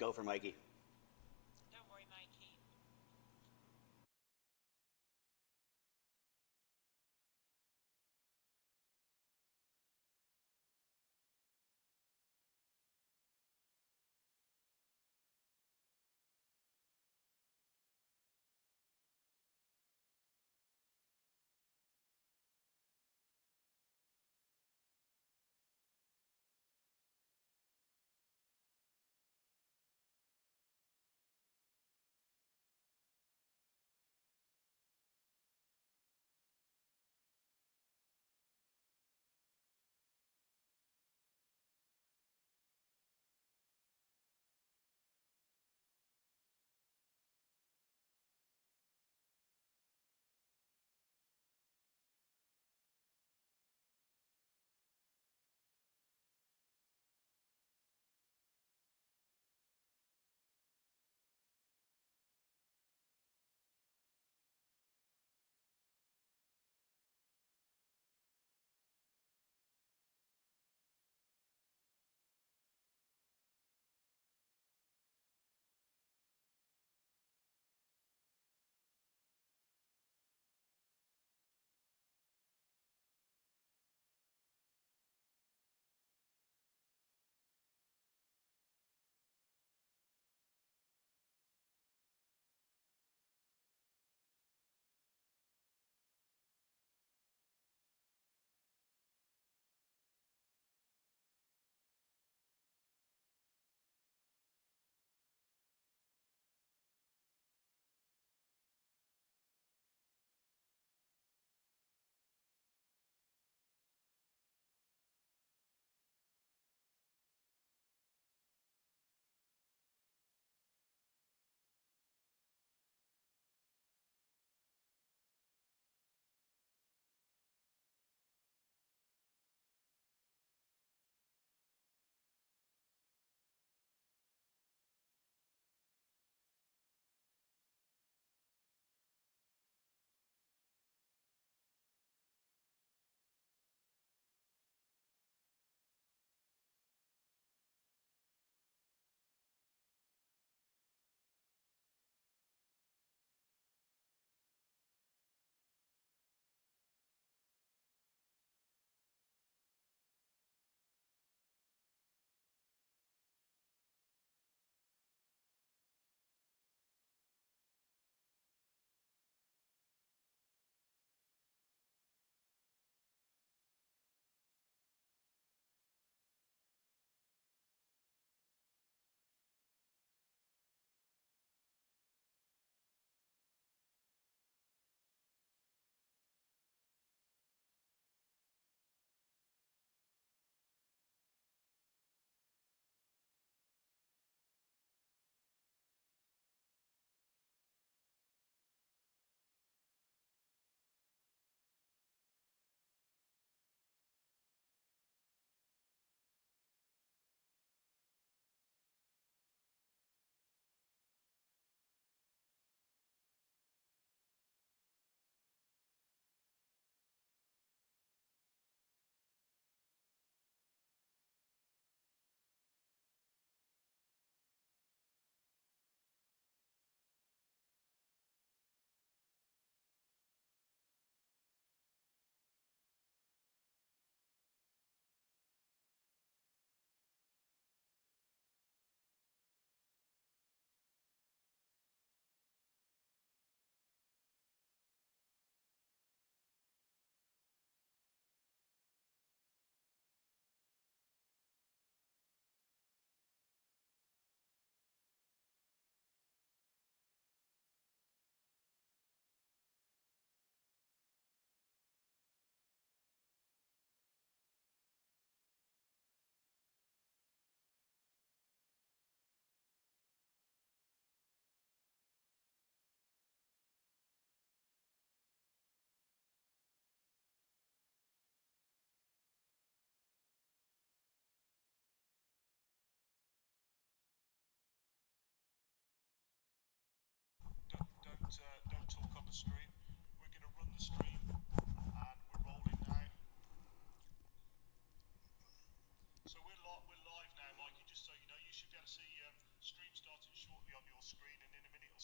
Go for Mikey. Don't worry, Mikey.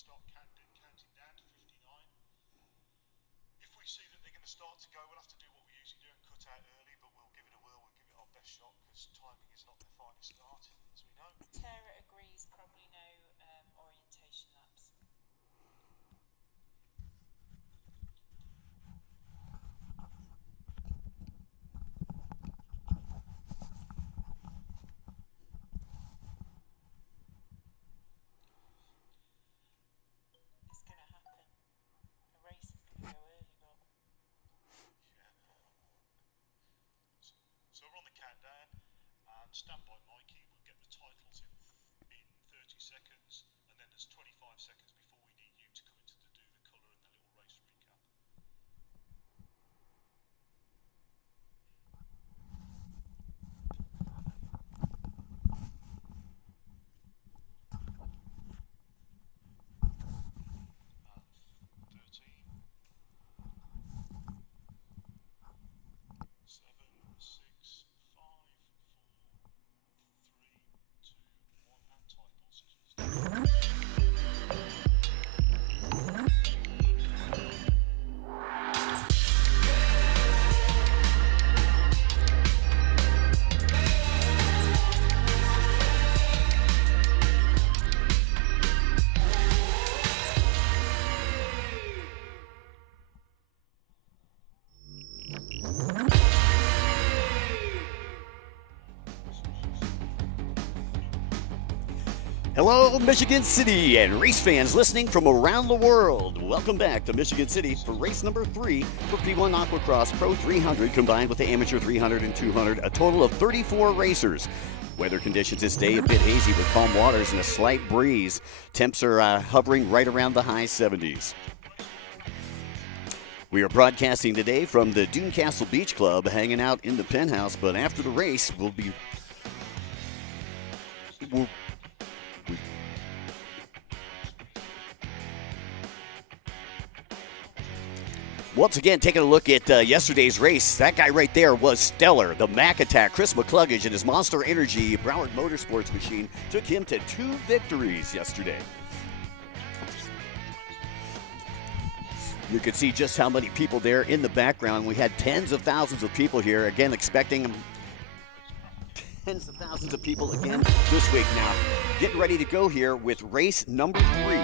start counting down to 59. If we see that they're going to start to go, we'll have to do what we usually do and cut out early, but we'll give it a whirl, we'll give it our best shot, because timing is not their finest art, as we know. Tara agrees, probably no orientation laps. It's going to happen. A race is going to go early, Rob. So we're on the countdown, and stand by Mikey, we'll get the titles in 30 seconds, and then there's 25 seconds before we need you to come into do the colour and the little race recap. And 13, 7, 6, 5, 4, 3, 2, 1, and title scissors. Hello, Michigan City and race fans listening from around the world. Welcome back to Michigan City for race number 3 for P1 Aquacross Pro 300 combined with the Amateur 300 and 200, a total of 34 racers. Weather conditions this day a bit hazy with calm waters and a slight breeze. Temps are hovering right around the high 70s. We are broadcasting today from the Dune Castle Beach Club, hanging out in the penthouse, but after the race, we'll once again, taking a look at yesterday's race, that guy right there was stellar. The Mac Attack, Chris McCluggage, and his Monster Energy Broward Motorsports machine took him to 2 victories yesterday. You can see just how many people there in the background. We had tens of thousands of people here, again, expecting tens of thousands of people again this week. Now, getting ready to go here with race number 3.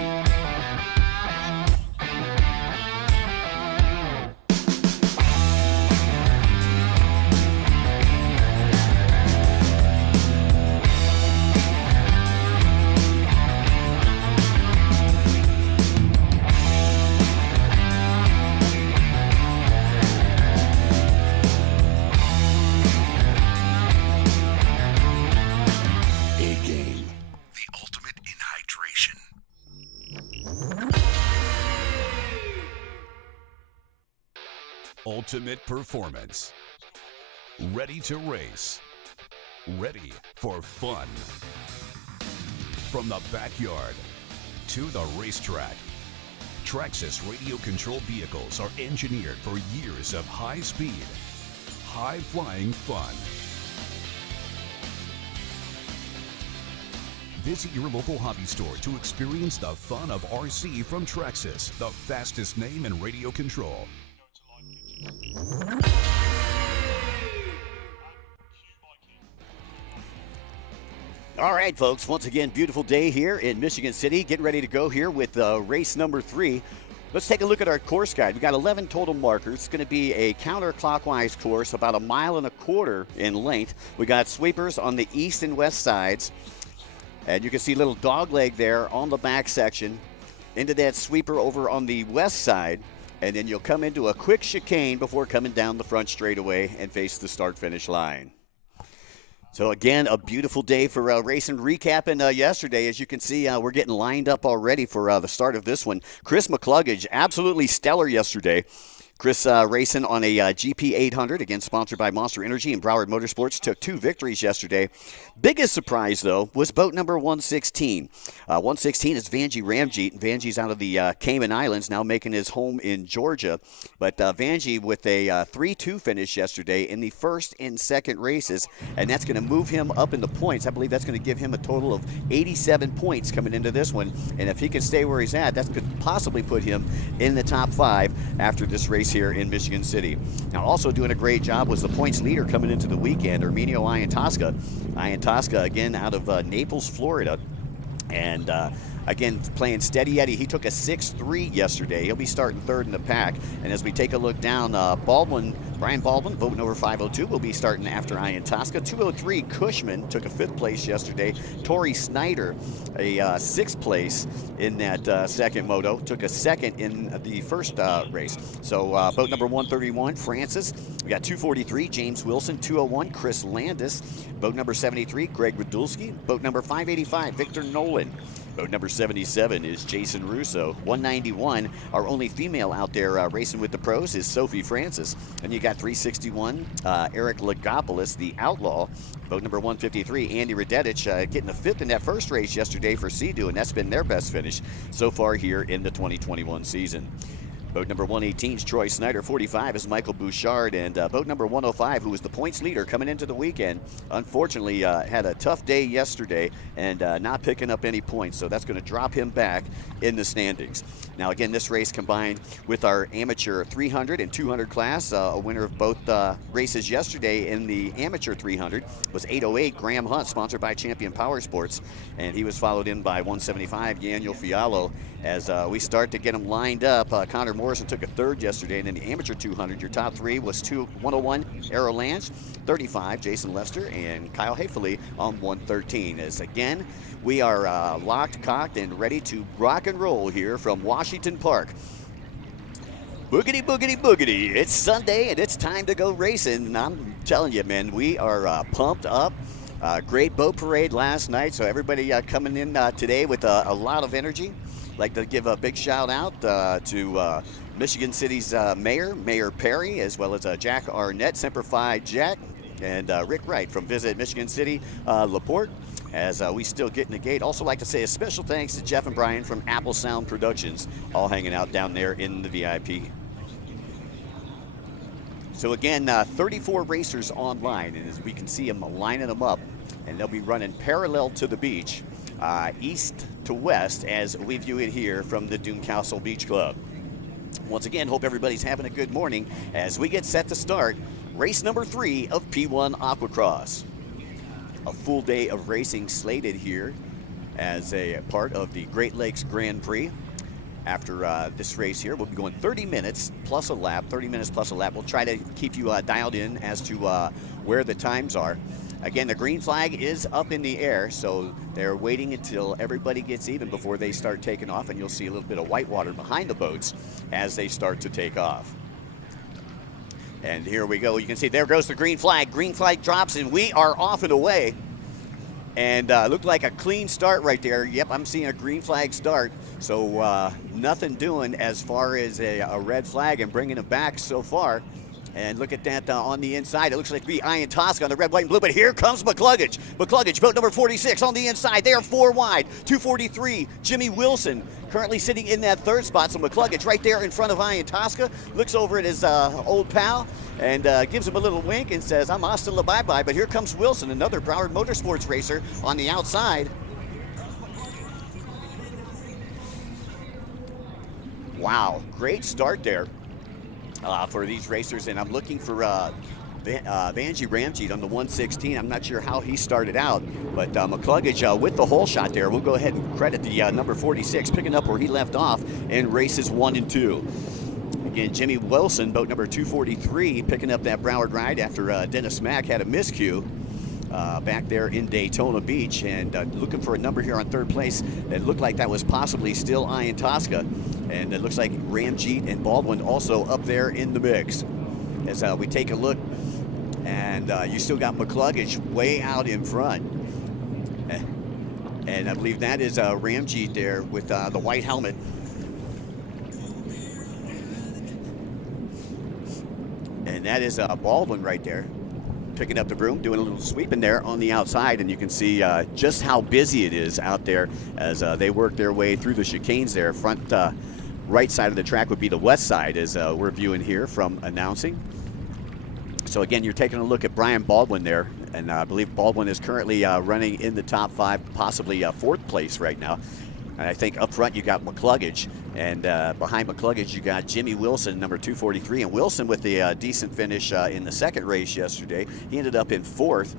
Ultimate performance. Ready to race. Ready for fun. From the backyard to the racetrack, Traxxas radio-controlled vehicles are engineered for years of high speed, high-flying fun. Visit your local hobby store to experience the fun of RC from Traxxas, the fastest name in radio control. All right, folks, once again, beautiful day here in Michigan City. Getting ready to go here with race number 3. Let's take a look at our course guide. We've got 11 total markers. It's going to be a counterclockwise course, about 1.25 miles in length. We got sweepers on the east and west sides. And you can see a little dogleg there on the back section. Into that sweeper over on the west side. And then you'll come into a quick chicane before coming down the front straightaway and face the start-finish line. So, again, a beautiful day for racing. Recapping yesterday, as you can see, we're getting lined up already for the start of this one. Chris McCluggage, absolutely stellar yesterday. Chris racing on a GP 800, again sponsored by Monster Energy and Broward Motorsports. Took 2 victories yesterday. Biggest surprise, though, was boat number 116. 116 is Vanjie Ramjeet. Vanjie's out of the Cayman Islands, now making his home in Georgia. But Vanjie with a 3-2 finish yesterday in the first and second races, and that's going to move him up in the points. I believe that's going to give him a total of 87 points coming into this one. And if he can stay where he's at, that could possibly put him in the top 5 after this race here in Michigan City. Now, also doing a great job was the points leader coming into the weekend, Arminio Iantosca. Iantosca, again, out of Naples, Florida. And again, playing steady Eddie. He took a 6-3 yesterday. He'll be starting 3rd in the pack. And as we take a look down, Brian Baldwin, boat number 502, will be starting after Iantosca. 203, Cushman took a 5th place yesterday. Tori Snyder, a 6th place in that second moto, took a 2nd in the first race. So boat number 131, Francis. We got 243, James Wilson. 201, Chris Landis. Boat number 73, Greg Radulski. Boat number 585, Victor Nolan. Boat number 77 is Jason Russo. 191, our only female out there racing with the pros is Sophie Francis. And you got 361, Eric Lagopoulos, the outlaw. Boat number 153, Andy Radetich, getting a 5th in that first race yesterday for Sea-Doo, and that's been their best finish so far here in the 2021 season. Boat number 118 is Troy Snyder. 45 is Michael Bouchard. And boat number 105, who was the points leader coming into the weekend, unfortunately had a tough day yesterday and not picking up any points. So that's going to drop him back in the standings. Now, again, this race combined with our amateur 300 and 200 class. A winner of both races yesterday in the amateur 300 was 808 Graham Hunt, sponsored by Champion Power Sports. And he was followed in by 175 Daniel Fialo. As we start to get them lined up, Connor Morrison took a 3rd yesterday, and in the amateur 200, your top 3 was 101 Arrow Lange, 35 Jason Lester, and Kyle Hayfley on 113. As again, we are locked, cocked, and ready to rock and roll here from Washington Park. Boogity, boogity, boogity. It's Sunday, and it's time to go racing. And I'm telling you, man, we are pumped up. Great boat parade last night, so everybody coming in today with a lot of energy. Like to give a big shout out to Michigan City's Mayor Perry, as well as Jack Arnett, Semper Fi Jack, and Rick Wright from Visit Michigan City, LaPorte, as we still get in the gate. Also like to say a special thanks to Jeff and Brian from Apple Sound Productions, all hanging out down there in the VIP. So again, 34 racers online, and as we can see them lining them up, and they'll be running parallel to the beach, east to west, as we view it here from the Dune Castle Beach Club. Once again, hope everybody's having a good morning as we get set to start race number 3 of P1 Aquacross. A full day of racing slated here as a part of the Great Lakes Grand Prix. After this race here, we'll be going 30 minutes plus a lap. We'll try to keep you dialed in as to where the times are. Again, the green flag is up in the air, so they're waiting until everybody gets even before they start taking off, and you'll see a little bit of white water behind the boats as they start to take off. And here we go. You can see there goes the green flag. Green flag drops, and we are off and away. And looked like a clean start right there. Yep, I'm seeing a green flag start. So nothing doing as far as a red flag and bringing it back so far. And look at that on the inside. It looks like to be Iantosca on the red, white, and blue. But here comes McCluggage. McCluggage, boat number 46 on the inside. They are 4 wide. 243, Jimmy Wilson, currently sitting in that 3rd spot. So McCluggage right there in front of Iantosca. Looks over at his old pal and gives him a little wink and says, I'm hasta la bye-bye. But here comes Wilson, another Broward Motorsports racer on the outside. Wow, great start there. For these racers, and I'm looking for Vanjie Ramjeet on the 116. I'm not sure how he started out, but McCluggage with the hole shot there. We'll go ahead and credit the number 46, picking up where he left off in races 1 and 2. Again, Jimmy Wilson, boat number 243, picking up that Broward ride after Dennis Mack had a miscue back there in Daytona Beach, and looking for a number here on 3rd place. It looked like that was possibly still Iantosca. And it looks like Ramjeet and Baldwin also up there in the mix. As we take a look, and you still got McCluggage way out in front. And I believe that is Ramjeet there with the white helmet. And that is Baldwin right there, picking up the broom, doing a little sweeping there on the outside, and you can see just how busy it is out there as they work their way through the chicanes there. Front right side of the track would be the west side as we're viewing here from announcing. So again, you're taking a look at Brian Baldwin there, and I believe Baldwin is currently running in the top 5, possibly fourth place right now. And I think up front you got McCluggage, and behind McCluggage you got Jimmy Wilson, number 243. And Wilson with the decent finish in the second race yesterday. He ended up in 4th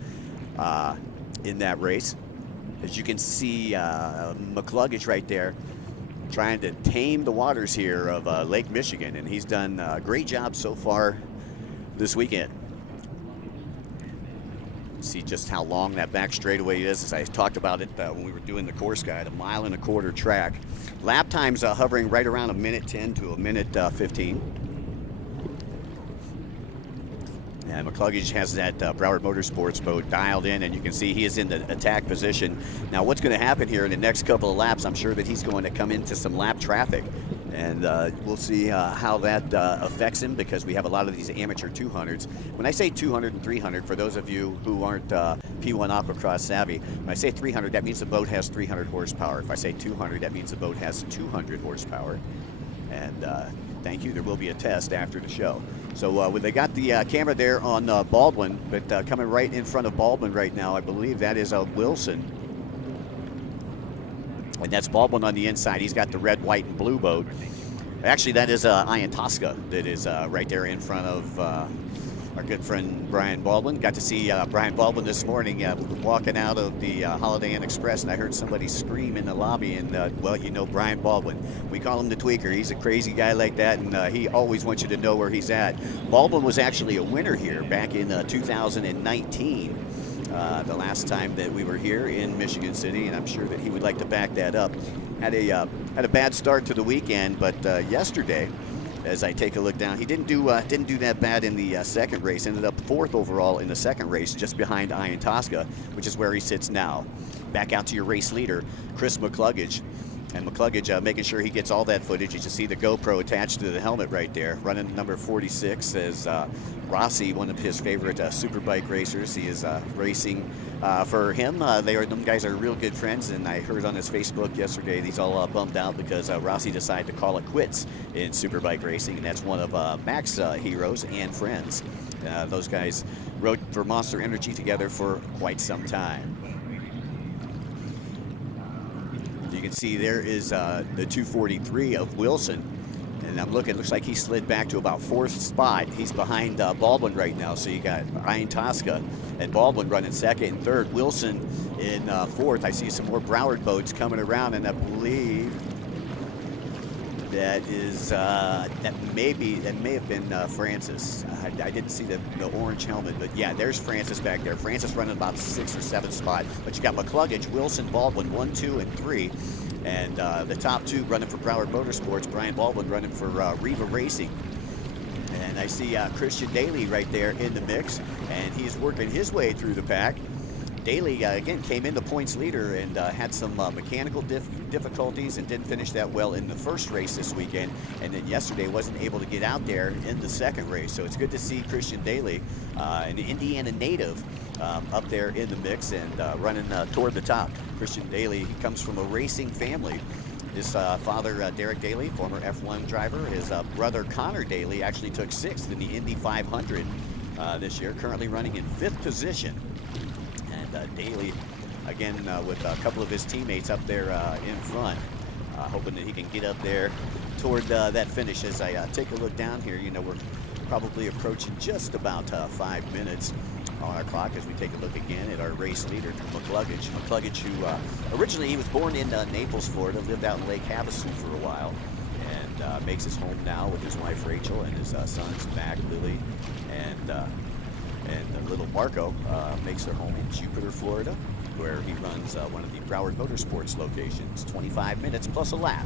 in that race. As you can see, McCluggage right there trying to tame the waters here of Lake Michigan, and he's done a great job so far this weekend. See just how long that back straightaway is, as I talked about it when we were doing the course guide, 1.25 mile track. Lap times hovering right around 1:10 to 1:15. And McCluggage has that Broward Motorsports boat dialed in, and you can see he is in the attack position. Now what's going to happen here in the next couple of laps, I'm sure that he's going to come into some lap traffic. And we'll see how that affects him, because we have a lot of these amateur 200s. When I say 200 and 300, for those of you who aren't P1 Aquacross savvy, when I say 300, that means the boat has 300 horsepower. If I say 200, that means the boat has 200 horsepower. And thank you, there will be a test after the show. So they got the camera there on Baldwin, but coming right in front of Baldwin right now, I believe that is Wilson. And that's Baldwin on the inside. He's got the red, white, and blue boat. Actually, that is Ian Tosca that is right there in front of our good friend Brian Baldwin. Got to see Brian Baldwin this morning walking out of the Holiday Inn Express, and I heard somebody scream in the lobby, and well, you know Brian Baldwin. We call him the Tweaker. He's a crazy guy like that, and he always wants you to know where he's at. Baldwin was actually a winner here back in 2019. The last time that we were here in Michigan City, and I'm sure that he would like to back that up. Had a bad start to the weekend, but yesterday, as I take a look down, he didn't do that bad in the second race. Ended up 4th overall in the second race, just behind Ian Tosca, which is where he sits now. Back out to your race leader, Chris McCluggage. And McCluggage making sure he gets all that footage. You can see the GoPro attached to the helmet right there. Running number 46 as Rossi, one of his favorite superbike racers. He is racing for him. Them guys are real good friends, and I heard on his Facebook yesterday he's all bummed out because Rossi decided to call it quits in superbike racing, and that's one of Mac's heroes and friends. Those guys rode for Monster Energy together for quite some time. You can see there is the 243 of Wilson, and I'm looking, looks like he slid back to about 4th spot. He's behind Baldwin right now, so you got Ian Tosca and Baldwin running 2nd and 3rd. Wilson in 4th. I see some more Broward boats coming around, and I believe that is that may have been Francis. I didn't see the orange helmet, but yeah, there's Francis back there. Francis running about 6th or 7th spot, but you got McCluggage, Wilson, Baldwin 1, 2, and 3, and the top 2 running for Broward Motorsports. Brian Baldwin running for Riva Racing, and I see Christian Daly right there in the mix, and he's working his way through the pack. Daly, again, came in the points leader and had some mechanical difficulties and didn't finish that well in the first race this weekend. And then yesterday wasn't able to get out there in the second race. So it's good to see Christian Daly, an Indiana native, up there in the mix and running toward the top. Christian Daly, he comes from a racing family. His father, Derek Daly, former F1 driver. His brother, Connor Daly, actually took 6th in the Indy 500 this year, currently running in 5th position. Daly, again, with a couple of his teammates up there in front, hoping that he can get up there toward that finish. As I take a look down here, you know, we're probably approaching just about 5 minutes on our clock as we take a look again at our race leader, McCluggage. McCluggage, who originally he was born in Naples, Florida, lived out in Lake Havasu for a while, and makes his home now with his wife Rachel and his sons Mac, Lily, and little Marco makes their home in Jupiter, Florida, where he runs one of the Broward Motorsports locations. 25 minutes plus a lap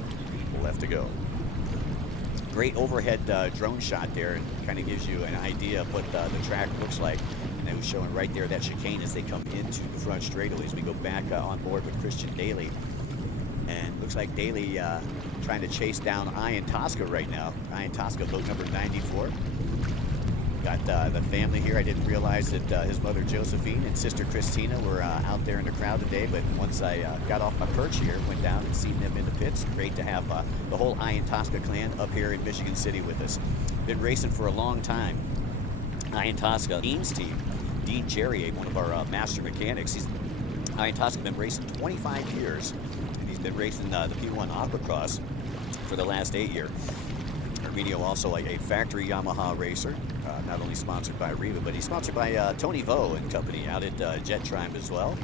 left to go. Great overhead drone shot there, and kind of gives you an idea of what the track looks like. And it was showing right there that chicane as they come into the front straightaways. We go back on board with Christian Daly, and looks like Daly trying to chase down Ian Tosca right now. Ian Tosca, boat number 94. Got the family here. I didn't realize that his mother Josephine and sister Christina were out there in the crowd today, but once I got off my perch here, went down and seen them in the pits. Great to have the whole Ian-Tosca clan up here in Michigan City with us. Been racing for a long time. Ian-Tosca, Dean's team, Dean Jerrier, one of our master mechanics. Ian-Tosca been racing 25 years, and he's been racing the P1 Aquacross for the last 8 years. Arminio also a factory Yamaha racer, not only sponsored by Riva, but he's sponsored by Tony Vo and company out at Jet Triumph as well.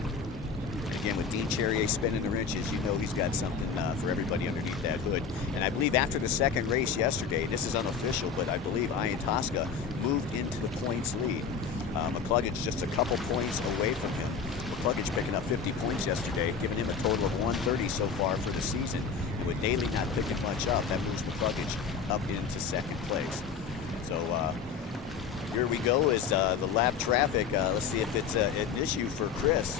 And again, with Dean Cherrier spinning the wrenches, you know he's got something for everybody underneath that hood. And I believe after the second race yesterday, this is unofficial, but I believe Ian-Tosca moved into the points lead. McCluggage just a couple points away from him. McCluggage picking up 50 points yesterday, giving him a total of 130 so far for the season. And with Daly not picking much up, that moves McCluggage up into second place. So here we go is the lap traffic. Let's see if it's an issue for Chris.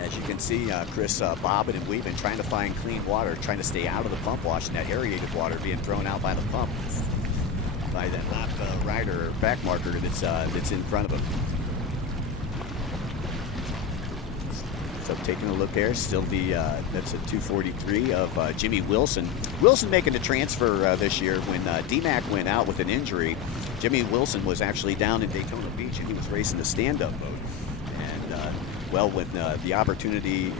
As you can see, Chris bobbing and weaving, trying to find clean water, trying to stay out of the pump wash, and that aerated water being thrown out by the pump by that lap rider or back marker that's in front of him. So taking a look there, still that's a 243 of Jimmy Wilson. Wilson making the transfer this year when D-Mac went out with an injury. Jimmy Wilson was actually down in Daytona Beach, and he was racing the stand-up mode. And well, when the opportunity,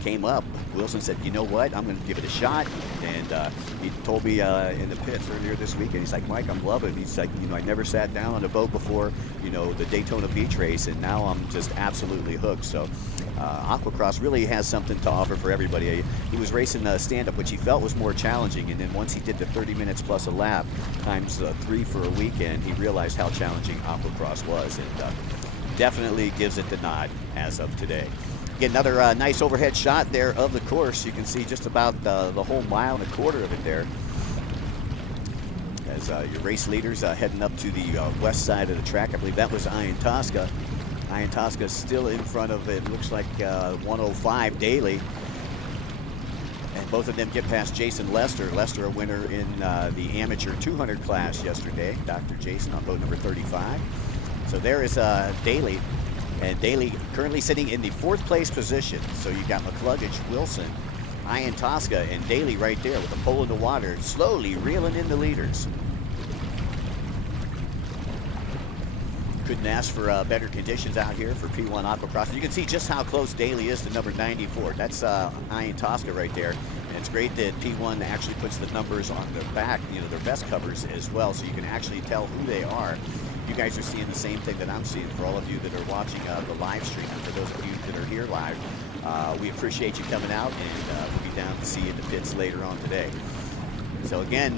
came up, Wilson said, you know what, I'm going to give it a shot. And he told me in the pits earlier this week, and he's like, Mike, I'm loving it. He's like, I never sat down on a boat before, the Daytona Beach race, and now I'm just absolutely hooked. So Aquacross really has something to offer for everybody. He was racing stand-up, which he felt was more challenging, and then once he did the 30 minutes plus a lap, times 3 for a weekend, he realized how challenging Aquacross was, and definitely gives it the nod as of today. Get another nice overhead shot there of the course. You can see just about the whole mile and a quarter of it there. As your race leaders heading up to the west side of the track. I believe that was Ian-Tosca. Ian-Tosca still in front of it. Looks like 105 Daly. And both of them get past Jason Lester. Lester, a winner in the amateur 200 class yesterday. Dr. Jason on boat number 35. So there is Daly. And Daly currently sitting in the 4th place position. So you got McCluggage, Wilson, Ian-Tosca, and Daly right there with a pole in the water, slowly reeling in the leaders. Couldn't ask for better conditions out here for P1 Aquacross. You can see just how close Daly is to number 94. That's Ian-Tosca right there. And it's great that P1 actually puts the numbers on their back, their vest covers as well, so you can actually tell who they are. You guys are seeing the same thing that I'm seeing. For all of you that are watching the live stream, and for those of you that are here live, we appreciate you coming out, and we'll be down to see you in the pits later on today. So again,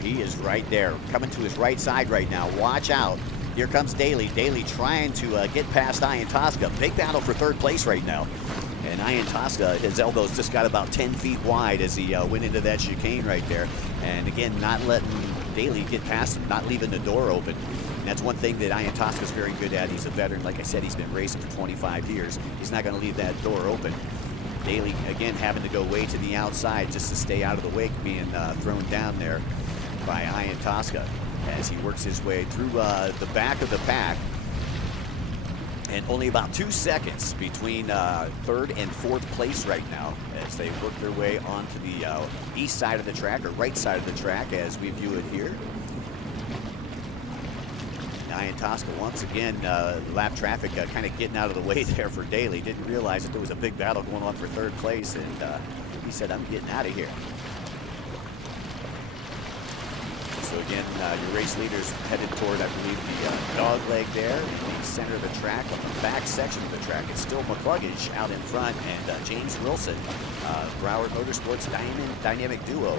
he is right there, coming to his right side right now. Watch out. Here comes Daly. Daly trying to get past Ian-Tosca. Big battle for 3rd place right now. And Ian-Tosca, his elbows just got about 10 feet wide as he went into that chicane right there. And again, not letting Daly get past him, not leaving the door open. And that's one thing that Ian-Tosca is very good at. He's a veteran. Like I said, he's been racing for 25 years. He's not going to leave that door open. Daly, again, having to go way to the outside just to stay out of the wake, being thrown down there by Ian-Tosca as he works his way through the back of the pack. And only about 2 seconds between 3rd and 4th place right now as they work their way onto the east side of the track, or right side of the track as we view it here. Ian-Tosca once again, lap traffic kind of getting out of the way there for Daly. Didn't realize that there was a big battle going on for 3rd place, and he said, I'm getting out of here. So again, your race leaders headed toward, I believe, the dog leg there in the center of the track. On the back section of the track, it's still McCluggage out in front, and James Wilson, Broward Motorsports dynamic duo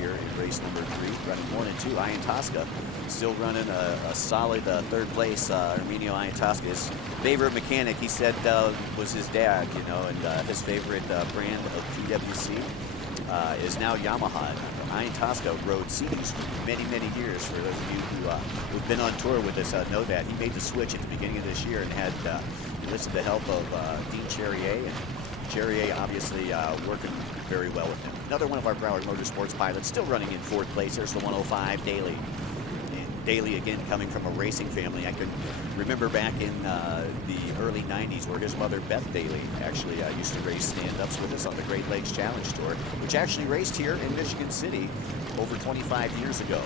here in race number 3, running 1 and 2. Ian-Tosca still running a solid 3rd place. Arminio Ian-Tosca, his favorite mechanic, he said, was his dad, and his favorite brand of PWC is now Yamaha. Ian-Tosca rode CDs for many, many years. For those of you who've been on tour with us know that. He made the switch at the beginning of this year and had enlisted the help of Dean Cherrier, and Cherrier obviously working very well with him. Another one of our Broward Motorsports pilots still running in 4th place. There's the 105 Daly in Daly, again, coming from a racing family. I can remember back in the early 90s where his mother, Beth Daly, actually used to race stand-ups with us on the Great Lakes Challenge Tour, which actually raced here in Michigan City over 25 years ago.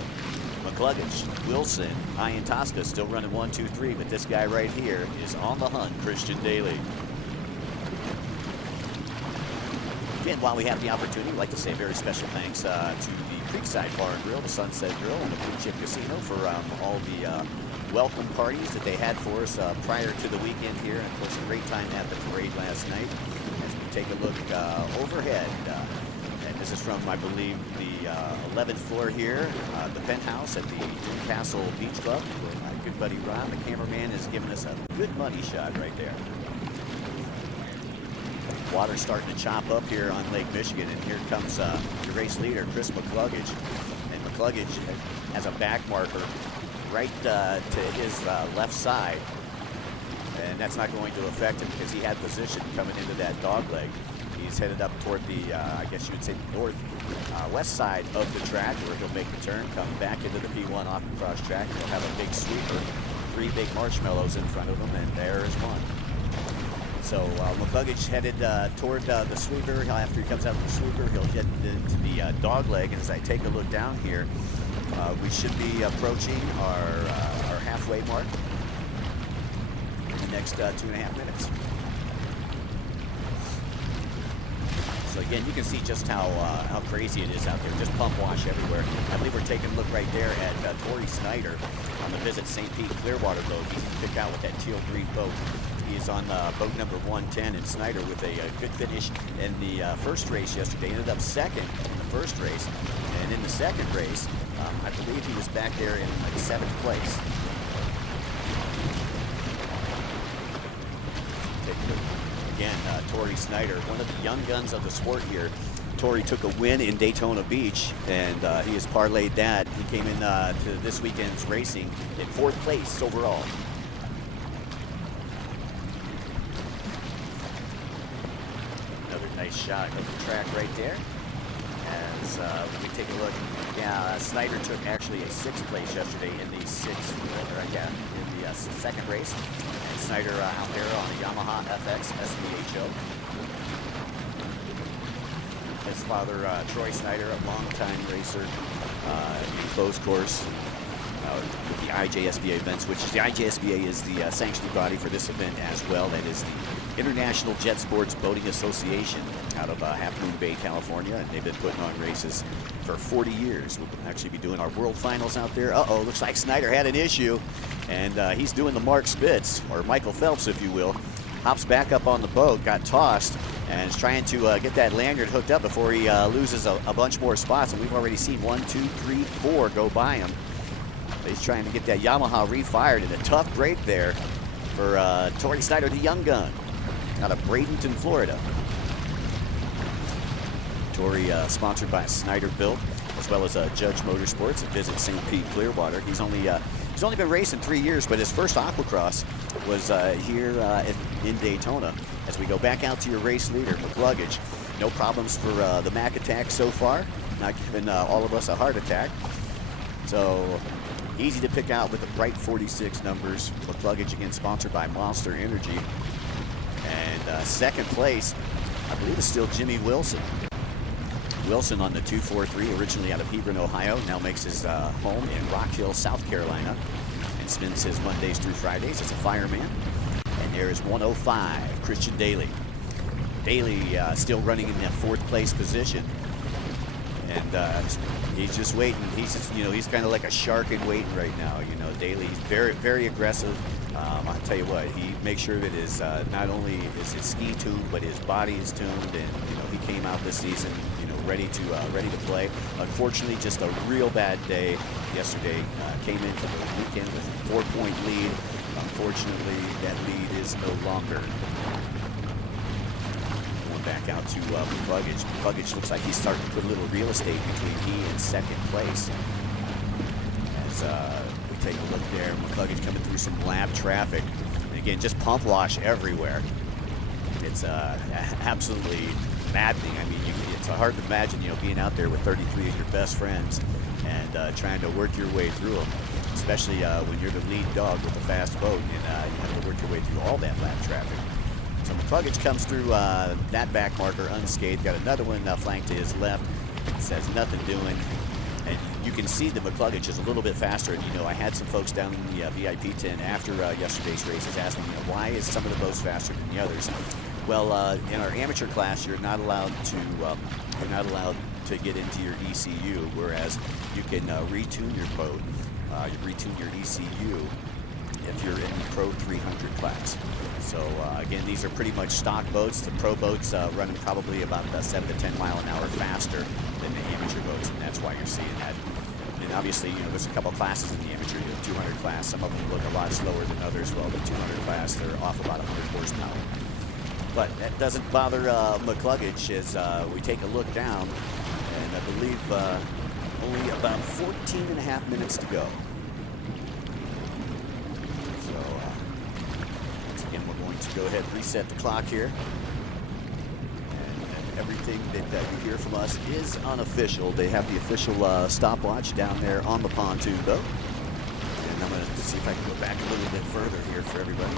McCluggage, Wilson, Ian Tosca still running 1, 2, 3, but this guy right here is on the hunt, Christian Daly. Again, while we have the opportunity, I'd like to say a very special thanks to the Creekside Bar and Grill, the Sunset Grill, and the Blue Chip Casino for all the welcome parties that they had for us prior to the weekend here. And of course, a great time at the parade last night. As we take a look overhead, and this is from, I believe, the 11th floor here, the penthouse at the Newcastle Beach Club. My good buddy Ron, the cameraman, has given us a good money shot right there. Water's starting to chop up here on Lake Michigan, and here comes the race leader, Chris McCluggage. And McCluggage has a back marker right to his left side, and that's not going to affect him because he had position coming into that dog leg. He's headed up toward the, I guess you would say, the northwest side of the track, where he'll make the turn, come back into the P1 off the cross track. He'll have a big sweeper, 3 big marshmallows in front of him, and there is one. So McCluggage headed toward the sweeper. After he comes out of the sweeper, he'll get into the dog leg. And as I take a look down here, we should be approaching our halfway mark in the next 2.5 minutes. So again, you can see just how crazy it is out there. Just pump wash everywhere. I believe we're taking a look right there at Tori Snyder on the Visit St. Pete Clearwater boat. He's picked out with that teal green boat. He's on boat number 110, and Snyder with a good finish in the first race yesterday. Ended up second in the first race, and in the second race, I believe he was back there in like 7th place. Take a look again. Tori Snyder, one of the young guns of the sport here. Tori took a win in Daytona Beach, and he has parlayed that. He came in to this weekend's racing in 4th place overall. Nice shot of the track right there. As we take a look, Snyder took actually a 6th place yesterday in the second race. And Snyder out there on a Yamaha FX SVHO. His father, Troy Snyder, a longtime racer in closed course with the IJSBA events, which the IJSBA is the sanctioning body for this event as well. That is the International Jet Sports Boating Association out of Half Moon Bay, California, and they've been putting on races for 40 years. We'll actually be doing our world finals out there. Looks like Snyder had an issue, and he's doing the Mark Spitz, or Michael Phelps, if you will. Hops back up on the boat, got tossed, and is trying to get that lanyard hooked up before he loses a bunch more spots, and we've already seen 1, 2, 3, 4 go by him. He's trying to get that Yamaha refired, and a tough break there for Tori Snyder, the young gun, out of Bradenton, Florida. Tori, sponsored by Snyder Built, as well as Judge Motorsports at Visit St. Pete Clearwater. He's only been racing 3 years, but his first aquacross was here in Daytona. As we go back out to your race leader, McCluggage, no problems for the Mac attack so far, not giving all of us a heart attack. So easy to pick out with the bright 46 numbers. McCluggage, again, sponsored by Monster Energy. And second place, I believe, is still Jimmy Wilson. Wilson on the 243, originally out of Hebron, Ohio, now makes his home in Rock Hill, South Carolina, and spends his Mondays through Fridays as a fireman. And there is 105, Christian Daly. Daly still running in that 4th place position. And he's just waiting. He's just, he's kind of like a shark in waiting right now. Daly's very, very aggressive. I'll tell you what, he makes sure that his not only is his ski tuned, but his body is tuned. And he came out this season, ready to play. Unfortunately, just a real bad day yesterday. Came into the weekend with a 4-point lead. Unfortunately, that lead is no longer. Back out to McCluggage. McCluggage looks like he's starting to put a little real estate between he and 2nd place. As we take a look there, McCluggage coming through some lap traffic. And again, just pump wash everywhere. It's absolutely maddening. I mean, it's hard to imagine, being out there with 33 of your best friends and trying to work your way through them. especially when you're the lead dog with a fast boat and you have to work your way through all that lap traffic. So McCluggage comes through that back marker unscathed. Got another one flanked to his left. Says nothing doing. And you can see that McCluggage is a little bit faster. And, I had some folks down in the VIP tent after yesterday's races asking, why is some of the boats faster than the others? Well, in our amateur class, you're not allowed to get into your ECU, whereas you can retune your boat. You retune your ECU if you're in the Pro 300 class. So again, these are pretty much stock boats. The pro boats running probably about 7 to 10 mile an hour faster than the amateur boats, and that's why you're seeing that. And obviously, there's a couple classes in the amateur. 200 class, some of them look a lot slower than others. Well, the 200 class, they're off about 100 horsepower. But that doesn't bother McCluggage as we take a look down, and I believe only about 14 and a half minutes to go. So once again, we're going to go ahead and reset the clock here. And everything that you hear from us is unofficial. They have the official stopwatch down there on the pontoon boat. And I'm going to see if I can go back a little bit further here for everybody.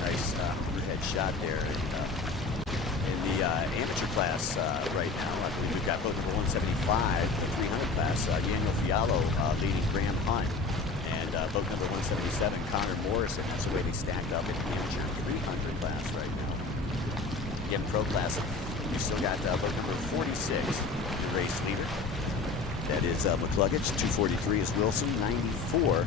Nice overhead shot there in the amateur class right now. I believe we've got boat number 175, the 300 class, Daniel Fialo leading Graham Hunt, and boat number 177, Connor Morrison. That's the way they stacked up in the amateur 300 class right now. Again, pro class, we still got boat number 46, the race leader. That is McCluggage. 243 is Wilson. 94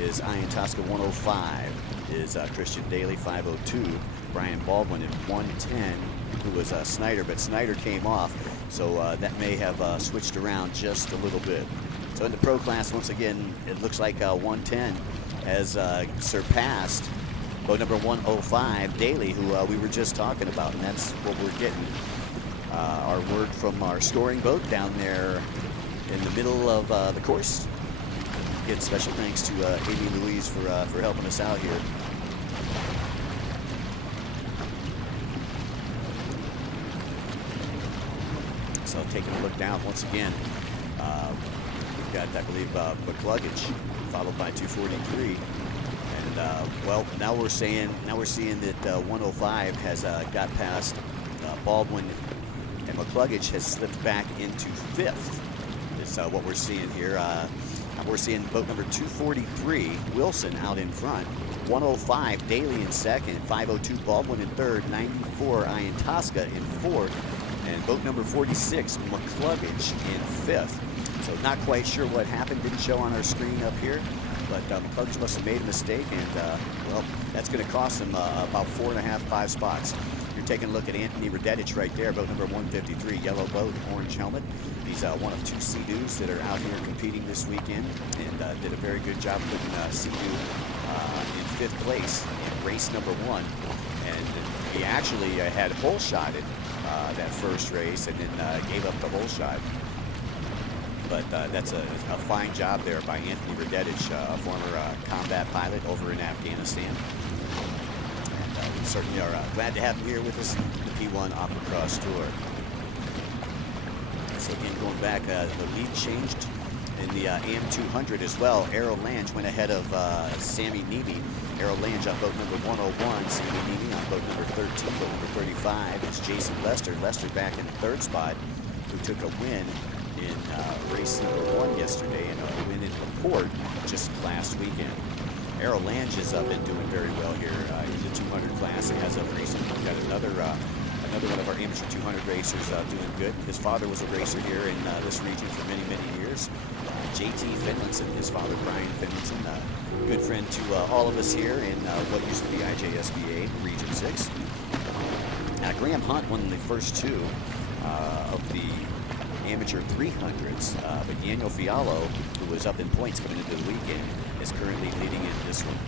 is Ian Tosca. 105 is Christian Daly. 502 Brian Baldwin. And 110 who was Snyder, but Snyder came off, so that may have switched around just a little bit. So in the pro class, once again, it looks like 110 has surpassed boat number 105 Daly, who we were just talking about, and that's what we're getting. Our word from our scoring boat down there in the middle of the course. Again, special thanks to Amy Louise for helping us out here. So taking a look down once again, we've got, I believe, McCluggage followed by 243, and well, now we're seeing that 105 has got past Baldwin, and McCluggage has slipped back into fifth. Is what we're seeing here. We're seeing boat number 243, Wilson, out in front. 105, Daly in second. 502, Baldwin in third. 94, Ian Tosca in fourth. And boat number 46, McCluggage in fifth. So not quite sure what happened. Didn't show on our screen up here. But McCluggage must have made a mistake. And, well, that's going to cost him about 4.5, 5 spots. You're taking a look at Anthony Radetich right there, boat number 153, yellow boat, orange helmet. He's one of 2 Sea-Doos that are out here competing this weekend, and did a very good job putting Sea-Doo in 5th place in race number 1. And he actually had hole shotted that first race and then gave up the hole shot. But that's a fine job there by Anthony Radetich, a former combat pilot over in Afghanistan. And we certainly are glad to have him here with us in the P1 Aquacross Tour. So again, going back, the lead changed in the AM200 as well. Errol Lange went ahead of Sammy Neebe. Errol Lange on boat number 101. Sammy Neebe on boat number 13. Boat number 35 is Jason Lester. Lester back in the 3rd spot, who took a win in race number 1 yesterday and a win in LaPorte just last weekend. Errol Lange has been doing very well here in the 200 class as of recent. We've got another one of our amateur 200 racers doing good. His father was a racer here in this region for many, many years. JT Finlinson, his father Brian Finlinson, good friend to all of us here in what used to be IJSBA Region 6. Graham Hunt won the first 2 of the amateur 300s, but Daniel Fialo, who was up in points coming into the weekend, is currently leading in this one.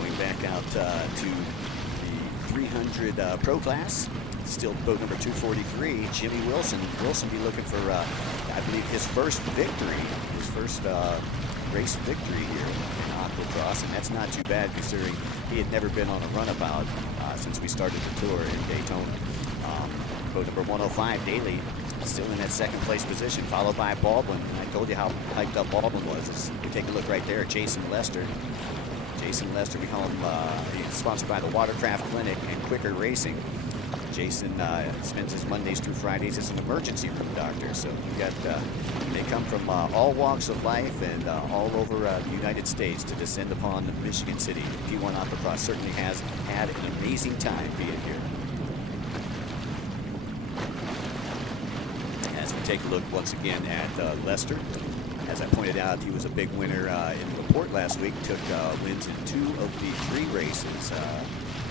Going back out to the 300 pro class, still boat number 243, Jimmy Wilson. Wilson be looking for, I believe, his first victory, his first race victory here in Aquacross, and that's not too bad considering he had never been on a runabout since we started the tour in Daytona. Boat number 105, Daly, still in that second place position, followed by Baldwin. And I told you how hyped up Baldwin was. As we take a look right there at Jason Lester. Jason Lester, we call him, he's sponsored by the Watercraft Clinic and Quicker Racing. Jason spends his Mondays through Fridays as an emergency room doctor. So we got, they come from all walks of life and all over the United States to descend upon Michigan City. P1 Aquacross certainly has had an amazing time being here. As we take a look once again at Lester, as I pointed out, he was a big winner in the report last week. Took wins in 2 of the 3 races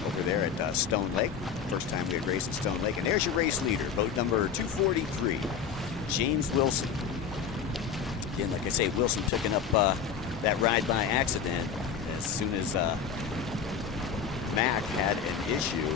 over there at Stone Lake. First time we had raced at Stone Lake. And there's your race leader, boat number 243, James Wilson. Again, like I say, Wilson picking up that ride by accident. As soon as Mac had an issue,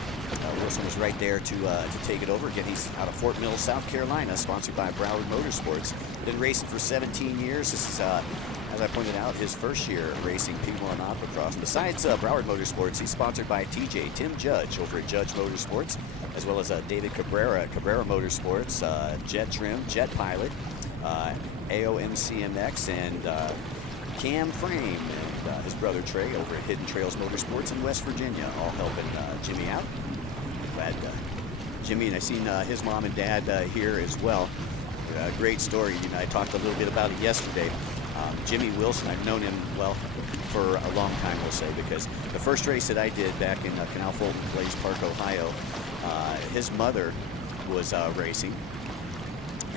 Wilson was right there to take it over. Again, he's out of Fort Mill, South Carolina, sponsored by Broward Motorsports. Been racing for 17 years. This is, as I pointed out, his first year racing P1 Aquacross. Besides Broward Motorsports, he's sponsored by TJ, Tim Judge, over at Judge Motorsports, as well as David Cabrera, Cabrera Motorsports, Jet Trim, Jet Pilot, AOMCMX, and Cam Frame, and his brother Trey over at Hidden Trails Motorsports in West Virginia, all helping Jimmy out. Glad Jimmy, and I seen his mom and dad here as well. Great story. You know, I talked a little bit about it yesterday. Jimmy Wilson, I've known him, well, for a long time, we'll say, because the first race that I did back in Canal Fulton Place Park, Ohio, his mother was racing,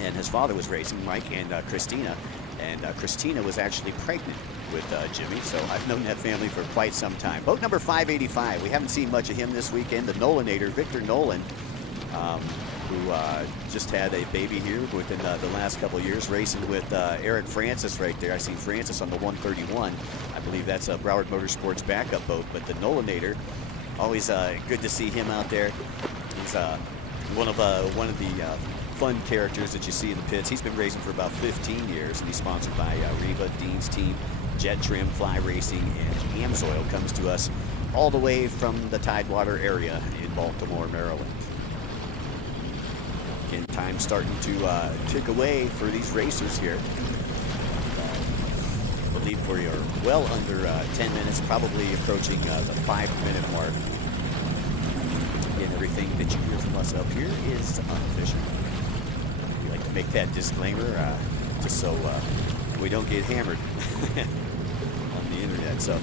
and his father was racing, Mike and Christina, and Christina was actually pregnant with Jimmy, so I've known that family for quite some time. Boat number 585, we haven't seen much of him this weekend, the Nolanator, Victor Nolan, who just had a baby here within the last couple of years, racing with Eric Francis right there. I seen Francis on the 131. I believe that's a Broward Motorsports backup boat, but the Nolanator, always good to see him out there. He's one of the fun characters that you see in the pits. He's been racing for about 15 years, and he's sponsored by Riva, Dean's Team, Jet Trim, Fly Racing, and Amsoil. Comes to us all the way from the Tidewater area in Baltimore, Maryland. Again, time starting to tick away for these racers here. I believe we're well under 10 minutes, probably approaching the 5-minute mark. Again, everything that you hear from us up here is unofficial. We like to make that disclaimer just so we don't get hammered on the internet. So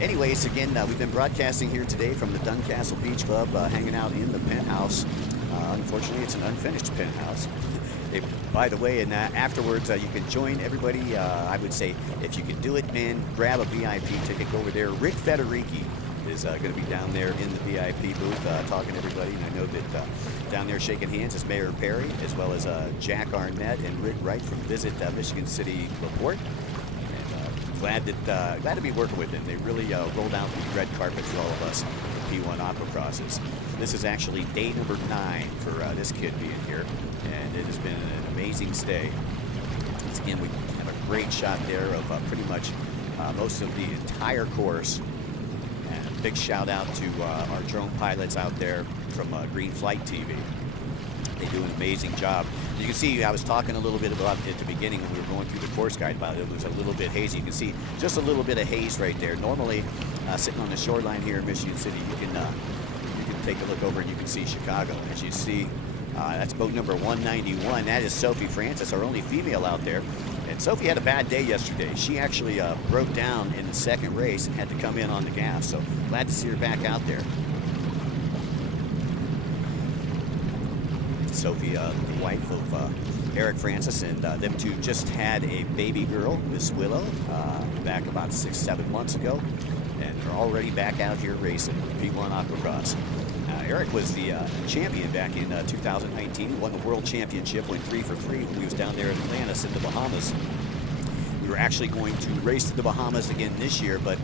anyways, again, we've been broadcasting here today from the Duncastle Beach Club, hanging out in the penthouse. Unfortunately, it's an unfinished penthouse. By the way, and afterwards, you can join everybody. I would say, if you can do it, man, grab a VIP ticket, go over there. Rick Federici is going to be down there in the VIP booth talking to everybody. And I know that down there shaking hands is Mayor Perry, as well as Jack Arnett and Rick Wright from Visit Michigan City Report. And glad to be working with them. They really rolled out the red carpet for all of us P1 Aquacrosses. This is actually day number 9 for this kid being here, and it has been an amazing stay. Once again, we have a great shot there of pretty much most of the entire course. And a big shout out to our drone pilots out there from Green Flight TV. They do an amazing job. You can see I was talking a little bit about it at the beginning when we were going through the course guide about it. It was a little bit hazy. You can see just a little bit of haze right there. Normally, sitting on the shoreline here in Michigan City, you can take a look over and you can see Chicago. As you see, that's boat number 191. That is Sophie Francis, our only female out there. And Sophie had a bad day yesterday. She actually broke down in the second race and had to come in on the gas. So glad to see her back out there. Sophie, the wife of Eric Francis, and them two just had a baby girl, Miss Willow, back about 6-7 months ago. And they're already back out here racing P1 Aquacross. Eric was the champion back in 2019. He won the World Championship, went 3 for 3 when he was down there in Atlantis in the Bahamas. We were actually going to race to the Bahamas again this year, but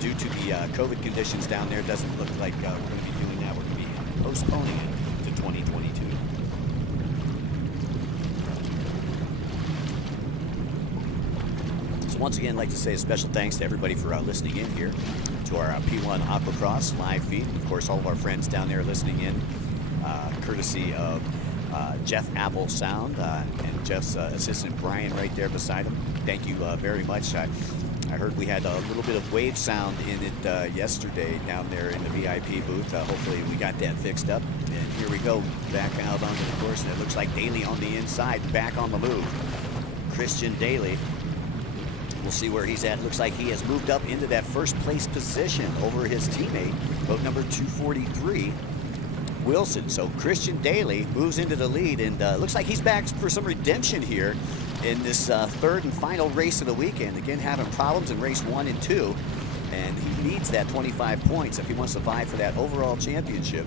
due to the COVID conditions down there, it doesn't look like we're going to be doing that. We're going to be postponing it to 2022. So once again, I'd like to say a special thanks to everybody for listening in here to our P1 Aquacross live feed. Of course, all of our friends down there listening in courtesy of Jeff Apple Sound and Jeff's assistant Brian right there beside him. Thank you very much. I heard we had a little bit of wave sound in it yesterday down there in the VIP booth. Hopefully we got that fixed up. And here we go, back out onto the course, and it looks like Daly on the inside, back on the move. Christian Daly, we'll see where he's at. Looks like he has moved up into that first place position over his teammate, boat number 243, Wilson. So Christian Daly moves into the lead, and looks like he's back for some redemption here in this third and final race of the weekend. Again, having problems in race 1 and 2, and he needs that 25 points if he wants to vie for that overall championship.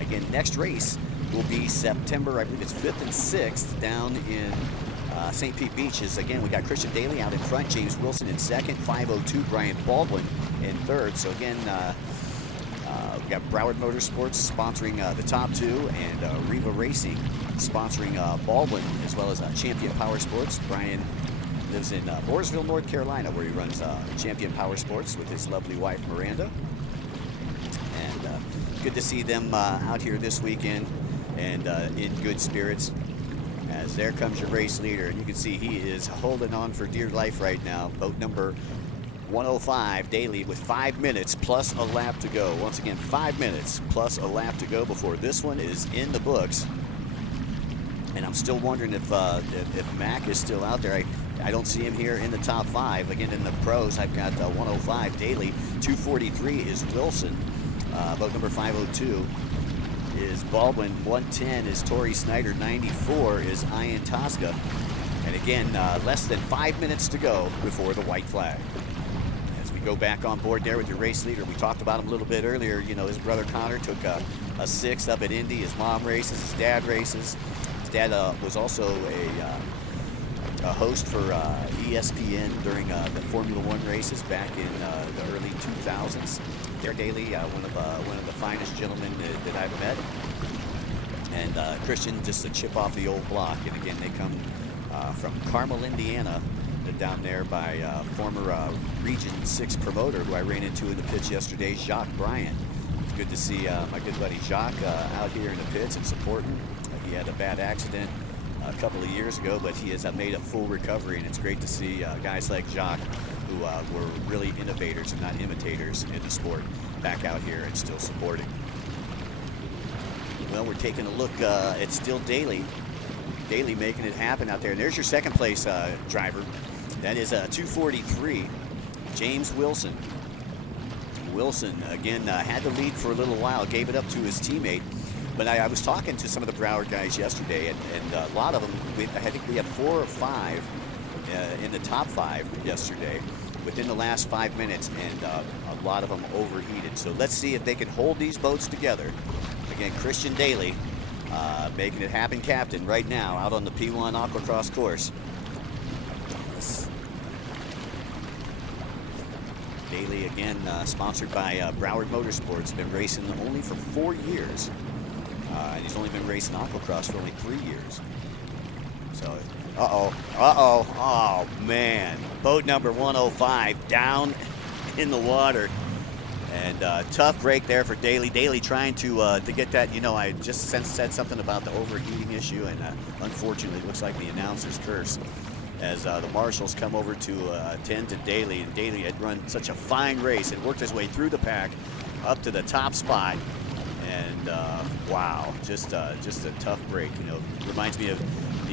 Again, next race will be September, I believe it's 5th and 6th, down in St. Pete Beach. Again, we got Christian Daly out in front, James Wilson in second, 502 Brian Baldwin in third. So again, we got Broward Motorsports sponsoring the top two, and Riva Racing sponsoring Baldwin, as well as Champion Power Sports. Brian lives in Mooresville, North Carolina, where he runs Champion Power Sports with his lovely wife, Miranda. And good to see them out here this weekend and in good spirits. As there comes your race leader, and you can see he is holding on for dear life right now. Boat number 105, Daly, with 5 minutes plus a lap to go. Once again, 5 minutes plus a lap to go before this one is in the books. And I'm still wondering if Mac is still out there. I don't see him here in the top 5. Again, in the pros, I've got 105, Daly. 243 is Wilson. Boat number 502 is Baldwin. 110 is Torrey Snyder. 94 is Ian Tosca. And again, less than 5 minutes to go before the white flag. As we go back on board there with your race leader, we talked about him a little bit earlier. You know, his brother Connor took a 6th up at Indy. His mom races, his dad races. His dad was also a host for ESPN during the Formula One races back in the early 2000s. There, Daly, one of the finest gentlemen that I've met. And Christian, just a chip off the old block. And again, they come from Carmel, Indiana, down there by former Region 6 promoter who I ran into in the pits yesterday, Jacques Bryant. It's good to see my good buddy Jacques out here in the pits and supporting. He had a bad accident a couple of years ago, but he has made a full recovery, and it's great to see guys like Jacques, who were really innovators and not imitators in the sport, back out here and still supporting. Well, we're taking a look at still Daly. Daly making it happen out there. And there's your second place driver. That is 243, James Wilson. Wilson, again, had the lead for a little while, gave it up to his teammate. But I was talking to some of the Broward guys yesterday, and a lot of them, I think we had 4 or 5 in the top 5 yesterday within the last 5 minutes, and a lot of them overheated. So let's see if they can hold these boats together. Again, Christian Daly making it happen, captain, right now out on the P1 Aquacross course. Daly, again, sponsored by Broward Motorsports, been racing only for 4 years. And he's only been racing Aquacross for only 3 years. So, oh man. Boat number 105 down in the water. And tough break there for Daly. Daly trying to get that, you know, I just said something about the overheating issue, and unfortunately it looks like the announcer's curse as the marshals come over to attend to Daly. And Daly had run such a fine race and worked his way through the pack up to the top spot. And wow, just a tough break. You know, reminds me of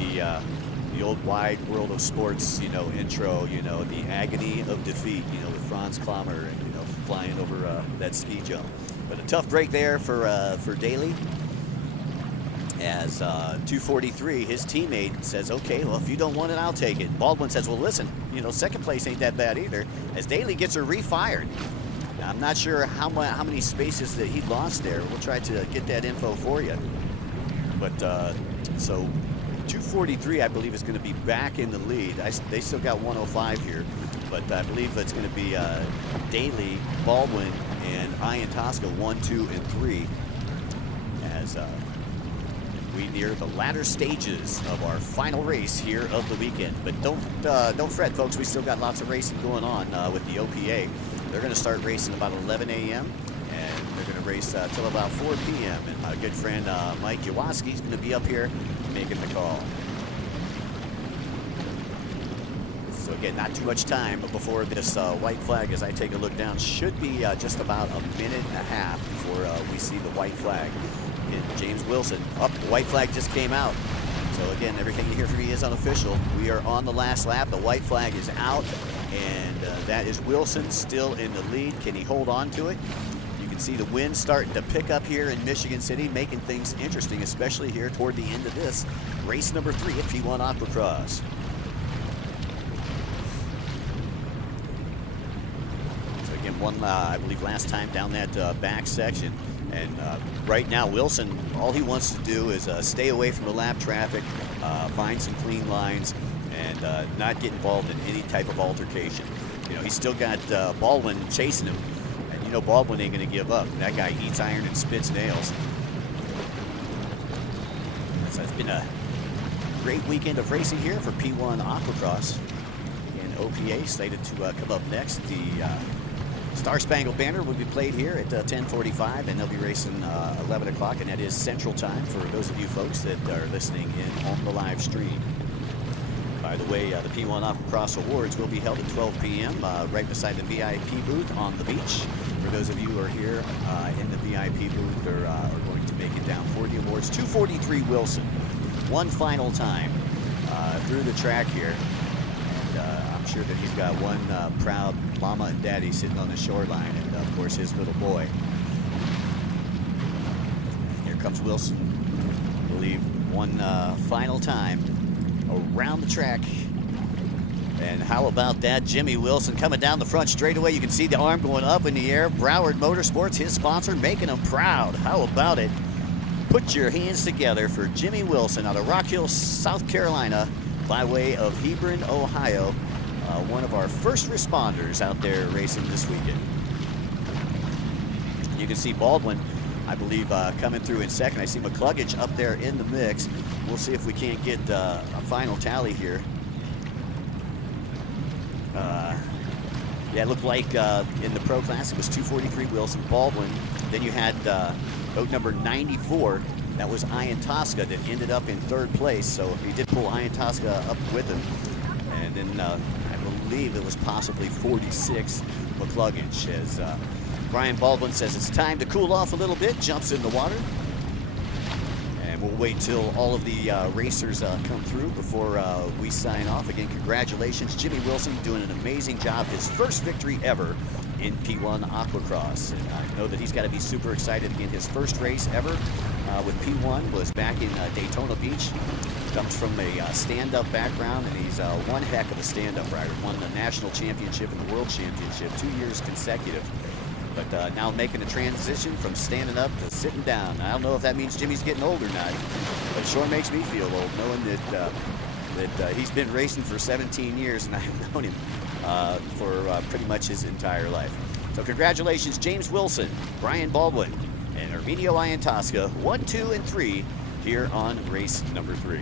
the old Wide World of Sports, you know, intro. You know, the agony of defeat. You know, with Franz Klammer, and you know, flying over that ski jump. But a tough break there for Daly. As 243, his teammate says, "Okay, well, if you don't want it, I'll take it." Baldwin says, "Well, listen, you know, second place ain't that bad either." As Daly gets her refired. I'm not sure how many spaces that he lost there. We'll try to get that info for you. But so 243, I believe, is going to be back in the lead. They still got 105 here, but I believe it's going to be Daly, Baldwin, and Ian Tosca 1, 2, and 3 as we near the latter stages of our final race here of the weekend. But don't fret, folks. We still got lots of racing going on with the OPA. They're going to start racing about 11 a.m. and they're going to race till about 4 p.m. And my good friend Mike Jaworski is going to be up here making the call. So again, not too much time before this white flag, as I take a look down, should be just about a minute and a half before we see the white flag. And James Wilson, up, the white flag just came out. So again, everything you hear from me is unofficial. We are on the last lap. The white flag is out, and that is Wilson still in the lead. Can he hold on to it? You can see the wind starting to pick up here in Michigan City, making things interesting, especially here toward the end of this race number 3 at P1 Aquacross. So again, I believe last time down that back section. And right now, Wilson, all he wants to do is stay away from the lap traffic, find some clean lines, and not get involved in any type of altercation. You know, he's still got Baldwin chasing him, and you know Baldwin ain't going to give up. That guy eats iron and spits nails. So it's been a great weekend of racing here for P1 Aquacross. And OPA slated to come up next. The Star Spangled Banner will be played here at 10:45, and they'll be racing 11 o'clock, and that is Central Time for those of you folks that are listening in on the live stream. By the way, the P1 Aquacross Awards will be held at 12 p.m. Right beside the VIP booth on the beach. For those of you who are here in the VIP booth or are going to make it down for the awards, 243 Wilson, one final time through the track here. I'm sure that he's got one proud mama and daddy sitting on the shoreline, and of course his little boy. Here comes Wilson, I believe, one final time around the track. And how about that? Jimmy Wilson coming down the front straightaway. You can see the arm going up in the air. Broward Motorsports, his sponsor, making him proud. How about it? Put your hands together for Jimmy Wilson out of Rock Hill, South Carolina, by way of Hebron, Ohio. One of our first responders out there racing this weekend. You can see Baldwin, I believe, coming through in second. I see McCluggage up there in the mix. We'll see if we can't get a final tally here. Yeah, it looked like in the Pro Class it was 243 Wilson, Baldwin. Then you had boat number 94. That was Ian Tosca that ended up in 3rd place. So he did pull Ian Tosca up with him. And then I believe it was possibly 46 McCluggage, as Brian Baldwin says it's time to cool off a little bit, jumps in the water. And we'll wait till all of the racers come through before we sign off. Again, congratulations, Jimmy Wilson doing an amazing job. His first victory ever in P1 Aquacross. And I know that he's got to be super excited. Again, his first race ever with P1 was back in Daytona Beach. Comes from a stand-up background, and he's one heck of a stand-up rider. Won the national championship and the world championship 2 years consecutive. But now making the transition from standing up to sitting down. I don't know if that means Jimmy's getting old or not, but it sure makes me feel old knowing that he's been racing for 17 years, and I've known him for pretty much his entire life. So congratulations, James Wilson, Brian Baldwin, and Arminio Ian Tosca, 1, 2, and 3 here on race number 3.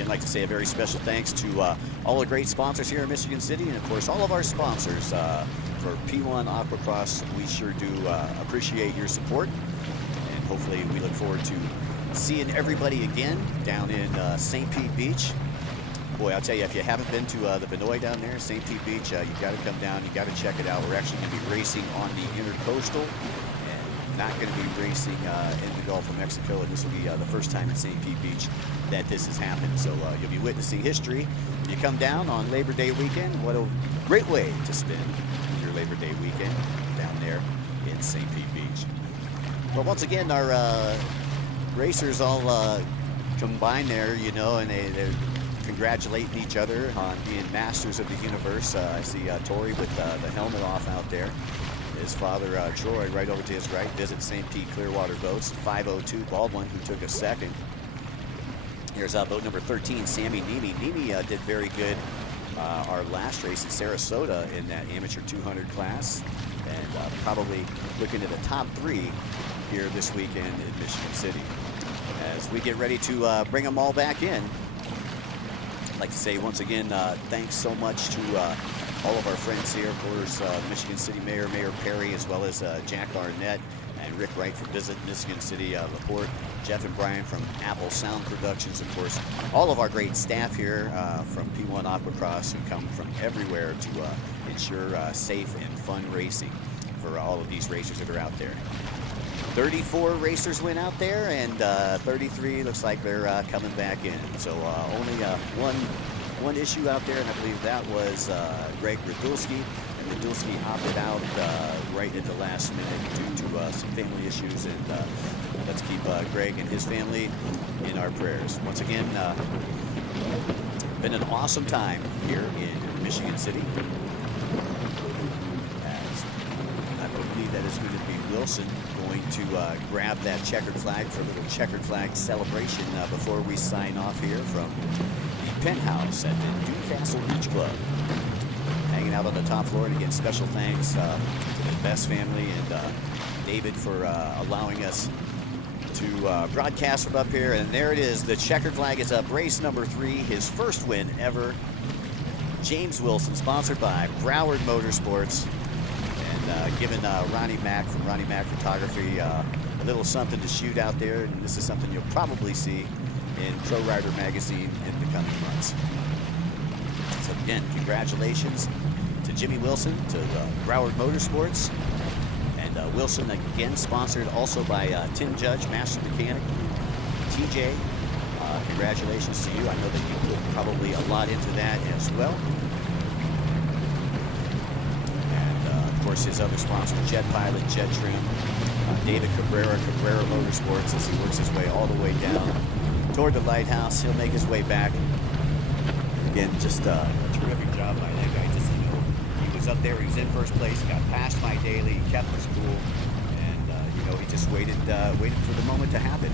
I'd like to say a very special thanks to all the great sponsors here in Michigan City, and of course all of our sponsors for P1 Aquacross. We sure do appreciate your support, and hopefully we look forward to seeing everybody again down in St. Pete Beach. Boy, I'll tell you, if you haven't been to the Vinoy down there, St. Pete Beach, you've got to come down, you've got to check it out. We're actually going to be racing on the Intercoastal, not going to be racing in the Gulf of Mexico, and this will be the first time in St. Pete Beach that this has happened. So you'll be witnessing history. You come down on Labor Day weekend. What a great way to spend your Labor Day weekend down there in St. Pete Beach. Well, once again, our racers all combined there, you know, and they're congratulating each other on being masters of the universe. I see Tori with the helmet off out there. His father, Troy, right over to his right, visits St. Pete Clearwater Boats. 502 Baldwin, who took a second. Here's boat number 13, Sammy Nemi. Nemi did very good our last race in Sarasota in that amateur 200 class, and probably looking at the top 3 here this weekend in Michigan City. As we get ready to bring them all back in, I'd like to say once again, thanks so much to all of our friends here, of course, Michigan City Mayor, Mayor Perry, as well as Jack Arnett and Rick Wright from Visit Michigan City Report, Jeff and Brian from Apple Sound Productions, of course, all of our great staff here from P1 Aquacross who come from everywhere to ensure safe and fun racing for all of these racers that are out there. 34 racers went out there, and 33 looks like they're coming back in. So only one issue out there, and I believe that was Greg Radulski. And Radulski opted out right at the last minute due to some family issues. And let's keep Greg and his family in our prayers. Once again, been an awesome time here in Michigan City. As I believe that is going to be Wilson going to grab that checkered flag for a little checkered flag celebration before we sign off here from the penthouse at the Newcastle Beach Club. Hanging out on the top floor, and again, special thanks to the Best family and David for allowing us to broadcast from up here. And there it is, the checkered flag is up, race number 3, his first win ever. James Wilson, sponsored by Broward Motorsports, and giving Ronnie Mack from Ronnie Mack Photography a little something to shoot out there. And this is something you'll probably see in Pro Rider Magazine in the coming months. So again, congratulations to Jimmy Wilson, to Broward Motorsports, and Wilson again sponsored also by Tim Judge, Master Mechanic. TJ, congratulations to you. I know that you put probably a lot into that as well. And of course his other sponsor, Jet Pilot, Jet Trim, David Cabrera, Cabrera Motorsports, as he works his way all the way down toward the lighthouse. He'll make his way back. Again, just a terrific job by that guy. Just, he was up there, he was in first place, got past my daily, he kept his cool, and he just waited for the moment to happen,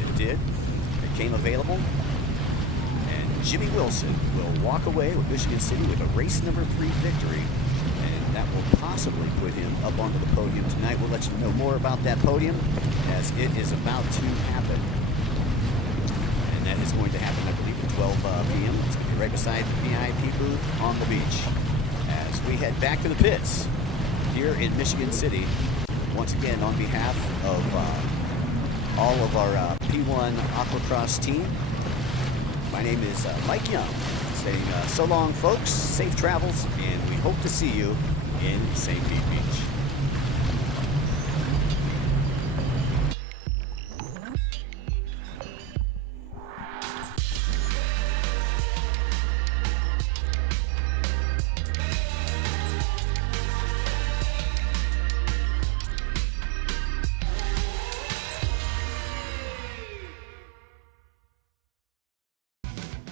and it did. It came available, and Jimmy Wilson will walk away with Michigan City with a race number 3 victory, and that will possibly put him up onto the podium tonight. We'll let you know more about that podium as it is about to happen. That is going to happen, I believe, at 12 p.m. It's going to be right beside the VIP booth on the beach as we head back to the pits here in Michigan City. Once again, on behalf of all of our P1 Aquacross team, my name is Mike Young, saying so long, folks, safe travels, and we hope to see you in St. Pete Beach.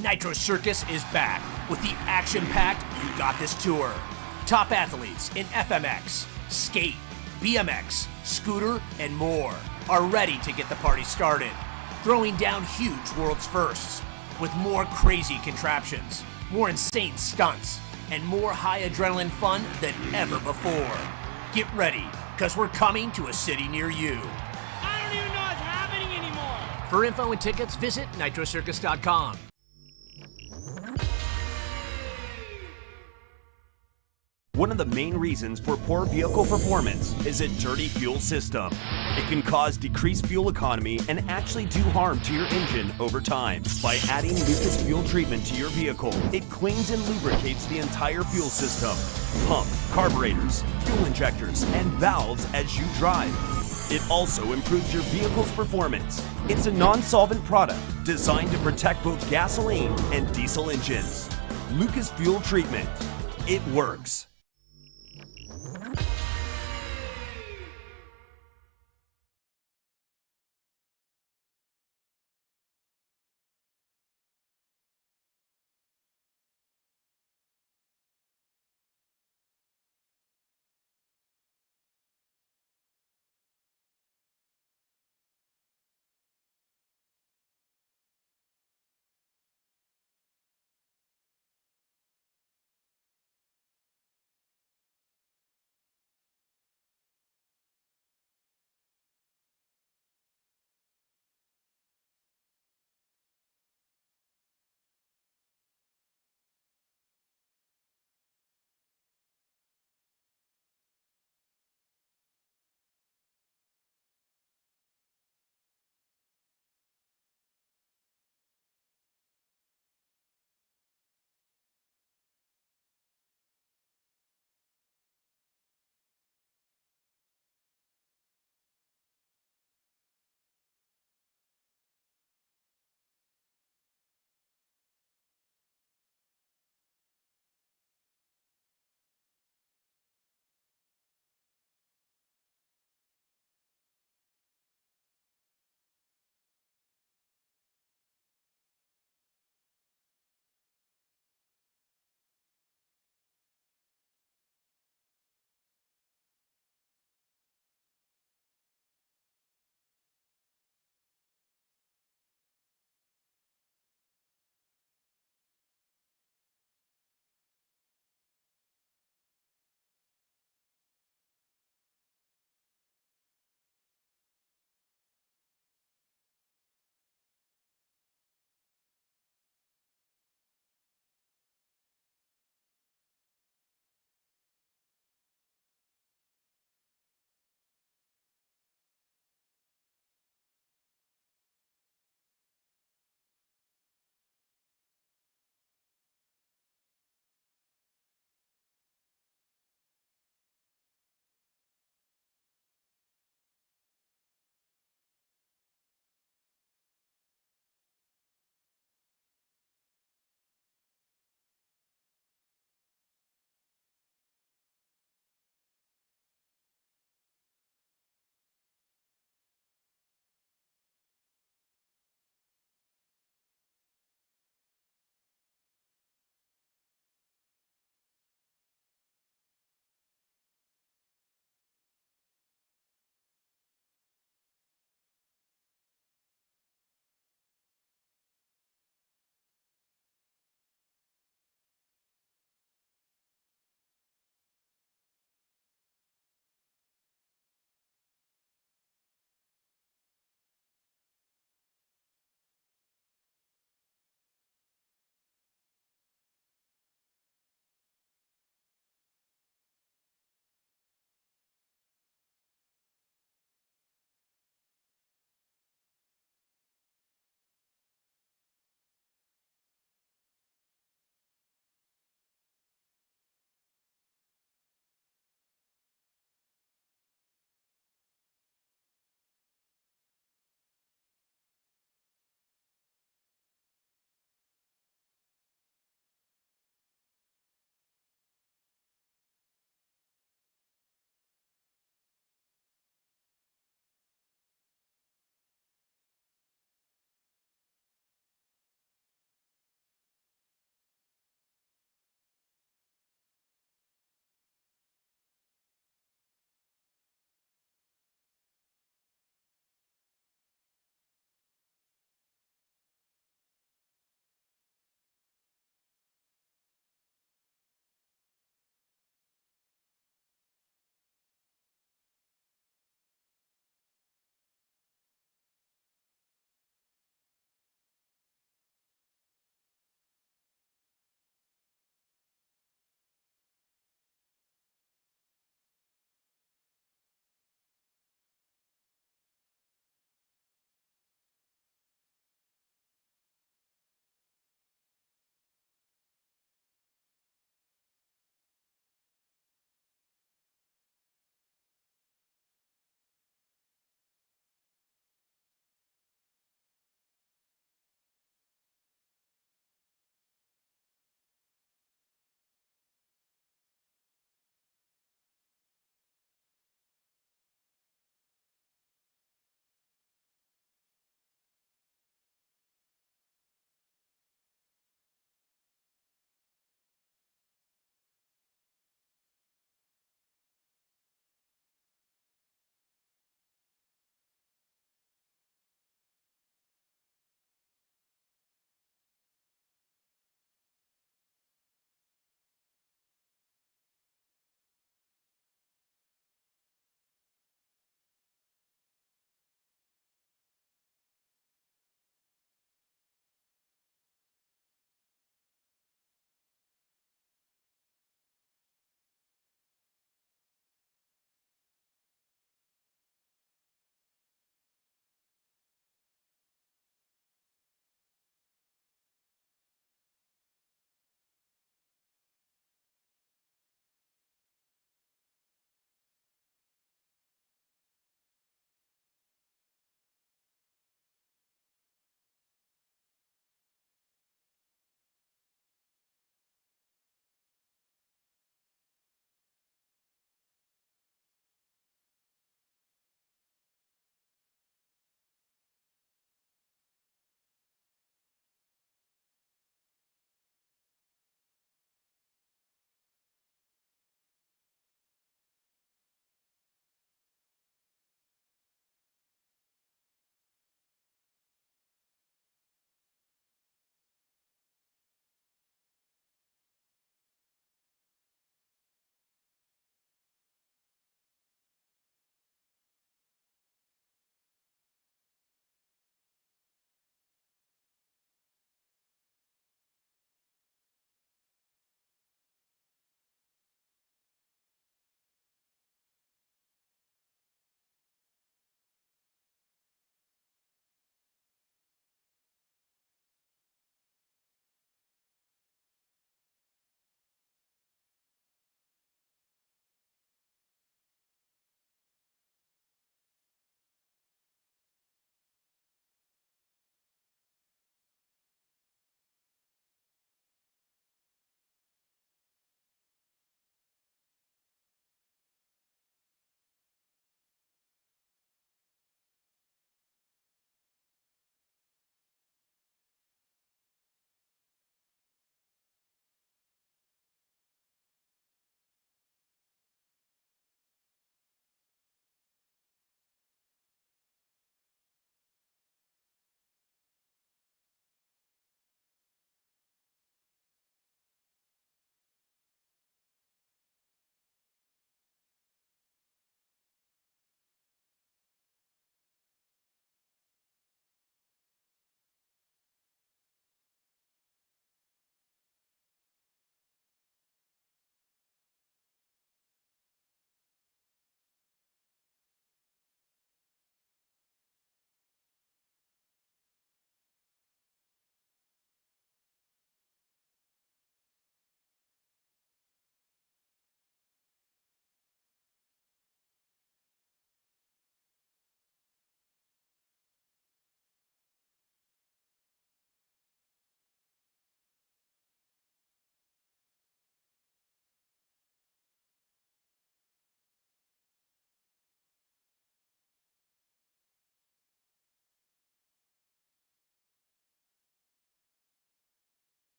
Nitro Circus is back with the action-packed You Got This tour. Top athletes in FMX, skate, BMX, scooter, and more are ready to get the party started, throwing down huge world's firsts with more crazy contraptions, more insane stunts, and more high adrenaline fun than ever before. Get ready, because we're coming to a city near you. I don't even know what's happening anymore. For info and tickets, visit nitrocircus.com. One of the main reasons for poor vehicle performance is a dirty fuel system. It can cause decreased fuel economy and actually do harm to your engine over time. By adding Lucas Fuel Treatment to your vehicle, it cleans and lubricates the entire fuel system, pump, carburetors, fuel injectors, and valves as you drive. It also improves your vehicle's performance. It's a non-solvent product designed to protect both gasoline and diesel engines. Lucas Fuel Treatment. It works.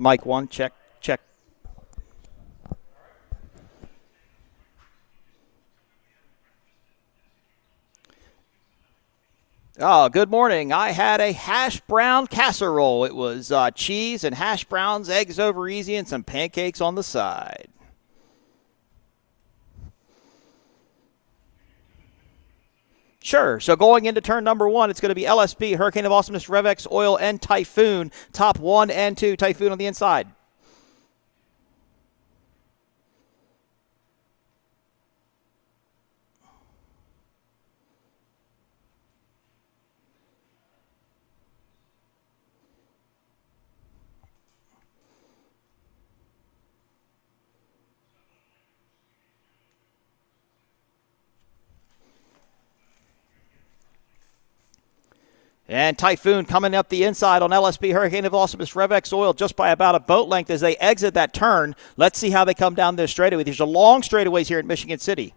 Mic 1, check, check. Oh, good morning. I had a hash brown casserole. It was cheese and hash browns, eggs over easy, and some pancakes on the side. Sure. So going into turn number 1, it's going to be LSP, Hurricane of Awesomeness, Revex, Oil, and Typhoon. Top 1 and 2, Typhoon on the inside. And Typhoon coming up the inside on LSP Hurricane of Awesomeness Revex Oil just by about a boat length as they exit that turn. Let's see how they come down this straightaway. These are long straightaways here in Michigan City.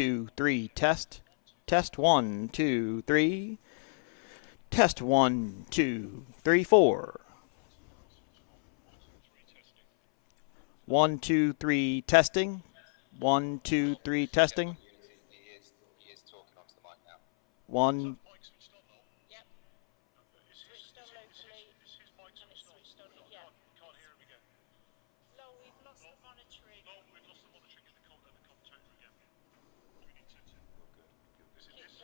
2, 3, test. Test 1, 2, 3. Test 1, 2, 3, 4. 1, 2, 3, testing. 1, 2, 3, testing. One. Yep. Switched on locally. And it's switched on. Yeah. Can't hear him again. Low, we've lost the monitoring. No, we've lost the monitoring in the commentator again. We need to. Is it this?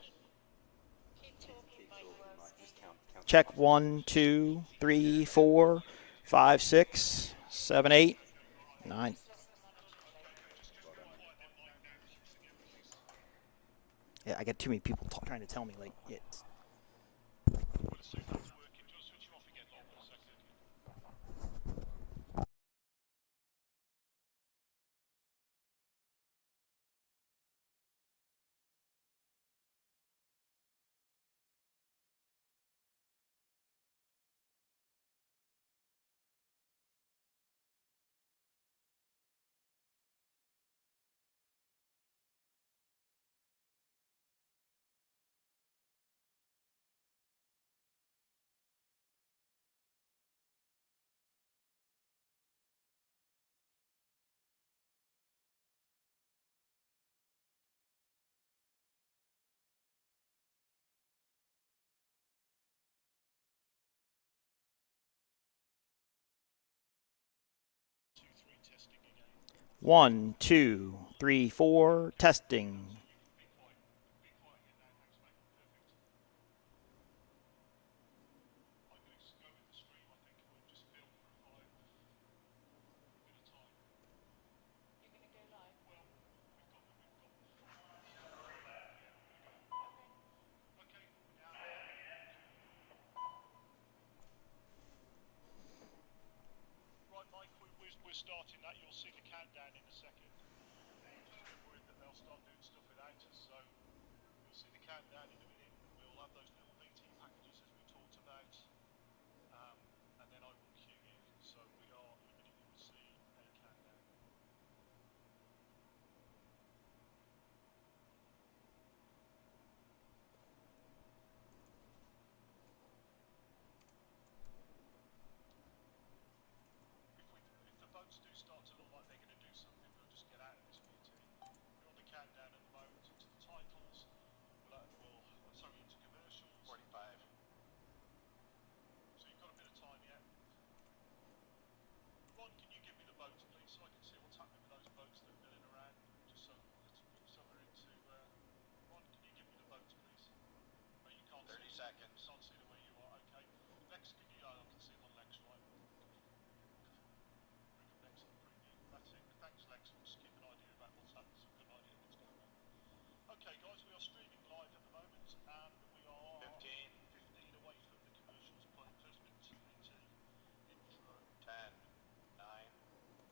Keep talking, Mike Wells. Check 1, 2, 3, 4, 5, 6, 7, 8, 9. Yeah, I got too many people trying to tell me, like, it's. Well, let's see if that's working. Do you want to switch him off again, Lon, for a second? 1, 2, 3, 4, testing. Right, Mike, we're starting that. You'll see the countdown in a second. Just a bit worried that they'll start doing stuff without us, so you'll see the countdown in a minute. We'll have those little VT packages as we talked about, and then I will cue you. So we are, in a minute, you will see a countdown. If the boats do start to look like they're going to do something, we'll just get out of this VT. We're on the countdown at the moment into the titles. Into commercials. 45. So you've got a bit of time yet. Ron, can you give me the boats, please, so I can see what's happening with those boats that are milling around? Just so we're into. Ron, can you give me the boats, please? No, you can't. 30 seconds. Can't see the way you are. Okay. Lex, can you? I can see them on Lex, right? Bring up Lex on the preview. That's it. Thanks, Lex. We'll just keep an idea about what's happening. So we've got an idea of what's going on. Okay, guys, we are streaming live at the moment, and we are 15 away from the commercials playing first bit 2VT intro. 10, 9, 8,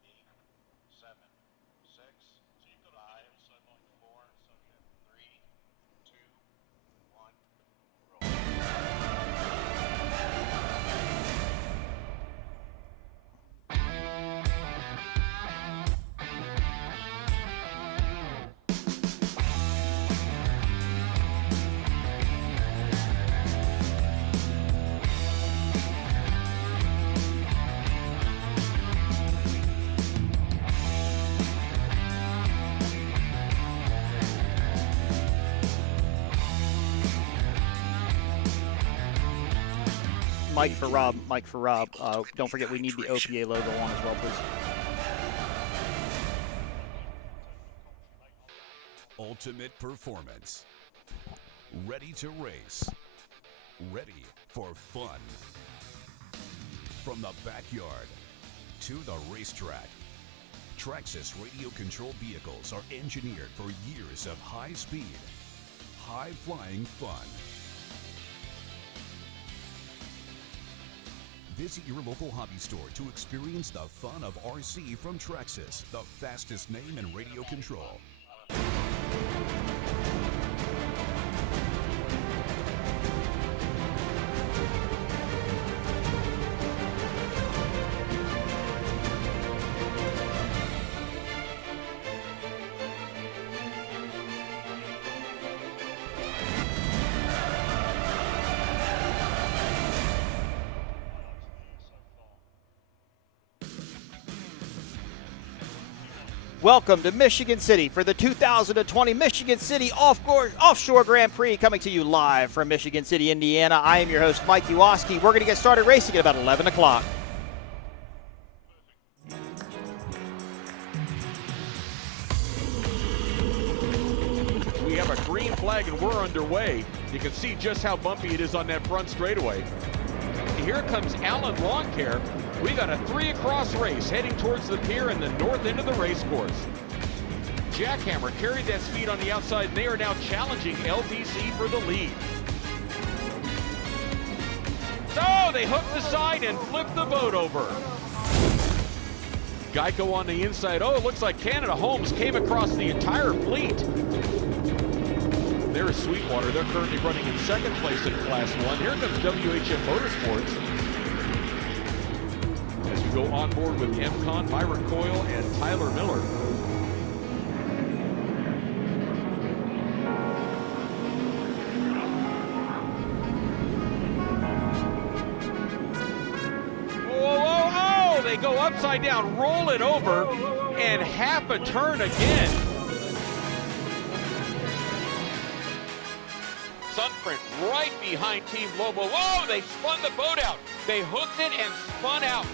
7, 6, so you've got 5, a minute or so, Mike. 4, so yeah. 3, 2, 1, roll. Mike for Rob. Mike for Rob. Don't forget we need the OPA logo on as well, please. Ultimate performance. Ready to race. Ready for fun. From the backyard to the racetrack, Traxxas radio-controlled vehicles are engineered for years of high speed, high-flying fun. Visit your local hobby store to experience the fun of RC from Traxxas, the fastest name in radio control. Welcome to Michigan City for the 2020 Michigan City Offshore Grand Prix, coming to you live from Michigan City, Indiana. I am your host, Mike Uwoski. We're going to get started racing at about 11 o'clock. We have a green flag and we're underway. You can see just how bumpy it is on that front straightaway. Here comes Alan Lawn Care. We got a 3 across race heading towards the pier and the north end of the race course. Jackhammer carried that speed on the outside, and they are now challenging LBC for the lead. So they hooked the side and flipped the boat over. Geico on the inside. Oh, it looks like Canada Homes came across the entire fleet. There is Sweetwater. They're currently running in second place in Class 1. Here comes WHM Motorsports. As we go on board with MCon, Myron Coyle, and Tyler Miller. Whoa, they go upside down, roll it over, and half a turn again. Sunprint right behind Team Lobo. Whoa, they spun the boat out. They hooked it and spun out.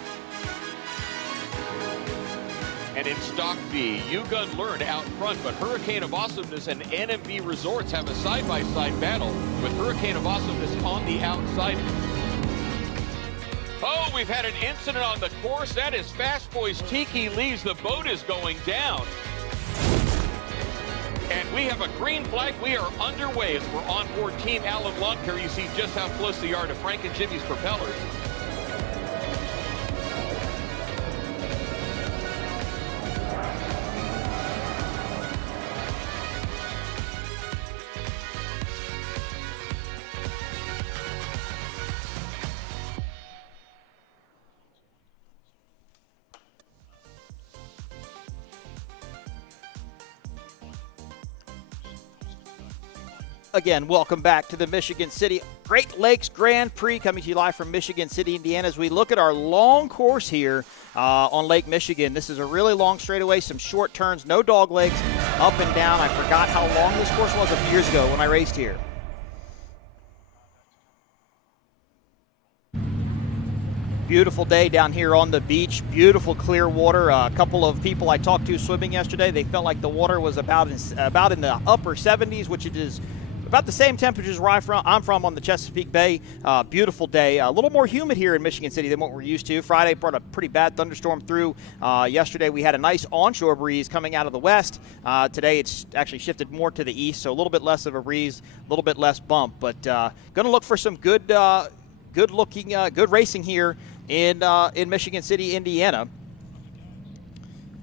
And in Stock B, U-Gun learned out front, but Hurricane of Awesomeness and NMB Resorts have a side-by-side battle with Hurricane of Awesomeness on the outside. Oh, we've had an incident on the course. That is Fast Boys Tiki leaves. The boat is going down. And we have a green flag. We are underway as we're on board Team Alan Lawn Care. You see just how close they are to Frank and Jimmy's propellers. Again, welcome back to the Michigan City Great Lakes Grand Prix, coming to you live from Michigan City, Indiana. As we look at our long course here on Lake Michigan, this is a really long straightaway, some short turns, no dog legs, up and down. I forgot how long this course was a few years ago when I raced here. Beautiful day down here on the beach, beautiful clear water. A couple of people I talked to swimming yesterday, they felt like the water was about in the upper 70s, which it is about the same temperatures where I'm from on the Chesapeake Bay. Beautiful day. A little more humid here in Michigan City than what we're used to. Friday brought a pretty bad thunderstorm through. Yesterday we had a nice onshore breeze coming out of the west. Today it's actually shifted more to the east, so a little bit less of a breeze, a little bit less bump. But going to look for some good racing here in Michigan City, Indiana.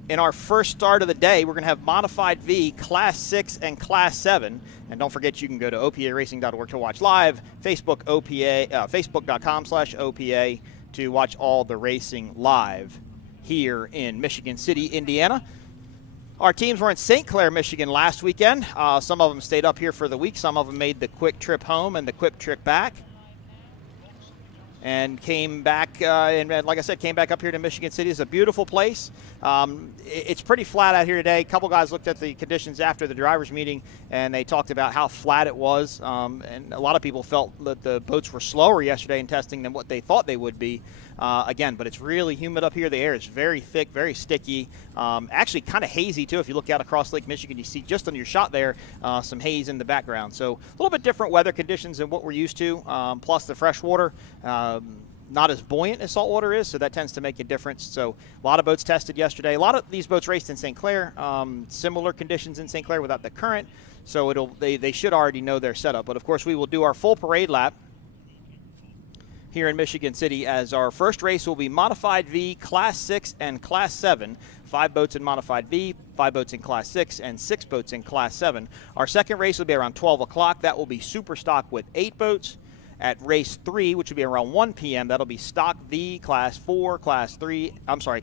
In our first start of the day, we're going to have Modified V, Class 6 and Class 7. And don't forget, you can go to oparacing.org to watch live, Facebook.com/OPA to watch all the racing live here in Michigan City, Indiana. Our teams were in St. Clair, Michigan last weekend. Some of them stayed up here for the week. Some of them made the quick trip home and the quick trip back. And came back, and like I said, came back up here to Michigan City. It's a beautiful place. It's pretty flat out here today. A couple guys looked at the conditions after the drivers' meeting, and they talked about how flat it was. And a lot of people felt that the boats were slower yesterday in testing than what they thought they would be. Again, but it's really humid up here. The air is very thick, very sticky, actually kind of hazy too. If you look out across Lake Michigan, you see just on your shot there some haze in the background. So a little bit different weather conditions than what we're used to, plus the fresh water. Not as buoyant as saltwater is, so that tends to make a difference. So a lot of boats tested yesterday. A lot of these boats raced in St. Clair, similar conditions in St. Clair without the current, so they should already know their setup. But of course, we will do our full parade lap here in Michigan City, as our first race will be Modified V, Class 6 and Class 7. 5 boats in Modified V, 5 boats in Class 6, and 6 boats in Class 7. Our second race will be around 12 o'clock. That will be Super Stock with 8 boats. At race 3, which will be around 1 p.m., that'll be Stock V, Class 4, Class 3,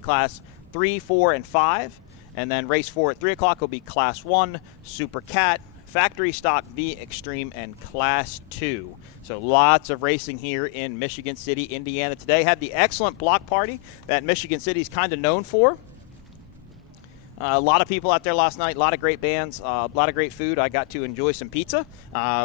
Class 3, 4, and 5. And then race 4 at 3 o'clock will be Class 1, Super Cat, Factory Stock V Extreme, and Class 2. So lots of racing here in Michigan City, Indiana today. Had the excellent block party that Michigan City is kind of known for. A lot of people out there last night, a lot of great bands, a lot of great food. I got to enjoy some pizza,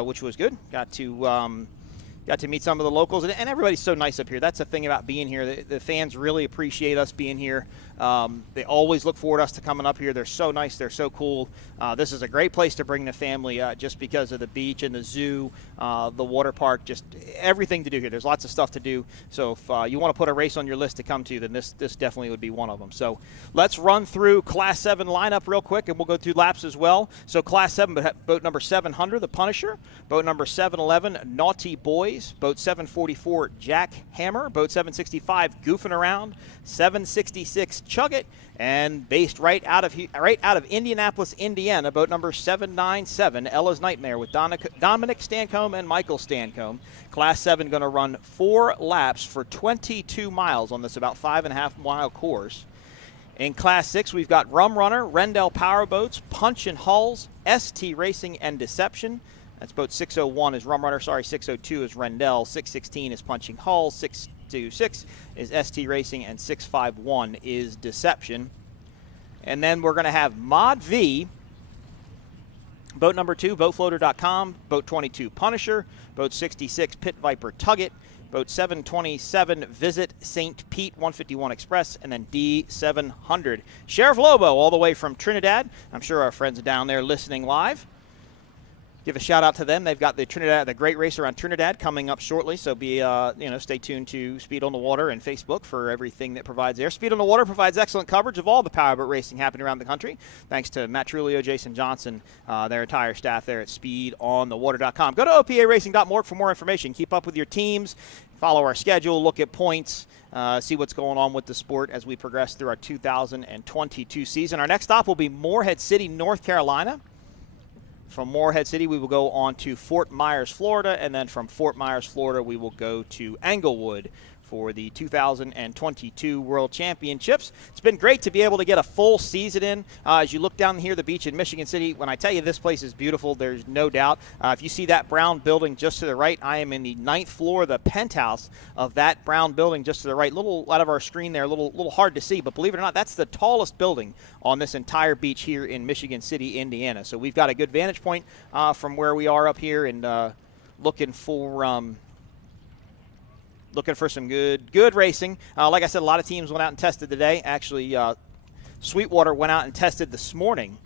which was good. Got to meet some of the locals, and everybody's so nice up here. That's the thing about being here. The fans really appreciate us being here. They always look forward to us to coming up here. They're so nice. They're so cool. This is a great place to bring the family just because of the beach and the zoo, the water park, just everything to do here. There's lots of stuff to do. So if you want to put a race on your list to come to, then this definitely would be one of them. So let's run through Class 7 lineup real quick, and we'll go through laps as well. So Class 7, boat number 700, the Punisher. Boat number 711, Naughty Boys. Boat 744, Jack Hammer. Boat 765, Goofing Around. 766, Chug It, and based right out of Indianapolis, Indiana, boat number 797, Ella's Nightmare, with Dominic Stancombe and Michael Stancombe. Class 7 going to run 4 laps for 22 miles on this about 5.5 mile course. In Class 6, we've got Rum Runner, Rendell Powerboats, Punch and Hulls, ST Racing, and Deception. That's boat 601 is Rum Runner, 602 is Rendell, 616 is Punching Hulls, 626 is ST Racing, and 651 is Deception. And then we're going to have Mod V, boat number 2, boatfloater.com, boat 22, Punisher, boat 66, Pit Viper Tugget, boat 727, Visit St. Pete 151 Express, and then D700. Sheriff Lobo all the way from Trinidad. I'm sure our friends are down there listening live. Give a shout out to them. They've got the Great Race around Trinidad coming up shortly. So stay tuned to Speed on the Water and Facebook for everything that provides there. Speed on the Water provides excellent coverage of all the powerboat racing happening around the country. Thanks to Matt Trulio, Jason Johnson, their entire staff there at SpeedOnTheWater.com. Go to oparacing.org for more information. Keep up with your teams, follow our schedule, look at points, see what's going on with the sport as we progress through our 2022 season. Our next stop will be Morehead City, North Carolina. From Morehead City, we will go on to Fort Myers, Florida, and then from Fort Myers, Florida, we will go to Englewood for the 2022 World Championships. It's been great to be able to get a full season in. As you look down here, the beach in Michigan City, when I tell you this place is beautiful, there's no doubt. If you see that brown building just to the right, I am in the 9th floor, the penthouse of that brown building just to the right. A little out of our screen there, a little hard to see, but believe it or not, that's the tallest building on this entire beach here in Michigan City, Indiana. So we've got a good vantage point from where we are up here, and looking for some good racing. Like I said, a lot of teams went out and tested today. Actually, Sweetwater went out and tested this morning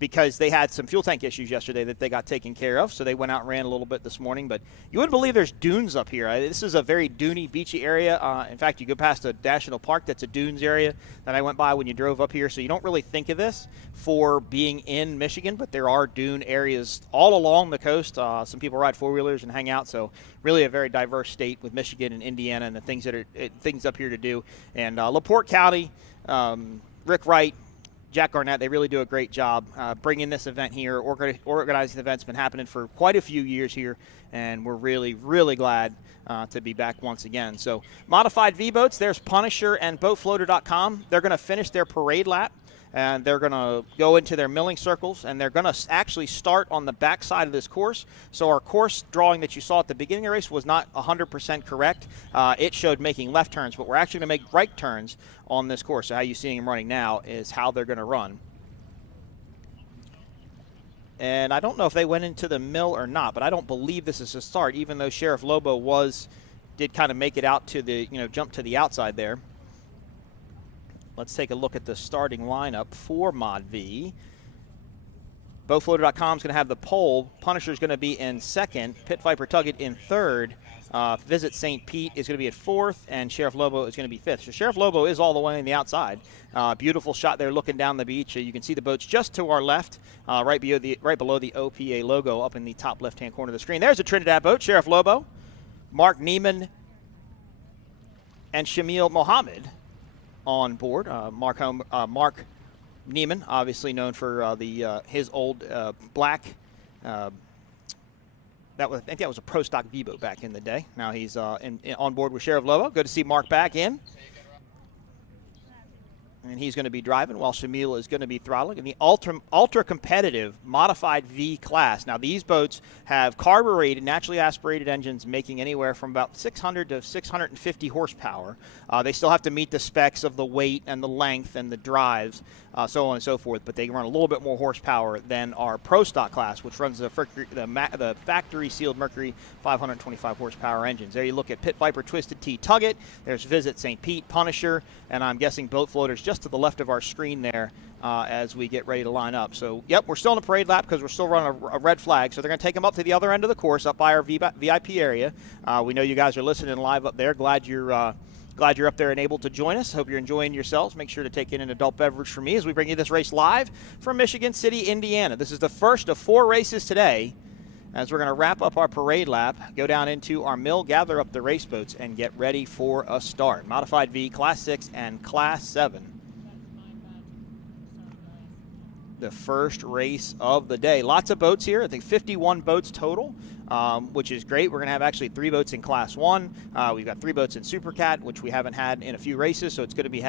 because they had some fuel tank issues yesterday that they got taken care of. So they went out and ran a little bit this morning. But you wouldn't believe there's dunes up here. This is a very duney, beachy area. In fact, you go past a national park that's a dunes area that I went by when you drove up here. So you don't really think of this for being in Michigan, but there are dune areas all along the coast. Some people ride four-wheelers and hang out. So really a very diverse state with Michigan and Indiana and the things up here to do. And LaPorte County, Rick Wright, Jack Garnett, they really do a great job bringing this event here. Organizing the event's been happening for quite a few years here, and we're really, really glad to be back once again. So modified V-boats, there's Punisher and BoatFloater.com. They're going to finish their parade lap, and they're going to go into their milling circles, and they're going to actually start on the back side of this course. So our course drawing that you saw at the beginning of the race was not 100% correct. It showed making left turns, but we're actually going to make right turns on this course. So how you see them running now is how they're going to run. And I don't know if they went into the mill or not, but I don't believe this is a start, even though Sheriff Lobo did kind of make it out to the, jump to the outside there. Let's take a look at the starting lineup for Mod V. BoatFloater.com is going to have the pole. Punisher is going to be in second. Pit Viper Tugget in third. Visit St. Pete is going to be at fourth, and Sheriff Lobo is going to be fifth. So Sheriff Lobo is all the way on the outside. Beautiful shot there looking down the beach. You can see the boats just to our left, right below the OPA logo up in the top left-hand corner of the screen. There's a Trinidad boat, Sheriff Lobo, Mark Neiman, and Shamil Mohammed on board. Mark Neiman, obviously known for his old black. I think that was a Pro Stock V-boat back in the day. Now he's on board with Sheriff Lobo. Good to see Mark back in. And he's going to be driving while Shamil is going to be throttling in the ultra-competitive modified V class. Now, these boats have carbureted, naturally aspirated engines making anywhere from about 600 to 650 horsepower. They still have to meet the specs of the weight and the length and the drives so on and so forth. But they run a little bit more horsepower than our Pro Stock class, which runs the factory sealed Mercury 525 horsepower engines. There you look at Pit Viper, Twisted Tea, Tuggett. There's Visit St. Pete, Punisher, and I'm guessing Boat Floaters just to the left of our screen there as we get ready to line up. So, yep, we're still in the parade lap because we're still running a red flag. So they're going to take them up to the other end of the course, up by our VIP area. We know you guys are listening live up there. Glad you're up there and able to join us. Hope you're enjoying yourselves. Make sure to take in an adult beverage for me as we bring you this race live from Michigan City, Indiana. This is the first of 4 races today as we're going to wrap up our parade lap, go down into our mill, gather up the race boats, and get ready for a start. Modified V, Class 6, and Class 7. The first race of the day. Lots of boats here. I think 51 boats total, which is great. We're going to have actually 3 boats in Class 1. We've got 3 boats in Super Cat, which we haven't had in a few races, so it's going to be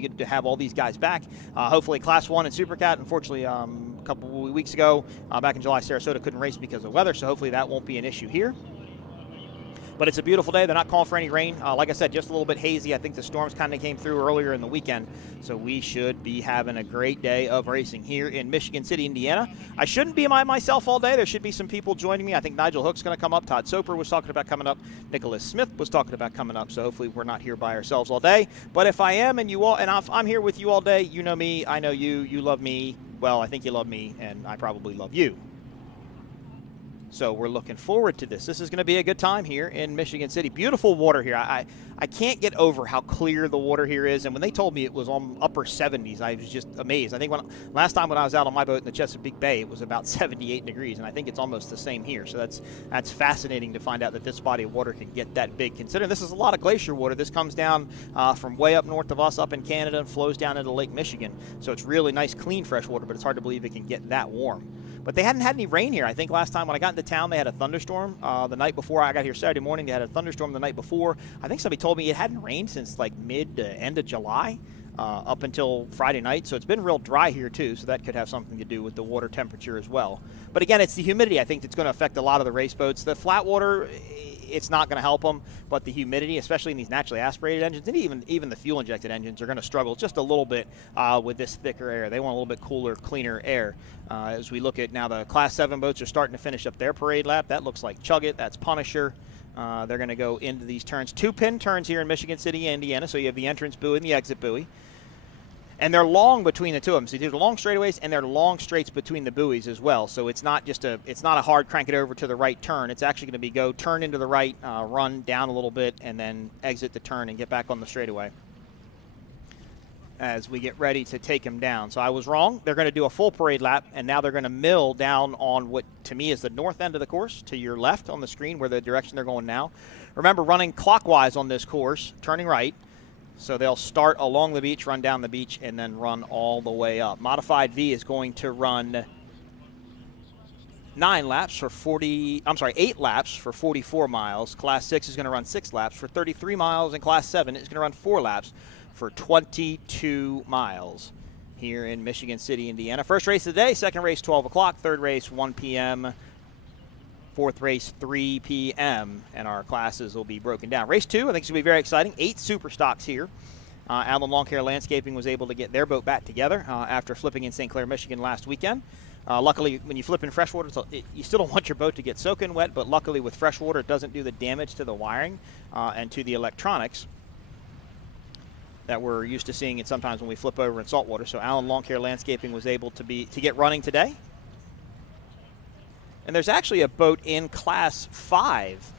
good to have all these guys back. Hopefully Class 1 and Super Cat. Unfortunately, a couple of weeks ago, back in July, Sarasota couldn't race because of weather, so hopefully that won't be an issue here. But it's a beautiful day. They're not calling for any rain. Like I said, just a little bit hazy. I think the storms kind of came through earlier in the weekend. So we should be having a great day of racing here in Michigan City, Indiana. I shouldn't be by myself all day. There should be some people joining me. I think Nigel Hook's going to come up. Todd Soper was talking about coming up. Nicholas Smith was talking about coming up. So hopefully we're not here by ourselves all day. But if I am and I'm here with you all day, you know me, I know you, you love me. Well, I think you love me, and I probably love you. So we're looking forward to this. This is going to be a good time here in Michigan City. Beautiful water here. I can't get over how clear the water here is. And when they told me it was on upper 70s, I was just amazed. I think last time when I was out on my boat in the Chesapeake Bay, it was about 78 degrees, and I think it's almost the same here. So that's fascinating to find out that this body of water can get that big. Considering this is a lot of glacier water. This comes down from way up north of us, up in Canada, and flows down into Lake Michigan. So it's really nice, clean, fresh water, but it's hard to believe it can get that warm. But they hadn't had any rain here. I think last time when I got into town, they had a thunderstorm. The night before I got here Saturday morning, they had a thunderstorm the night before. I think somebody told me it hadn't rained since like mid to end of July up until Friday night. So it's been real dry here too, so that could have something to do with the water temperature as well. But again, it's the humidity, I think, that's going to affect a lot of the race boats. The flat water, it's not going to help them, but the humidity, especially in these naturally aspirated engines, and even the fuel-injected engines, are going to struggle just a little bit with this thicker air. They want a little bit cooler, cleaner air. As we look at now, the Class 7 boats are starting to finish up their parade lap. That looks like Chuggett. That's Punisher. They're going to go into these turns. 2-pin turns here in Michigan City, Indiana, so you have the entrance buoy and the exit buoy. And they're long between the two of them. So there's long straightaways and there are long straights between the buoys as well. So it's not a hard crank it over to the right turn. It's actually going to go turn into the right, run down a little bit, and then exit the turn and get back on the straightaway as we get ready to take them down. So I was wrong. They're going to do a full parade lap, and now they're going to mill down on what to me is the north end of the course, to your left on the screen where the direction they're going now. Remember, running clockwise on this course, turning right. So they'll start along the beach, run down the beach, and then run all the way up. Modified V is going to run 8 laps for 44 miles. Class 6 is going to run 6 laps for 33 miles, and Class 7 is going to run 4 laps for 22 miles here in Michigan City, Indiana. First race of the day, second race 12 o'clock, third race 1 p.m., fourth race 3 p.m., and our classes will be broken down. Race 2, I think it's going to be very exciting. 8 super stocks here. Allen Lawn Care Landscaping was able to get their boat back together after flipping in St. Clair, Michigan last weekend. Luckily, when you flip in freshwater, you still don't want your boat to get soaking wet, but luckily with freshwater, it doesn't do the damage to the wiring and to the electronics that we're used to seeing it sometimes when we flip over in saltwater. So Allen Lawn Care Landscaping was able to get running today. And there's actually a boat in Class 5,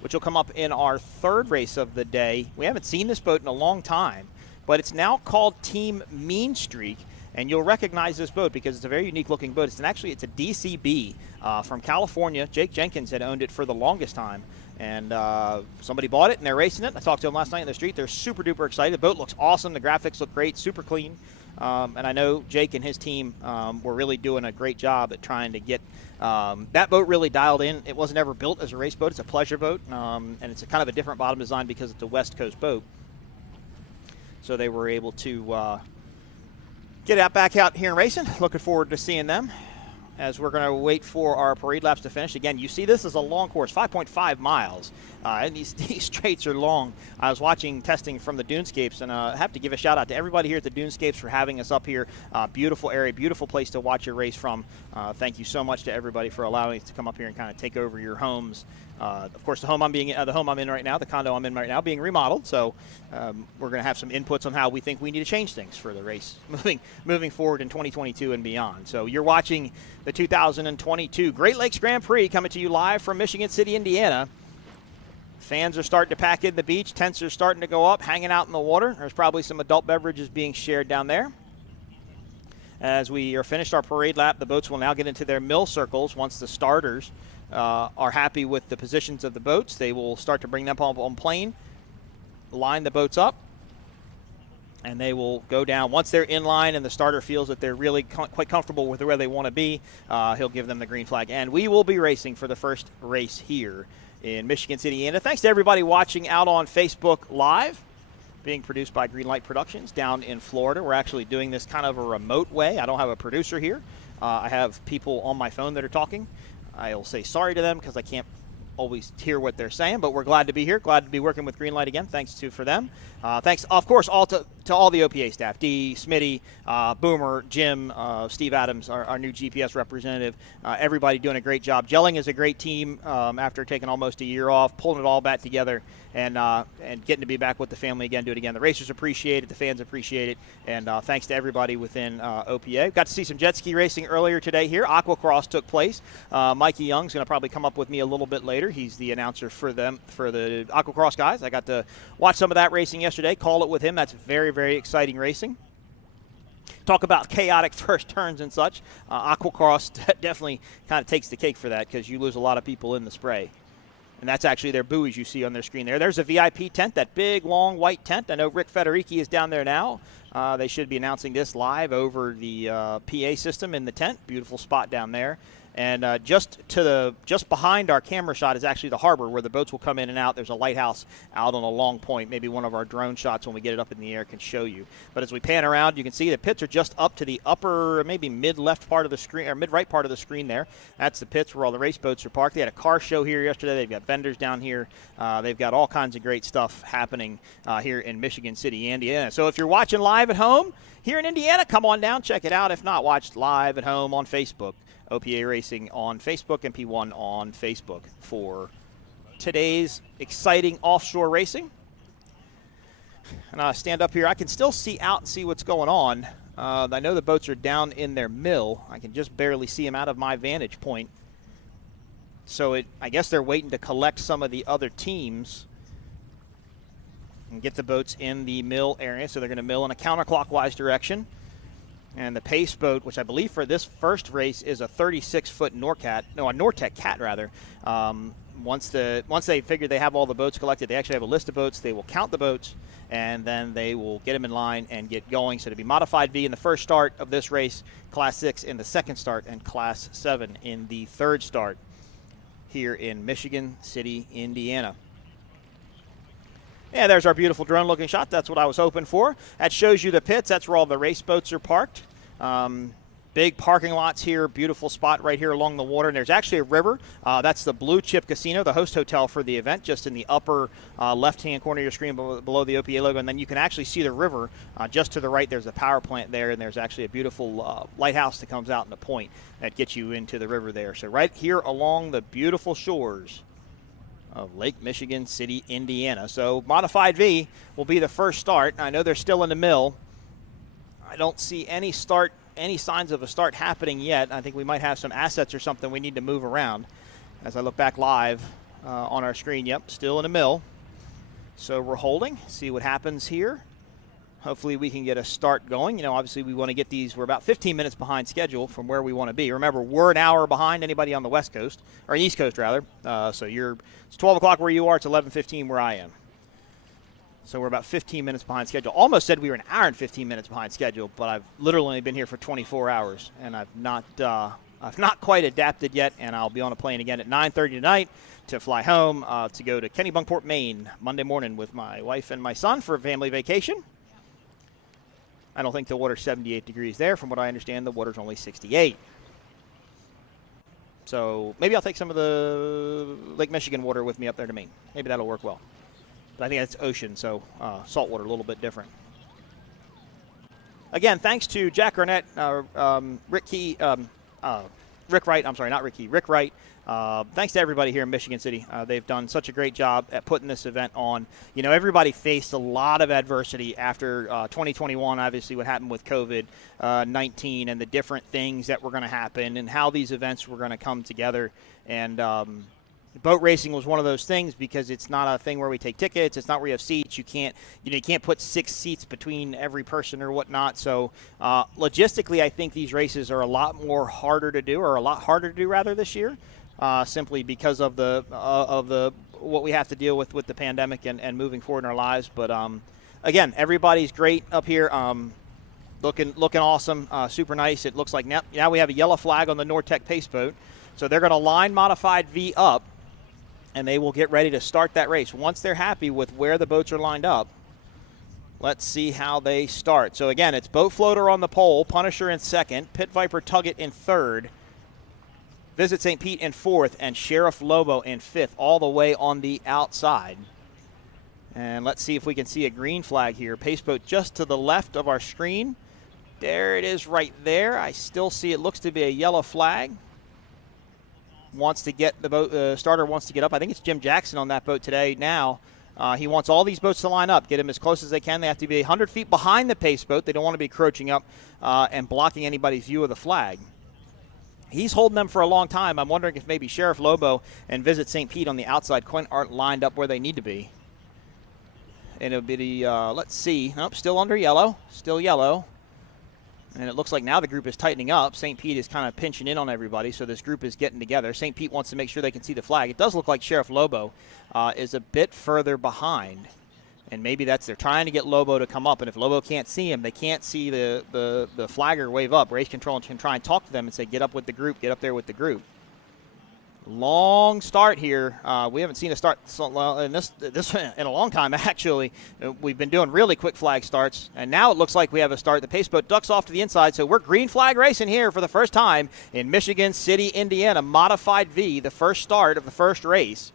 which will come up in our third race of the day. We haven't seen this boat in a long time, but it's now called Team Mean Streak, and you'll recognize this boat because it's a very unique-looking boat. It's a DCB from California. Jake Jenkins had owned it for the longest time, and somebody bought it, and they're racing it. I talked to them last night in the street. They're super-duper excited. The boat looks awesome. The graphics look great, super clean. And I know Jake and his team were really doing a great job at trying to get that boat really dialed in. It wasn't ever built as a race boat. It's a pleasure boat, and it's a kind of a different bottom design because it's a West Coast boat. So they were able to get back out here and racing. Looking forward to seeing them. as we're going to wait for our parade laps to finish. Again, you see this is a long course, 5.5 miles, and these straights are long. I was watching testing from the Dunescapes, and I have to give a shout out to everybody here at the Dunescapes for having us up here. Beautiful area, beautiful place to watch your race from. Thank you so much to everybody for allowing us to come up here and kind of take over your homes. Of course, the home I'm in right now, the condo I'm in right now, being remodeled. So we're going to have some inputs on how we think we need to change things for the race moving forward in 2022 and beyond. So you're watching the 2022 Great Lakes Grand Prix coming to you live from Michigan City, Indiana. Fans are starting to pack in the beach. Tents are starting to go up, hanging out in the water. There's probably some adult beverages being shared down there. As we are finished our parade lap, the boats will now get into their mill circles. Once the starters are happy with the positions of the boats, they will start to bring them up on plane, line the boats up, and they will go down. Once they're in line and the starter feels that they're really quite comfortable with where they want to be, he'll give them the green flag. And we will be racing for the first race here in Michigan City, Indiana. Thanks to everybody watching out on Facebook Live, being produced by Greenlight Productions down in Florida. We're actually doing this kind of a remote way. I don't have a producer here. I have people on my phone that are talking. I'll say sorry to them because I can't always hear what they're saying, but we're glad to be here, glad to be working with Greenlight again. Thanks for them. Thanks, of course, to all the OPA staff, Dee, Smitty, Boomer, Jim, Steve Adams, our new GPS representative, everybody doing a great job. Gelling is a great team after taking almost a year off, pulling it all back together, and getting to be back with the family again, do it again. The racers appreciate it, the fans appreciate it, and thanks to everybody within OPA. Got to see some jet ski racing earlier today here. Aquacross took place. Mikey Young's going to probably come up with me a little bit later. He's the announcer for the Aquacross guys. I got to watch some of that racing yesterday, call it with him. That's very, very exciting racing. Talk about chaotic first turns and such. Aquacross definitely kind of takes the cake for that because you lose a lot of people in the spray. And that's actually their buoys you see on their screen there. There's a VIP tent, that big, long, white tent. I know Rick Federici is down there now. They should be announcing this live over the PA system in the tent. Beautiful spot down there. And just behind our camera shot is actually the harbor where the boats will come in and out. There's a lighthouse out on a long point. Maybe one of our drone shots when we get it up in the air can show you. But as we pan around, you can see the pits are just up to the upper, maybe mid-left part of the screen, or mid-right part of the screen there. That's the pits where all the race boats are parked. They had a car show here yesterday. They've got vendors down here. They've got all kinds of great stuff happening here in Michigan City, Indiana. So if you're watching live at home here in Indiana, come on down, check it out. If not, watch live at home on Facebook. OPA Racing on Facebook and P1 on Facebook for today's exciting offshore racing. And I stand up here. I can still see out and see what's going on. I know the boats are down in their mill. I can just barely see them out of my vantage point. So I guess they're waiting to collect some of the other teams and get the boats in the mill area. So they're going to mill in a counterclockwise direction. And the pace boat, which I believe for this first race is a 36-foot Nortec Cat rather. Once they figure they have all the boats collected, they actually have a list of boats. They will count the boats, and then they will get them in line and get going. So it'll be Modified V in the first start of this race, Class 6 in the second start, and Class 7 in the third start here in Michigan City, Indiana. Yeah, there's our beautiful drone-looking shot. That's what I was hoping for. That shows you the pits. That's where all the race boats are parked. Big parking lots here. Beautiful spot right here along the water. And there's actually a river. That's the Blue Chip Casino, the host hotel for the event, just in the upper left-hand corner of your screen below the OPA logo. And then you can actually see the river just to the right. There's a power plant there, and there's actually a beautiful lighthouse that comes out in the point that gets you into the river there. So right here along the beautiful shores of Lake Michigan City, Indiana. So Modified V will be the first start. I know they're still in the mill. I don't see any signs of a start happening yet. I think we might have some assets or something we need to move around. As I look back live on our screen, yep, still in the mill. So we're holding, see what happens here. Hopefully we can get a start going. You know, obviously we want to get these. We're about 15 minutes behind schedule from where we want to be. Remember, we're an hour behind anybody on the West Coast, or East Coast rather. So it's 12 o'clock where you are. It's 11:15 where I am. So we're about 15 minutes behind schedule. Almost said we were an hour and 15 minutes behind schedule, but I've literally only been here for 24 hours, and I've not quite adapted yet. And I'll be on a plane again at 9:30 tonight to fly home to go to Kennebunkport, Maine, Monday morning with my wife and my son for a family vacation. I don't think the water's 78 degrees there. From what I understand, the water's only 68. So maybe I'll take some of the Lake Michigan water with me up there to Maine. Maybe that'll work well. But I think that's ocean, so salt water a little bit different. Again, thanks to Jack Arnett, Rick Wright. I'm sorry, not Rick Key. Rick Wright. Thanks to everybody here in Michigan City. They've done such a great job at putting this event on. You know, everybody faced a lot of adversity after 2021, obviously what happened with COVID-19 and the different things that were going to happen and how these events were going to come together. And boat racing was one of those things because it's not a thing where we take tickets. It's not where you have seats. You can't put 6 seats between every person or whatnot. So logistically, I think these races are a lot harder to do rather this year. Simply because of the what we have to deal with the pandemic and moving forward in our lives. But again, everybody's great up here. Looking awesome, super nice. It looks like now we have a yellow flag on the Nortec Pace boat, so they're going to line Modified V up, and they will get ready to start that race once they're happy with where the boats are lined up. Let's see how they start. So again, it's Boat Floater on the pole, Punisher in second, Pit Viper Tugget in third, Visit St. Pete in fourth, and Sheriff Lobo in fifth, all the way on the outside. And let's see if we can see a green flag here. Pace boat just to the left of our screen. There it is right there. I still see it looks to be a yellow flag. Wants to get the boat, starter wants to get up. I think it's Jim Jackson on that boat today now. He wants all these boats to line up, get them as close as they can. They have to be 100 feet behind the pace boat. They don't want to be encroaching up and blocking anybody's view of the flag. He's holding them for a long time. I'm wondering if maybe Sheriff Lobo and Visit St. Pete on the outside aren't lined up where they need to be. And it'll be the, let's see. Nope, still under yellow. Still yellow. And it looks like now the group is tightening up. St. Pete is kind of pinching in on everybody, so this group is getting together. St. Pete wants to make sure they can see the flag. It does look like Sheriff Lobo is a bit further behind. And maybe they're trying to get Lobo to come up. And if Lobo can't see him, they can't see the flagger wave up. Race control can try and talk to them and say, get up with the group, get up there with the group. Long start here. We haven't seen a start in this in a long time, actually. We've been doing really quick flag starts, and now it looks like we have a start. The pace boat ducks off to the inside, so we're green flag racing here for the first time in Michigan City, Indiana. Modified V, the first start of the first race.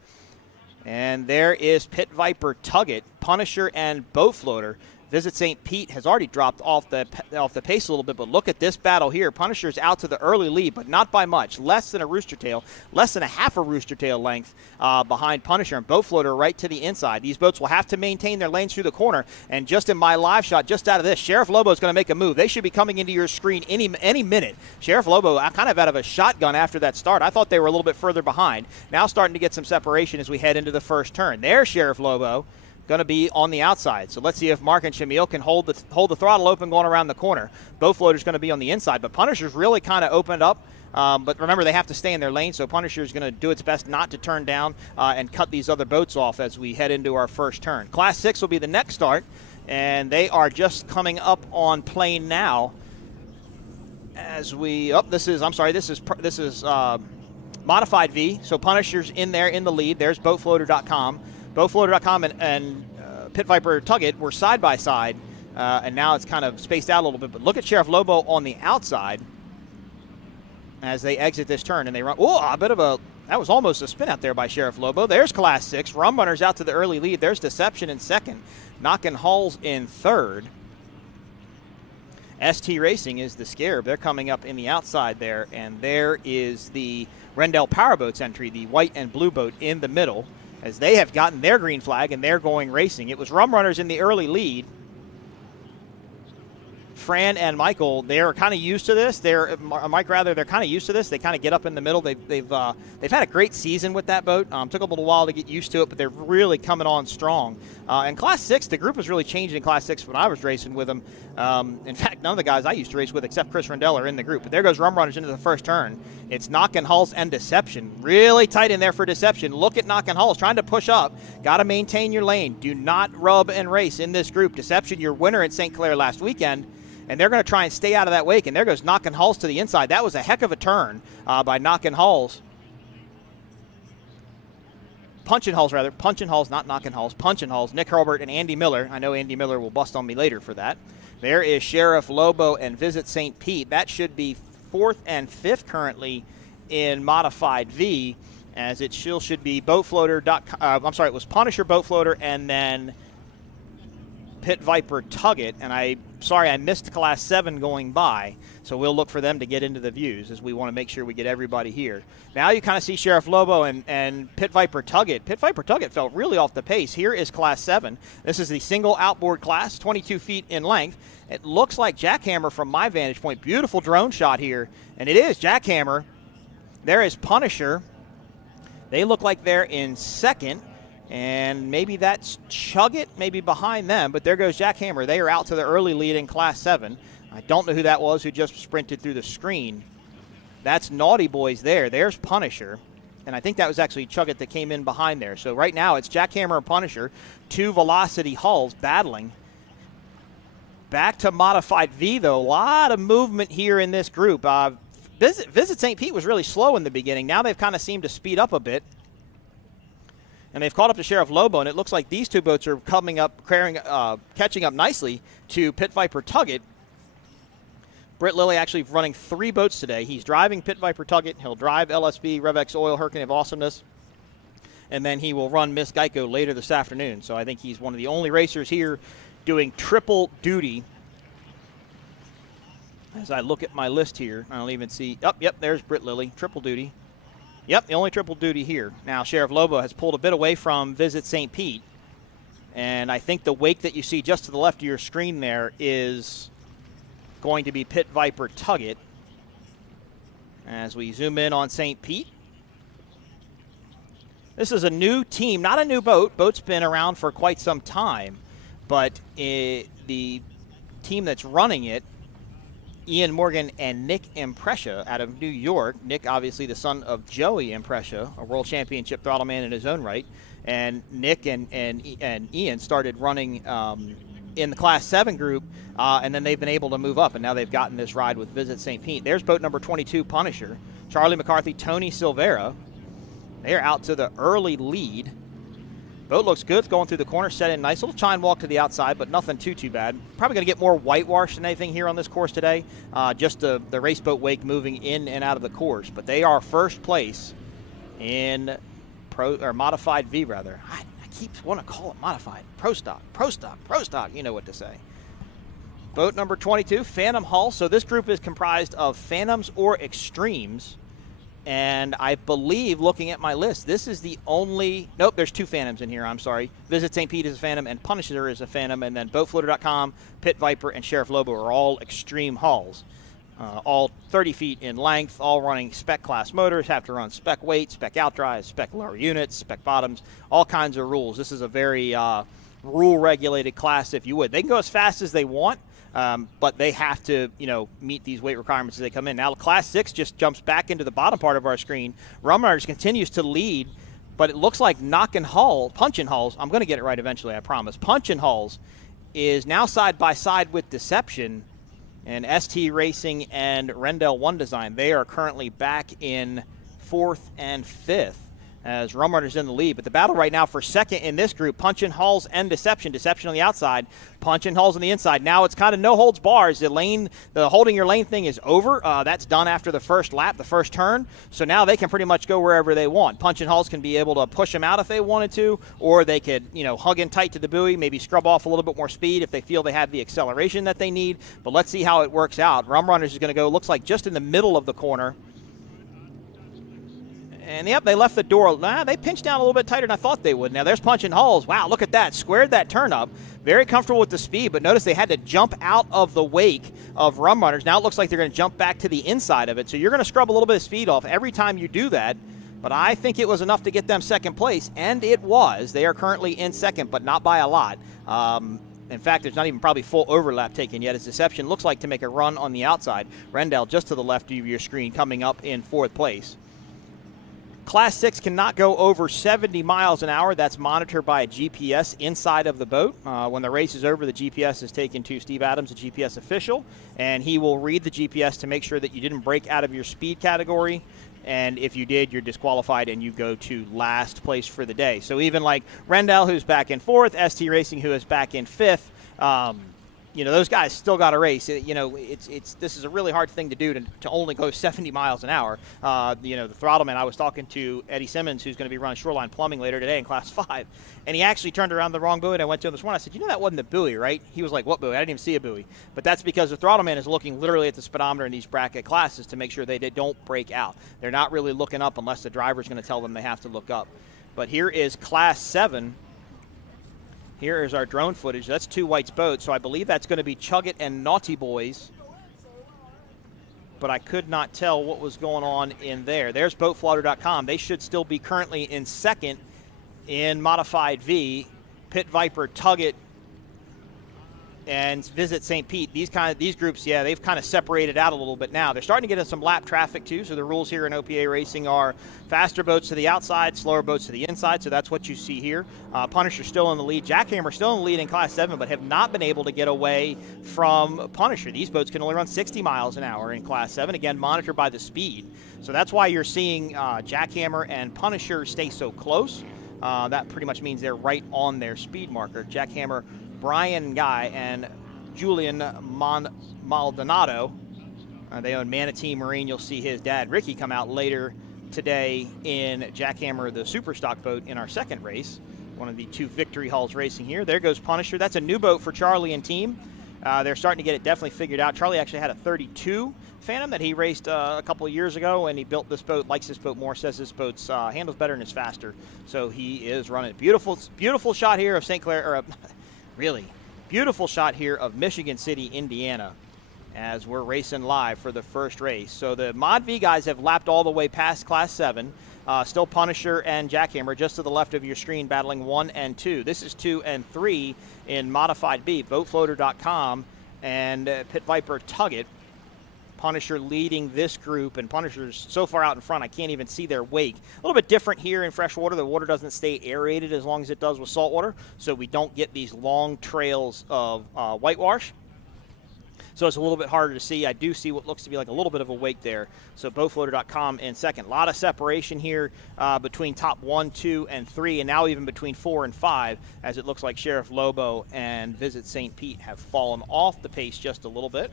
And there is Pit Viper Tugget, Punisher, and Boat Floater. Visit St. Pete has already dropped off the pace a little bit, but look at this battle here. Punisher's out to the early lead, but not by much. Less than a rooster tail, less than a half a rooster tail length behind Punisher, and Boat Floater right to the inside. These boats will have to maintain their lanes through the corner, and just in my live shot, just out of this, Sheriff Lobo is going to make a move. They should be coming into your screen any minute. Sheriff Lobo kind of out of a shotgun after that start. I thought they were a little bit further behind. Now starting to get some separation as we head into the first turn. There's Sheriff Lobo. Going to be on the outside. So let's see if Mark and Shamil can hold the throttle open going around the corner. Boat Floater's going to be on the inside, but Punisher's really kind of opened up. But remember, they have to stay in their lane, so Punisher's going to do its best not to turn down and cut these other boats off as we head into our first turn. Class 6 will be the next start, and they are just coming up on plane now. As we this is Modified V. So Punisher's in there in the lead. There's BoatFloater.com. BoatFloater.com and Pit Viper Tugget were side by side, and now it's kind of spaced out a little bit. But look at Sheriff Lobo on the outside as they exit this turn, and they run. Oh, that was almost a spin out there by Sheriff Lobo. There's Class 6. Rum Runners out to the early lead. There's Deception in second. Knockin' Hulls in third. ST Racing is the Scarab. They're coming up in the outside there, and there is the Rendell Powerboats entry, the white and blue boat in the middle, as they have gotten their green flag and they're going racing. It was Rum Runners in the early lead. Fran and Michael, they're kind of used to this. They're kind of used to this. They kind of get up in the middle. They've had a great season with that boat. Took a little while to get used to it, but they're really coming on strong. In Class 6, the group has really changed in Class 6 when I was racing with them. In fact, none of the guys I used to race with except Chris Rendell are in the group. But there goes Rum Runners into the first turn. It's Knockin' Hulls and Deception. Really tight in there for Deception. Look at Knockin' Hulls trying to push up. Got to maintain your lane. Do not rub and race in this group. Deception, your winner at St. Clair last weekend. And they're going to try and stay out of that wake. And there goes Knockin' Hulls to the inside. That was a heck of a turn by Knockin' Hulls. Punchin' Hulls, not Knockin' Hulls. Punchin' Hulls. Nick Hurlbert and Andy Miller. I know Andy Miller will bust on me later for that. There is Sheriff Lobo and Visit St. Pete. That should be fourth and fifth currently in Modified V, as it still should be Boat Floater. I'm sorry, it was Punisher, Boat Floater, and then Pit Viper Tugget, and I missed Class 7 going by, so we'll look for them to get into the views as we want to make sure we get everybody here. Now you kind of see Sheriff Lobo and Pit Viper Tugget. Pit Viper Tugget felt really off the pace. Here is Class 7. This is the single outboard class, 22 feet in length. It looks like Jackhammer from my vantage point. Beautiful drone shot here, and it is Jackhammer. There is Punisher. They look like they're in second. And maybe that's Chugget, maybe behind them, but there goes Jackhammer. They are out to the early lead in Class 7. I don't know who that was who just sprinted through the screen. That's Naughty Boys there. There's Punisher. And I think that was actually Chugget that came in behind there. So right now it's Jackhammer and Punisher, two Velocity hulls battling. Back to Modified V, though. A lot of movement here in this group. Visit St. Pete was really slow in the beginning. Now they've kind of seemed to speed up a bit. And they've caught up to Sheriff Lobo, and it looks like these two boats are coming up, catching up nicely to Pit Viper Tugget. Britt Lilly actually running 3 boats today. He's driving Pit Viper Tugget. He'll drive LSB, Revex Oil, Hurricane of Awesomeness. And then he will run Miss Geico later this afternoon. So I think he's one of the only racers here doing triple duty. As I look at my list here, I don't even see. Oh, yep, there's Britt Lilly, triple duty. Yep, the only triple duty here. Now, Sheriff Lobo has pulled a bit away from Visit St. Pete. And I think the wake that you see just to the left of your screen there is going to be Pit Viper Tugget. As we zoom in on St. Pete. This is a new team, not a new boat. Boat's been around for quite some time. But the team that's running it, Ian Morgan and Nick Imprescia out of New York. Nick, obviously the son of Joey Imprescia, a world championship throttle man in his own right. And Nick and Ian started running in the Class 7 group, and then they've been able to move up, and now they've gotten this ride with Visit St. Pete. There's boat number 22, Punisher. Charlie McCarthy, Tony Silvera. They're out to the early lead. Boat looks good. It's going through the corner, set in nice. Little chine walk to the outside, but nothing too bad. Probably going to get more whitewash than anything here on this course today. Just the race boat wake moving in and out of the course. But they are first place in Modified V, rather. I keep wanting to call it Modified. Pro Stock. You know what to say. Boat number 22, Phantom Hull. So this group is comprised of Phantoms or Extremes. And I believe, looking at my list, this is the only... Nope, there's 2 Phantoms in here, I'm sorry. Visit St. Pete is a Phantom, and Punisher is a Phantom, and then BoatFloater.com, Pit Viper, and Sheriff Lobo are all extreme hulls. All 30 feet in length, all running spec class motors, have to run spec weight, spec outdrive, spec lower units, spec bottoms, all kinds of rules. This is a very rule-regulated class, if you would. They can go as fast as they want, but they have to, meet these weight requirements as they come in. Now, Class 6 just jumps back into the bottom part of our screen. Rumrunners continues to lead, but it looks like Punchin' Hulls, I'm going to get it right eventually, I promise. Punchin' Hulls is now side by side with Deception, and ST Racing and Rendell One Design. They are currently back in 4th and 5th. As Rumrunner's in the lead. But the battle right now for second in this group, Punchin' Hulls and Deception. Deception on the outside, Punchin' Hulls on the inside. Now it's kind of no holds bars. The holding your lane thing is over. That's done after the first lap, the first turn. So now they can pretty much go wherever they want. Punchin' Hulls can be able to push them out if they wanted to, or they could, hug in tight to the buoy, maybe scrub off a little bit more speed if they feel they have the acceleration that they need. But let's see how it works out. Rumrunners is going to go, looks like just in the middle of the corner. And, yep, they left the door. They pinched down a little bit tighter than I thought they would. Now, there's Punchin' Hulls. Wow, look at that. Squared that turn up. Very comfortable with the speed, but notice they had to jump out of the wake of Rumrunners. Now it looks like they're going to jump back to the inside of it. So you're going to scrub a little bit of speed off every time you do that. But I think it was enough to get them second place, and it was. They are currently in second, but not by a lot. In fact, there's not even probably full overlap taken yet, as Deception looks like to make a run on the outside. Rendell just to the left of your screen coming up in 4th place. Class 6 cannot go over 70 miles an hour. That's monitored by a GPS inside of the boat. When the race is over, the GPS is taken to Steve Adams, a GPS official, and he will read the GPS to make sure that you didn't break out of your speed category. And if you did, you're disqualified and you go to last place for the day. So even like Rendell, who's back in 4th, ST Racing, who is back in 5th, those guys still got to race. This is a really hard thing to do to only go 70 miles an hour. The throttleman, I was talking to Eddie Simmons, who's going to be running Shoreline Plumbing later today in Class 5, and he actually turned around the wrong buoy, and I went to him this morning. I said, that wasn't the buoy, right? He was like, what buoy? I didn't even see a buoy. But that's because the throttleman is looking literally at the speedometer in these bracket classes to make sure they don't break out. They're not really looking up unless the driver's going to tell them they have to look up. But here is Class 7. Here is our drone footage. That's two White's boats, so I believe that's going to be Chuggett and Naughty Boys. But I could not tell what was going on in there. There's boatfloater.com. They should still be currently in second in Modified V. Pit Viper, Tuggett, and Visit St. Pete. These groups, they've kind of separated out a little bit now. They're starting to get in some lap traffic too. So the rules here in OPA racing are faster boats to the outside, slower boats to the inside. So that's what you see here. Punisher still in the lead. Jackhammer still in the lead in Class 7, but have not been able to get away from Punisher. These boats can only run 60 miles an hour in Class 7. Again, monitored by the speed. So that's why you're seeing Jackhammer and Punisher stay so close. That pretty much means they're right on their speed marker. Jackhammer, Brian Guy, and Julian Maldonado. They own Manatee Marine. You'll see his dad, Ricky, come out later today in Jackhammer, the super stock boat, in our second race. One of the two victory hulls racing here. There goes Punisher. That's a new boat for Charlie and team. They're starting to get it definitely figured out. Charlie actually had a 32 Phantom that he raced a couple of years ago, and he built this boat, likes this boat more, says this boat's handles better and is faster. So he is running. Beautiful shot here of St. Clair, or really beautiful shot here of Michigan City, Indiana, as we're racing live for the first race. So the Mod V guys have lapped all the way past Class 7. Still Punisher and Jackhammer just to the left of your screen battling 1 and 2. This is 2 and 3 in Modified B. Boatfloater.com and Pit Viper Tuggett. Punisher leading this group, and Punisher's so far out in front I can't even see their wake. A little bit different here in freshwater. The water doesn't stay aerated as long as it does with saltwater, so we don't get these long trails of whitewash. So it's a little bit harder to see. I do see what looks to be like a little bit of a wake there. So boatfloater.com in second. A lot of separation here between top 1, 2, and 3, and now even between 4 and 5, as it looks like Sheriff Lobo and Visit St. Pete have fallen off the pace just a little bit.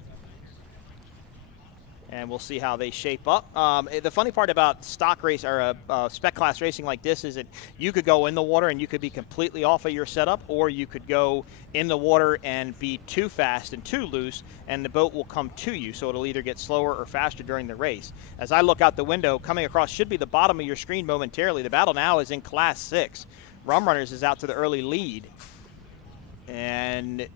And we'll see how they shape up. The funny part about stock race or spec class racing like this is that you could go in the water and you could be completely off of your setup, or you could go in the water and be too fast and too loose, and the boat will come to you. So it'll either get slower or faster during the race. As I look out the window, coming across should be the bottom of your screen momentarily. The battle now is in Class 6. Rum Runners is out to the early lead. And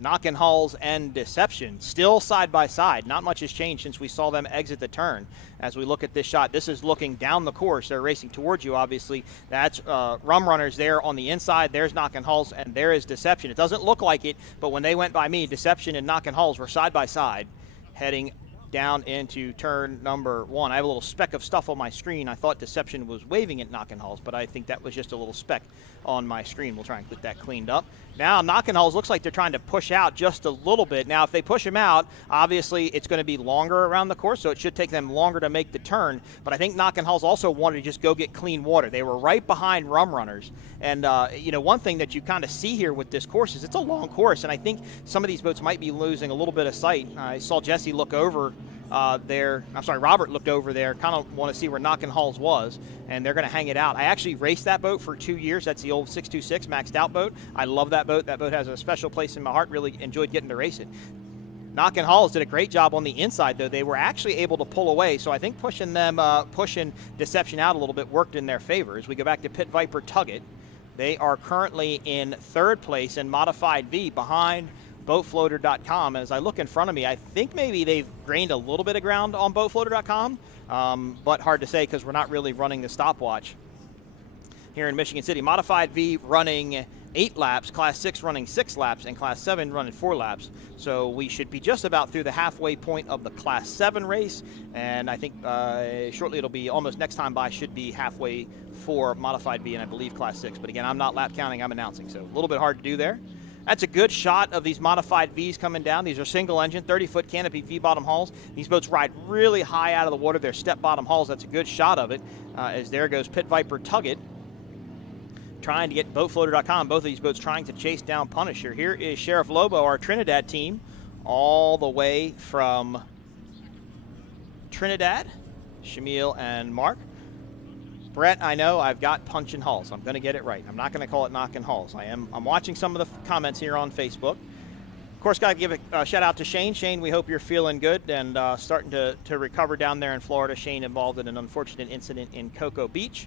Knockin' Hulls and Deception still side by side. Not much has changed since we saw them exit the turn. As we look at this shot, this is looking down the course. They're racing towards you, obviously. That's Rum Runners there on the inside. There's Knockin' Hulls, and there is Deception. It doesn't look like it, but when they went by me, Deception and Knockin' Hulls were side by side, heading down into turn number 1. I have a little speck of stuff on my screen. I thought Deception was waving at Knockin' Hulls, but I think that was just a little speck on my screen. We'll try and get that cleaned up. Now Knockin' Hulls looks like they're trying to push out just a little bit. Now if they push them out, obviously it's going to be longer around the course, so it should take them longer to make the turn. But I think Knockin' Hulls also wanted to just go get clean water. They were right behind Rum Runners. And one thing that you kind of see here with this course is it's a long course, and I think some of these boats might be losing a little bit of sight. I saw Jesse look over Robert looked over there, kind of want to see where Knockin' Hulls was, and they're going to hang it out. I actually raced that boat for 2 years. That's the old 626 maxed out boat. I love that boat. That boat has a special place in my heart. Really enjoyed getting to race it. Knockin' Hulls did a great job on the inside, though. They were actually able to pull away, so I think pushing Deception out a little bit worked in their favor. As we go back to Pit Viper Tuggett, they are currently in third place in Modified V behind boatfloater.com. As I look in front of me, I think maybe they've gained a little bit of ground on boatfloater.com, but hard to say because we're not really running the stopwatch here in Michigan City. Modified V running 8 laps, Class 6 running 6 laps, and Class 7 running 4 laps. So we should be just about through the halfway point of the Class 7 race, and I think shortly it'll be almost next time by should be halfway for Modified V, and I believe Class 6. But again, I'm not lap counting, I'm announcing, so a little bit hard to do there. That's a good shot of these Modified Vs coming down. These are single engine, 30-foot canopy V-bottom hulls. These boats ride really high out of the water. They're step-bottom hulls. That's a good shot of it. As there goes Pit Viper Tuggett. trying to get boatfloater.com, both of these boats trying to chase down Punisher. Here is Sheriff Lobo, our Trinidad team, all the way from Trinidad. Shamil and Mark. Brett, I know I've got punch and hulls. I'm going to get it right. I'm not going to call it knock and hulls. I'm watching some of the comments here on Facebook. Of course, got to give a shout out to Shane. Shane, we hope you're feeling good and starting to recover down there in Florida. Shane involved in an unfortunate incident in Cocoa Beach.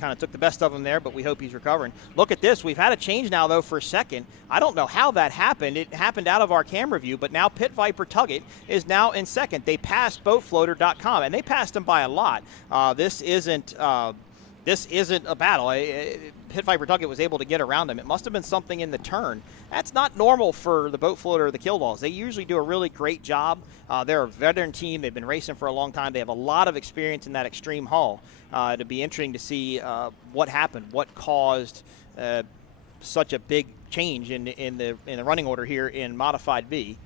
Kind of took the best of him there, but we hope he's recovering. Look at this. We've had a change now, though, for second. I don't know how that happened. It happened out of our camera view, but now Pit Viper Tuggett is now in second. They passed boatfloater.com, and they passed him by a lot. This isn't a battle. Pit Viper Tuggett was able to get around him. It must have been something in the turn. That's not normal for the boat floater or the Killdalls. They usually do a really great job. They're a veteran team. They've been racing for a long time. They have a lot of experience in that extreme hull. It'll be interesting to see what happened, what caused such a big change in the running order here in Modified V.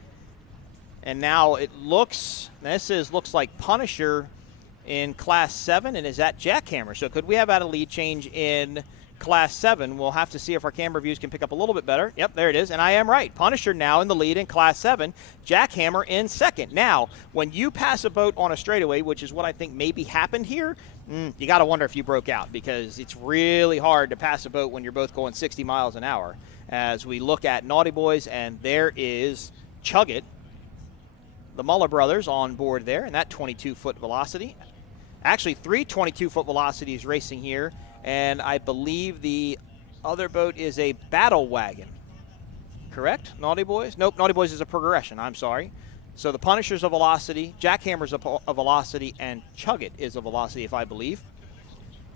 And now it looks like Punisher in Class 7, and is that Jackhammer? So could we have had a lead change in Class 7? We'll have to see if our camera views can pick up a little bit better. Yep, there it is, and I am right. Punisher now in the lead in Class 7, Jackhammer in second. Now, when you pass a boat on a straightaway, which is what I think maybe happened here, you got to wonder if you broke out, because it's really hard to pass a boat when you're both going 60 miles an hour. As we look at Naughty Boys, and there is Chuggett, the Muller brothers on board there, and that 22-foot velocity. Actually, 3 22-foot velocities racing here, and I believe the other boat is a Battle Wagon. Correct? Naughty Boys? Nope, Naughty Boys is a Progression. I'm sorry. So the Punisher's a Velocity, Jackhammer's a Velocity, and Chuggett is a Velocity, if I believe.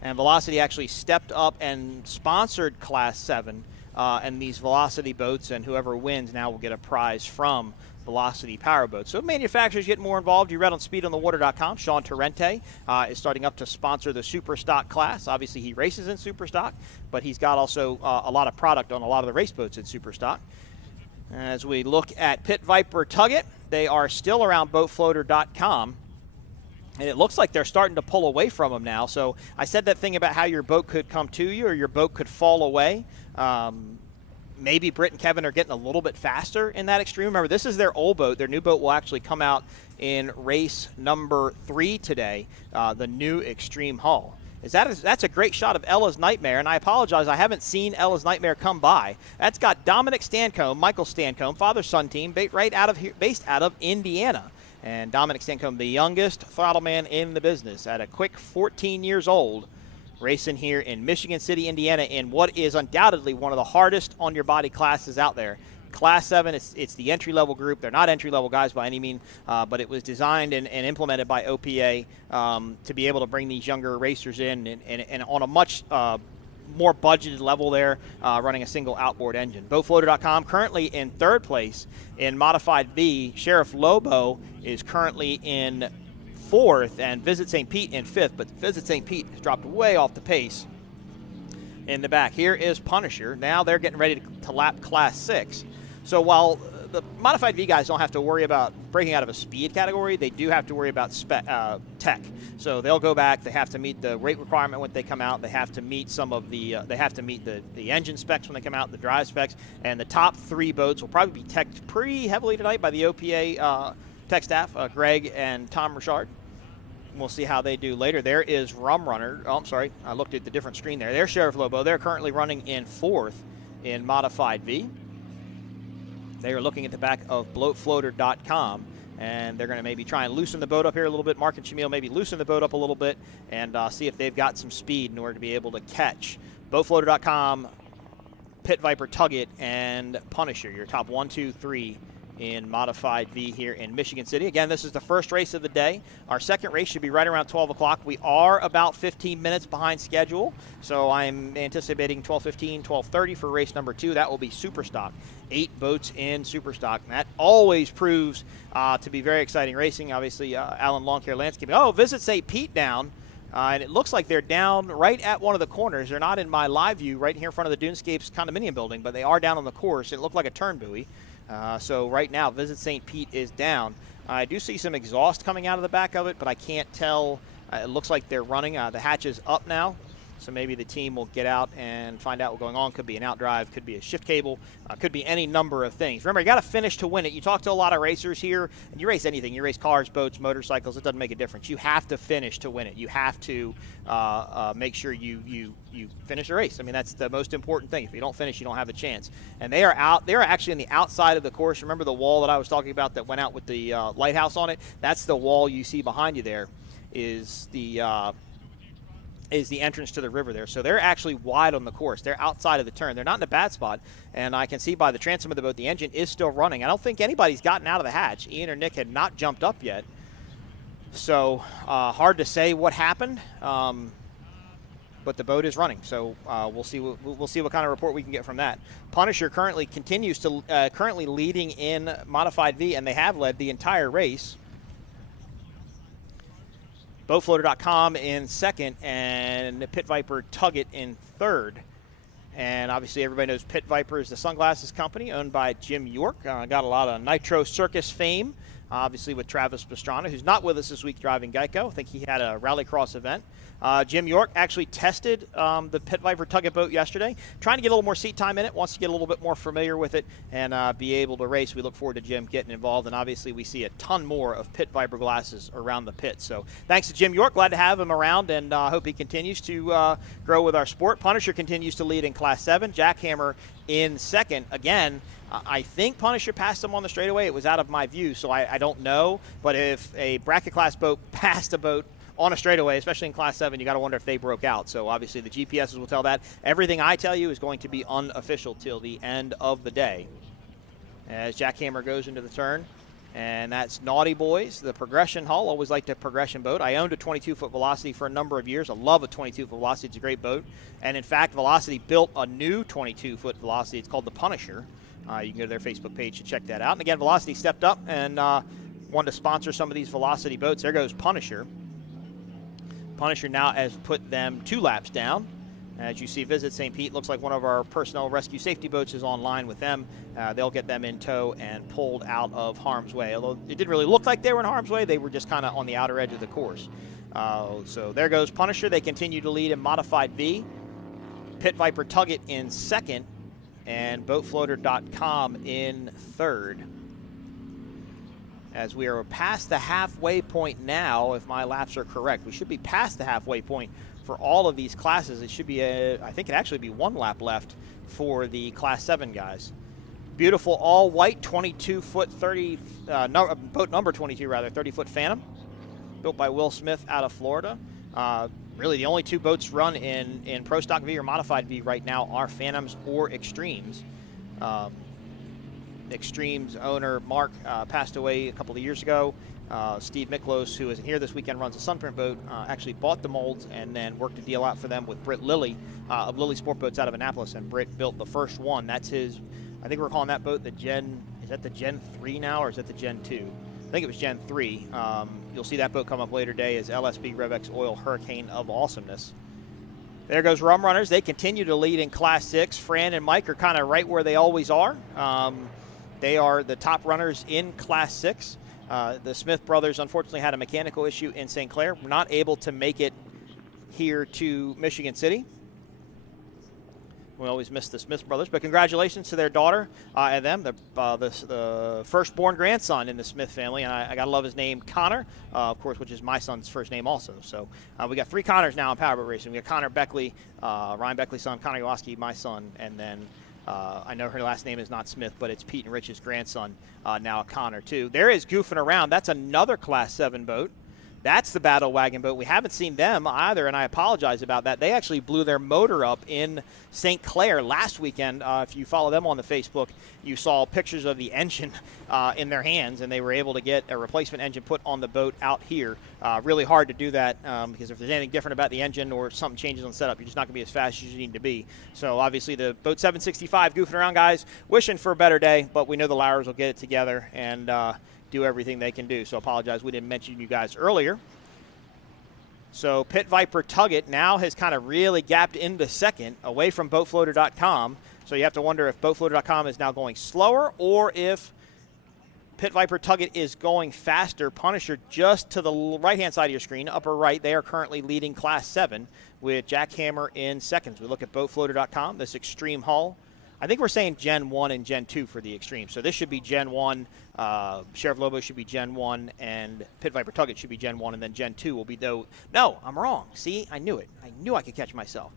And Velocity actually stepped up and sponsored Class 7 and these Velocity boats, and whoever wins now will get a prize from Velocity Powerboat. So manufacturers get more involved. You read on speedonthewater.com, Sean Torrente is starting up to sponsor the Super Stock class. Obviously, he races in Super Stock, but he's got also a lot of product on a lot of the race boats in Super Stock. As we look at Pit Viper Tuggett, they are still around boatfloater.com. And it looks like they're starting to pull away from them now. So I said that thing about how your boat could come to you or your boat could fall away. Maybe Britt and Kevin are getting a little bit faster in that extreme. Remember, this is their old boat. Their new boat will actually come out in race number 3 today, the new extreme hull. That's a great shot of Ella's Nightmare, and I apologize, I haven't seen Ella's Nightmare come by. That's got Dominic Stancombe, Michael Stancombe, father-son team, based out of Indiana. And Dominic Stancombe, the youngest throttle man in the business, at a quick 14 years old, racing here in Michigan City, Indiana, in what is undoubtedly one of the hardest on-your-body classes out there. Class 7, it's the entry-level group. They're not entry-level guys by any means, but it was designed and implemented by OPA to be able to bring these younger racers in and on a much more budgeted level there, running a single outboard engine. BoatFloater.com currently in 3rd place in Modified V. Sheriff Lobo is currently in 4th, and Visit St. Pete in 5th, but Visit St. Pete has dropped way off the pace in the back. Here is Punisher. Now they're getting ready to lap Class 6. So while the Modified V guys don't have to worry about breaking out of a speed category, they do have to worry about tech. So they'll go back. They have to meet the weight requirement when they come out. They have to meet some of the the engine specs when they come out, the drive specs. And the top 3 boats will probably be teched pretty heavily tonight by the OPA tech staff, Greg and Tom Richard. We'll see how they do later. There is Rum Runner. Oh, I'm sorry. I looked at the different screen there. There's Sheriff Lobo. They're currently running in 4th in Modified V. They are looking at the back of BoatFloater.com, and they're going to maybe try and loosen the boat up here a little bit. Mark and Shamil maybe loosen the boat up a little bit and see if they've got some speed in order to be able to catch BoatFloater.com, Pit Viper Tuggett, and Punisher, your top 1, 2, 3 in Modified V here in Michigan City. Again, this is the first race of the day. Our second race should be right around 12 o'clock. We are about 15 minutes behind schedule, so I'm anticipating 12:15, 12:30 for race number 2. That will be Super Stock. 8 boats in Super Stock, and that always proves to be very exciting racing. Obviously, Alan Lawn Care Landscaping. Oh, Visit St. Pete down. And it looks like they're down right at one of the corners. They're not in my live view right here in front of the Dunescapes condominium building, but they are down on the course. It looked like a turn buoy. So right now, Visit St. Pete is down. I do see some exhaust coming out of the back of it, but I can't tell. It looks like they're running. The hatch is up now. So maybe the team will get out and find out what's going on. Could be an outdrive, could be a shift cable, could be any number of things. Remember, you got to finish to win it. You talk to a lot of racers here, and you race anything. You race cars, boats, motorcycles. It doesn't make a difference. You have to finish to win it. You have to make sure you finish the race. I mean, that's the most important thing. If you don't finish, you don't have a chance. And they are out. They are actually on the outside of the course. Remember the wall that I was talking about that went out with the lighthouse on it? That's the wall you see behind you there. Is the entrance to the river there. So they're actually wide on the course. They're outside of the turn. They're not in a bad spot. And I can see by the transom of the boat, the engine is still running. I don't think anybody's gotten out of the hatch. Ian or Nick had not jumped up yet. So hard to say what happened. But the boat is running. So we'll see what kind of report we can get from that. Punisher currently continues to currently leading in Modified V, and they have led the entire race. Boatfloater.com in second, and Pit Viper Tuggett in third. And obviously everybody knows Pit Viper is the sunglasses company owned by Jim York. Got a lot of Nitro Circus fame, obviously with Travis Pastrana, who's not with us this week driving Geico. I think he had a rallycross event. Jim York actually tested the Pit Viper Tuggett boat yesterday, trying to get a little more seat time in it, wants to get a little bit more familiar with it and be able to race. We look forward to Jim getting involved, and obviously we see a ton more of Pit Viper glasses around the pit. So thanks to Jim York, glad to have him around, and hope he continues to grow with our sport. Punisher continues to lead in Class 7, Jackhammer in second. Again, I think Punisher passed him on the straightaway. It was out of my view, so I don't know. But if a bracket class boat passed a boat on a straightaway, especially in Class 7, you got to wonder if they broke out. So obviously the GPSs will tell that. Everything I tell you is going to be unofficial till the end of the day. As Jackhammer goes into the turn, and that's Naughty Boys, the progression hull. Always liked a progression boat. I owned a 22-foot Velocity for a number of years. I love a 22-foot Velocity. It's a great boat. And in fact, Velocity built a new 22-foot Velocity. It's called the Punisher. You can go to their Facebook page to check that out. And again, Velocity stepped up and wanted to sponsor some of these Velocity boats. There goes Punisher. Punisher now has put them 2 laps down. As you see, Visit St. Pete looks like one of our personnel rescue safety boats is online with them. They'll get them in tow and pulled out of harm's way. Although it didn't really look like they were in harm's way, they were just kind of on the outer edge of the course. So there goes Punisher. They continue to lead in Modified V. Pit Viper Tuggett in second, and Boatfloater.com in third. As we are past the halfway point now, if my laps are correct. We should be past the halfway point for all of these classes. It should be, I think it actually be 1 lap left for the Class 7 guys. Beautiful all-white 22-foot 30, boat number 22 rather, 30-foot Phantom, built by Will Smith out of Florida. Really the only 2 boats run in Pro Stock V or Modified V right now are Phantoms or Extremes. Extremes owner Mark passed away a couple of years ago. Steve Miklos, who isn't here this weekend, runs a Sunprint boat, actually bought the molds and then worked a deal out for them with Britt Lilly of Lilly Sport Boats out of Annapolis, and Britt built the first one. That's his, I think we're calling that boat the Gen, is that the Gen 3 now, or is that the Gen 2? I think it was Gen 3. You'll see that boat come up later today as LSB RevX Oil Hurricane of Awesomeness. There goes Rum Runners. They continue to lead in Class 6. Fran and Mike are kind of right where they always are. They are the top runners in Class 6. The Smith brothers unfortunately had a mechanical issue in St. Clair. We're not able to make it here to Michigan City. We always miss the Smith brothers, but congratulations to their daughter and them, the firstborn grandson in the Smith family. And I got to love his name, Connor, of course, which is my son's first name also. So we got 3 Connors now in powerboat racing. We got Connor Beckley, Ryan Beckley's son, Connor Yoski, my son, and then I know her last name is not Smith, but it's Pete and Rich's grandson, now Connor, too. There is Goofing Around. That's another Class 7 boat. That's the Battle Wagon boat. We haven't seen them either, and I apologize about that. They actually blew their motor up in St. Clair last weekend. If you follow them on the Facebook, you saw pictures of the engine in their hands, and they were able to get a replacement engine put on the boat out here. Really hard to do that because if there's anything different about the engine or something changes on setup, you're just not going to be as fast as you need to be. So obviously the Boat 765 Goofing Around guys, wishing for a better day, but we know the Lowers will get it together and do everything they can do. So apologize we didn't mention you guys earlier. So Pit Viper Tuggett now has kind of really gapped into second away from Boatfloater.com. So you have to wonder if Boatfloater.com is now going slower or if Pit Viper Tugget is going faster. Punisher just to the right-hand side of your screen, upper right. They are currently leading Class 7 with Jackhammer in seconds. We look at boatfloater.com, this Extreme hull. I think we're saying Gen 1 and Gen 2 for the Extreme. So this should be Gen 1. Sheriff Lobo should be Gen 1, and Pit Viper Tugget should be Gen 1, and then Gen 2 will be No, I'm wrong. See, I knew it. I knew I could catch myself.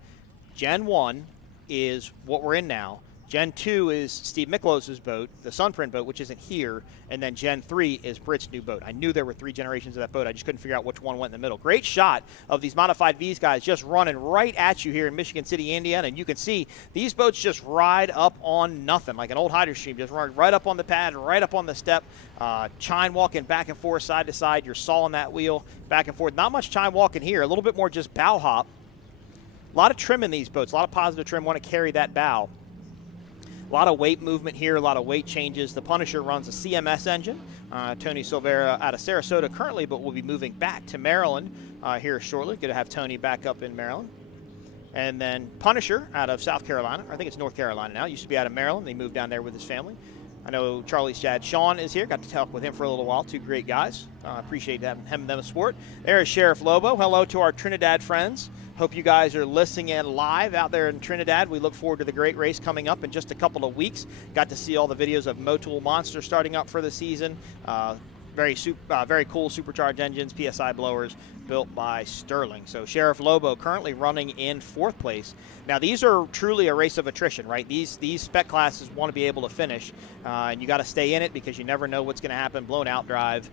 Gen 1 is what we're in now. Gen 2 is Steve Miklos's boat, the Sunprint boat, which isn't here. And then Gen 3 is Britt's new boat. I knew there were 3 generations of that boat. I just couldn't figure out which one went in the middle. Great shot of these Modified V's guys just running right at you here in Michigan City, Indiana. And you can see these boats just ride up on nothing, like an old Hyder stream, just run right up on the pad, right up on the step. Chine walking back and forth, side to side. You're sawing that wheel back and forth. Not much chine walking here. A little bit more just bow hop. A lot of trim in these boats. A lot of positive trim. Want to carry that bow. A lot of weight movement here, a lot of weight changes. The Punisher runs a CMS engine. Tony Silvera out of Sarasota currently, but will be moving back to Maryland here shortly. Good to have Tony back up in Maryland. And then Punisher out of South Carolina. I think it's North Carolina now. Used to be out of Maryland. They moved down there with his family. I know Charlie's dad, Sean, is here. Got to talk with him for a little while. 2 great guys. Appreciate having him and them support. There is Sheriff Lobo. Hello to our Trinidad friends. Hope you guys are listening in live out there in Trinidad. We look forward to the great race coming up in just a couple of weeks. Got to see all the videos of Motul Monster starting up for the season. Very cool supercharged engines, PSI blowers built by Sterling. So Sheriff Lobo currently running in 4th place. Now these are truly a race of attrition, right? These spec classes want to be able to finish, and you got to stay in it because you never know what's going to happen. Blown out drive,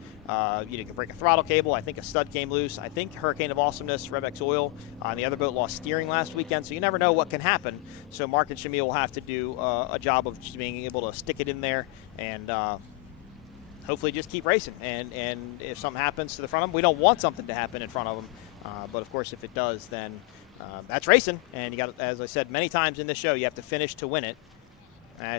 you can break a throttle cable. I think a stud came loose. I think Hurricane of Awesomeness, Revex Oil, and the other boat lost steering last weekend. So you never know what can happen. So Mark and Shamil will have to do a job of just being able to stick it in there and hopefully just keep racing. And if something happens to the front of them, we don't want something to happen in front of them. But, of course, if it does, then that's racing. And you got, as I said many times in this show, you have to finish to win it.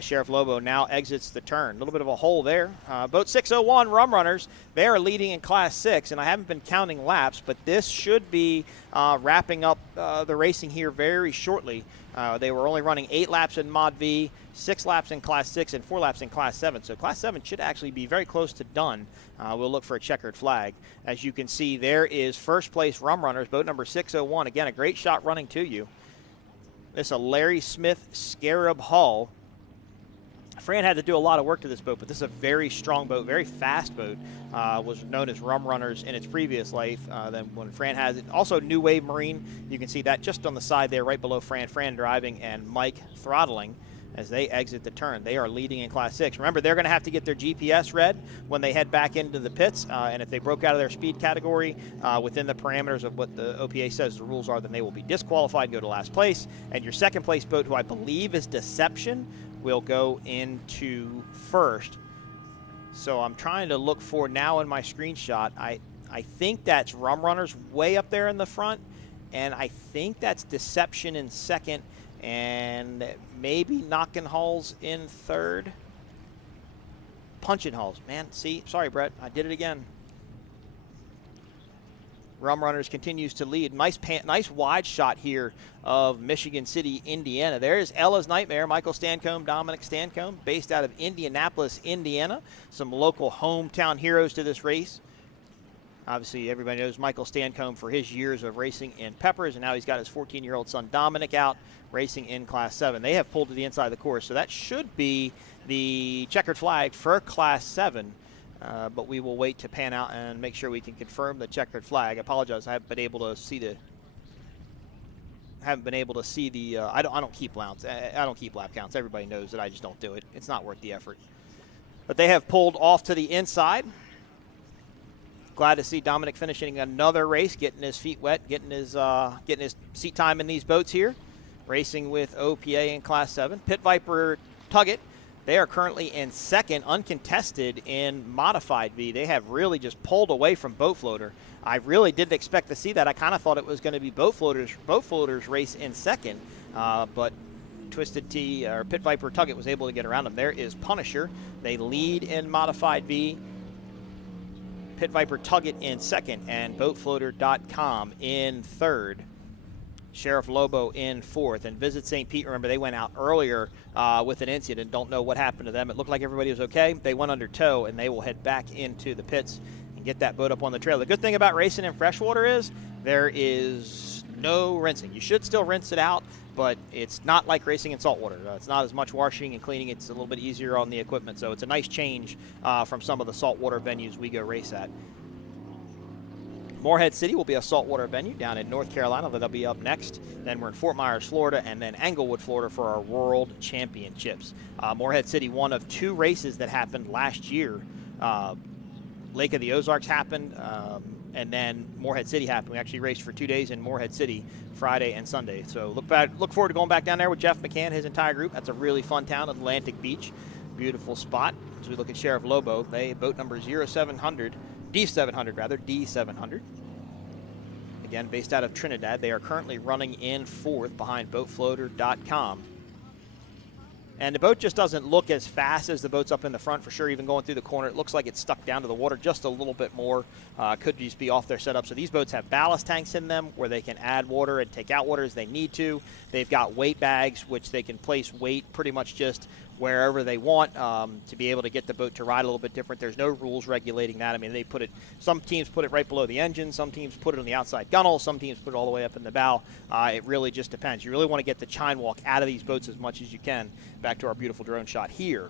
Sheriff Lobo now exits the turn. A little bit of a hole there. Boat 601 Rum Runners, they are leading in Class 6, and I haven't been counting laps, but this should be wrapping up the racing here very shortly. They were only running 8 laps in Mod V, 6 laps in Class 6, and 4 laps in Class 7. So Class 7 should actually be very close to done. We'll look for a checkered flag. As you can see, there is first place Rum Runners, boat number 601. Again, a great shot running to you. This is a Larry Smith Scarab hull. Fran had to do a lot of work to this boat, but this is a very strong boat, very fast boat. Was known as Rum Runners in its previous life. Then when Fran has it, also New Wave Marine. You can see that just on the side there, right below Fran. Fran driving and Mike throttling as they exit the turn. They are leading in Class 6. Remember, they're going to have to get their GPS read when they head back into the pits. And if they broke out of their speed category within the parameters of what the OPA says the rules are, then they will be disqualified and go to last place. And your second place boat, who I believe is Deception, will go into first. So I'm trying to look for now in my screenshot. I think that's Rum Runners way up there in the front, and I think that's Deception in second, and maybe Knockin' Hulls in third. Punchin' Hulls, man. See, sorry, Brett, I did it again. Rum Runners continues to lead. Nice wide shot here of Michigan City, Indiana. There's Ella's Nightmare, Michael Stancombe, Dominic Stancombe, based out of Indianapolis, Indiana. Some local hometown heroes to this race. Obviously, everybody knows Michael Stancombe for his years of racing in Peppers, and now he's got his 14-year-old son Dominic out racing in Class 7. They have pulled to the inside of the course, so that should be the checkered flag for Class 7. But we will wait to pan out and make sure we can confirm the checkered flag. I apologize, I haven't been able to see the. I don't keep laps. I don't keep lap counts. Everybody knows that I just don't do it. It's not worth the effort. But they have pulled off to the inside. Glad to see Dominic finishing another race, getting his feet wet, getting his seat time in these boats here, racing with OPA in Class 7. Pit Viper Tugget. They are currently in second, uncontested in Modified V. They have really just pulled away from Boat Floater. I really didn't expect to see that. I kind of thought it was going to be Boat Floater's race in second, but Twisted T or Pit Viper Tugget was able to get around them. There is Punisher. They lead in Modified V. Pit Viper Tugget in second, and BoatFloater.com in third. Sheriff Lobo in 4th. And Visit St. Pete, remember, they went out earlier with an incident. Don't know what happened to them. It looked like everybody was okay. They went under tow, and they will head back into the pits and get that boat up on the trail. The good thing about racing in freshwater is there is no rinsing. You should still rinse it out, but it's not like racing in saltwater. It's not as much washing and cleaning. It's a little bit easier on the equipment, so it's a nice change from some of the saltwater venues we go race at. Morehead City will be a saltwater venue down in North Carolina. That'll be up next. Then we're in Fort Myers, Florida, and then Englewood, Florida for our World Championships. Morehead City, one of 2 races that happened last year. Lake of the Ozarks happened, and then Morehead City happened. We actually raced for 2 days in Morehead City, Friday and Sunday. So look forward to going back down there with Jeff McCann, his entire group. That's a really fun town, Atlantic Beach. Beautiful spot. As we look at Sheriff Lobo, they boat number D700. Again, based out of Trinidad. They are currently running in 4th behind boatfloater.com. And the boat just doesn't look as fast as the boats up in the front, for sure. Even going through the corner, it looks like it's stuck down to the water just a little bit more. Could just be off their setup. So these boats have ballast tanks in them where they can add water and take out water as they need to. They've got weight bags, which they can place weight pretty much just wherever they want to be able to get the boat to ride a little bit different. There's no rules regulating that. I mean, they put it, some teams put it right below the engine, some teams put it on the outside gunnel, some teams put it all the way up in the bow. It really just depends. You really want to get the chine walk out of these boats as much as you can. Back to our beautiful drone shot here.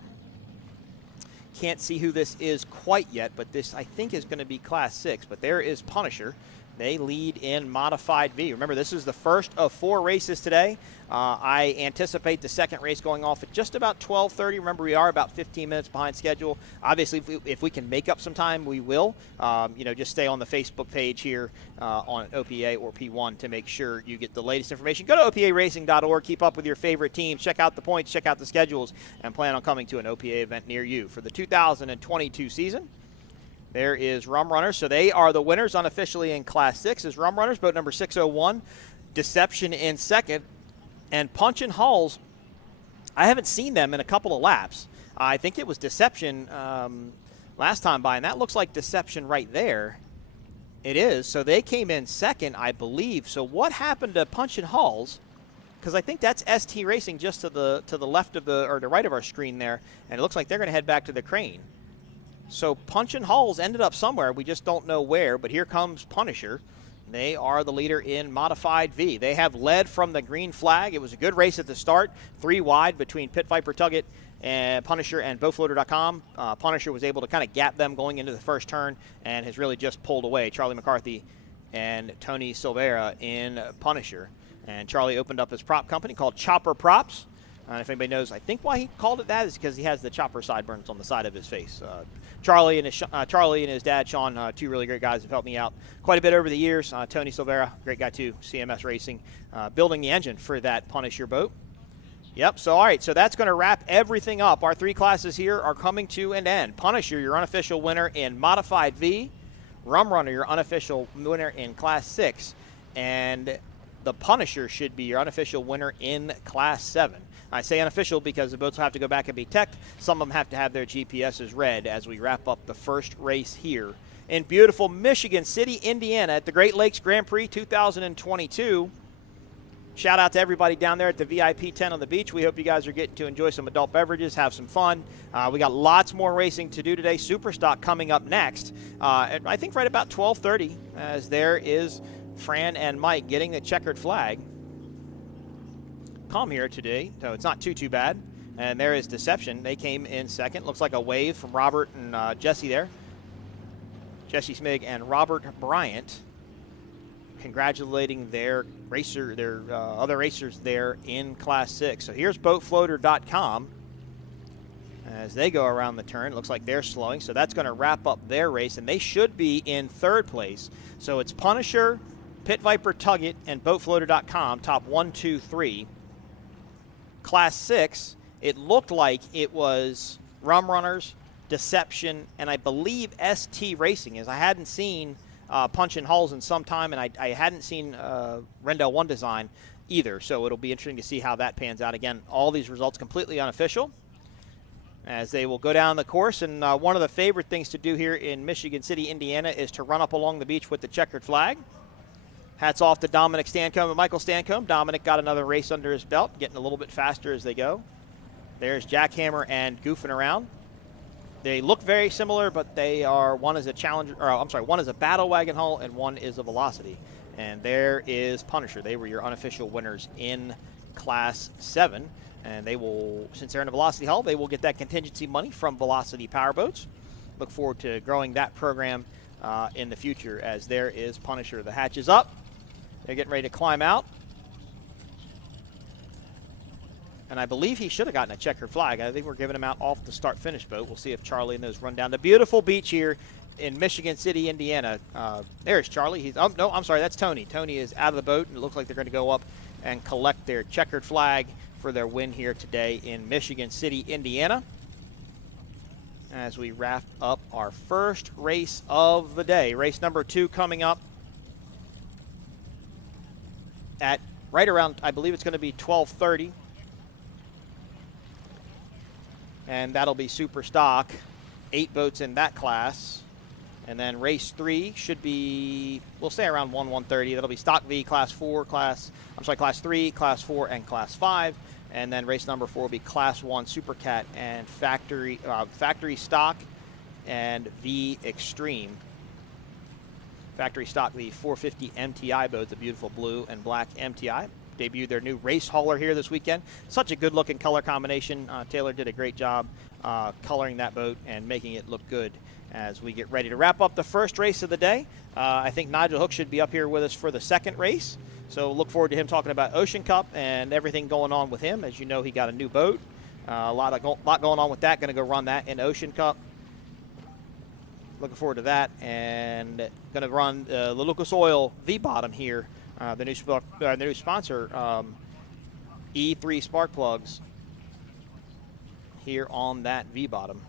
Can't see who this is quite yet, but this I think is going to be Class 6. But there is Punisher. They lead in Modified V. Remember, this is the first of 4 races today. I anticipate the second race going off at just about 12:30. Remember, we are about 15 minutes behind schedule. Obviously, if we can make up some time, we will. Just stay on the Facebook page here on OPA or P1 to make sure you get the latest information. Go to OPARacing.org. Keep up with your favorite teams. Check out the points. Check out the schedules. And plan on coming to an OPA event near you for the 2022 season. There is Rum Runners. So they are the winners unofficially in Class 6 is Rum Runners, boat number 601. Deception in second. And Punch and Hulls, I haven't seen them in a couple of laps. I think it was Deception last time by, and that looks like Deception right there. It is. So they came in second, I believe. So what happened to Punch and Hulls? Because I think that's ST Racing just to the left of the, or the right of our screen there, and it looks like they're going to head back to the crane. So Punch and Hulls ended up somewhere. We just don't know where, but here comes Punisher. They are the leader in Modified V. They have led from the green flag. It was a good race at the start, 3 wide between Pit Viper Tuggett and Punisher and BoatFloater.com. Punisher was able to kind of gap them going into the first turn and has really just pulled away. Charlie McCarthy and Tony Silvera in Punisher. And Charlie opened up his prop company called Chopper Props. If anybody knows, I think why he called it that is because he has the chopper sideburns on the side of his face. Charlie and his dad, Sean, 2 really great guys have helped me out quite a bit over the years. Tony Silvera, great guy too, CMS Racing, building the engine for that Punisher boat. Yep, so all right, so that's going to wrap everything up. Our 3 classes here are coming to an end. Punisher, your unofficial winner in Modified V. Rum Runner, your unofficial winner in Class 6. And the Punisher should be your unofficial winner in Class 7. I say unofficial because the boats will have to go back and be teched. Some of them have to have their GPSs read as we wrap up the first race here in beautiful Michigan City, Indiana at the Great Lakes Grand Prix 2022. Shout out to everybody down there at the VIP tent on the beach. We hope you guys are getting to enjoy some adult beverages, have some fun. We got lots more racing to do today. Superstock coming up next. I think right about 12:30 as there is Fran and Mike getting the checkered flag. Calm here today, so it's not too bad. And there is Deception. They came in second. Looks like a wave from Robert and Jesse there. Jesse Smig and Robert Bryant congratulating their other racers there in Class 6. So here's BoatFloater.com as they go around the turn. Looks like they're slowing, so that's going to wrap up their race, and they should be in 3rd place. So it's Punisher, Pit Viper Tuggett, and BoatFloater.com, top 1, 2, 3. Class 6, it looked like it was Rum Runners, Deception, and I believe ST Racing. As I hadn't seen Punch and Hulls in some time, and I hadn't seen Rendell One Design either. So it'll be interesting to see how that pans out. Again, all these results completely unofficial as they will go down the course. And one of the favorite things to do here in Michigan City, Indiana, is to run up along the beach with the checkered flag. Hats off to Dominic Stancombe and Michael Stancombe. Dominic got another race under his belt, getting a little bit faster as they go. There's Jackhammer and Goofing Around. They look very similar, but they are, one is a Challenger, or I'm sorry, one is a Battle Wagon hull and one is a Velocity. And there is Punisher. They were your unofficial winners in Class 7. And they will, since they're in a Velocity hull, they will get that contingency money from Velocity Powerboats. Look forward to growing that program in the future, as there is Punisher. The hatch is up. They're getting ready to climb out. And I believe he should have gotten a checkered flag. I think we're giving him out off the start-finish boat. We'll see if Charlie and those run down the beautiful beach here in Michigan City, Indiana. There's Charlie. He's, oh, no, I'm sorry, that's Tony. Tony is out of the boat, and it looks like they're going to go up and collect their checkered flag for their win here today in Michigan City, Indiana. As we wrap up our first race of the day. Race number 2 coming up at right around, I believe it's going to be 12:30. And that'll be super stock. 8 boats in that class. And then race 3 should be, we'll say around 1:30. That'll be stock V, class 4, class 3, class 4, and class 5. And then race number 4 will be class 1 Super Cat and factory stock and V Extreme. Factory stock, the 450 MTI boat, the beautiful blue and black MTI. Debuted their new race hauler here this weekend. Such a good looking color combination. Taylor did a great job coloring that boat and making it look good as we get ready to wrap up the first race of the day. I think Nigel Hook should be up here with us for the second race. So look forward to him talking about Ocean Cup and everything going on with him. As you know, he got a new boat. A lot going on with that. Going to go run that in Ocean Cup. Looking forward to that. And going to run the Lucas Oil V-Bottom here. The new sponsor, E3 spark plugs, here on that V-Bottom.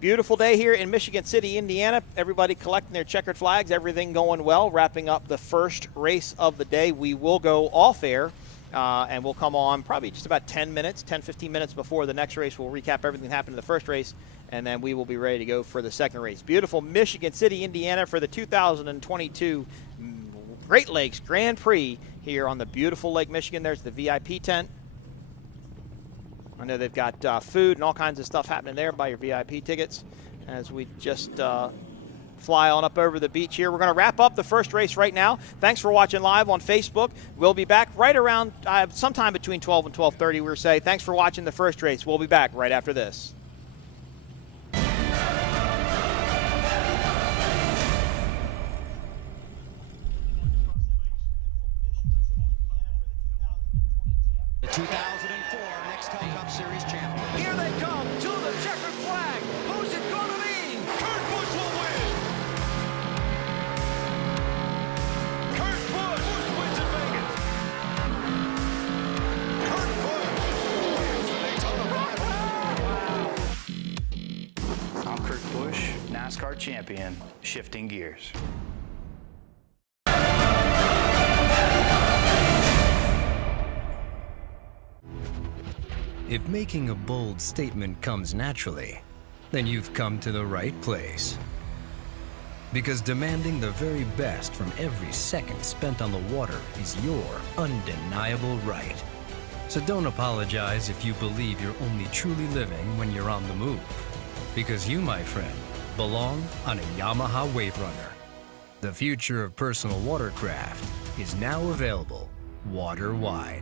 Beautiful day here in Michigan City, Indiana. Everybody collecting their checkered flags, everything going well. Wrapping up the first race of the day. We will go off air and we'll come on probably just about 10 minutes, 10, 15 minutes before the next race. We'll recap everything that happened in the first race, and then we will be ready to go for the second race. Beautiful Michigan City, Indiana for the 2022 Great Lakes Grand Prix here on the beautiful Lake Michigan. There's the VIP tent. I know they've got food and all kinds of stuff happening there by your VIP tickets as we just fly on up over the beach here. We're going to wrap up the first race right now. Thanks for watching live on Facebook. We'll be back right around sometime between 12 and 12:30, we'll say. Thanks for watching the first race. We'll be back right after this. The 2004 Nextel Cup Series champion. Here they come to the checkered flag. Who's it going to be? Kurt Busch will win. Kurt Busch wins in Vegas. Kurt Busch wins the Daytona 500. I'm Kurt Busch, NASCAR champion, shifting gears. If making a bold statement comes naturally, then you've come to the right place. Because demanding the very best from every second spent on the water is your undeniable right. So don't apologize if you believe you're only truly living when you're on the move. Because you, my friend, belong on a Yamaha Wave Runner. The future of personal watercraft is now available water-wide.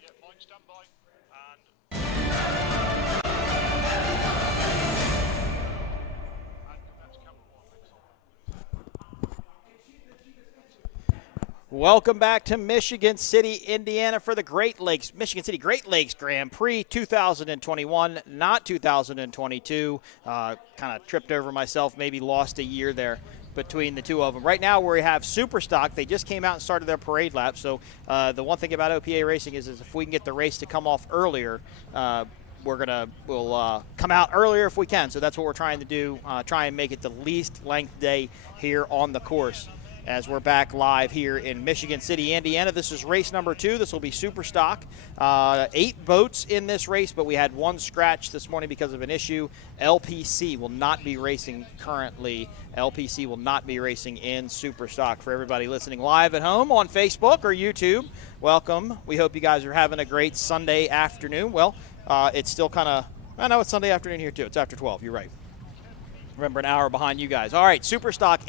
Yeah, Mike, stand by. And that's camera one. Welcome back to Michigan City, Indiana for the Michigan City Great Lakes Grand Prix 2021, not 2022. Kind of tripped over myself, maybe lost a year there between the two of them. Right now we have Superstock. They just came out and started their parade lap. So the one thing about OPA racing is if we can get the race to come off earlier, we'll come out earlier if we can. So that's what we're trying to do, try and make it the least length day here on the course. As we're back live here in Michigan City, Indiana. This is race number 2. This will be super stock. 8 boats in this race, but we had one scratch this morning because of an issue. LPC will not be racing currently. LPC will not be racing in super stock. For everybody listening live at home on Facebook or YouTube, welcome. We hope you guys are having a great Sunday afternoon. Well, it's still kind of, I know it's Sunday afternoon here too. It's after 12. You're right. Remember, an hour behind you guys. All right, Superstock,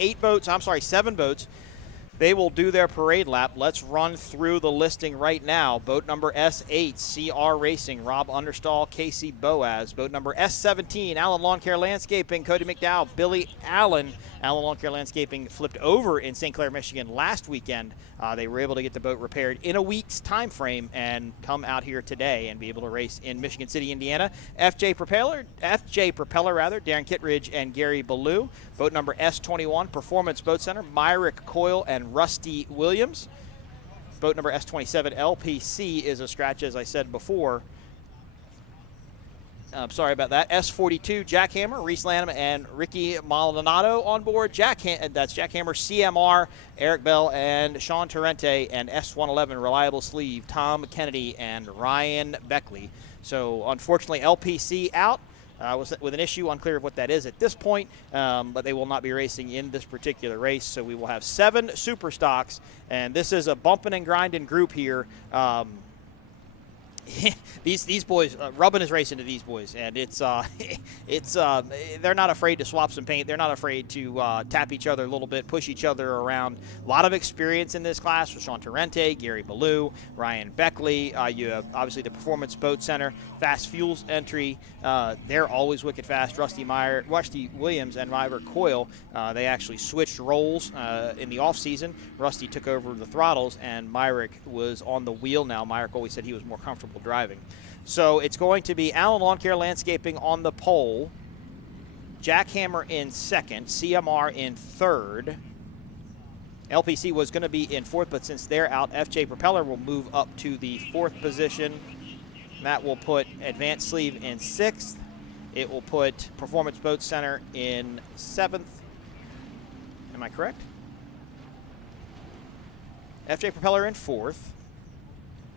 7 boats. They will do their parade lap. Let's run through the listing right now. Boat number S8, CR Racing, Rob Understall, Casey Boaz. Boat number S17, Allen Lawn Care Landscaping, Cody McDowell, Billy Allen. Allen Lawn Care Landscaping flipped over in St. Clair, Michigan last weekend. They were able to get the boat repaired in a week's time frame and come out here today and be able to race in Michigan City, Indiana. FJ Propeller, Darren Kittredge and Gary Ballou. Boat number S21, Performance Boat Center, Myrick Coyle and Rusty Williams. Boat number S27, LPC, is a scratch, as I said before. Sorry about that. S42, Jackhammer, Reese Lanham, and Ricky Maldonado on board. That's Jackhammer, CMR, Eric Bell, and Sean Torrente, and S111, Reliable Sleeve, Tom Kennedy, and Ryan Beckley. So, unfortunately, LPC out with an issue, unclear of what that is at this point, but they will not be racing in this particular race. So we will have 7 super stocks, and this is a bumping and grinding group here. These boys, Rubbin is racing to these boys, and it's they're not afraid to swap some paint. They're not afraid to tap each other a little bit, push each other around. A lot of experience in this class with Sean Torrente, Gary Ballou, Ryan Beckley. You have obviously the Performance Boat Center, Fast Fuels entry. They're always wicked fast. Rusty Williams and Myrick Coyle. They actually switched roles in the off season. Rusty took over the throttles, and Myrick was on the wheel now. Myrick always said he was more comfortable driving. So it's going to be Allen Lawn Care Landscaping on the pole, Jackhammer in second, CMR in third. LPC was going to be in fourth, but since they're out, FJ Propeller will move up to the 4th position. That will put Advanced Sleeve in 6th. It will put Performance Boat Center in 7th. Am I correct? FJ Propeller in 4th.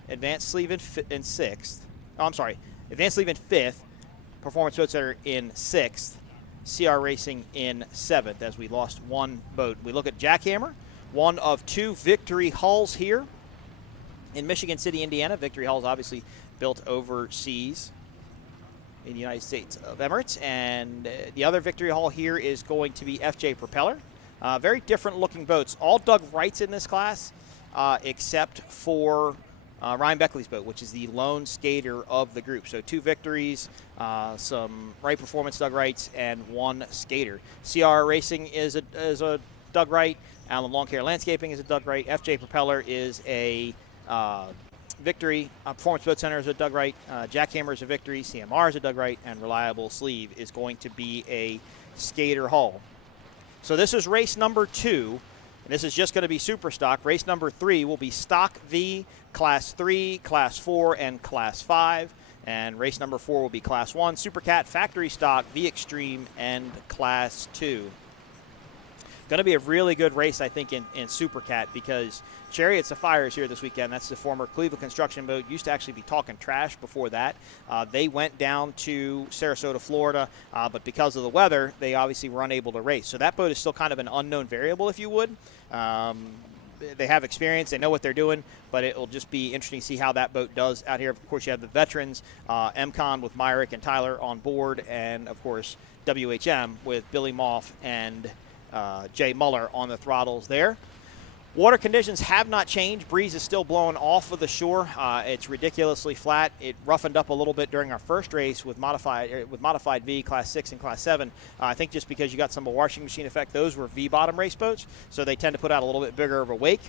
Advanced Sleeve in 6th. Oh, I'm sorry. Advanced Sleeve in 5th. Performance Boat Center in 6th. CR Racing in 7th, as we lost one boat. We look at Jackhammer, one of 2 Victory hulls here in Michigan City, Indiana. Victory hulls obviously built overseas in the United States of Emirates. And the other Victory hull here is going to be FJ Propeller. Very different looking boats. All Doug Wrights in this class, except for Ryan Beckley's boat, which is the lone skater of the group. So 2 victories, some Wright Performance Doug Wrights, and 1 skater. CR Racing is a Doug Wright. Allen Lawn Care Landscaping is a Doug Wright. FJ Propeller is a Victory. Performance Boat Center is a Doug Wright. Jackhammer is a Victory. CMR is a Doug Wright. And Reliable Sleeve is going to be a skater hull. So this is race number 2. And this is just going to be super stock. Race number 3 will be Stock V, Class 3, Class 4, and Class 5. And race number 4 will be Class 1, Supercat, Factory Stock, V Extreme, and Class 2. Going to be a really good race, I think, in Supercat, because Chariots of Fire is here this weekend. That's the former Cleveland construction boat. Used to actually be Talking Trash before that. They went down to Sarasota, Florida, but because of the weather, they obviously were unable to race. So that boat is still kind of an unknown variable, if you would. They have experience. They know what they're doing, but it will just be interesting to see how that boat does out here. Of course, you have the veterans, MCON with Myrick and Tyler on board, and, of course, WHM with Billy Moff and Jay Muller on the throttles there. Water conditions have not changed. Breeze is still blowing off of the shore. It's ridiculously flat. It roughened up a little bit during our first race with modified V, Class 6 and Class 7. I think just because you got some of a washing machine effect, those were V-bottom race boats, so they tend to put out a little bit bigger of a wake.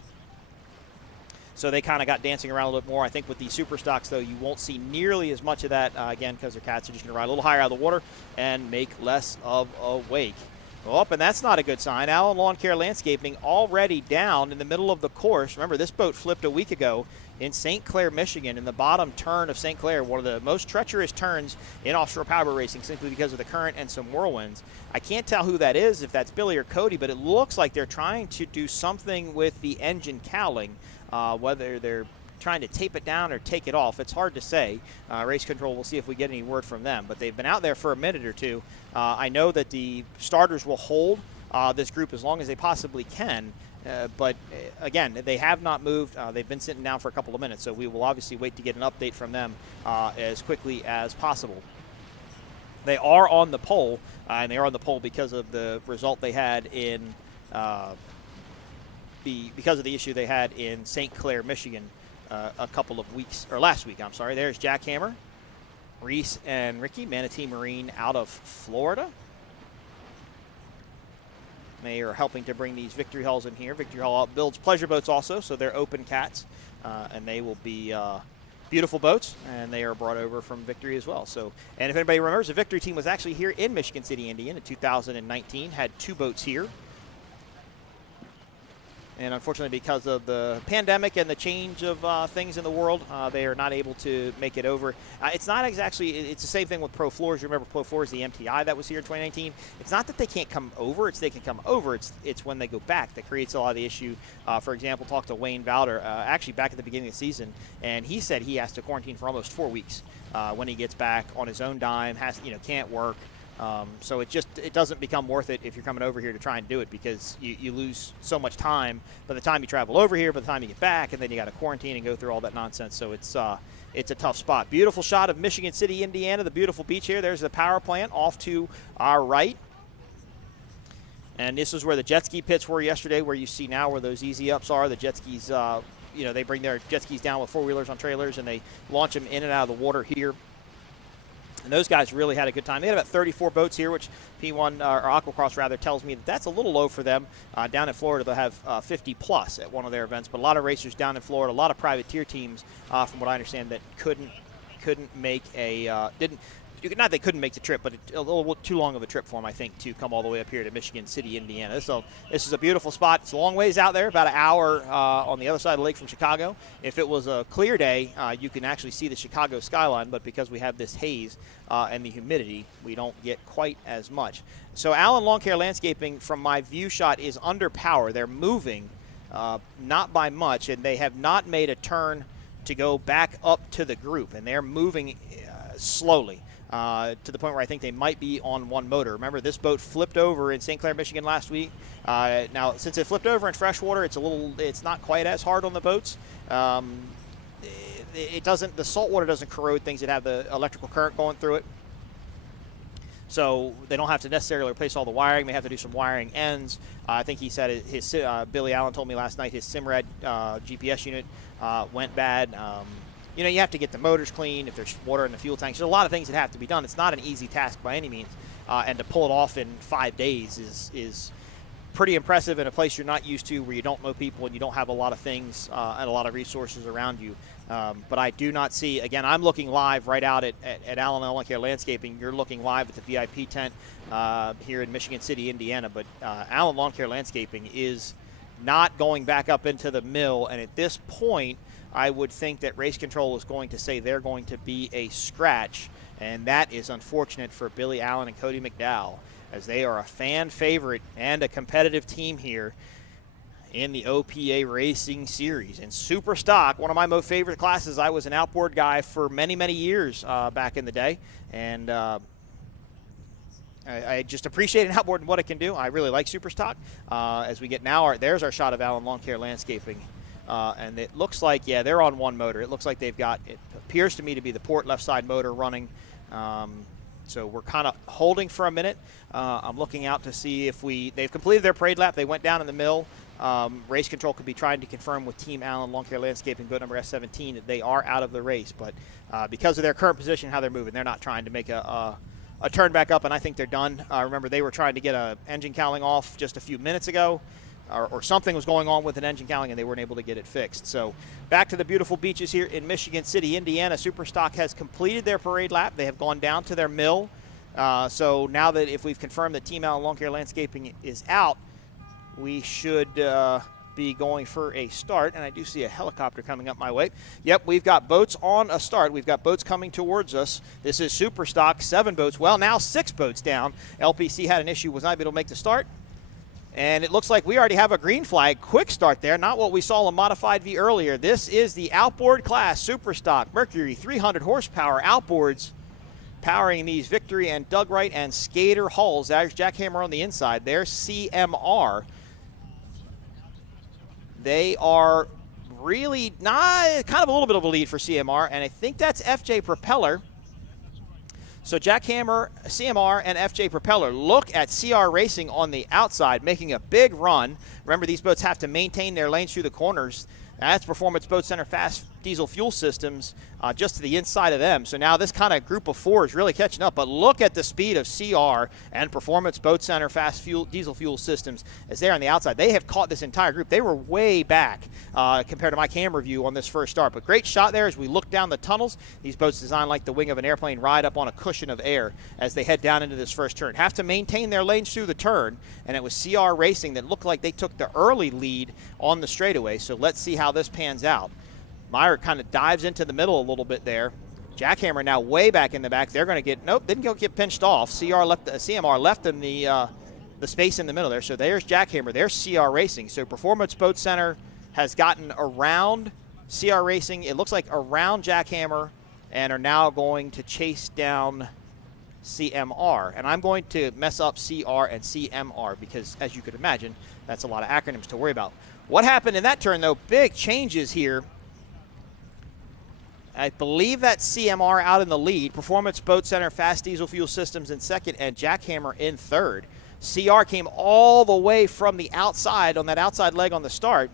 So they kind of got dancing around a little bit more. I think with the super stocks, though, you won't see nearly as much of that, again, because their cats are just going to ride a little higher out of the water and make less of a wake. Oh, and that's not a good sign. Allen Lawn Care Landscaping already down in the middle of the course. Remember, this boat flipped a week ago in St. Clair, Michigan, in the bottom turn of St. Clair, one of the most treacherous turns in offshore powerboat racing simply because of the current and some whirlwinds. I can't tell who that is, if that's Billy or Cody, but it looks like they're trying to do something with the engine cowling, whether they're trying to tape it down or take it off. It's hard to say. Race control, we'll see if we get any word from them. But they've been out there for a minute or two. I know that the starters will hold this group as long as they possibly can. But again, they have not moved. They've been sitting down for a couple of minutes, so we will obviously wait to get an update from them as quickly as possible. They are on the pole, and they are on the pole because of the result they had in because of the issue they had in St. Clair, Michigan. A couple of weeks, or last week, I'm sorry. There's Jack Hammer, Reese, and Ricky, Manatee Marine out of Florida. They are helping to bring these Victory Hulls in here. Victory Hull builds pleasure boats also, so they're open cats, and they will be beautiful boats, and they are brought over from Victory as well. So, and if anybody remembers, the Victory team was actually here in Michigan City, Indiana in 2019, had 2 boats here. And unfortunately, because of the pandemic and the change of things in the world, they are not able to make it over. It's not exactly, it's the same thing with Pro Floors. You remember Pro Floors, the MTI that was here in 2019. It's not that they can't come over, it's they can come over. It's when they go back that creates a lot of the issue. For example, talked to Wayne Valder, actually back at the beginning of the season, and he said he has to quarantine for almost 4 weeks when he gets back on his own dime, can't work. So it doesn't become worth it if you're coming over here to try and do it, because you lose so much time by the time you travel over here, by the time you get back, and then you got to quarantine and go through all that nonsense. So it's a tough spot. Beautiful shot of Michigan City, Indiana, the beautiful beach here. There's the power plant off to our right. And this is where the jet ski pits were yesterday, where you see now where those easy ups are. The jet skis, they bring their jet skis down with 4-wheelers on trailers, and they launch them in and out of the water here. And those guys really had a good time. They had about 34 boats here, which P1 or Aquacross rather tells me that's a little low for them. Down in Florida, they'll have 50 plus at one of their events. But a lot of racers down in Florida, a lot of privateer teams, from what I understand, that couldn't make not they couldn't make the trip, but a little too long of a trip for them, I think, to come all the way up here to Michigan City, Indiana. So this is a beautiful spot. It's a long ways out there, about an hour on the other side of the lake from Chicago. If it was a clear day, you can actually see the Chicago skyline, but because we have this haze and the humidity, we don't get quite as much. So Allen Lawn Care Landscaping, from my view shot, is under power. They're moving, not by much, and they have not made a turn to go back up to the group, and they're moving slowly. To the point where I think they might be on one motor. Remember, this boat flipped over in St. Clair, Michigan last week. Now, since it flipped over in freshwater, it's not quite as hard on the boats. The salt water doesn't corrode things that have the electrical current going through it. So they don't have to necessarily replace all the wiring. They have to do some wiring ends. I think he said Billy Allen told me last night his Simrad GPS unit went bad. You have to get the motors clean if there's water in the fuel tanks. There's a lot of things that have to be done. It's not an easy task by any means. And to pull it off in 5 days is pretty impressive in a place you're not used to, where you don't know people and you don't have a lot of things and a lot of resources around you. But I do not see, again, I'm looking live right out at Allen Lawn Care Landscaping. You're looking live at the VIP tent here in Michigan City, Indiana. But Allen Lawn Care Landscaping is not going back up into the mill. And at this point, I would think that Race Control is going to say they're going to be a scratch, and that is unfortunate for Billy Allen and Cody McDowell, as they are a fan favorite and a competitive team here in the OPA Racing Series. And Super Stock, one of my most favorite classes. I was an outboard guy for many, many years back in the day, and I just appreciate an outboard and what it can do. I really like Super Stock. As we get now, there's our shot of Allen Lawn Care Landscaping. And it looks like, they're on one motor. It looks like they've got, it appears to me to be the port left side motor running. So we're kind of holding for a minute. I'm looking out to see if they've completed their parade lap. They went down in the mill Race control could be trying to confirm with Team Allen Lawn Care Landscaping, boat number S17, that they are out of the race. But because of their current position, how they're moving, they're not trying to make a turn back up, and I think they're done. Remember, they were trying to get an engine cowling off just a few minutes ago, or something was going on with an engine cowling, and they weren't able to get it fixed. So back to the beautiful beaches here in Michigan City, Indiana. Superstock has completed their parade lap. They have gone down to their mill. So now that if we've confirmed that Team Allen Lawn Care Landscaping is out, we should be going for a start, and I do see a helicopter coming up my way. Yep, we've got boats on a start. We've got boats coming towards us. This is Superstock, 7 boats. Well, now 6 boats down. LPC had an issue, was not able to make the start, and it looks like we already have a green flag. Quick start there, not what we saw in Modified V earlier. This is the outboard class Superstock Mercury 300 horsepower outboards, powering these Victory and Doug Wright and Skater hulls. There's Jackhammer on the inside. There's CMR. They are really kind of a little bit of a lead for CMR, and I think that's FJ Propeller. So Jackhammer, CMR, and FJ Propeller. Look at CR Racing on the outside, making a big run. Remember, these boats have to maintain their lanes through the corners. That's Performance Boat Center Fast Diesel Fuel Systems just to the inside of them. So now this kind of group of 4 is really catching up. But look at the speed of CR and Performance Boat Center Fast Diesel Fuel Systems as they're on the outside. They have caught this entire group. They were way back compared to my camera view on this first start. But great shot there as we look down the tunnels. These boats designed like the wing of an airplane, ride up on a cushion of air as they head down into this first turn. Have to maintain their lanes through the turn, and it was CR Racing that looked like they took the early lead on the straightaway. So let's see how this pans out. Meyer kind of dives into the middle a little bit there. Jackhammer now way back in the back. They're going to get, nope, didn't get pinched off. CMR left them the space in the middle there. So there's Jackhammer. There's CR Racing. So Performance Boat Center has gotten around CR Racing. It looks like around Jackhammer, and are now going to chase down CMR. And I'm going to mess up CR and CMR because, as you could imagine, that's a lot of acronyms to worry about. What happened in that turn, though? Big changes here. I believe that's CMR out in the lead. Performance Boat Center Fast Diesel Fuel Systems in second, and Jackhammer in third. CR came all the way from the outside on that outside leg on the start,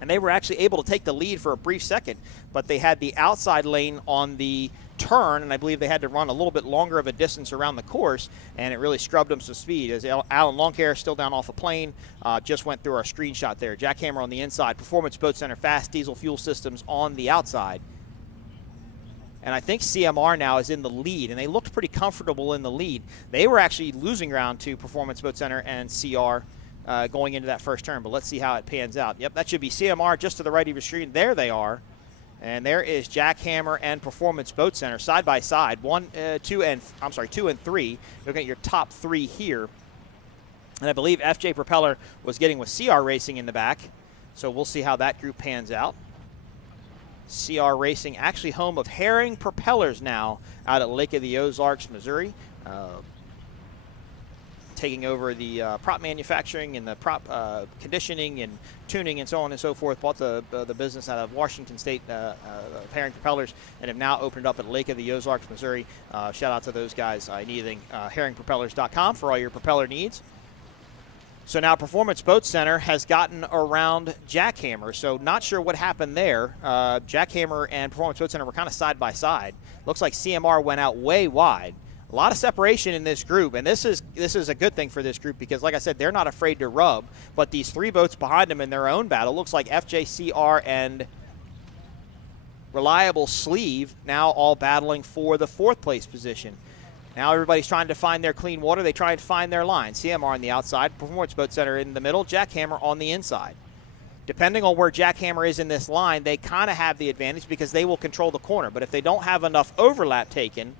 and they were actually able to take the lead for a brief second, but they had the outside lane on the turn, and I believe they had to run a little bit longer of a distance around the course, and it really scrubbed them some speed. As Allen Lawn Care still down off a plane, just went through our screenshot there. Jackhammer on the inside, Performance Boat Center Fast Diesel Fuel Systems on the outside. And I think CMR now is in the lead, and they looked pretty comfortable in the lead. They were actually losing ground to Performance Boat Center and CR going into that first turn, but let's see how it pans out. Yep, that should be CMR just to the right of your screen. There they are. And there is Jackhammer and Performance Boat Center side by side. 2 and 3. Looking at your top 3 here. And I believe FJ Propeller was getting with CR Racing in the back. So we'll see how that group pans out. CR Racing, actually home of Herring Propellers now out at Lake of the Ozarks, Missouri. Taking over the prop manufacturing and the prop conditioning and tuning and so on and so forth. Bought the business out of Washington State, Herring Propellers, and have now opened up at Lake of the Ozarks, Missouri. Shout out to those guys. Anything herringpropellers.com for all your propeller needs. So now Performance Boat Center has gotten around Jackhammer, so not sure what happened there. Jackhammer and Performance Boat Center were kind of side by side. Looks like CMR went out way wide. A lot of separation in this group, and this is a good thing for this group because, like I said, they're not afraid to rub. But these 3 boats behind them in their own battle, looks like FJCR and Reliable Sleeve now all battling for the 4th place position. Now everybody's trying to find their clean water. They try and find their line. CMR on the outside, Performance Boat Center in the middle, Jackhammer on the inside. Depending on where Jackhammer is in this line, they kind of have the advantage because they will control the corner. But if they don't have enough overlap taken,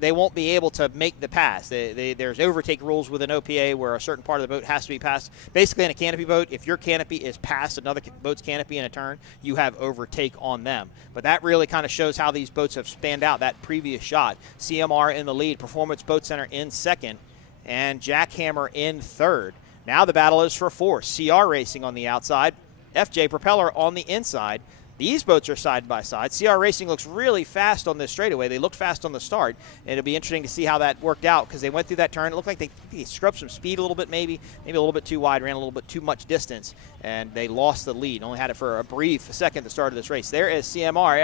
they won't be able to make the pass. There's overtake rules with an OPA where a certain part of the boat has to be passed. Basically, in a canopy boat, if your canopy is past another boat's canopy in a turn, you have overtake on them. But that really kind of shows how these boats have spanned out that previous shot. CMR in the lead, Performance Boat Center in second, and Jackhammer in third. Now the battle is for 4. CR Racing on the outside, FJ Propeller on the inside. These boats are side by side. CR Racing looks really fast on this straightaway. They looked fast on the start, and it'll be interesting to see how that worked out because they went through that turn. It looked like they scrubbed some speed a little bit, maybe a little bit too wide, ran a little bit too much distance, and they lost the lead. Only had it for a brief second at the start of this race. There is CMR,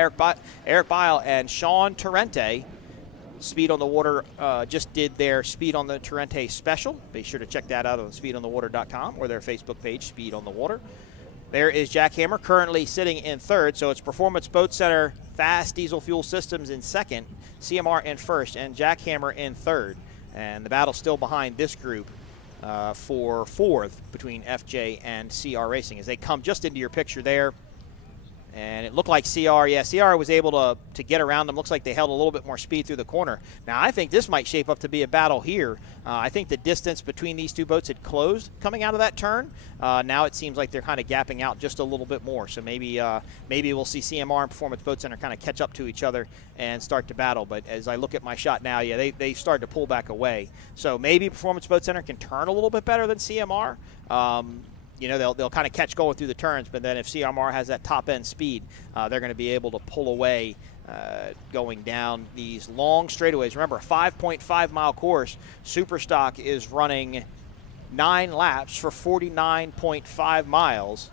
Eric Bile, and Sean Torrente. Speed on the Water just did their Speed on the Torrente special. Be sure to check that out on speedonthewater.com or their Facebook page, Speed on the Water. There is Jack Hammer currently sitting in third, so it's Performance Boat Center Fast Diesel Fuel Systems in second, CMR in first, and Jack Hammer in third. And the battle's still behind this group for fourth between FJ and CR Racing as they come just into your picture there. And it looked like CR was able to get around them. Looks like they held a little bit more speed through the corner. Now, I think this might shape up to be a battle here. I think the distance between these two boats had closed coming out of that turn. Now it seems like they're kind of gapping out just a little bit more. So maybe we'll see CMR and Performance Boat Center kind of catch up to each other and start to battle. But as I look at my shot now, they started to pull back away. So maybe Performance Boat Center can turn a little bit better than CMR. They'll kind of catch going through the turns, but then if CMR has that top-end speed, they're going to be able to pull away going down these long straightaways. Remember, a 5.5-mile course. Superstock is running 9 laps for 49.5 miles,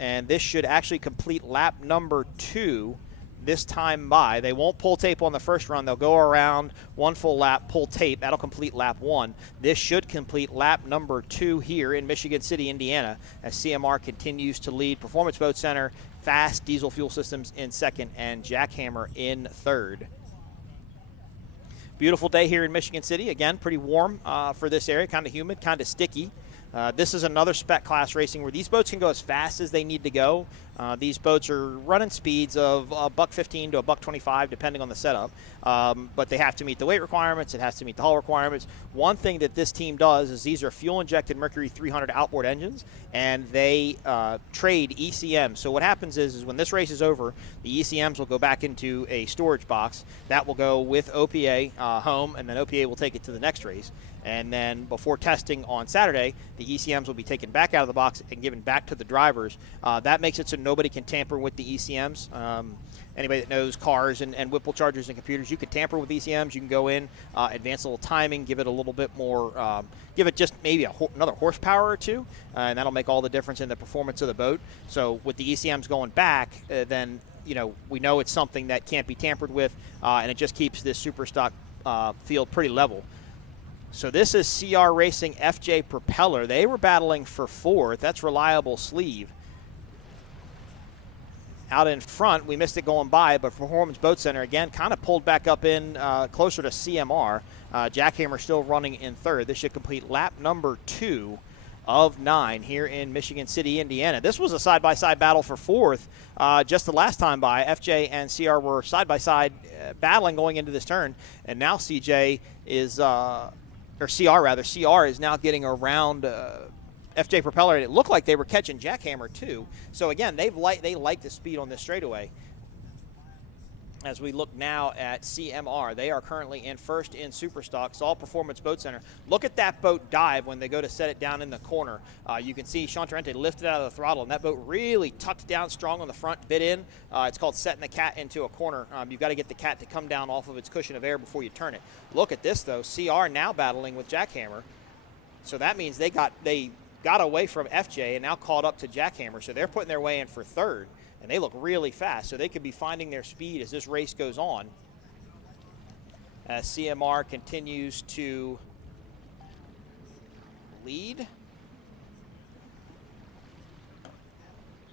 and this should actually complete lap number 2 this time by. They won't pull tape on the first run. They'll go around one full lap, pull tape. That'll complete lap 1. This should complete lap number 2 here in Michigan City, Indiana, as CMR continues to lead Performance Boat Center, Fast Diesel Fuel Systems in second, and Jack Hammer in third. Beautiful day here in Michigan City. Again, pretty warm for this area, kind of humid, kind of sticky. This is another spec class racing where these boats can go as fast as they need to go. These boats are running speeds of $115 to $125 depending on the setup, but they have to meet the weight requirements. It has to meet the hull requirements. One thing that this team does is these are fuel-injected Mercury 300 outboard engines, and they trade ECMs. So what happens is when this race is over, the ECMs will go back into a storage box. That will go with OPA home, and then OPA will take it to the next race. And then before testing on Saturday, the ECMs will be taken back out of the box and given back to the drivers. That makes it so nobody can tamper with the ECMs. Anybody that knows cars and Whipple chargers and computers, you can tamper with ECMs. You can go in, advance a little timing, give it a little bit more, give it just maybe another horsepower or two, and that'll make all the difference in the performance of the boat. So with the ECMs going back, then we know it's something that can't be tampered with, and it just keeps this super stock field pretty level. So this is CR Racing FJ Propeller. They were battling for fourth. That's Reliable Sleeve. Out in front, we missed it going by, but Performance Boat Center, again, kind of pulled back up in closer to CMR. Jack Hammer still running in third. This should complete lap number 2 of 9 here in Michigan City, Indiana. This was a side-by-side battle for fourth just the last time by. FJ and CR were side-by-side battling going into this turn, and now CR is now getting around FJ Propeller, and it looked like they were catching Jack Hammer too. So again, they like the speed on this straightaway. As we look now at CMR, they are currently in first in Superstock, Saul Performance Boat Center. Look at that boat dive when they go to set it down in the corner. You can see Sean Torrente lifted out of the throttle, and that boat really tucked down strong on the front, bit in. It's called setting the cat into a corner. You've got to get the cat to come down off of its cushion of air before you turn it. Look at this, though. CR now battling with Jack Hammer. So that means they got away from FJ and now caught up to Jack Hammer. So they're putting their way in for third. And they look really fast, so they could be finding their speed as this race goes on. As CMR continues to lead.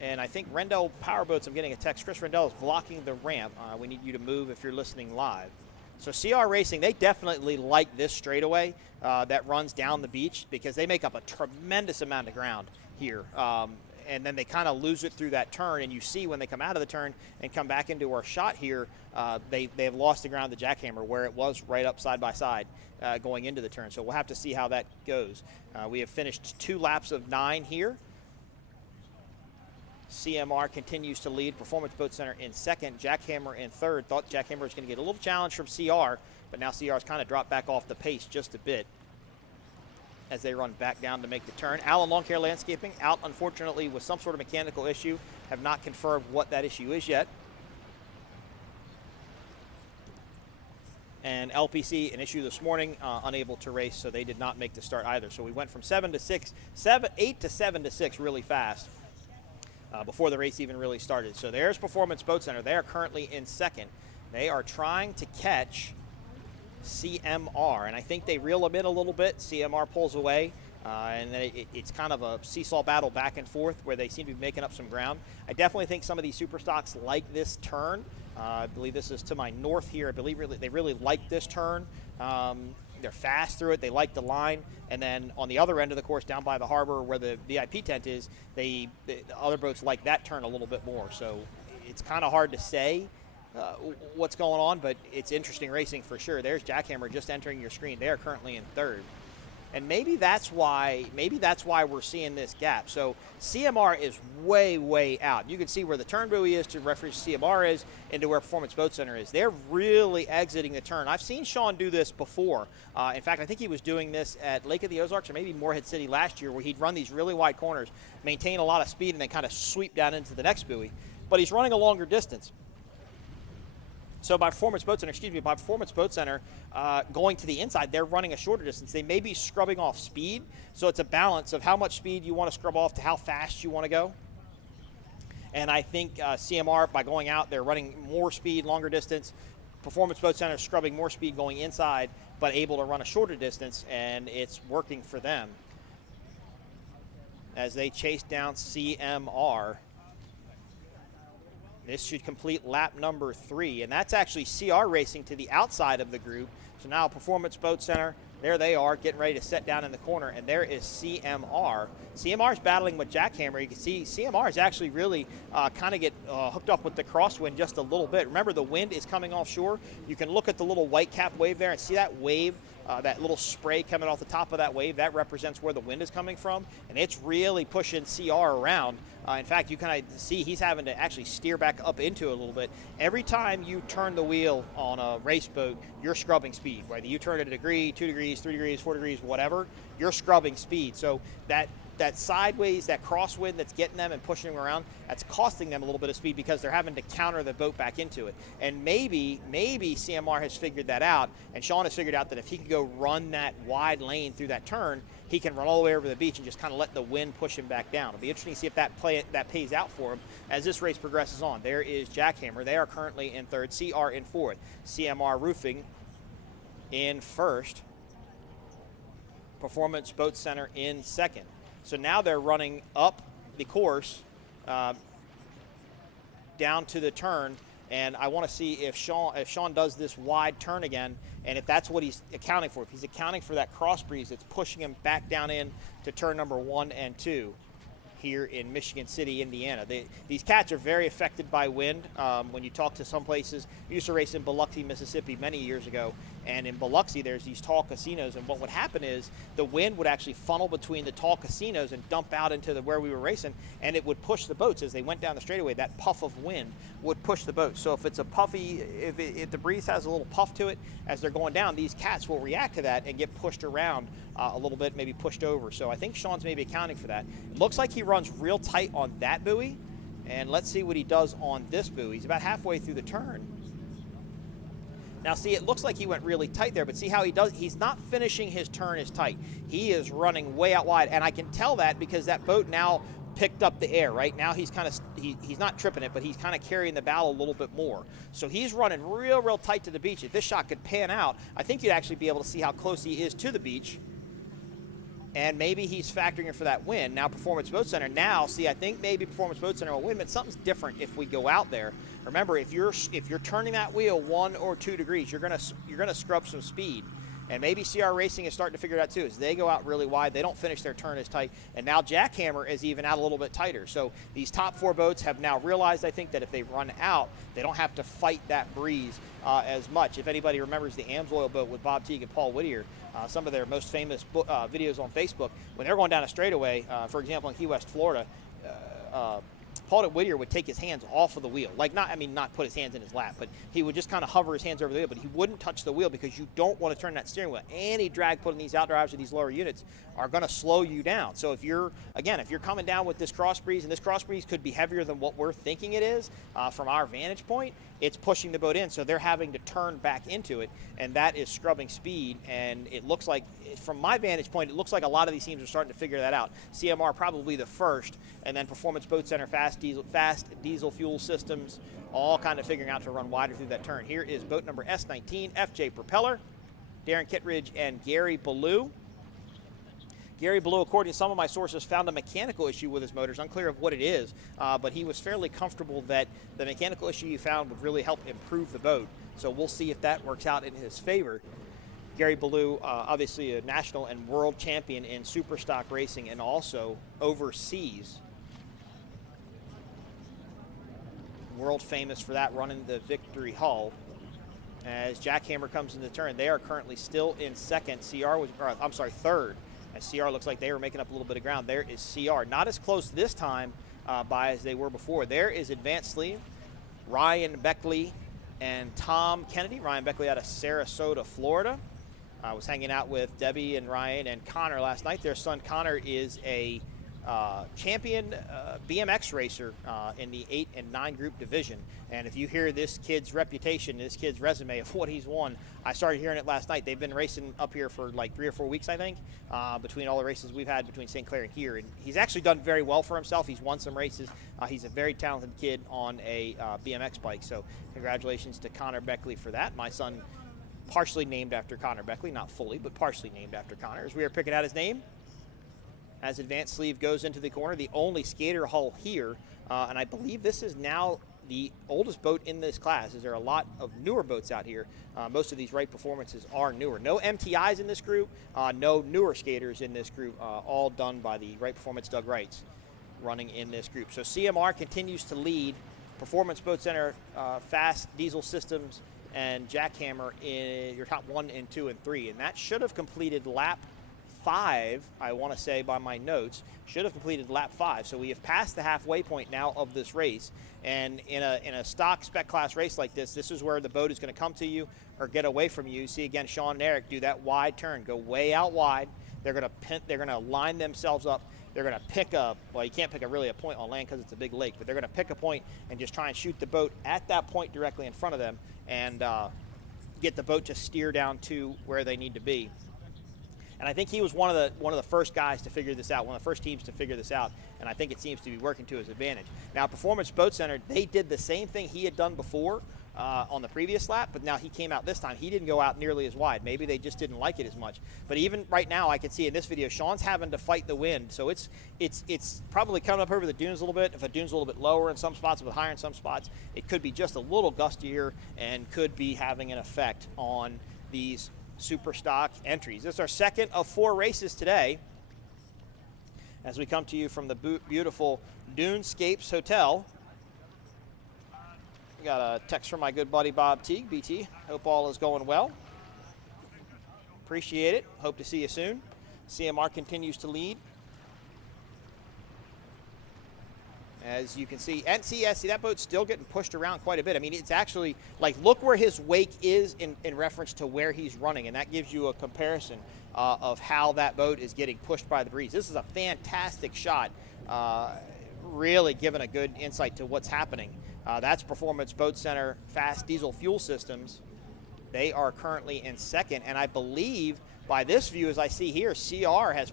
And I think Rendell Powerboats, I'm getting a text. Chris Rendell is blocking the ramp. We need you to move if you're listening live. So CR Racing, they definitely like this straightaway that runs down the beach because they make up a tremendous amount of ground here. And then they kind of lose it through that turn, and you see when they come out of the turn and come back into our shot here, they have lost the ground to Jack Hammer where it was right up side by side going into the turn. So we'll have to see how that goes. We have finished 2 laps of 9 here. CMR continues to lead. Performance Boat Center in second. Jack Hammer in third. Thought Jack Hammer was going to get a little challenge from CR, but now CR's kind of dropped back off the pace just a bit. as they run back down to make the turn. Allen Lawn Care Landscaping out, unfortunately, with some sort of mechanical issue. Have not confirmed what that issue is yet. And LPC, an issue this morning, unable to race, so they did not make the start either. So we went from 8 to 7 to 6 really fast before the race even really started. So there's Performance Boat Center. They are currently in second. They are trying to catch CMR, and I think they reel them in a little bit. CMR pulls away, and then it's kind of a seesaw battle back and forth where they seem to be making up some ground. I definitely think some of these super stocks like this turn. I believe this is to my north here. I believe they really like this turn. They're fast through it. They like the line. And then on the other end of the course, down by the harbor where the VIP tent is, the other boats like that turn a little bit more. So it's kind of hard to say what's going on, but it's interesting racing for sure. There's Jackhammer just entering your screen. They are currently in third. And maybe that's why we're seeing this gap. So CMR is way, way out. You can see where the turn buoy is to reference CMR is into where Performance Boat Center is. They're really exiting the turn. I've seen Sean do this before. In fact, I think he was doing this at Lake of the Ozarks or maybe Morehead City last year, where he'd run these really wide corners, maintain a lot of speed, and then kind of sweep down into the next buoy. But he's running a longer distance. So by Performance Boat Center, going to the inside, they're running a shorter distance. They may be scrubbing off speed, so it's a balance of how much speed you want to scrub off to how fast you want to go. And I think CMR, by going out, they're running more speed, longer distance. Performance Boat Center scrubbing more speed going inside, but able to run a shorter distance, and it's working for them as they chase down CMR. This should complete lap number 3, and that's actually CR Racing to the outside of the group. So now Performance Boat Center, there they are, getting ready to set down in the corner, and there is CMR. CMR is battling with Jackhammer. You can see CMR is actually really kind of get hooked up with the crosswind just a little bit. Remember, the wind is coming offshore. You can look at the little white cap wave there and see that wave, that little spray coming off the top of that wave. That represents where the wind is coming from, and it's really pushing CR around. In fact, you kind of see he's having to actually steer back up into it a little bit. Every time you turn the wheel on a race boat, you're scrubbing speed. Whether you turn it a degree, 2 degrees, 3 degrees, 4 degrees, whatever, you're scrubbing speed. So that sideways, that crosswind that's getting them and pushing them around, that's costing them a little bit of speed because they're having to counter the boat back into it. And maybe CMR has figured that out, and Sean has figured out that if he can go run that wide lane through that turn, he can run all the way over the beach and just kind of let the wind push him back down. It'll be interesting to see if that pays out for him as this race progresses on. There is Jackhammer. They are currently in third, CR in fourth, CMR Roofing in first, Performance Boat Center in second. So now they're running up the course down to the turn, and I want to see if Sean does this wide turn again, and if that's what he's accounting for. If he's accounting for that cross breeze that's pushing him back down in to turn number 1 and 2 here in Michigan City, Indiana. These cats are very affected by wind. When you talk to some places, I used to race in Biloxi, Mississippi many years ago, and in Biloxi there's these tall casinos, and what would happen is the wind would actually funnel between the tall casinos and dump out into where we were racing, and it would push the boats as they went down the straightaway. That puff of wind would push the boat. So if it's a puffy, if the breeze has a little puff to it as they're going down, these cats will react to that and get pushed around a little bit, maybe pushed over. So I think Sean's maybe accounting for that. It looks like he runs real tight on that buoy, and let's see what he does on this buoy. He's about halfway through the turn. Now, see, it looks like he went really tight there, but see how he does? He's not finishing his turn as tight. He is running way out wide, and I can tell that because that boat now picked up the air. Right now he's kind of he's not tripping it, but he's kind of carrying the bow a little bit more. So he's running real tight to the beach. If this shot could pan out, I think you'd actually be able to see how close he is to the beach. And maybe he's factoring in for that wind. Now Performance Boat Center. Now, see, I think maybe Performance Boat Center will win, but something's different if we go out there. Remember, if you're turning that wheel 1 or 2 degrees, you're gonna scrub some speed. And maybe CR Racing is starting to figure it out too. As they go out really wide, they don't finish their turn as tight. And now Jackhammer is even out a little bit tighter. So these top 4 boats have now realized, I think, that if they run out, they don't have to fight that breeze as much. If anybody remembers the Amsoil boat with Bob Teague and Paul Whittier, some of their most famous videos on Facebook, when they're going down a straightaway, for example, in Key West, Florida, Paul Whittier would take his hands off of the wheel. Like, not put his hands in his lap, but he would just kind of hover his hands over the wheel, but he wouldn't touch the wheel because you don't want to turn that steering wheel. Any drag put in these outdrives or these lower units are going to slow you down. So if you're coming down with this cross breeze, and this cross breeze could be heavier than what we're thinking it is from our vantage point, it's pushing the boat in, so they're having to turn back into it, and that is scrubbing speed. And it looks like, from my vantage point, it looks like a lot of these teams are starting to figure that out. CMR probably the first, and then Performance Boat Center, fast diesel fuel systems, all kind of figuring out to run wider through that turn. Here is boat number S19, FJ Propeller, Darren Kittredge and Gary Ballou. Gary Ballou, according to some of my sources, found a mechanical issue with his motors. Unclear of what it is, but he was fairly comfortable that the mechanical issue he found would really help improve the boat. So we'll see if that works out in his favor. Gary Ballou, obviously a national and world champion in super stock racing and also overseas. World famous for that, running the Victory Hull. As Jackhammer comes into the turn, they are currently still in second. Third. As CR looks like they were making up a little bit of ground. There is CR. Not as close this time as they were before. There is Advanced Sleeve, Ryan Beckley, and Tom Kennedy. Ryan Beckley out of Sarasota, Florida. I was hanging out with Debbie and Ryan and Connor last night. Their son Connor is a champion BMX racer in the 8 and 9 group division. And if you hear this kid's reputation, this kid's resume of what he's won, I started hearing it last night. They've been racing up here for like 3 or 4 weeks, I think, between all the races we've had between St. Clair and here. And he's actually done very well for himself. He's won some races. He's a very talented kid on a BMX bike. So congratulations to Connor Beckley for that. My son, partially named after Connor Beckley, not fully, but partially named after Connor. As we are picking out his name, as Advanced Sleeve goes into the corner, the only skater hull here, and I believe this is now the oldest boat in this class, as there are a lot of newer boats out here. Most of these Wright performances are newer. No MTIs in this group, no newer skaters in this group, all done by the Wright Performance Doug Wrights running in this group. So CMR continues to lead. Performance Boat Center, Fast Diesel Systems, and Jackhammer in your top 1 and 2 and 3. And that should have completed lap 5, I want to say by my notes, should have completed lap 5. So we have passed the halfway point now of this race. And in a stock spec class race like this is where the boat is going to come to you or get away from you. See again, Sean and Eric do that wide turn, go way out wide. They're going to line themselves up. They're going to pick up, well, you can't pick a point on land because it's a big lake, but they're going to pick a point and just try and shoot the boat at that point directly in front of them and get the boat to steer down to where they need to be. And I think he was one of the first guys to figure this out, one of the first teams to figure this out, and I think it seems to be working to his advantage. Now, Performance Boat Center, they did the same thing he had done before on the previous lap, but now he came out this time. He didn't go out nearly as wide. Maybe they just didn't like it as much. But even right now, I can see in this video, Sean's having to fight the wind, so it's probably coming up over the dunes a little bit. If a dune's a little bit lower in some spots, but higher in some spots, it could be just a little gustier and could be having an effect on these super stock entries. This is our second of 4 races today as we come to you from the beautiful Dunescapes Hotel. We got a text from my good buddy Bob Teague. BT, hope all is going well. Appreciate it. Hope to see you soon. CMR continues to lead. As you can see, and see that boat's still getting pushed around quite a bit. I mean, it's actually, like, look where his wake is in reference to where he's running, and that gives you a comparison of how that boat is getting pushed by the breeze. This is a fantastic shot, really giving a good insight to what's happening. That's Performance Boat Center Fast Diesel Fuel Systems. They are currently in second, and I believe by this view, as I see here, CR has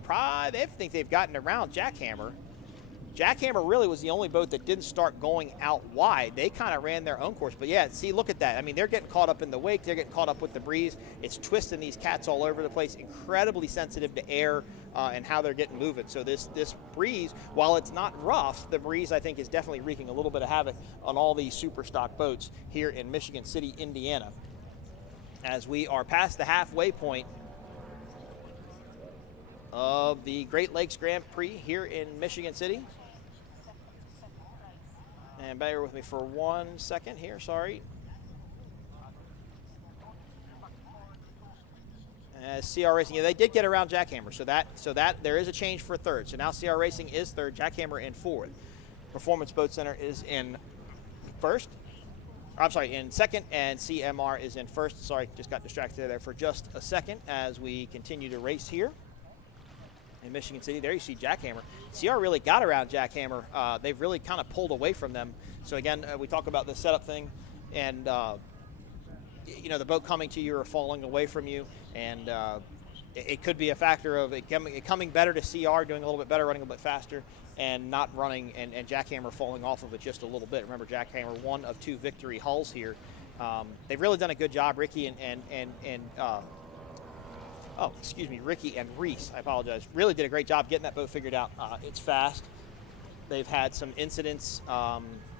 they think they've gotten around Jackhammer. Jackhammer really was the only boat that didn't start going out wide. They kind of ran their own course. But, yeah, see, look at that. I mean, they're getting caught up in the wake. They're getting caught up with the breeze. It's twisting these cats all over the place, incredibly sensitive to air and how they're getting moving. So this breeze, while it's not rough, the breeze, I think, is definitely wreaking a little bit of havoc on all these super stock boats here in Michigan City, Indiana. As we are past the halfway point of the Great Lakes Grand Prix here in Michigan City. And bear with me for 1 second here, sorry. CR Racing, yeah, they did get around Jackhammer, so that there is a change for third. So now CR Racing is third, Jackhammer in fourth. Performance Boat Center is in first. In second, and CMR is in first. Sorry, just got distracted there for just a second as we continue to race here in Michigan City. There you see Jackhammer. CR really got around Jackhammer. They've really kind of pulled away from them. So again, we talk about the setup thing, and the boat coming to you or falling away from you, and it could be a factor of it coming better to CR, doing a little bit better, running a bit faster, and not running, and Jackhammer falling off of it just a little bit. Remember, Jackhammer, one of 2 victory hulls here. They've really done a good job. Ricky and Reese, I apologize, really did a great job getting that boat figured out. It's fast. They've had some incidents.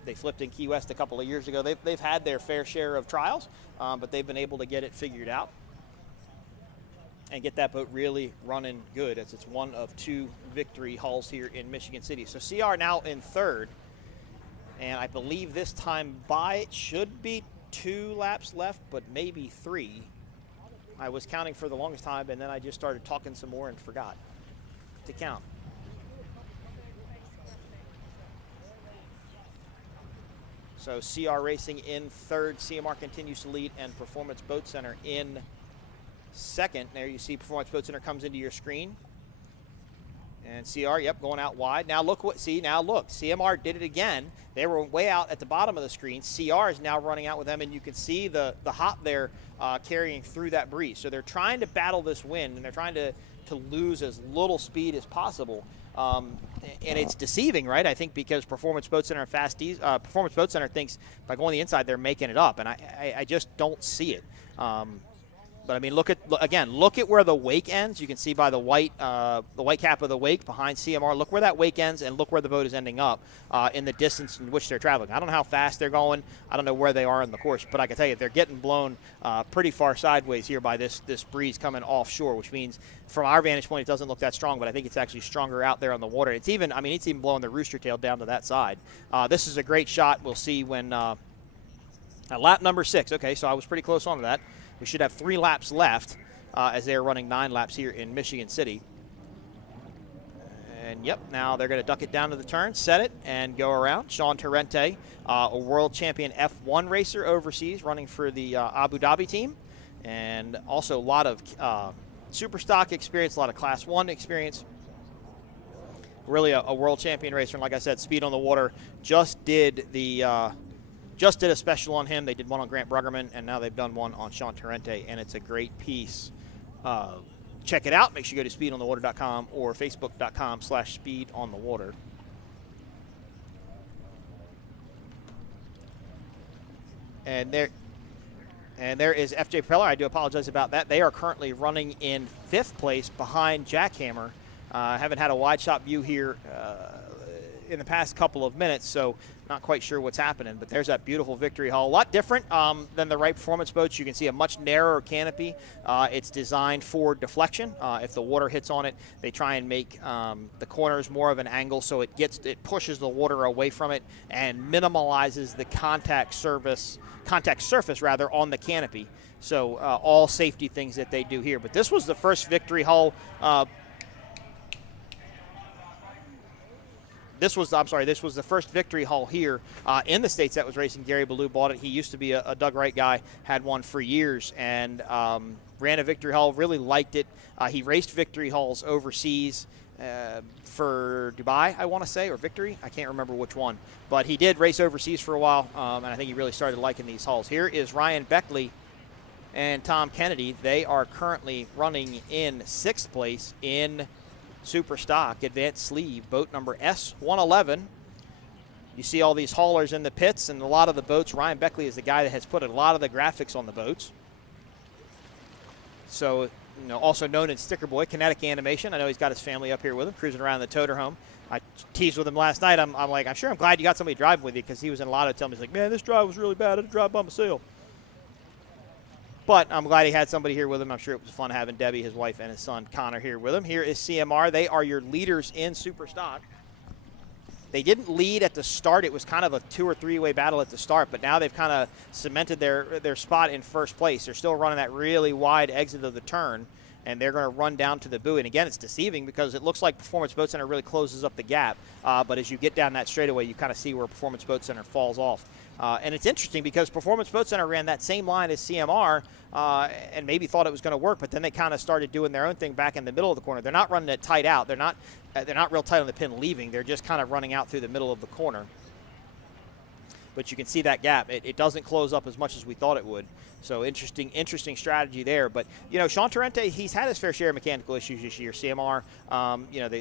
They flipped in Key West a couple of years ago. They've had their fair share of trials, but they've been able to get it figured out and get that boat really running good, as it's one of 2 victory hulls here in Michigan City. So CR now in third, and I believe this time by it should be 2 laps left, but maybe 3. I was counting for the longest time, and then I just started talking some more and forgot to count. So CR Racing in third, CMR continues to lead, and Performance Boat Center in second. There you see Performance Boat Center comes into your screen. And CR, going out wide. Now look, CMR did it again. They were way out at the bottom of the screen. CR is now running out with them, and you can see the hop there carrying through that breeze. So they're trying to battle this wind, and they're trying to lose as little speed as possible. And it's deceiving, right? I think because Performance Boat Center and Performance Boat Center thinks by going the inside they're making it up, and I just don't see it. But I mean, look at where the wake ends. You can see by the white cap of the wake behind CMR. Look where that wake ends, and look where the boat is ending up in the distance in which they're traveling. I don't know how fast they're going. I don't know where they are in the course, but I can tell you they're getting blown pretty far sideways here by this breeze coming offshore, which means from our vantage point it doesn't look that strong, but I think it's actually stronger out there on the water. It's even blowing the rooster tail down to that side. This is a great shot. We'll see when lap number 6. Okay, so I was pretty close on to that. We should have 3 laps left as they're running 9 laps here in Michigan City. And now they're going to duck it down to the turn, set it, and go around. Sean Torrente, a world champion F1 racer overseas, running for the Abu Dhabi team, and also a lot of super stock experience, a lot of Class 1 experience. Really a world champion racer, and like I said, Speed on the Water just did a special on him. They did one on Grant Bruggerman, and now they've done one on Sean Torrente, and it's a great piece. Check it out. Make sure you go to speedonthewater.com or facebook.com/speedonthewater. And there is FJ Propeller. I do apologize about that. They are currently running in 5th place behind Jackhammer. Haven't had a wide shot view here in the past couple of minutes, so not quite sure what's happening, but there's that beautiful victory hull. A lot different than the Wright Performance boats. You can see a much narrower canopy. It's designed for deflection. If the water hits on it, they try and make the corners more of an angle, so it pushes the water away from it and minimalizes the contact surface on the canopy. So all safety things that they do here. But this was the first victory hull. This was the first victory hull here in the States that was racing. Gary Ballou bought it. He used to be a Doug Wright guy, had one for years, and ran a victory hull, really liked it. He raced victory hulls overseas for Dubai, I want to say, or Victory. I can't remember which one. But he did race overseas for a while, and I think he really started liking these hulls. Here is Ryan Beckley and Tom Kennedy. They are currently running in 6th place in Super Stock Advanced Sleeve, boat number S111. You see all these haulers in the pits and a lot of the boats. Ryan Beckley is the guy that has put a lot of the graphics on the boats. So, also known as Sticker Boy, Kinetic Animation. I know he's got his family up here with him, cruising around the toter home. I teased with him last night. I'm like, I'm glad you got somebody driving with you, because he was in a lot of telling me, he's like, man, this drive was really bad. I had to drive by myself. But I'm glad he had somebody here with him. I'm sure it was fun having Debbie, his wife, and his son Connor here with him. Here is CMR. They are your leaders in Super Stock. They didn't lead at the start. It was kind of a 2 or 3 way battle at the start, but now they've kind of cemented their spot in first place. They're still running that really wide exit of the turn, and they're going to run down to the buoy. And again, it's deceiving because it looks like Performance Boat Center really closes up the gap, but as you get down that straightaway, you kind of see where Performance Boat Center falls off. And it's interesting because Performance Boat Center ran that same line as CMR and maybe thought it was going to work, but then they kind of started doing their own thing back in the middle of the corner. They're not running it tight out. They're not real tight on the pin leaving. They're just kind of running out through the middle of the corner. But you can see that gap. It doesn't close up as much as we thought it would. So interesting strategy there. But, Sean Torrente, he's had his fair share of mechanical issues this year. CMR,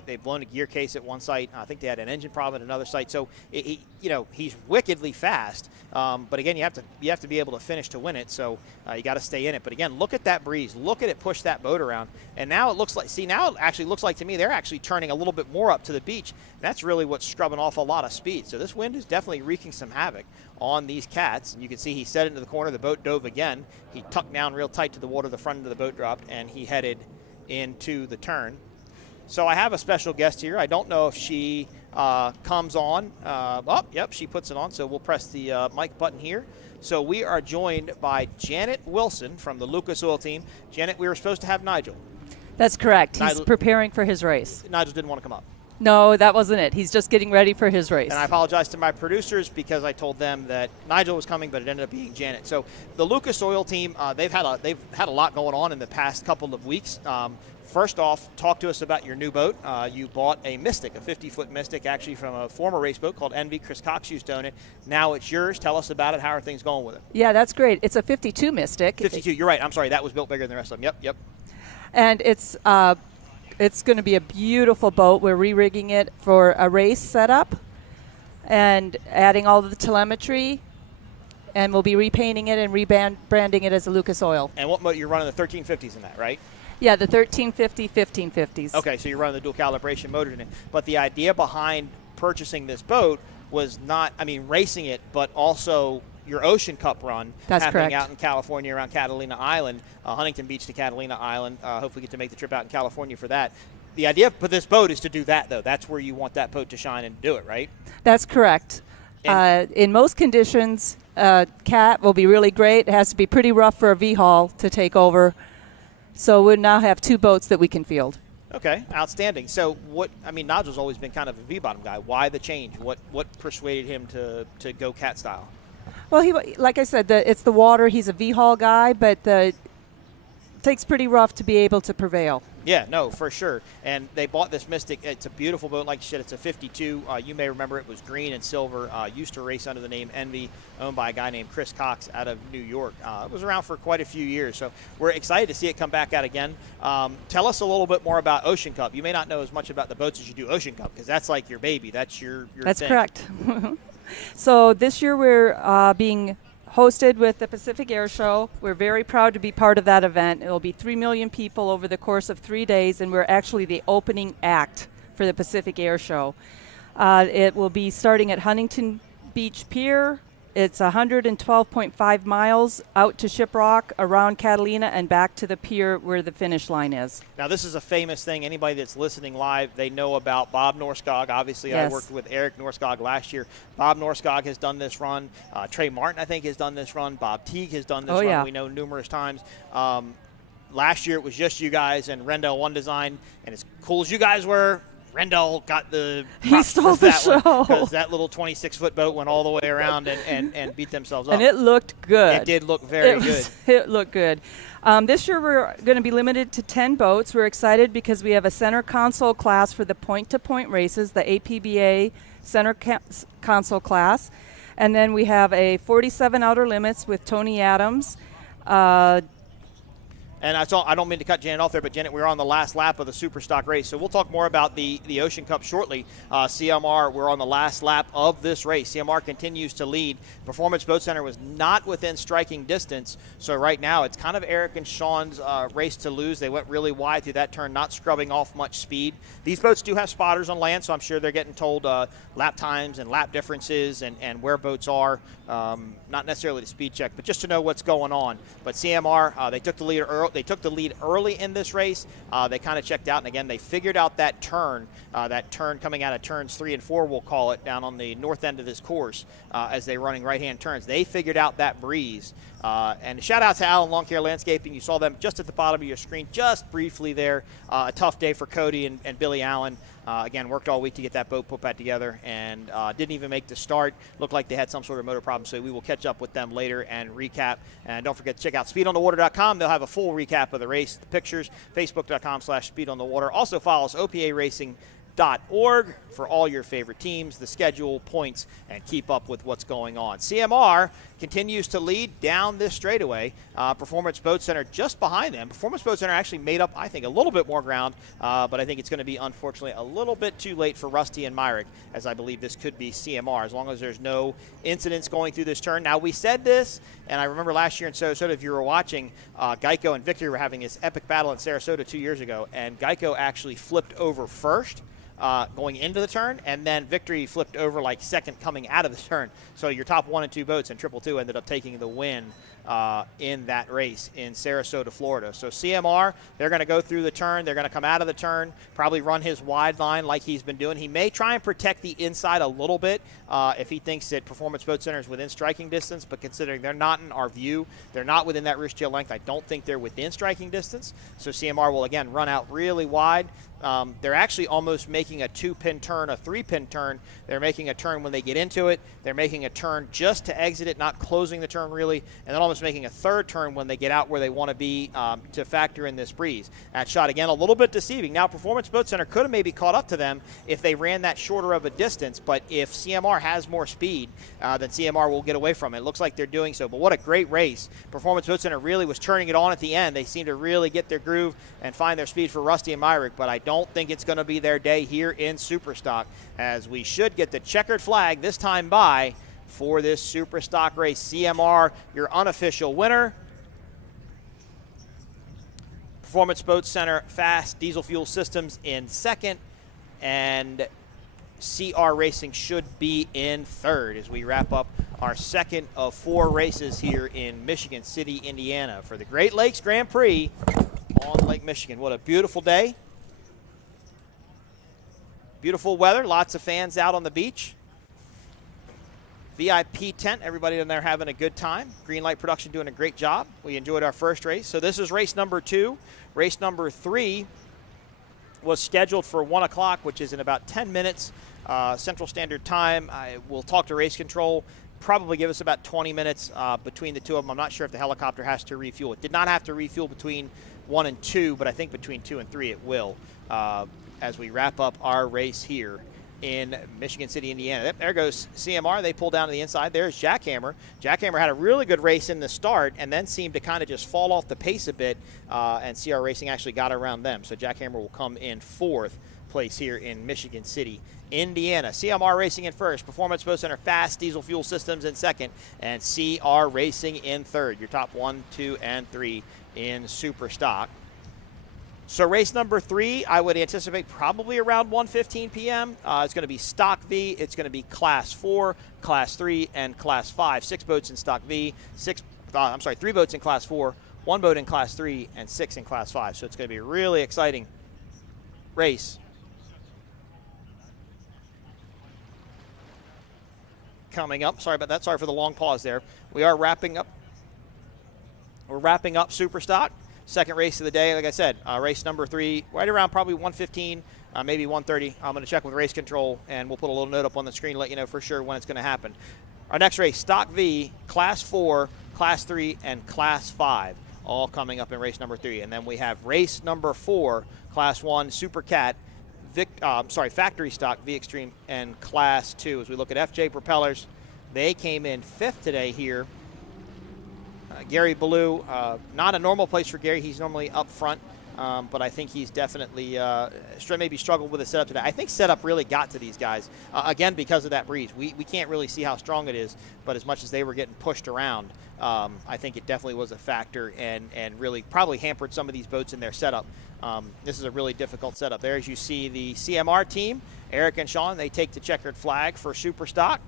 they've blown a gear case at one site. I think they had an engine problem at another site. So, he's wickedly fast. But, again, you have to be able to finish to win it. So, you got to stay in it. But, again, look at that breeze. Look at it push that boat around. And now it actually looks like to me they're actually turning a little bit more up to the beach. And that's really what's scrubbing off a lot of speed. So, this wind is definitely wreaking some havoc on these cats. And you can see he set into the corner. The boat dove again. He tucked down real tight to the water. The front end of the boat dropped, and he headed into the turn. So I have a special guest here. I don't know if she comes on. Yep, she puts it on. So we'll press the mic button here. So we are joined by Janet Wilson from the Lucas Oil team. Janet, we were supposed to have Nigel. That's correct. He's preparing for his race. Nigel didn't want to come up. No, that wasn't it. He's just getting ready for his race. And I apologize to my producers because I told them that Nigel was coming, but it ended up being Janet. So the Lucas Oil team, they've had a lot going on in the past couple of weeks. First off, talk to us about your new boat. You bought a Mystic, a 50-foot Mystic, actually from a former race boat called Envy. Chris Cox used to own it. Now it's yours. Tell us about it. How are things going with it? Yeah, that's great. It's a 52 Mystic. 52. You're right. I'm sorry. That was built bigger than the rest of them. Yep. And it's going to be a beautiful boat. We're re-rigging it for a race setup and adding all of the telemetry, and we'll be repainting it and rebranding it as a Lucas Oil. And what motor? You're running the 1350s in that, right? Yeah, the 1350, 1550s. Okay, so you're running the dual calibration motor in it. But the idea behind purchasing this boat was not, racing it, but also your Ocean Cup run. That's happening correct. Out in California around Catalina Island, Huntington Beach to Catalina Island. Hopefully get to make the trip out in California for that. The idea for this boat is to do that, though. That's where you want that boat to shine and do it, right? That's correct. In most conditions, cat will be really great. It has to be pretty rough for a V-Haul to take over. So we'll now have two boats that we can field. Okay, outstanding. So Nigel's always been kind of a V-bottom guy. Why the change? What persuaded him to go cat style? Well, like I said, it's the water. He's a V-Haul guy, but it takes pretty rough to be able to prevail. Yeah, no, for sure. And they bought this Mystic. It's a beautiful boat. Like you said, it's a 52. You may remember it was green and silver. Used to race under the name Envy, owned by a guy named Chris Cox out of New York. It was around for quite a few years. So we're excited to see it come back out again. Tell us a little bit more about Ocean Cup. You may not know as much about the boats as you do Ocean Cup because that's like your baby. That's your That's thing. correct. So this year we're being hosted with the Pacific Air Show. We're very proud to be part of that event. It will be 3 million people over the course of 3 days, and we're actually the opening act for the Pacific Air Show. It will be starting at Huntington Beach Pier. It's 112.5 miles out to Shiprock, around Catalina, and back to the pier where the finish line is. Now, this is a famous thing. Anybody that's listening live, they know about Bob Norskog. Obviously, Yes. I worked with Eric Norskog last year. Bob Norskog has done this run. Trey Martin, I think, has done this run. Bob Teague has done this run. Yeah. We know numerous times. Last year, it was just you guys and Rendell One Design. And as cool as you guys were, Rendell got the He stole the show. Because that little 26-foot boat went all the way around and beat themselves up. And it looked good. It did look very good. It looked good. This year we're going to be limited to 10 boats. We're excited because we have a center console class for the point-to-point races, the APBA center console class. And then we have a 47 outer limits with Tony Adams. And I don't mean to cut Janet off there, but Janet, we're on the last lap of the Superstock race, so we'll talk more about the Ocean Cup shortly. CMR, we're on the last lap of this race. CMR continues to lead. Performance Boat Center was not within striking distance, so right now it's kind of Eric and Sean's race to lose. They went really wide through that turn, not scrubbing off much speed. These boats do have spotters on land, so I'm sure they're getting told lap times and lap differences and where boats are. Not necessarily the speed check, but just to know what's going on. But CMR, they took the lead they took the lead early in this race. They kind of checked out, and again, they figured out that turn coming out of turns 3 and 4, we'll call it, down on the north end of this course as they're running right-hand turns. They figured out that breeze. And shout out to Alan Lawn Care Landscaping. You saw them just at the bottom of your screen, just briefly there. A tough day for Cody and Billy Allen. Again, worked all week to get that boat put back together and didn't even make the start. Looked like they had some sort of motor problem, so we will catch up with them later and recap. And don't forget to check out speedonthewater.com. They'll have a full recap of the race, the pictures, facebook.com/speedonthewater. Also follow us, oparacing.org, for all your favorite teams, the schedule, points, and keep up with what's going on. CMR continues to lead down this straightaway. Performance Boat Center just behind them. Performance Boat Center actually made up, I think, a little bit more ground, but I think it's going to be, unfortunately, a little bit too late for Rusty and Myrick, as I believe this could be CMR, as long as there's no incidents going through this turn. Now, we said this, and I remember last year in Sarasota, if you were watching, Geico and Victory were having this epic battle in Sarasota 2 years ago, and Geico actually flipped over first, going into the turn, and then Victory flipped over like second coming out of the turn. So your top 1 and 2 boats and Triple Two ended up taking the win in that race in Sarasota, Florida. So CMR, they're going to go through the turn. They're going to come out of the turn, probably run his wide line like he's been doing. He may try and protect the inside a little bit if he thinks that Performance Boat Center is within striking distance, but considering they're not in our view, they're not within that wrist tail length, I don't think they're within striking distance. So CMR will, again, run out really wide. They're actually almost making a 2-pin turn, a 3-pin turn. They're making a turn when they get into it. They're making a turn just to exit it, not closing the turn really, and then almost making a third turn when they get out where they want to be to factor in this breeze. That shot, again, a little bit deceiving. Now, Performance Boat Center could have maybe caught up to them if they ran that shorter of a distance, but if CMR has more speed, then CMR will get away from it. It looks like they're doing so, but what a great race. Performance Boat Center really was turning it on at the end. They seem to really get their groove and find their speed for Rusty and Myrick, but I don't think it's going to be their day here in Superstock, as we should get the checkered flag this time by for this Superstock race. CMR, your unofficial winner. Performance Boat Center Fast Diesel Fuel Systems in second, and CR Racing should be in third as we wrap up our second of 4 races here in Michigan City, Indiana for the Great Lakes Grand Prix on Lake Michigan. What a beautiful day. Beautiful weather, lots of fans out on the beach. VIP tent, everybody in there having a good time. Greenlight Production doing a great job. We enjoyed our first race. So this is race number 2. Race number 3 was scheduled for 1 o'clock, which is in about 10 minutes Central Standard Time. I will talk to race control, probably give us about 20 minutes between the two of them. I'm not sure if the helicopter has to refuel. It did not have to refuel between 1 and 2, but I think between 2 and 3 it will. As we wrap up our race here in Michigan City, Indiana. There goes CMR. They pull down to the inside. There's Jackhammer. Jackhammer had a really good race in the start and then seemed to kind of just fall off the pace a bit, and CR Racing actually got around them. So Jackhammer will come in 4th place here in Michigan City, Indiana. CMR Racing in first. Performance Boat Center Fast Diesel Fuel Systems in second, and CR Racing in third. Your top 1, 2, and 3 in Superstock. So race number 3, I would anticipate probably around 1:15 p.m. It's going to be Stock V. It's going to be Class 4, Class 3, and Class 5. 6 boats in Stock V. 3 boats in Class 4, 1 boat in Class 3, and 6 in Class 5. So it's going to be a really exciting race. Coming up. Sorry about that. Sorry for the long pause there. We are wrapping up. We're wrapping up Superstock. Second race of the day, like I said, race number 3, right around probably 1:15, maybe 1:30. I'm going to check with race control, and we'll put a little note up on the screen to let you know for sure when it's going to happen. Our next race, Stock V, Class 4, Class 3, and Class 5, all coming up in race number 3. And then we have race number 4, Class 1, Super Cat, Factory Stock, V Extreme, and Class 2. As we look at FJ Propellers, they came in 5th today here. Gary Ballou, not a normal place for Gary. He's normally up front, but I think he's definitely maybe struggled with the setup today. I think setup really got to these guys, again, because of that breeze. We can't really see how strong it is, but as much as they were getting pushed around, I think it definitely was a factor and really probably hampered some of these boats in their setup. This is a really difficult setup. There, as you see, the CMR team, Eric and Sean, they take the checkered flag for Superstock.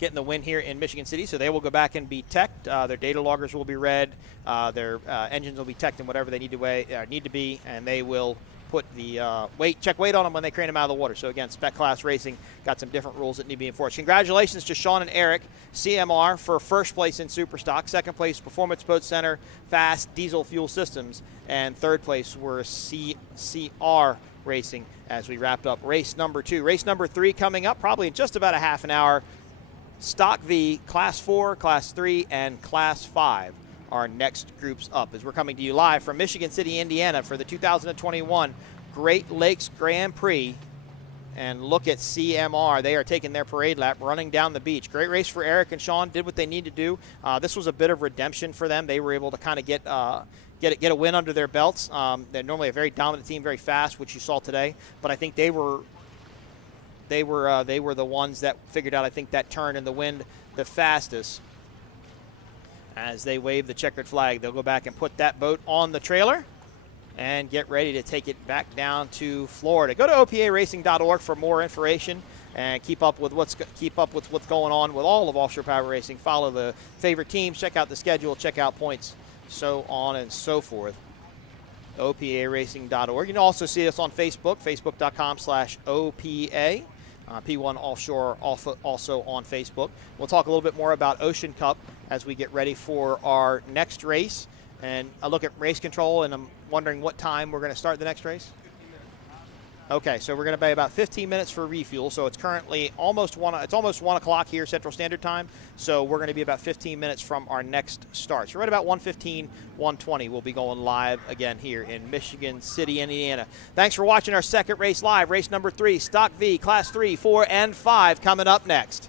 getting the win here in Michigan City. So they will go back and be teched. Their data loggers will be read. Their engines will be teched and whatever they need to be, and they will put the check weight on them when they crane them out of the water. So again, spec class racing got some different rules that need to be enforced. Congratulations to Sean and Eric, CMR for first place in Superstock, second place Performance Boat Center, Fast Diesel Fuel Systems, and third place were CR Racing as we wrapped up race number 2. Race number 3 coming up probably in just about a half an hour. Stock V, Class 4, Class 3, and Class 5. Our next groups up as we're coming to you live from Michigan City, Indiana for the 2021 Great Lakes Grand Prix. And look at CMR. They are taking their parade lap, running down the beach. Great race for Eric and Sean, did what they need to do. This was a bit of redemption for them. They were able to kind of get a win under their belts. They're normally a very dominant team, very fast, which you saw today. But I think they were the ones that figured out, I think, that turn in the wind the fastest. As they wave the checkered flag, they'll go back and put that boat on the trailer and get ready to take it back down to Florida. Go to opaRacing.org for more information and keep up with what's going on with all of offshore power racing. Follow the favorite teams, check out the schedule, check out points, so on and so forth. opaRacing.org. You can also see us on Facebook, facebook.com/OPA. P1 Offshore also on Facebook. We'll talk a little bit more about Ocean Cup as we get ready for our next race. And I look at race control, and I'm wondering what time we're going to start the next race. Okay, so we're going to be about 15 minutes for refuel. So it's currently almost 1 o'clock here Central Standard Time. So we're going to be about 15 minutes from our next start. So right about 1:15, 1:20, we'll be going live again here in Michigan City, Indiana. Thanks for watching our second race live. Race number 3, Stock V, Class 3, 4, and 5 coming up next.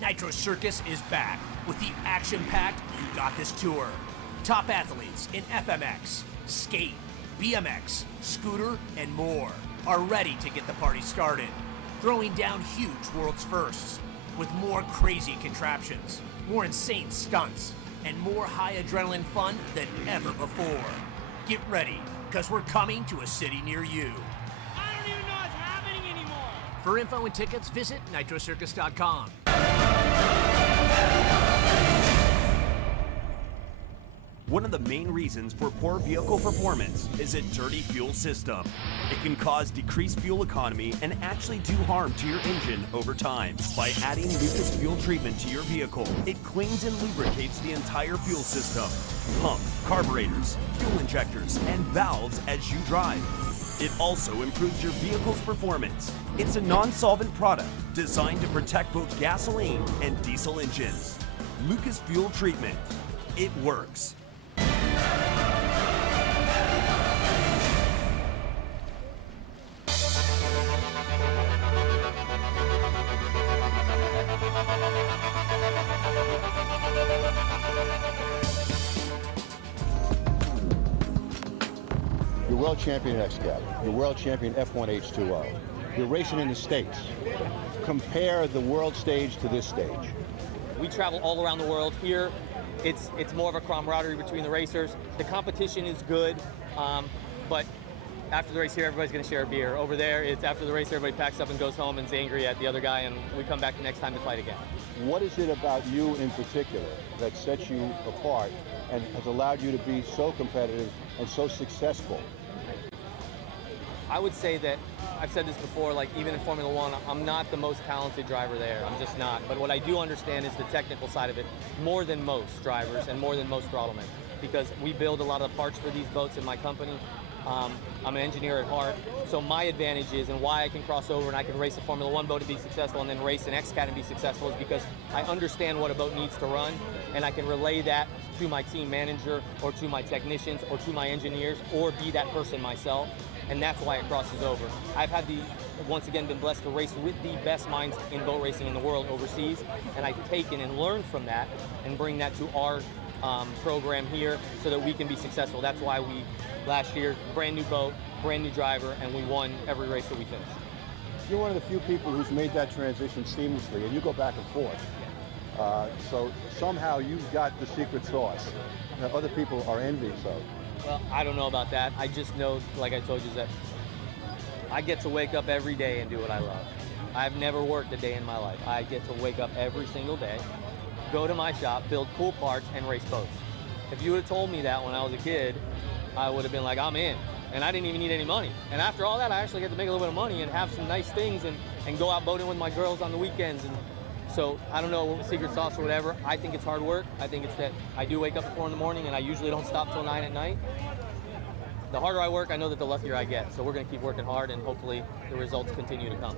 Nitro Circus is back with the action-packed You Got This tour. Top athletes in FMX, skate, BMX, scooter, and more are ready to get the party started, throwing down huge world's firsts with more crazy contraptions, more insane stunts, and more high adrenaline fun than ever before. Get ready, because we're coming to a city near you. I don't even know what's happening anymore. For info and tickets, visit nitrocircus.com. One of the main reasons for poor vehicle performance is a dirty fuel system. It can cause decreased fuel economy and actually do harm to your engine over time. By adding Lucas Fuel Treatment to your vehicle, it cleans and lubricates the entire fuel system, pump, carburetors, fuel injectors, and valves as you drive. It also improves your vehicle's performance. It's a non-solvent product designed to protect both gasoline and diesel engines. Lucas Fuel Treatment. It works. You're world champion X-Cap. You're world champion F1 H2O. You're racing in the States. Compare the world stage to this stage. We travel all around the world. Here, it's more of a camaraderie between the racers. The competition is good, but after the race here, everybody's going to share a beer. Over there, it's after the race, everybody packs up and goes home and is angry at the other guy, and we come back the next time to fight again. What is it about you in particular that sets you apart and has allowed you to be so competitive and so successful? I would say that, I've said this before, like even in Formula One, I'm not the most talented driver there. I'm just not. But what I do understand is the technical side of it more than most drivers and more than most throttlemen, because we build a lot of the parts for these boats in my company. I'm an engineer at heart, so my advantage is, and why I can cross over and I can race a Formula One boat and be successful and then race an X-Cat and be successful, is because I understand what a boat needs to run, and I can relay that to my team manager or to my technicians or to my engineers, or be that person myself, and that's why it crosses over. I've had once again been blessed to race with the best minds in boat racing in the world overseas, and I've taken and learned from that and bring that to our program here so that we can be successful. That's why we, last year, brand new boat, brand new driver, and we won every race that we finished. You're one of the few people who's made that transition seamlessly, and you go back and forth. So somehow you've got the secret sauce that other people are envious of. Well, I don't know about that. I just know, like I told you, that I get to wake up every day and do what I love. I've never worked a day in my life. I get to wake up every single day, go to my shop, build cool parts, and race boats. If you would have told me that when I was a kid, I would have been like, I'm in. And I didn't even need any money. And after all that, I actually get to make a little bit of money and have some nice things and go out boating with my girls on the weekends. And so I don't know, secret sauce or whatever. I think it's hard work. I think it's that I do wake up at 4 in the morning and I usually don't stop till 9 at night. The harder I work, I know that the luckier I get. So we're going to keep working hard and hopefully the results continue to come.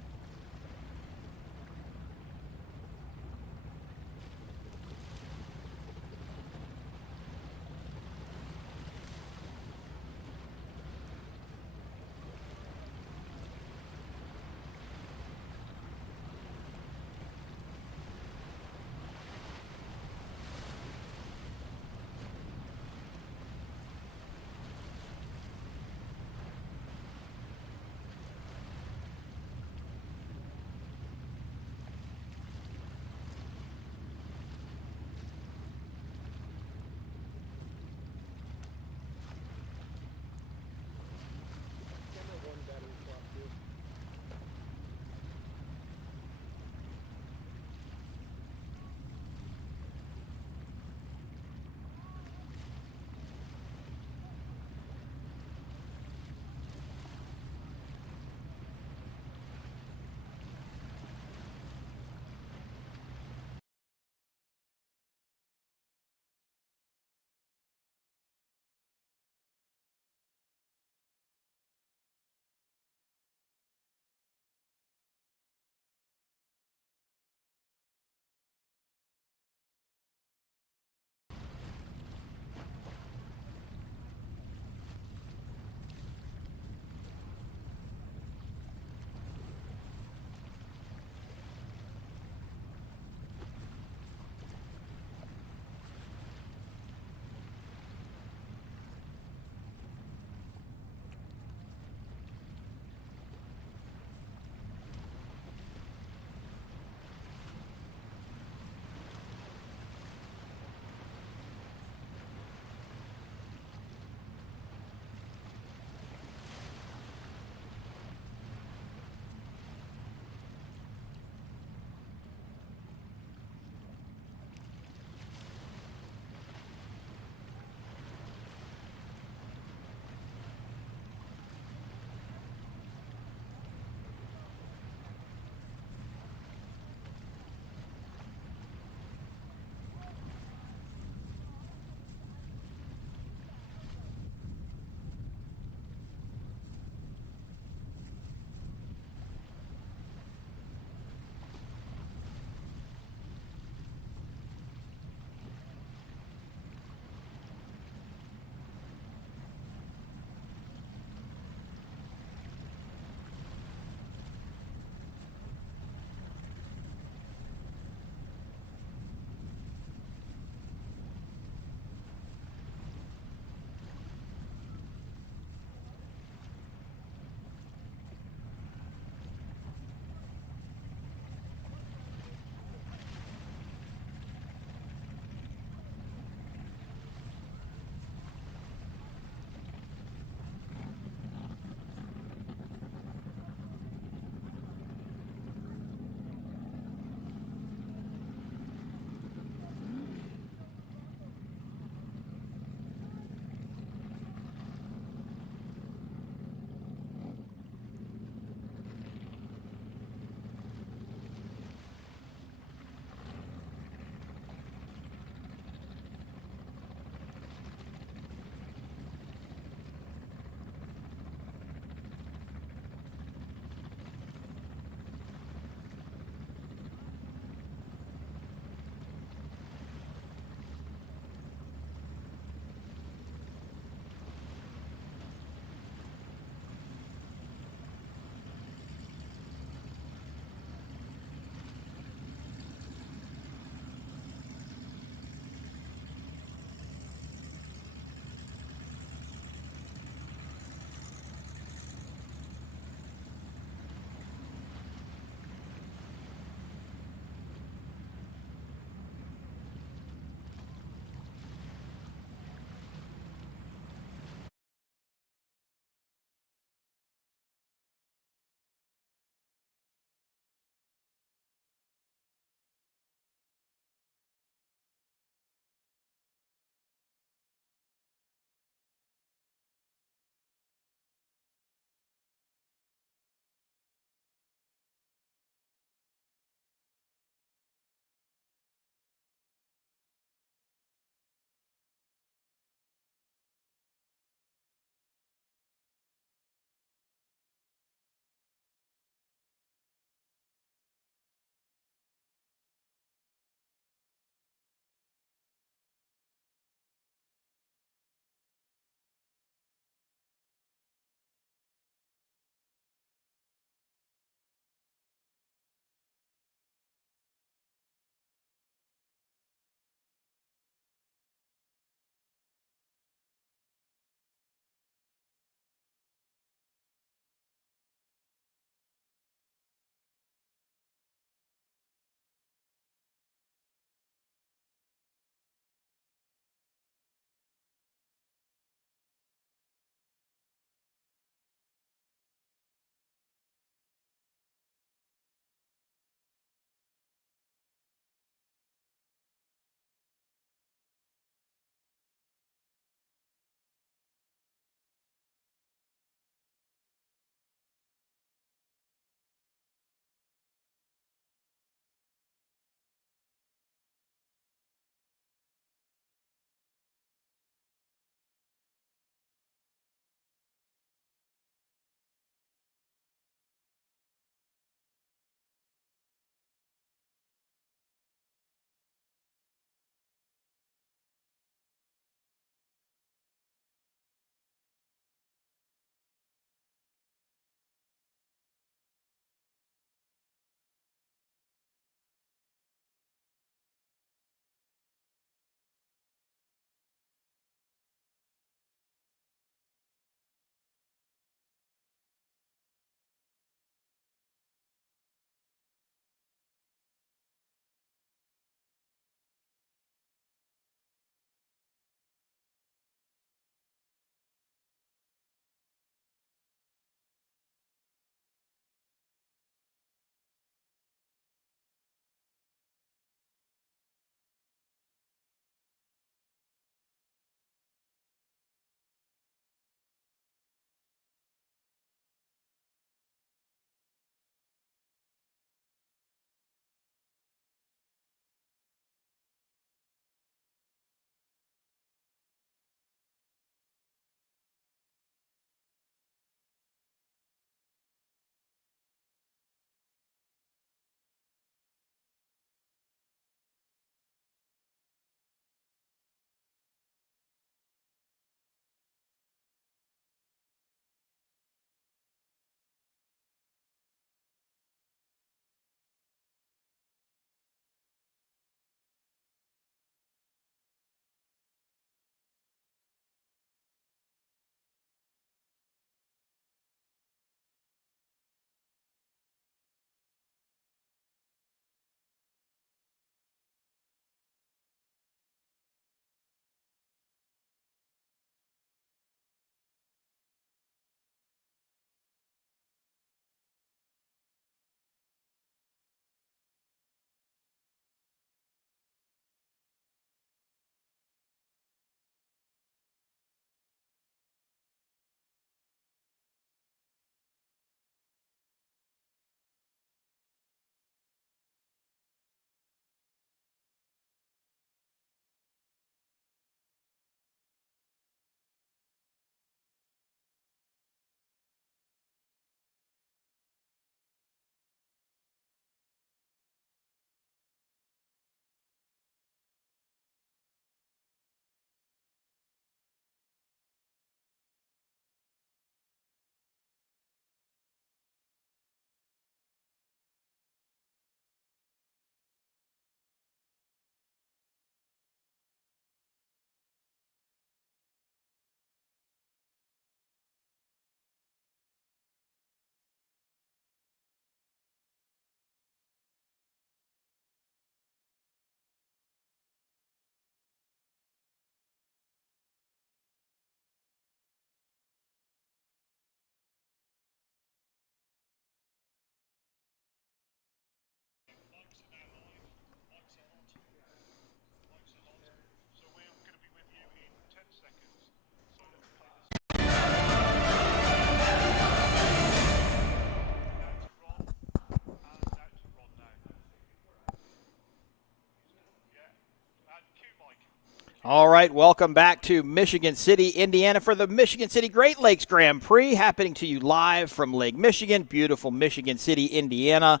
All right, welcome back to Michigan City, Indiana for the Michigan City Great Lakes Grand Prix, happening to you live from Lake Michigan, beautiful Michigan City, Indiana.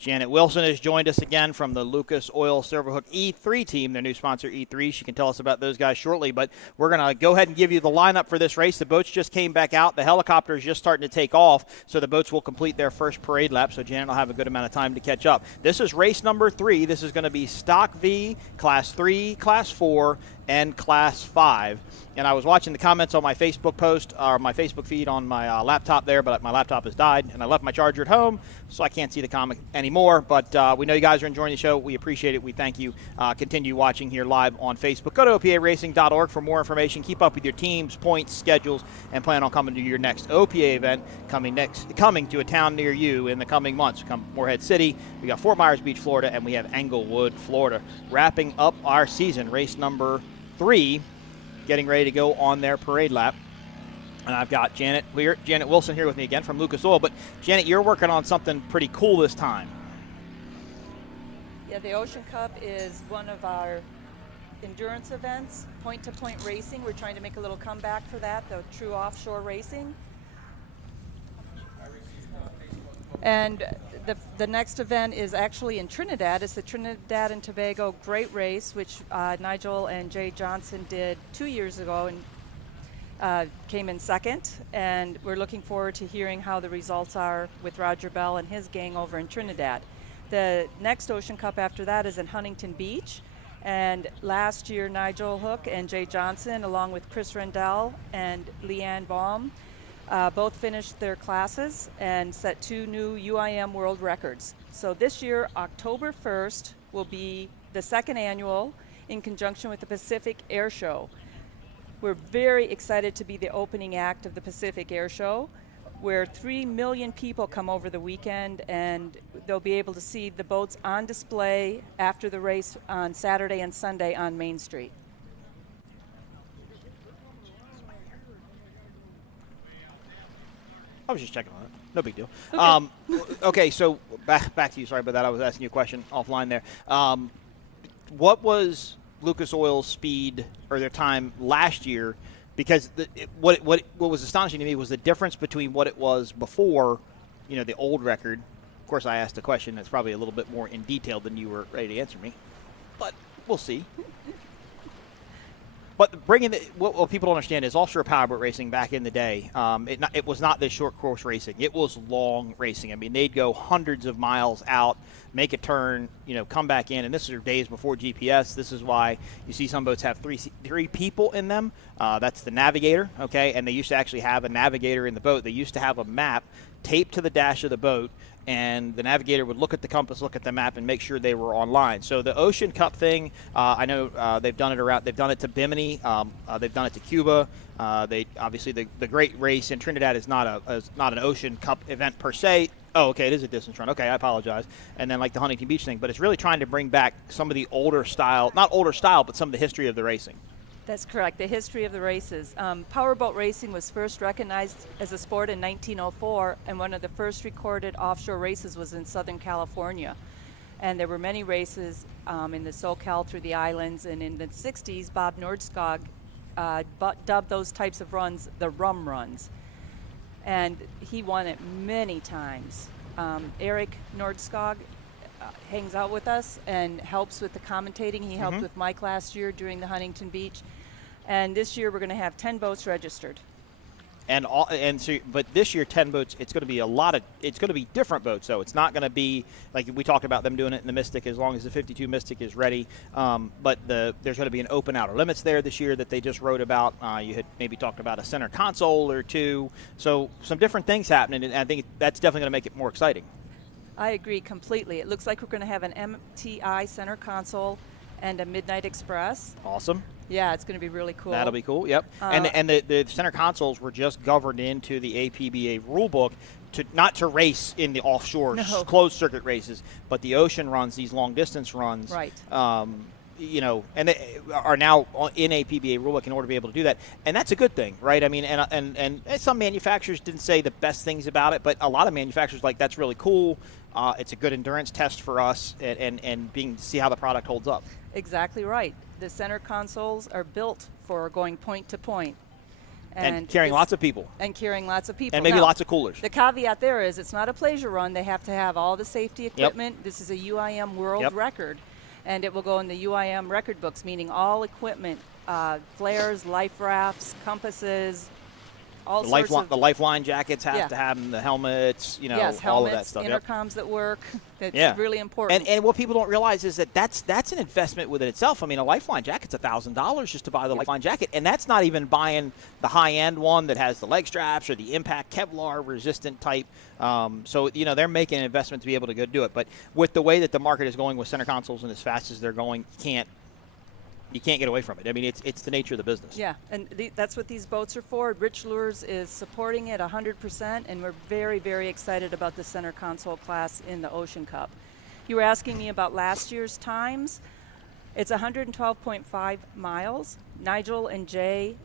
Janet Wilson has joined us again from the Lucas Oil Silverhook E3 team, their new sponsor E3. She can tell us about those guys shortly, but we're going to go ahead and give you the lineup for this race. The boats just came back out. The helicopter is just starting to take off, so the boats will complete their first parade lap, so Janet will have a good amount of time to catch up. This is race number 3. This is going to be Stock V, Class 3, Class 4, and Class 5. And I was watching the comments on my Facebook post, or my Facebook feed on my laptop there, but my laptop has died, and I left my charger at home, so I can't see the comment anymore. But we know you guys are enjoying the show. We appreciate it. We thank you. Continue watching here live on Facebook. Go to oparacing.org for more information. Keep up with your teams, points, schedules, and plan on coming to your next OPA event coming to a town near you in the coming months. We come Morehead City. We got Fort Myers Beach, Florida, and we have Englewood, Florida. Wrapping up our season, race number 3. Getting ready to go on their parade lap. And I've got Janet Wilson here with me again from Lucas Oil. But, Janet, you're working on something pretty cool this time. Yeah, the Ocean Cup is one of our endurance events, point-to-point racing. We're trying to make a little comeback for that, the true offshore racing. And the next event is actually in Trinidad. It's the Trinidad and Tobago Great Race, which Nigel and Jay Johnson did 2 years ago and came in second. And we're looking forward to hearing how the results are with Roger Bell and his gang over in Trinidad. The next Ocean Cup after that is in Huntington Beach. And last year, Nigel Hook and Jay Johnson, along with Chris Rendell and Leanne Baum, both finished their classes and set 2 new UIM world records. So this year, October 1st, will be the second annual in conjunction with the Pacific Air Show. We're very excited to be the opening act of the Pacific Air Show, where 3 million people come over the weekend, and they'll be able to see the boats on display after the race on Saturday and Sunday on Main Street. I was just checking on it. No big deal. Okay, okay, so back to you. Sorry about that. I was asking you a question offline there. What was Lucas Oil's speed or their time last year? Because what was astonishing to me was the difference between what it was before, the old record. Of course, I asked a question that's probably a little bit more in detail than you were ready to answer me, but we'll see. But bringing what people don't understand is offshore powerboat racing back in the day, it was not this short course racing. It was long racing. I mean, they'd go hundreds of miles out, make a turn, come back in. And this is days before GPS. This is why you see some boats have three people in them. That's the navigator, okay? And they used to actually have a navigator in the boat. They used to have a map taped to the dash of the boat, and the navigator would look at the compass, look at the map, and make sure they were online. So the Ocean Cup thing, I know they've done it they've done it to Bimini, they've done it to Cuba. They obviously the Great Race in Trinidad is not an Ocean Cup event per se. Oh, okay, it is a distance run. Okay, I apologize. And then like the Huntington Beach thing, but it's really trying to bring back some of the older style, not older style, but some of the history of the racing. That's correct, the history of the races. Powerboat racing was first recognized as a sport in 1904, and one of the first recorded offshore races was in Southern California. And there were many races in the SoCal through the islands, and in the 60s, Bob Nordskog dubbed those types of runs the rum runs. And he won it many times. Eric Nordskog hangs out with us and helps with the commentating. He helped with Mike last year during the Huntington Beach, and this year we're going to have 10 boats registered. But this year 10 boats. It's going to be it's going to be different boats, though. It's not going to be like we talked about them doing it in the Mystic as long as the 52 Mystic is ready. But there's going to be an open outer limits there this year that they just wrote about. You had maybe talked about a center console or two. So some different things happening, and I think that's definitely going to make it more exciting. I agree completely. It looks like we're going to have an MTI center console and a Midnight Express. Awesome. Yeah, it's going to be really cool. That'll be cool, yep. And the center consoles were just governed into the APBA rulebook not to race in the offshore closed circuit races, but the ocean runs, these long distance runs. Right. and they are now in a PBA rulebook in order to be able to do that, and that's a good thing, right? I mean, and some manufacturers didn't say the best things about it, but a lot of manufacturers like that's really cool. It's a good endurance test for us, and see how the product holds up. Exactly right. The center consoles are built for going point to point. And carrying lots of people. And carrying lots of people. And maybe now, lots of coolers. The caveat there is it's not a pleasure run. They have to have all the safety equipment. Yep. This is a UIM world record, and it will go in the UIM record books, meaning all equipment, flares, life rafts, compasses, all sorts of... The lifeline jackets have to have them, the helmets, yes, all of that stuff. Intercoms that work. That's really important. And what people don't realize is that's an investment within itself. I mean, a lifeline jacket's $1,000 just to buy the lifeline jacket, and that's not even buying the high-end one that has the leg straps or the impact Kevlar resistant type. So they're making an investment to be able to go do it. But with the way that the market is going with center consoles and as fast as they're going, you can't get away from it. I mean, it's the nature of the business. Yeah, and that's what these boats are for. Rich Lures is supporting it 100%, and we're very, very excited about the center console class in the Ocean Cup. You were asking me about last year's times. It's 112.5 miles. Nigel and Jay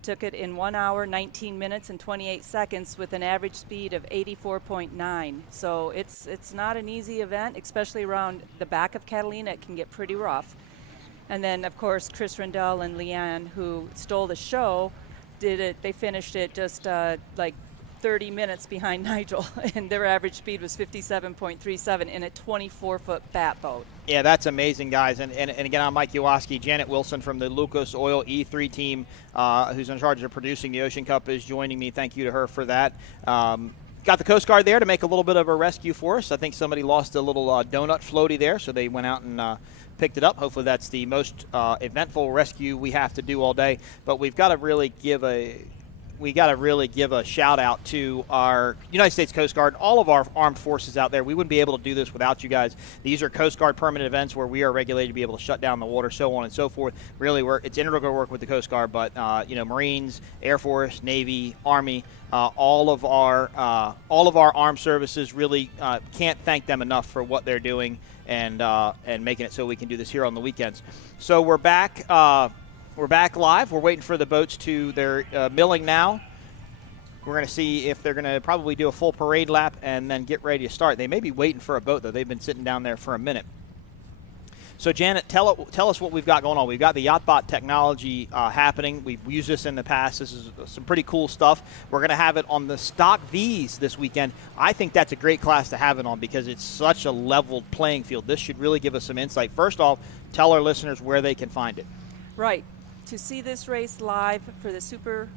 took it in 1 hour, 19 minutes, and 28 seconds with an average speed of 84.9. So it's not an easy event, especially around the back of Catalina. It can get pretty rough. And then, of course, Chris Rendell and Leanne, who stole the show, did it. They finished it just like 30 minutes behind Nigel, and their average speed was 57.37 in a 24-foot bat boat. Yeah, that's amazing, guys. And again, I'm Mike Iwaski. Janet Wilson from the Lucas Oil E3 team, who's in charge of producing the Ocean Cup, is joining me. Thank you to her for that. Got the Coast Guard there to make a little bit of a rescue for us. I think somebody lost a little donut floaty there, so they went out and picked it up. Hopefully that's the most eventful rescue we have to do all day. But we've got to really give a shout out to our United States Coast Guard, all of our armed forces out there. We wouldn't be able to do this without you guys. These are Coast Guard permanent events where we are regulated to be able to shut down the water, so on and so forth. Really it's integral to work with the Coast Guard, but Marines, Air Force, Navy, Army, all of our armed services really can't thank them enough for what they're doing and making it so we can do this here on the weekends. So we're back. We're back live. We're waiting for the boats to their milling now. We're going to see if they're going to probably do a full parade lap and then get ready to start. They may be waiting for a boat, though. They've been sitting down there for a minute. So, Janet, tell us what we've got going on. We've got the YachtBot technology happening. We've used this in the past. This is some pretty cool stuff. We're going to have it on the Stock Vs this weekend. I think that's a great class to have it on because it's such a leveled playing field. This should really give us some insight. First off, tell our listeners where they can find it. Right. To see this race live for the Stock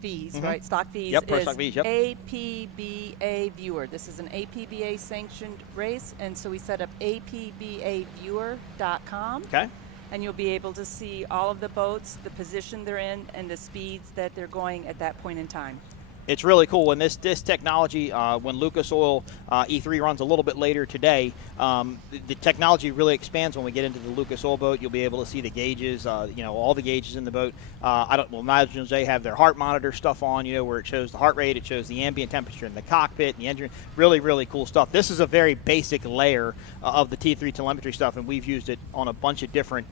Vs, right? Stock Vs is Stock Vs, APBA viewer. This is an APBA sanctioned race, and so we set up apbaviewer.com. Okay. And you'll be able to see all of the boats, the position they're in, and the speeds that they're going at that point in time. It's really cool. And this technology, when Lucas Oil E3 runs a little bit later today, the technology really expands when we get into the Lucas Oil boat. You'll be able to see the gauges, all the gauges in the boat. Nigel and Jay have their heart monitor stuff on, where it shows the heart rate, it shows the ambient temperature in the cockpit, and the engine. Really, really cool stuff. This is a very basic layer of the T3 telemetry stuff, and we've used it on a bunch of different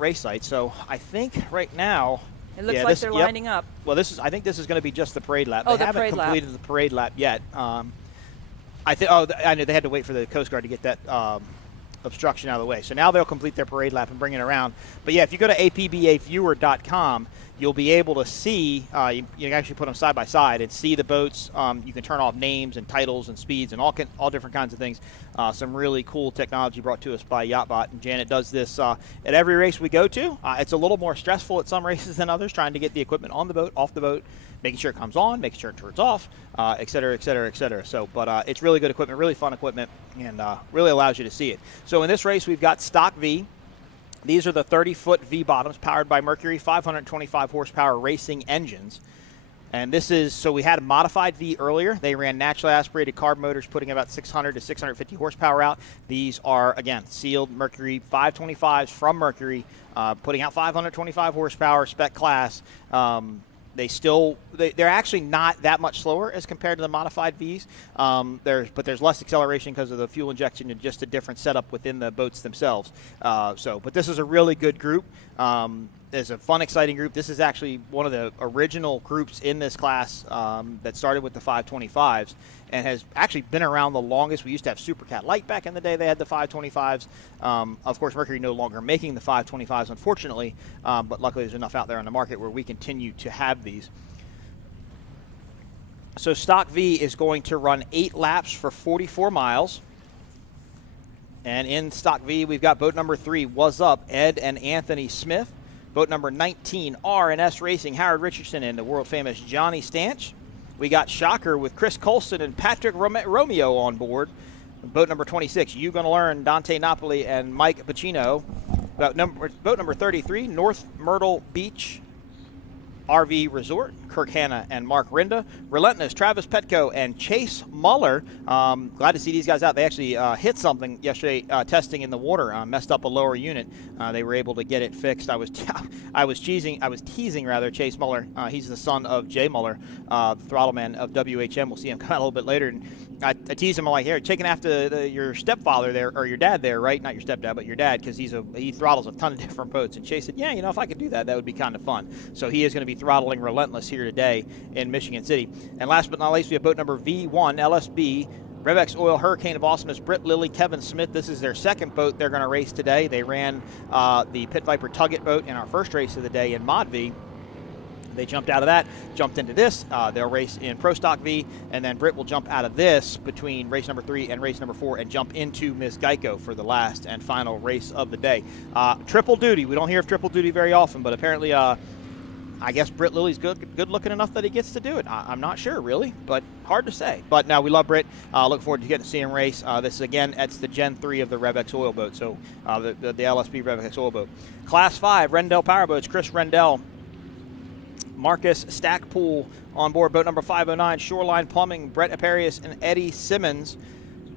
race sites. So I think right now. It looks like they're lining up. Well, I think this is going to be just the parade lap. Oh, they haven't completed the parade lap yet. I know they had to wait for the Coast Guard to get that obstruction out of the way. So now they'll complete their parade lap and bring it around. But yeah, if you go to apbaviewer.com, you'll be able to see, you can actually put them side by side and see the boats. You can turn off names and titles and speeds and all different kinds of things. Some really cool technology brought to us by YachtBot. And Janet does this at every race we go to. It's a little more stressful at some races than others, trying to get the equipment on the boat, off the boat, making sure it comes on, making sure it turns off, et cetera, et cetera, et cetera. So, but it's really good equipment, really fun equipment, and really allows you to see it. So in this race, we've got Stock V. These are the 30-foot V-bottoms powered by Mercury 525 horsepower racing engines. And this is, so we had a modified V earlier. They ran naturally aspirated carb motors, putting about 600 to 650 horsepower out. These are, again, sealed Mercury 525s from Mercury, putting out 525 horsepower, spec class. they're actually not that much slower as compared to the modified Vs. But there's less acceleration because of the fuel injection and just a different setup within the boats themselves. But this is a really good group. It's a fun, exciting group. This is actually one of the original groups in this class that started with the 525s and has actually been around the longest. We used to have Supercat Light back in the day. They had the 525s. Of course, Mercury no longer making the 525s, unfortunately, but luckily there's enough out there on the market where we continue to have these. So Stock V is going to run 8 laps for 44 miles. And in Stock V, we've got boat number 3, Was Up, Ed and Anthony Smith. Boat number 19, R&S Racing, Howard Richardson and the world-famous Johnny Stanch. We got Shocker with Chris Colson and Patrick Romeo on board. Boat number 26, You Gonna Learn, Dante Napoli and Mike Pacino. Boat number 33, North Myrtle Beach RV Resort, Kirk Hanna and Mark Rinda. Relentless, Travis Petco and Chase Muller. Glad to see these guys out. They actually hit something yesterday testing in the water, messed up a lower unit. They were able to get it fixed. I was teasing Chase Muller. He's the son of Jay Muller, the throttle man of WHM. We'll see him come out a little bit later. And I teased him, I'm like, here, taking after your stepfather there, or your dad there, right? Not your stepdad, but your dad, because he throttles a ton of different boats. And Chase said, yeah, if I could do that, that would be kind of fun. So he is going to be throttling Relentless here today in Michigan City. And last but not least, we have boat number V1, LSB, Revex Oil, Hurricane of Awesomeness, Britt Lilly, Kevin Smith. This is their second boat they're going to race today. They ran the Pit Viper Tugget boat in our first race of the day in Mod V. They jumped out of that, jumped into this. They'll race in Pro Stock V, and then Britt will jump out of this between race number 3 and race number 4 and jump into Miss Geico for the last and final race of the day. Triple duty. We don't hear of triple duty very often, but apparently I guess Britt Lilly's good looking enough that he gets to do it. I'm not sure, really, but hard to say. But now we love Britt. Look forward to getting to see him race. This is, again, it's the Gen 3 of the Revex Oil boat, so the LSB Revex Oil boat. Class 5, Rendell Powerboats, Chris Rendell, Marcus Stackpool on board. Boat number 509, Shoreline Plumbing, Brett Aparius and Eddie Simmons.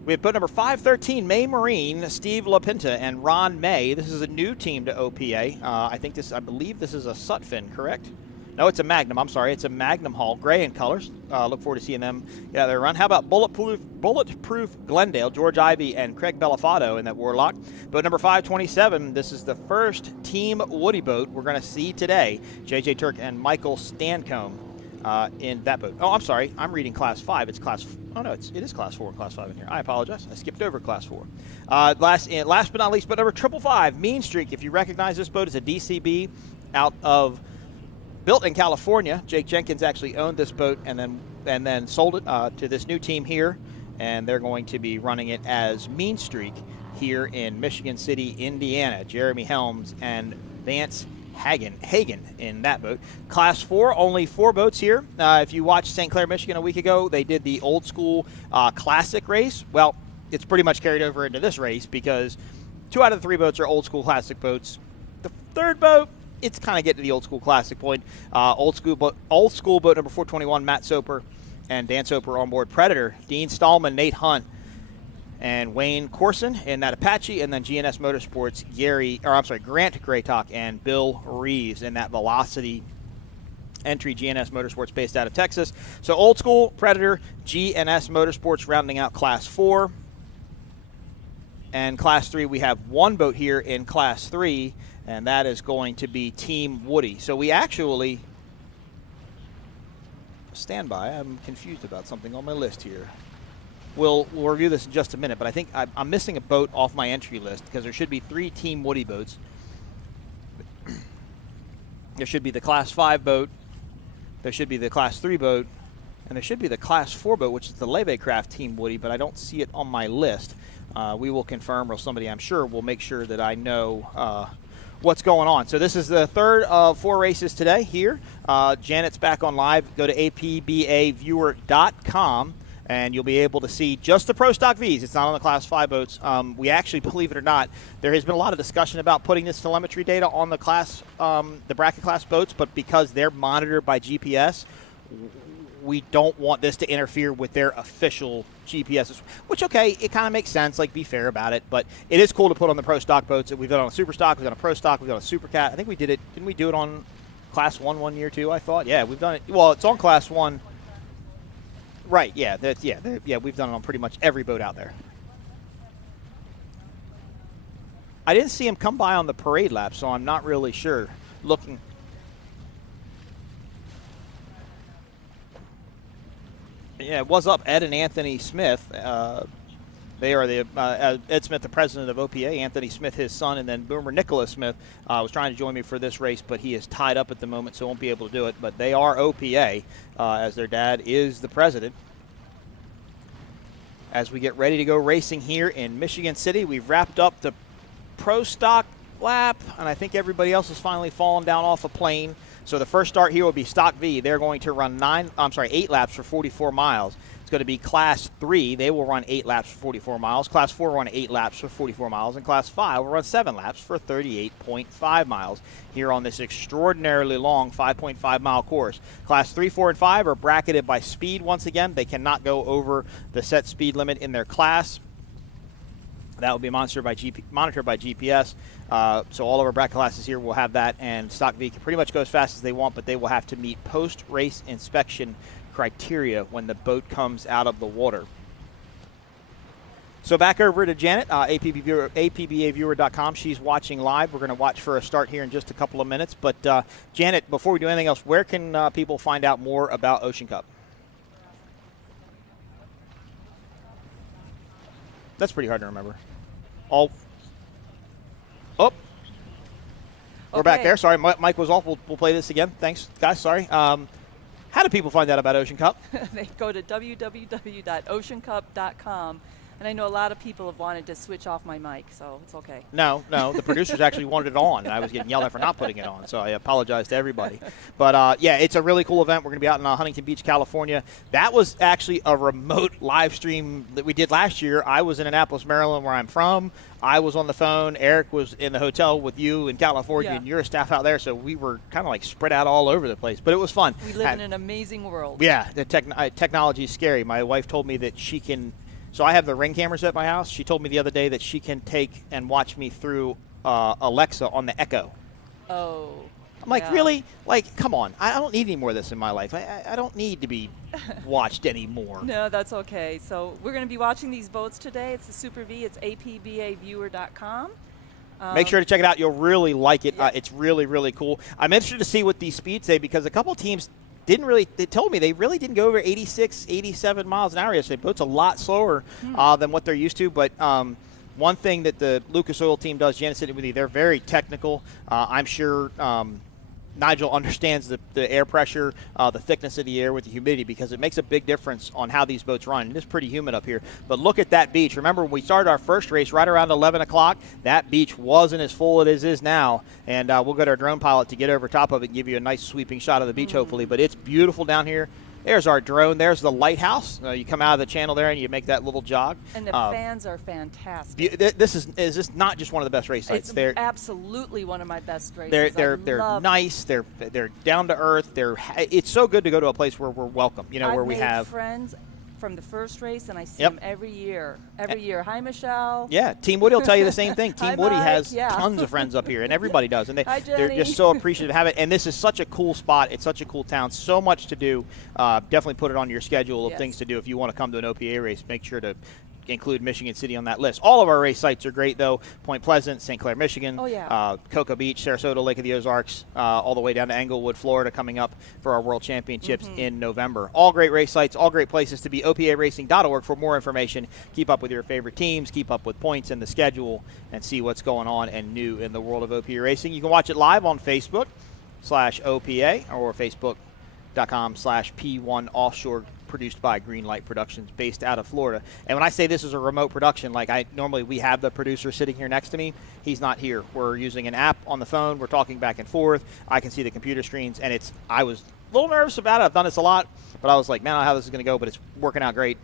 We have boat number 513, May Marine, Steve LaPinta and Ron May. This is a new team to OPA. I believe this is a Sutphin, correct? No, it's a Magnum. I'm sorry, it's a Magnum hull, gray in colors. Look forward to seeing them get out there run. How about Bulletproof Glendale, George Ivey and Craig Bellafato in that Warlock. Boat number 527, this is the first Team Woody boat we're going to see today. JJ Turk and Michael Stancombe in that boat. Oh, I'm sorry, I'm reading Class 5. It's Class. Oh no, it is Class 4 and Class 5 in here. I apologize. I skipped over Class 4. Last but not least, boat number 555, Mean Streak. If you recognize this boat, it's a DCB built in California. Jake Jenkins actually owned this boat and then sold it to this new team here, and they're going to be running it as Mean Streak here in Michigan City, Indiana. Jeremy Helms and Vance Hagen in that boat. Class 4, only 4 boats here. If you watched St. Clair, Michigan a week ago, they did the old school classic race. Well, it's pretty much carried over into this race because 2 out of the 3 boats are old school classic boats. The third boat, it's kind of getting to the old school classic point. Old school boat number 421, Matt Soper and Dan Soper on board Predator, Dean Stallman, Nate Hunt, and Wayne Corson in that Apache, and then GNS Motorsports, Grant Graytalk and Bill Reeves in that Velocity entry. GNS Motorsports based out of Texas. So old school, Predator, GNS Motorsports rounding out Class 4. And Class 3, we have 1 boat here in Class 3, and that is going to be Team Woody. So we actually, stand by, I'm confused about something on my list here. We'll review this in just a minute, but I think I'm missing a boat off my entry list because there should be 3 Team Woody boats. There should be the Class 5 boat, there should be the Class 3 boat, and there should be the Class 4 boat, which is the Leve Craft Team Woody, but I don't see it on my list. We will confirm, or somebody I'm sure will make sure that I know what's going on. So this is the third of 4 races today here. Janet's back on live. Go to apbaviewer.com. And you'll be able to see just the Pro Stock Vs. It's not on the Class 5 boats. We actually, believe it or not, there has been a lot of discussion about putting this telemetry data on the bracket class boats, but because they're monitored by GPS, we don't want this to interfere with their official GPSs, which, okay, it kind of makes sense, like, be fair about it, but it is cool to put on the Pro Stock boats. We've done it on a Super Stock, we've done a Pro Stock, we've done a Super Cat. I think we did it, didn't we do it on Class 1 year too, I thought. Yeah, we've done it. Well, it's on Class 1. Right, yeah. We've done it on pretty much every boat out there. I didn't see him come by on the parade lap, so I'm not really sure. Looking. Yeah, what's up, Ed and Anthony Smith? They are the Ed Smith, the president of OPA, Anthony Smith, his son, and then Boomer Nicholas Smith was trying to join me for this race, but he is tied up at the moment, so won't be able to do it. But they are OPA, as their dad is the president. As we get ready to go racing here in Michigan City, we've wrapped up the Pro Stock lap, and I think everybody else has finally fallen down off a plane. So the first start here will be Stock V. They're going to run 8 laps for 44 miles. It's going to be Class 3. They will run 8 laps for 44 miles. Class 4 will run 8 laps for 44 miles. And Class 5 will run 7 laps for 38.5 miles here on this extraordinarily long 5.5-mile course. Class 3, 4, and 5 are bracketed by speed once again. They cannot go over the set speed limit in their class. That will be monitored by GPS. So all of our bracket classes here will have that, and Stock V can pretty much go as fast as they want, but they will have to meet post-race inspection criteria when the boat comes out of the water. So back over to Janet, APBAviewer.com. She's watching live. We're going to watch for a start here in just a couple of minutes. But, Janet, before we do anything else, where can people find out more about Ocean Cup? That's pretty hard to remember. We're back there. Sorry, Mike was off. We'll play this again. Thanks, guys. Sorry. How do people find out about Ocean Cup? They go to www.oceancup.com. And I know a lot of people have wanted to switch off my mic, so it's okay. No, the producers actually wanted it on, and I was getting yelled at for not putting it on, so I apologize to everybody. But, yeah, it's a really cool event. We're going to be out in Huntington Beach, California. That was actually a remote live stream that we did last year. I was in Annapolis, Maryland, where I'm from. I was on the phone. Eric was in the hotel with you in California, and your staff out there, so we were kind of like spread out all over the place. But it was fun. We live in an amazing world. Yeah, the technology is scary. My wife told me that she can – so I have the Ring cameras at my house. She told me the other day that she can take and watch me through Alexa on the Echo. Oh. I'm like, really? Like, come on. I don't need any more of this in my life. I don't need to be watched anymore. No, that's okay. So we're going to be watching these boats today. It's the Super V. It's apbaviewer.com. Make sure to check it out. You'll really like it. It's really, really cool. I'm interested to see what these speeds say because a couple teams – they told me they really didn't go over 86, 87 miles an hour yesterday. Boat's a lot slower than what they're used to. But one thing that the Lucas Oil team does, Janet sitting with you, they're very technical. I'm sure Nigel understands the air pressure, the thickness of the air with the humidity because it makes a big difference on how these boats run. And it's pretty humid up here. But look at that beach. Remember when we started our first race right around 11 o'clock, that beach wasn't as full as it is now. And we'll get our drone pilot to get over top of it and give you a nice sweeping shot of the beach hopefully. But it's beautiful down here. There's our drone. There's the lighthouse. You come out of the channel there and you make that little jog. And the fans are fantastic. This is not just one of the best race sites. It's absolutely one of my best races. They're nice. They're down to earth. It's so good to go to a place where we're welcome. Where we have friends from the first race, and I see them every year. Hi, Michelle. Yeah, Team Woody will tell you the same thing. Hi, Team Woody Mike. has tons of friends up here, and everybody does. And Hi, they're just so appreciative to have it. And this is such a cool spot. It's such a cool town. So much to do. Definitely put it on your schedule of things to do. If you want to come to an OPA race, make sure to include Michigan City on that list. All of our race sites are great, though. Point Pleasant, St. Clair, Michigan, Cocoa Beach, Sarasota, Lake of the Ozarks, all the way down to Englewood, Florida, coming up for our World Championships in November. All great race sites, all great places to be. OPARacing.org for more information. Keep up with your favorite teams, keep up with points and the schedule, and see what's going on and new in the world of OPA racing. You can watch it live on Facebook/OPA or Facebook.com/P1 Offshore, produced by Greenlight Productions, based out of Florida. And when I say this is a remote production, normally we have the producer sitting here next to me. He's not here. We're using an app on the phone. We're talking back and forth. I can see the computer screens, and I was a little nervous about it. I've done this a lot, but I was like, man, I don't know how this is going to go, but it's working out great.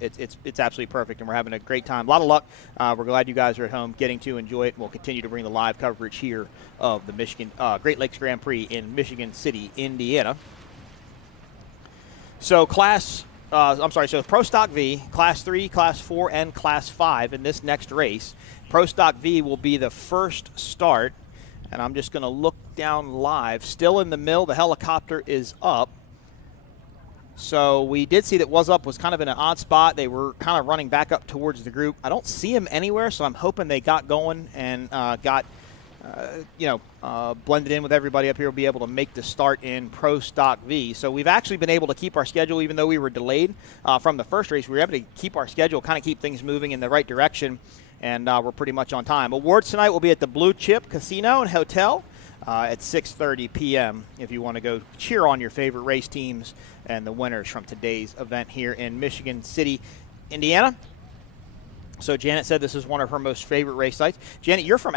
It's absolutely perfect, and we're having a great time. A lot of luck. We're glad you guys are at home getting to enjoy it, and we'll continue to bring the live coverage here of the Michigan Great Lakes Grand Prix in Michigan City, Indiana. So Pro Stock V, Class 3, Class 4, and Class 5 in this next race. Pro Stock V will be the first start. And I'm just going to look down live. Still in the mill. The helicopter is up. So we did see that Was Up was kind of in an odd spot. They were kind of running back up towards the group. I don't see him anywhere, so I'm hoping they got going and got blended in with everybody up here. Will be able to make the start in Pro Stock V. So we've actually been able to keep our schedule, even though we were delayed from the first race. We were able to keep our schedule, kind of keep things moving in the right direction, and we're pretty much on time. Awards tonight will be at the Blue Chip Casino and Hotel at 6:30 p.m. if you want to go cheer on your favorite race teams and the winners from today's event here in Michigan City, Indiana. So Janet said this is one of her most favorite race sites. Janet, you're from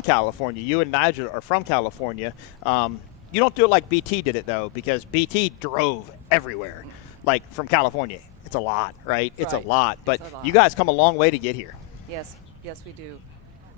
California. You and Nigel are from California. You don't do it like BT did it, though, because BT drove everywhere, like from California. It's a lot, right? It's a lot. But you guys come a long way to get here. Yes, we do.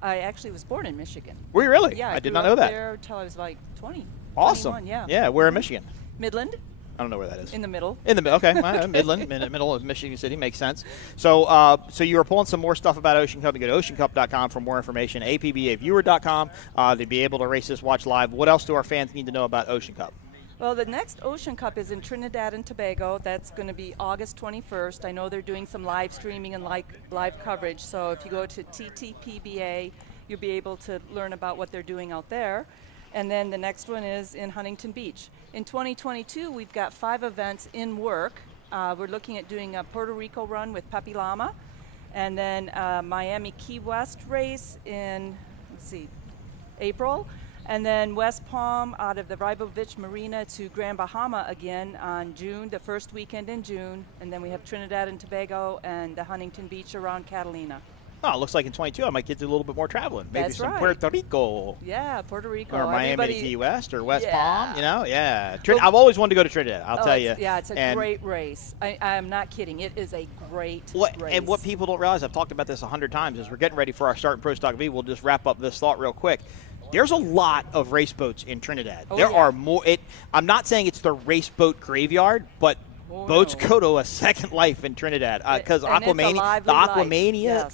I actually was born in Michigan. Were you really? Yeah, I did not know that. I grew up there until I was like 20. Awesome. 21, yeah. Yeah, where in Michigan? Midland. I don't know where that is. In the middle. In the middle, okay. Midland, in the middle of Michigan City, makes sense. So you were pulling some more stuff about Ocean Cup. You go to oceancup.com for more information, apbaviewer.com to be able to race this, watch live. What else do our fans need to know about Ocean Cup? Well, the next Ocean Cup is in Trinidad and Tobago. That's going to be August 21st. I know they're doing some live streaming and live coverage. So if you go to TTPBA, you'll be able to learn about what they're doing out there. And then the next one is in Huntington Beach. In 2022, we've got 5 events in work. We're looking at doing a Puerto Rico run with Pepe Lama, and then Miami Key West race in, April, and then West Palm out of the Rybovich Marina to Grand Bahama again on June, the first weekend in June, and then we have Trinidad and Tobago and the Huntington Beach around Catalina. Oh, it looks like in 22 I might get to do a little bit more traveling. Maybe That's some right. Puerto Rico. Yeah, Puerto Rico. Or Miami to Key West or West Palm, Yeah. I've always wanted to go to Trinidad, I'll tell you. Yeah, it's a great race. I'm not kidding. It is a great race. And what people don't realize, I've talked about this 100 times, is we're getting ready for our start in Pro Stock V. We'll just wrap up this thought real quick. There's a lot of race boats in Trinidad. There are more. I'm not saying it's the race boat graveyard, but boats go to a second life in Trinidad because Aquamania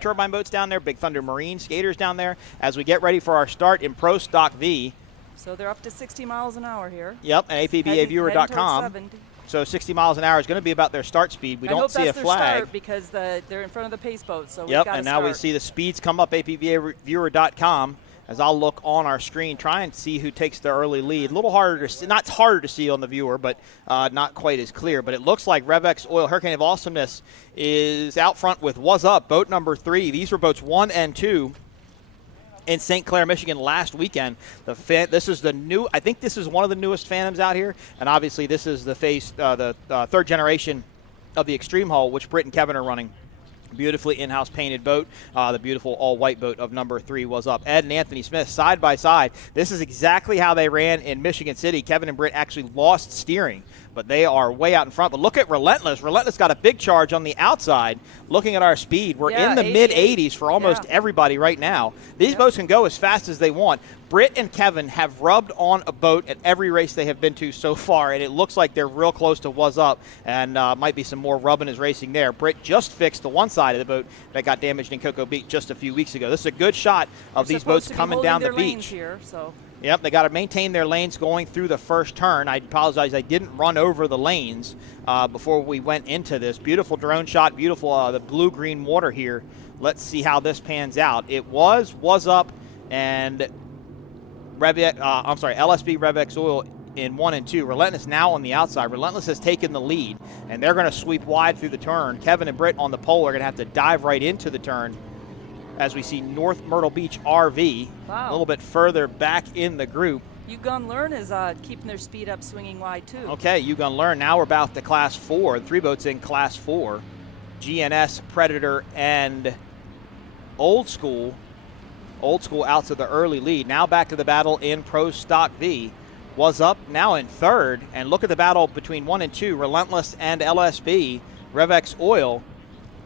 turbine boats down there, Big Thunder Marine skaters down there. As we get ready for our start in Pro Stock V. So they're up to 60 miles an hour here. Yep, and apbaviewer.com. So 60 miles an hour is going to be about their start speed. We don't see a flag. Their start because they're in front of the pace boat. So yep, and now we see the speeds come up apbaviewer.com. As I'll look on our screen, try and see who takes the early lead. A little harder to see, not harder to see on the viewer, but not quite as clear. But it looks like RevX Oil Hurricane of Awesomeness is out front with Was Up, boat number 3. These were boats 1 and 2 in St. Clair, Michigan last weekend. This is the new. I think this is one of the newest Phantoms out here, and obviously this is the third generation of the Extreme Hull, which Britt and Kevin are running. Beautifully in-house painted boat. The beautiful all-white boat of number 3 Was Up. Ed and Anthony Smith side by side. This is exactly how they ran in Michigan City. Kevin and Britt actually lost steering, but they are way out in front. But look at Relentless. Relentless got a big charge on the outside. Looking at our speed, we're in the mid-80s for almost everybody right now. These boats can go as fast as they want. Britt and Kevin have rubbed on a boat at every race they have been to so far, and it looks like they're real close to Was Up, and might be some more rubbing is racing there. Britt just fixed the one side of the boat that got damaged in Cocoa Beach just a few weeks ago. This is a good shot of these boats coming down the beach. Here, so. Yep, they got to maintain their lanes going through the first turn. I apologize, I didn't run over the lanes before we went into this. Beautiful drone shot, beautiful the blue-green water here. Let's see how this pans out. It was Up, and LSB RevX Oil in 1 and 2. Relentless now on the outside. Relentless has taken the lead, and they're going to sweep wide through the turn. Kevin and Britt on the pole are going to have to dive right into the turn as we see North Myrtle Beach RV a little bit further back in the group. Ugun Learn is keeping their speed up, swinging wide, too. Okay, Ugun Learn. Now we're about to Class 4. The 3 boats in Class 4. GNS, Predator, and Old School. Old School out to the early lead. Now back to the battle in Pro Stock V. Was Up now in 3rd. And look at the battle between 1 and 2. Relentless and LSB. RevX Oil.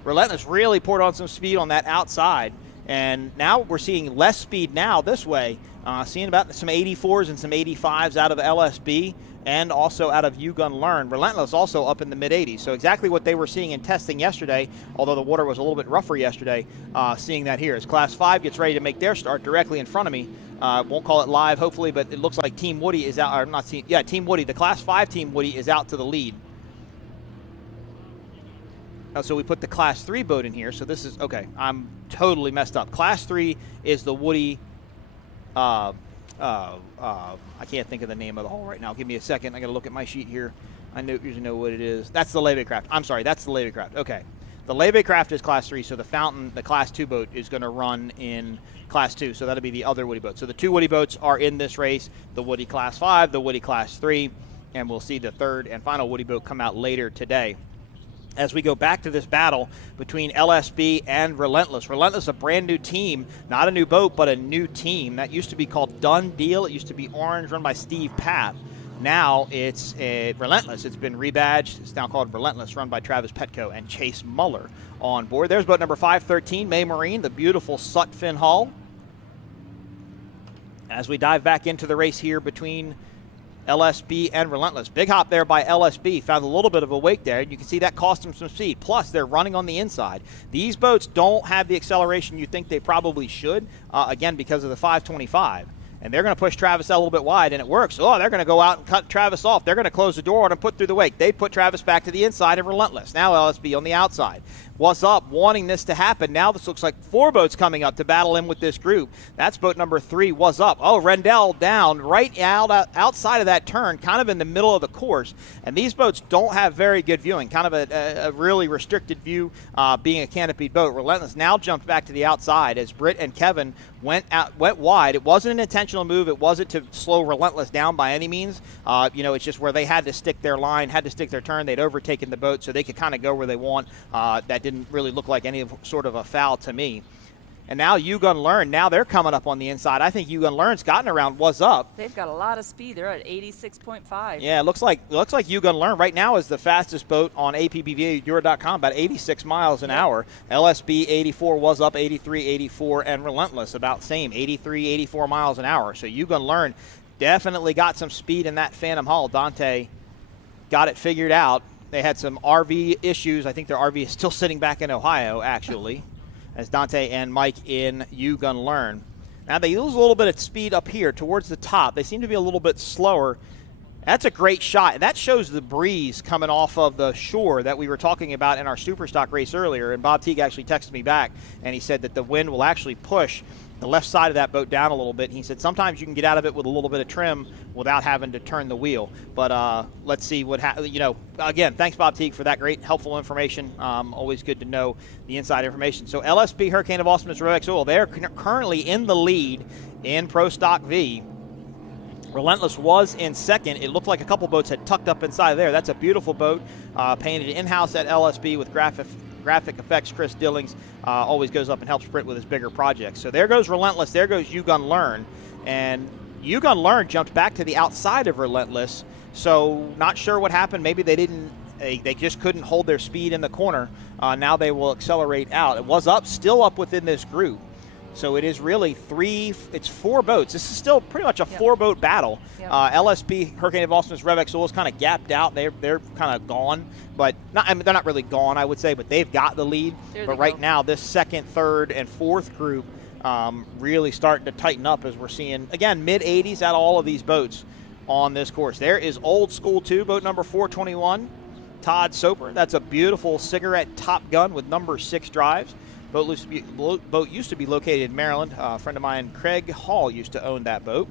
Relentless really poured on some speed on that outside. And now we're seeing less speed now this way. Seeing about some 84s and some 85s out of LSB and also out of Ugun Learn. Relentless also up in the mid-80s. So exactly what they were seeing in testing yesterday, although the water was a little bit rougher yesterday, seeing that here. As Class 5 gets ready to make their start directly in front of me, Won't call it live, hopefully, but it looks like Team Woody is out. Or not Team, yeah, Team Woody. The Class 5 Team Woody is out to the lead. So we put the Class 3 boat in here. So this is, okay, I'm totally messed up. Class 3 is the Woody, I can't think of the name of the hull right now. Give me a second. I got to look at my sheet here. I usually know what it is. That's the Levy Craft. I'm sorry, that's the Levy Craft. Okay. The Levy Craft is Class 3, so the Fountain, the Class 2 boat, is going to run in Class 2, so that'll be the other Woody boat. So the two Woody boats are in this race, the Woody Class 5, the Woody Class 3, and we'll see the third and final Woody boat come out later today. As we go back to this battle between LSB and Relentless. Relentless, a brand new team, not a new boat, but a new team. That used to be called Done Deal. It used to be orange, run by Steve Papp. Now it's Relentless. It's been rebadged. It's now called Relentless, run by Travis Petco and Chase Muller on board. There's boat number 513, May Marine, the beautiful Sutphin hull. As we dive back into the race here between LSB and Relentless. Big hop there by LSB. Found a little bit of a wake there. You can see that cost them some speed. Plus, they're running on the inside. These boats don't have the acceleration you think they probably should, again, because of the 525. And they're going to push Travis out a little bit wide, and it works. Oh, they're going to go out and cut Travis off. They're going to close the door on him, put through the wake. They put Travis back to the inside of Relentless. Now LSB on the outside. What's up? Wanting this to happen. Now this looks like four boats coming up to battle in with this group. That's boat number 3, What's Up. Oh, Rendell down right outside of that turn, kind of in the middle of the course. And these boats don't have very good viewing, kind of a really restricted view being a canopied boat. Relentless now jumped back to the outside as Britt and Kevin went wide. It wasn't an intentional move. It wasn't to slow Relentless down by any means. It's just where they had to stick their line, had to stick their turn. They'd overtaken the boat so they could kind of go where they want. That didn't really look like any sort of a foul to me. And now You Gun Learn, now they're coming up on the inside. I think You Gun Learn's gotten around What's Up. They've got a lot of speed. They're at 86.5. Yeah, it looks like You Gun Learn right now is the fastest boat on APBVAEuro.com, about 86 miles an hour. LSB 84, What's Up 83, 84, and Relentless about same, 83, 84 miles an hour. So You Gun Learn definitely got some speed in that Phantom hull. Dante got it figured out. They had some RV issues. I think their RV is still sitting back in Ohio, actually, as Dante and Mike in You Gun Learn. Now they lose a little bit of speed up here towards the top. They seem to be a little bit slower. That's a great shot. That shows the breeze coming off of the shore that we were talking about in our Superstock race earlier. And Bob Teague actually texted me back, and he said that the wind will actually push the left side of that boat down a little bit. He said sometimes you can get out of it with a little bit of trim without having to turn the wheel. But let's see what happens. Again, thanks, Bob Teague, for that great, helpful information. Always good to know the inside information. So LSB Hurricane of Awesomeness Rolex Oil, they're currently in the lead in Pro Stock V. Relentless was in second. It looked like a couple boats had tucked up inside there. That's a beautiful boat, painted in-house at LSB with graphic effects. Chris Dillings always goes up and helps Britt with his bigger projects. So there goes Relentless. There goes You Gun Learn. And You Gun Learn jumped back to the outside of Relentless. So not sure what happened. Maybe they just couldn't hold their speed in the corner. Now they will accelerate out. It was still up within this group. So it is really it's 4 boats. This is still pretty much a 4-boat battle. Yep. LSB, Hurricane of Awesomeness, Revex Oil is kind of gapped out. They're kind of gone. But they're not really gone, I would say, but they've got the lead. But right now, this second, third, and fourth group really starting to tighten up as we're seeing, again, mid-80s out of all of these boats on this course. There is Old School 2, boat number 421, Todd Soper. That's a beautiful cigarette Top Gun with number 6 drives. Boat used to be located in Maryland. A friend of mine, Craig Hall, used to own that boat.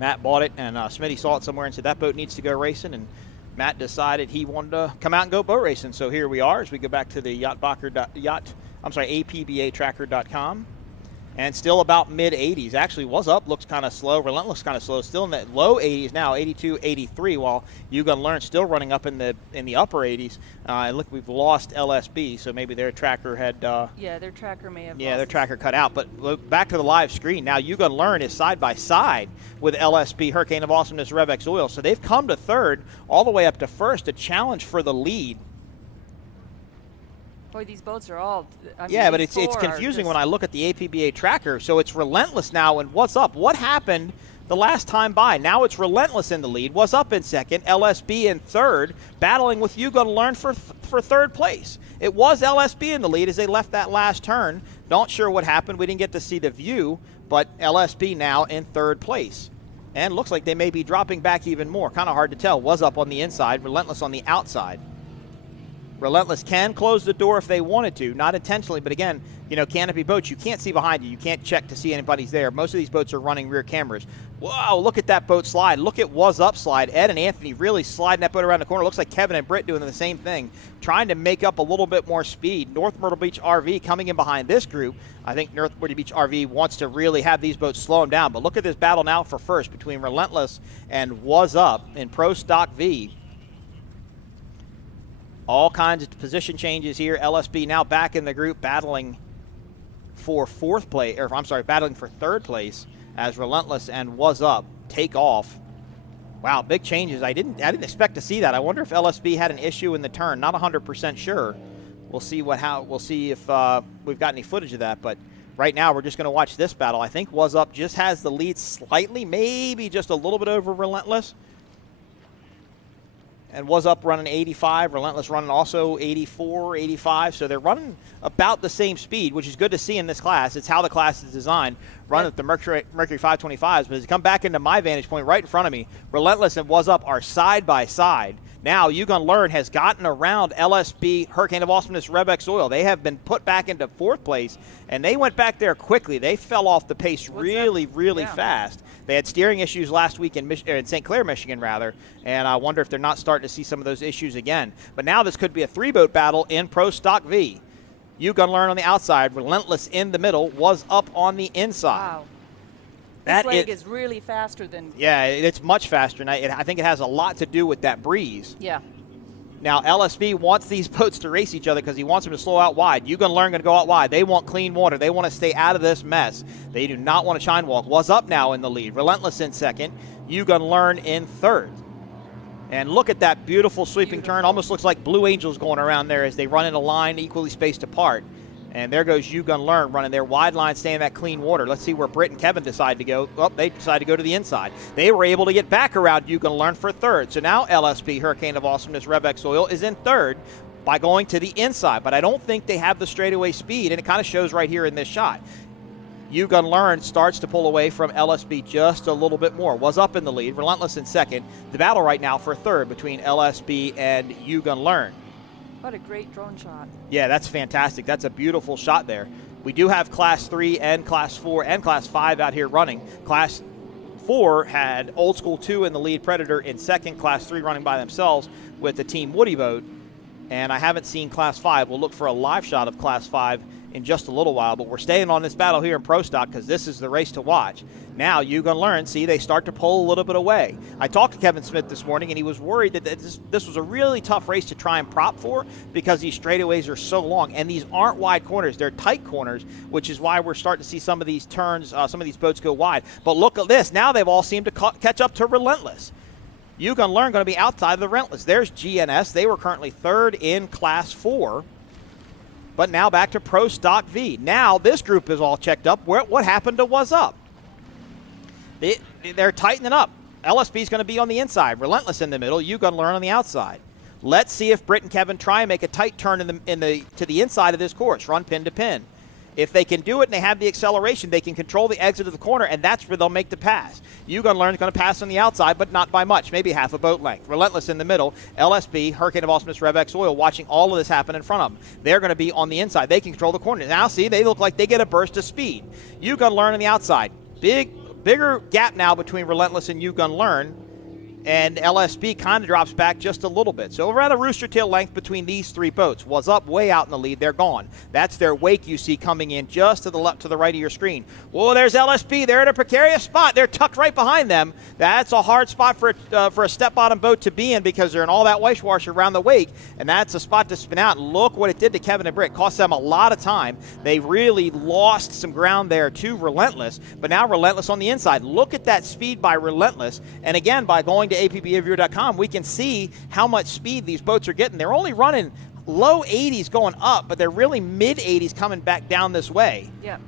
Matt bought it, and Smitty saw it somewhere and said that boat needs to go racing, and Matt decided he wanted to come out and go boat racing. So here we are as we go back to the APBAtracker.com. And still about mid-80s. Actually, Was Up looks kind of slow. Relentless kind of slow. Still in the low 80s now, 82, 83, while You Gun Learn still running up in the upper 80s. And look, we've lost LSB, so maybe their tracker had... their tracker may have their tracker cut out. But look, back to the live screen. Now You Gun Learn is side by side with LSB, Hurricane of Awesomeness, Revex Oil. So they've come to third, all the way up to first, a challenge for the lead. Boy, these boats are all... but it's confusing when I look at the APBA tracker. So it's Relentless now, and What's Up? What happened the last time by? Now it's Relentless in the lead. What's Up in second? LSB in third, battling with You Gun Learn for third place. It was LSB in the lead as they left that last turn. Not sure what happened. We didn't get to see the view, but LSP now in third place. And looks like they may be dropping back even more. Kind of hard to tell. Was up on the inside, Relentless on the outside. Relentless can close the door if they wanted to, not intentionally, but again, canopy boats, you can't see behind you. You can't check to see anybody's there. Most of these boats are running rear cameras. Whoa, look at that boat slide. Look at Was Up slide. Ed and Anthony really sliding that boat around the corner. Looks like Kevin and Britt doing the same thing, trying to make up a little bit more speed. North Myrtle Beach RV coming in behind this group. I think North Myrtle Beach RV wants to really have these boats slow them down. But look at this battle now for first between Relentless and Was Up in Pro Stock V. All kinds of position changes here. LSB now back in the group battling for battling for third place as Relentless and Was Up take off. Wow, big changes. I didn't expect to see that. I wonder if LSB had an issue in the turn. Not 100% sure. We'll see if we've got any footage of that, but right now we're just going to watch this battle. I think Was Up just has the lead slightly, maybe just a little bit over Relentless. And Was Up running 85, Relentless running also 84, 85. So they're running about the same speed, which is good to see in this class. It's how the class is designed. Run at the Mercury 525s. But as you come back into my vantage point right in front of me, Relentless and Was Up are side by side. Now, You Gonna Learn has gotten around LSB, Hurricane of Awesomeness, Revex Oil. They have been put back into fourth place, and they went back there quickly. They fell off the pace really fast. They had steering issues last week in St. Clair, Michigan, and I wonder if they're not starting to see some of those issues again. But now this could be a three-boat battle in Pro Stock V. You Gonna Learn on the outside, Relentless in the middle, Was Up on the inside. Wow. This leg is really faster than... Yeah, it's much faster, and I think it has a lot to do with that breeze. Yeah. Now, LSB wants these boats to race each other because he wants them to slow out wide. You Gonna Learn going to go out wide. They want clean water. They want to stay out of this mess. They do not want to shine walk. Was Up now in the lead. Relentless in second. You Gonna Learn in third. And look at that beautiful sweeping turn. Almost looks like Blue Angels going around there as they run in a line equally spaced apart. And there goes You Gonna Learn running their wide line, staying in that clean water. Let's see where Britt and Kevin decide to go. Oh, they decide to go to the inside. They were able to get back around You Gonna Learn for third. So now LSP, Hurricane of Awesomeness, Revex Oil, is in third by going to the inside. But I don't think they have the straightaway speed, and it kind of shows right here in this shot. You Gonna Learn starts to pull away from LSB just a little bit more. Was Up in the lead, Relentless in second. The battle right now for third between LSB and You Gonna Learn. What a great drone shot. Yeah, that's fantastic. That's a beautiful shot there. We do have Class 3 and Class 4 and Class 5 out here running. Class 4 had Old School 2 in the lead, Predator in second, Class 3 running by themselves with the Team Woody boat. And I haven't seen Class 5. We'll look for a live shot of Class 5 in just a little while, but we're staying on this battle here in Pro Stock because this is the race to watch. Now, You Gonna Learn, see, they start to pull a little bit away. I talked to Kevin Smith this morning, and he was worried that this was a really tough race to try and prop for because these straightaways are so long, and these aren't wide corners. They're tight corners, which is why we're starting to see some of these turns, some of these boats go wide. But look at this. Now they've all seemed to catch up to Relentless. You Gonna Learn going to be outside of the Relentless. There's GNS. They were currently third in Class 4. But now back to Pro Stock V. Now this group is all checked up. What happened to Was Up? They're tightening up. LSB is going to be on the inside. Relentless in the middle. You Gonna Learn on the outside. Let's see if Britt and Kevin try and make a tight turn to the inside of this course. Run pin to pin. If they can do it and they have the acceleration, they can control the exit of the corner, and that's where they'll make the pass. You Gonna Learn is going to pass on the outside, but not by much, maybe half a boat length. Relentless in the middle. LSB, Hurricane of Awesomeness, Revex Oil, watching all of this happen in front of them. They're going to be on the inside. They can control the corner. Now, see, they look like they get a burst of speed. You Gonna Learn on the outside. Bigger gap now between Relentless and You Gonna Learn. And LSB kind of drops back just a little bit. So around a rooster tail length between these three boats. Was Up way out in the lead. They're gone. That's their wake you see coming in just to the left, to the right of your screen. Whoa, there's LSB. They're in a precarious spot. They're tucked right behind them. That's a hard spot for a step-bottom boat to be in because they're in all that whitewash around the wake, and that's a spot to spin out. And look what it did to Kevin and Britt. It cost them a lot of time. They really lost some ground there to Relentless, but now Relentless on the inside. Look at that speed by Relentless. And again, by going to APBAviewer.com, we can see how much speed these boats are getting. They're only running low 80s going up, but they're really mid 80s coming back down this way. Yeah.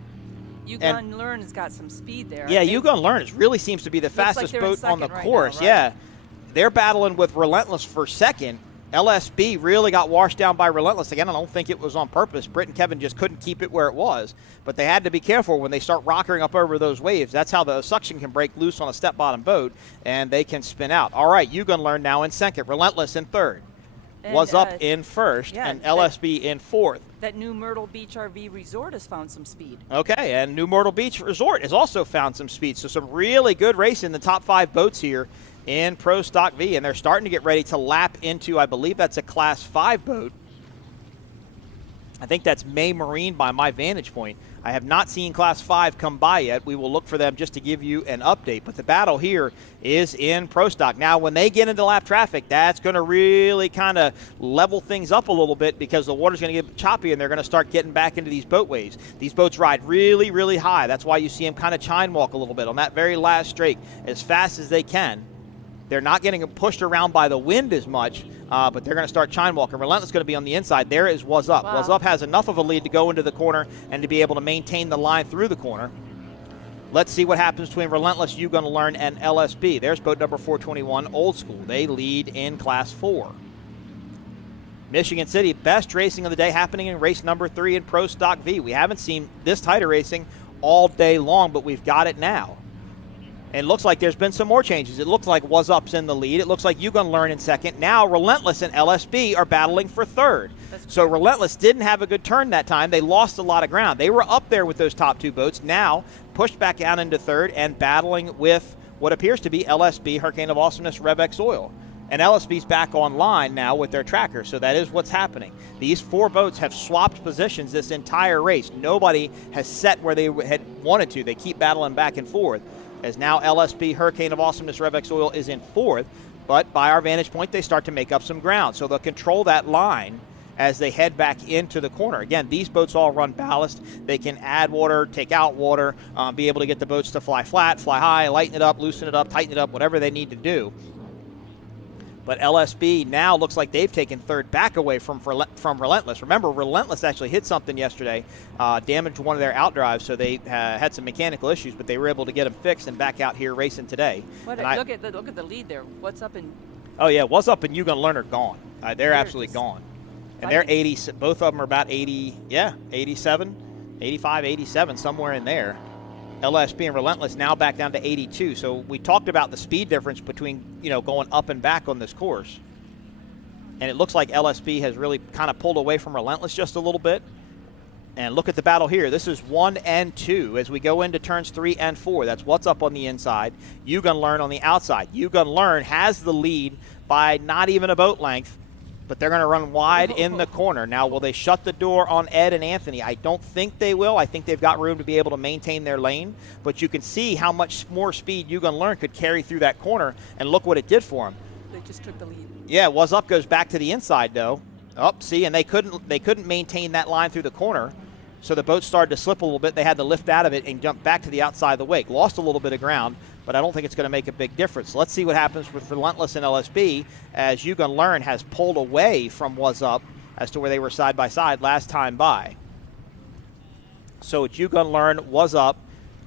You Gonna Learn has got some speed there. Yeah, You Gonna Learn really seems to be the fastest boat on the course. Now, right? Yeah. They're battling with Relentless for second. LSB really got washed down by Relentless. Again, I don't think it was on purpose. Britt and Kevin just couldn't keep it where it was. But they had to be careful when they start rockering up over those waves. That's how the suction can break loose on a step-bottom boat, and they can spin out. All right, Yugon Learn now in second. Relentless in third. Was Up in first, and LSB in fourth. That new Myrtle Beach RV Resort has found some speed. Okay, and New Myrtle Beach Resort has also found some speed. So some really good racing in the top 5 boats here in Pro Stock V, and they're starting to get ready to lap into, I believe that's a Class 5 boat. I think that's May Marine by my vantage point. I have not seen Class 5 come by yet. We will look for them just to give you an update. But the battle here is in Pro Stock. Now, when they get into lap traffic, that's going to really kind of level things up a little bit because the water's going to get choppy and they're going to start getting back into these boatways. These boats ride really, really high. That's why you see them kind of chine walk a little bit on that very last strake as fast as they can. They're not getting pushed around by the wind as much, but they're going to start chine walking. Relentless going to be on the inside. There is Was Up. Wow. Was Up has enough of a lead to go into the corner and to be able to maintain the line through the corner. Let's see what happens between Relentless, Yugon Learn, and LSB. There's boat number 421, Old School. They lead in Class 4. Michigan City, best racing of the day happening in race number 3 in Pro Stock V. We haven't seen this tighter racing all day long, but we've got it now. And it looks like there's been some more changes. It looks like Was Up's in the lead. It looks like Yugon Learn in second. Now Relentless and LSB are battling for third. So Relentless didn't have a good turn that time. They lost a lot of ground. They were up there with those top 2 boats. Now pushed back down into third and battling with what appears to be LSB, Hurricane of Awesomeness, RevX Oil. And LSB's back online now with their tracker, so that is what's happening. These 4 boats have swapped positions this entire race. Nobody has set where they had wanted to. They keep battling back and forth. As now LSB, Hurricane of Awesomeness, RevX Oil is in fourth, but by our vantage point, they start to make up some ground. So they'll control that line as they head back into the corner. Again, these boats all run ballast. They can add water, take out water, be able to get the boats to fly flat, fly high, lighten it up, loosen it up, tighten it up, whatever they need to do. But LSB now looks like they've taken third back away from Relentless. Remember, Relentless actually hit something yesterday, damaged one of their outdrives, so they had some mechanical issues, but they were able to get them fixed and back out here racing today. Look at the lead there. What's up in? Oh yeah, Was Up and Yugon Learn are gone. They're absolutely gone, and they're 80. Both of them are about 80. Yeah, 87, 85, 87, somewhere in there. LSB and Relentless now back down to 82. So we talked about the speed difference between, going up and back on this course. And it looks like LSB has really kind of pulled away from Relentless just a little bit. And look at the battle here. This is 1 and 2 as we go into turns 3 and 4. That's What's Up on the inside. Yugon Learn on the outside. Yugon Learn has the lead by not even a boat length, but they're going to run wide in the corner. Now, will they shut the door on Ed and Anthony? I don't think they will. I think they've got room to be able to maintain their lane, but you can see how much more speed Yugon Learn could carry through that corner, and look what it did for them. They just took the lead. Yeah, Was Up goes back to the inside, though. See, and they couldn't maintain that line through the corner, so the boat started to slip a little bit. They had to lift out of it and jump back to the outside of the wake. Lost a little bit of ground, but I don't think it's going to make a big difference. Let's see what happens with Relentless and LSB as Yugon Learn has pulled away from Was Up as to where they were side by side last time by. So it's Yugon Learn, Was Up,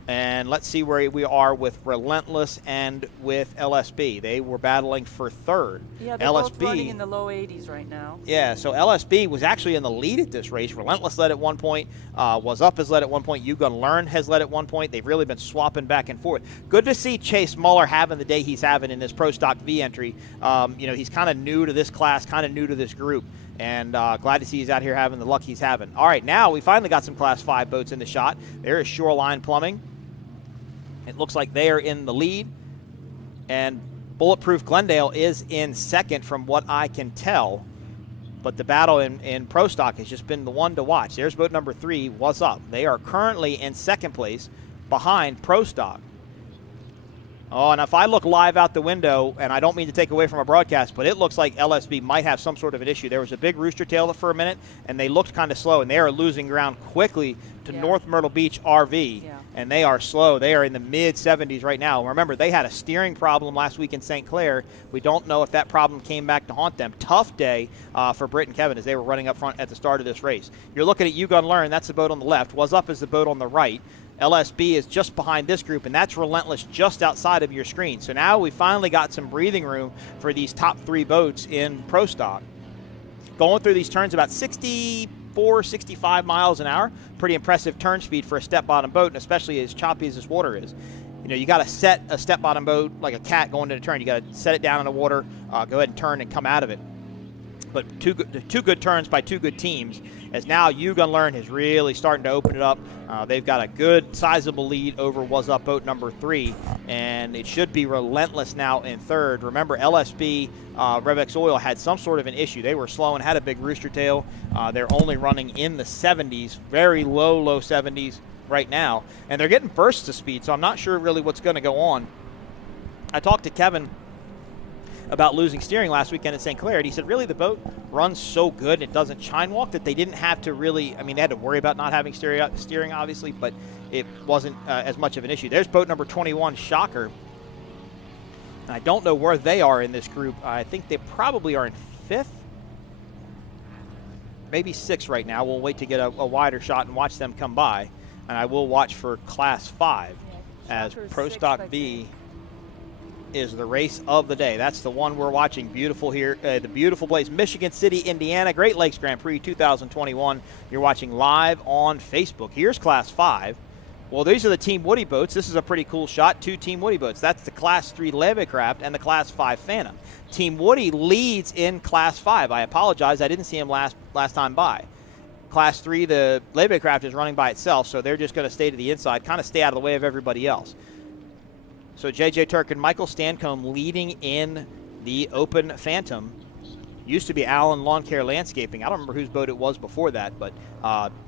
and let's see where we are with Relentless and with LSB. They were battling for third. Yeah, they're both running in the low 80s right now. Yeah, so LSB was actually in the lead at this race. Relentless led at one point. Was Up has led at one point. Yugon Learn has led at one point. They've really been swapping back and forth. Good to see Chase Muller having the day he's having in this Pro Stock V entry. He's kind of new to this class, kind of new to this group. And glad to see he's out here having the luck he's having. All right, now we finally got some Class 5 boats in the shot. There is Shoreline Plumbing. It looks like they are in the lead. And Bulletproof Glendale is in second from what I can tell. But the battle in Pro Stock has just been the one to watch. There's boat number 3, Was Up. They are currently in second place behind Pro Stock. Oh, and if I look live out the window, and I don't mean to take away from a broadcast, but it looks like LSB might have some sort of an issue. There was a big rooster tail for a minute, and they looked kind of slow, and they are losing ground quickly to North Myrtle Beach RV, and they are slow. They are in the mid-70s right now. Remember, they had a steering problem last week in St. Clair. We don't know if that problem came back to haunt them. Tough day for Britt and Kevin as they were running up front at the start of this race. You're looking at Yugon Learn. That's the boat on the left. Was Up is the boat on the right. LSB is just behind this group, and that's Relentless just outside of your screen. So now we finally got some breathing room for these top 3 boats in Pro Stock. Going through these turns about 64, 65 miles an hour. Pretty impressive turn speed for a step-bottom boat, and especially as choppy as this water is. You know, you got to set a step-bottom boat like a cat going to the turn. You got to set it down in the water, go ahead and turn and come out of it. But two good turns by 2 good teams, as now You Gun Learn is really starting to open it up. They've got a good sizable lead over Was Up boat number 3, and it should be Relentless now in 3rd. Remember, LSB Revex Oil had some sort of an issue. They were slow and had a big rooster tail. They're only running in the 70s, very low 70s right now, and they're getting bursts of speed, so I'm not sure really what's going to go on. I talked to Kevin about losing steering last weekend at St. Clair, and he said really the boat runs so good and it doesn't chine walk that they didn't have to really, I mean, they had to worry about not having steering obviously, but it wasn't as much of an issue. There's boat number 21, Shocker. And I don't know where they are in this group. I think they probably are in 5th, maybe 6th right now. We'll wait to get a wider shot and watch them come by, and I will watch for Class 5 as Pro Stock V is the race of the day. That's the one we're watching. Beautiful here, the beautiful place, Michigan City, Indiana, Great Lakes Grand Prix 2021. You're watching live on Facebook. Here's Class 5. Well, these are the Team Woody boats. This is a pretty cool shot. 2 Team Woody boats. That's the Class 3 Levycraft and the Class 5 Phantom. Team Woody leads in Class 5. I apologize, I didn't see him last time by. Class 3, the Levycraft is running by itself, so they're just going to stay to the inside, kind of stay out of the way of everybody else. So J.J. Turk and Michael Stancombe leading in the Open Phantom. Used to be Allen Lawn Care Landscaping. I don't remember whose boat it was before that, but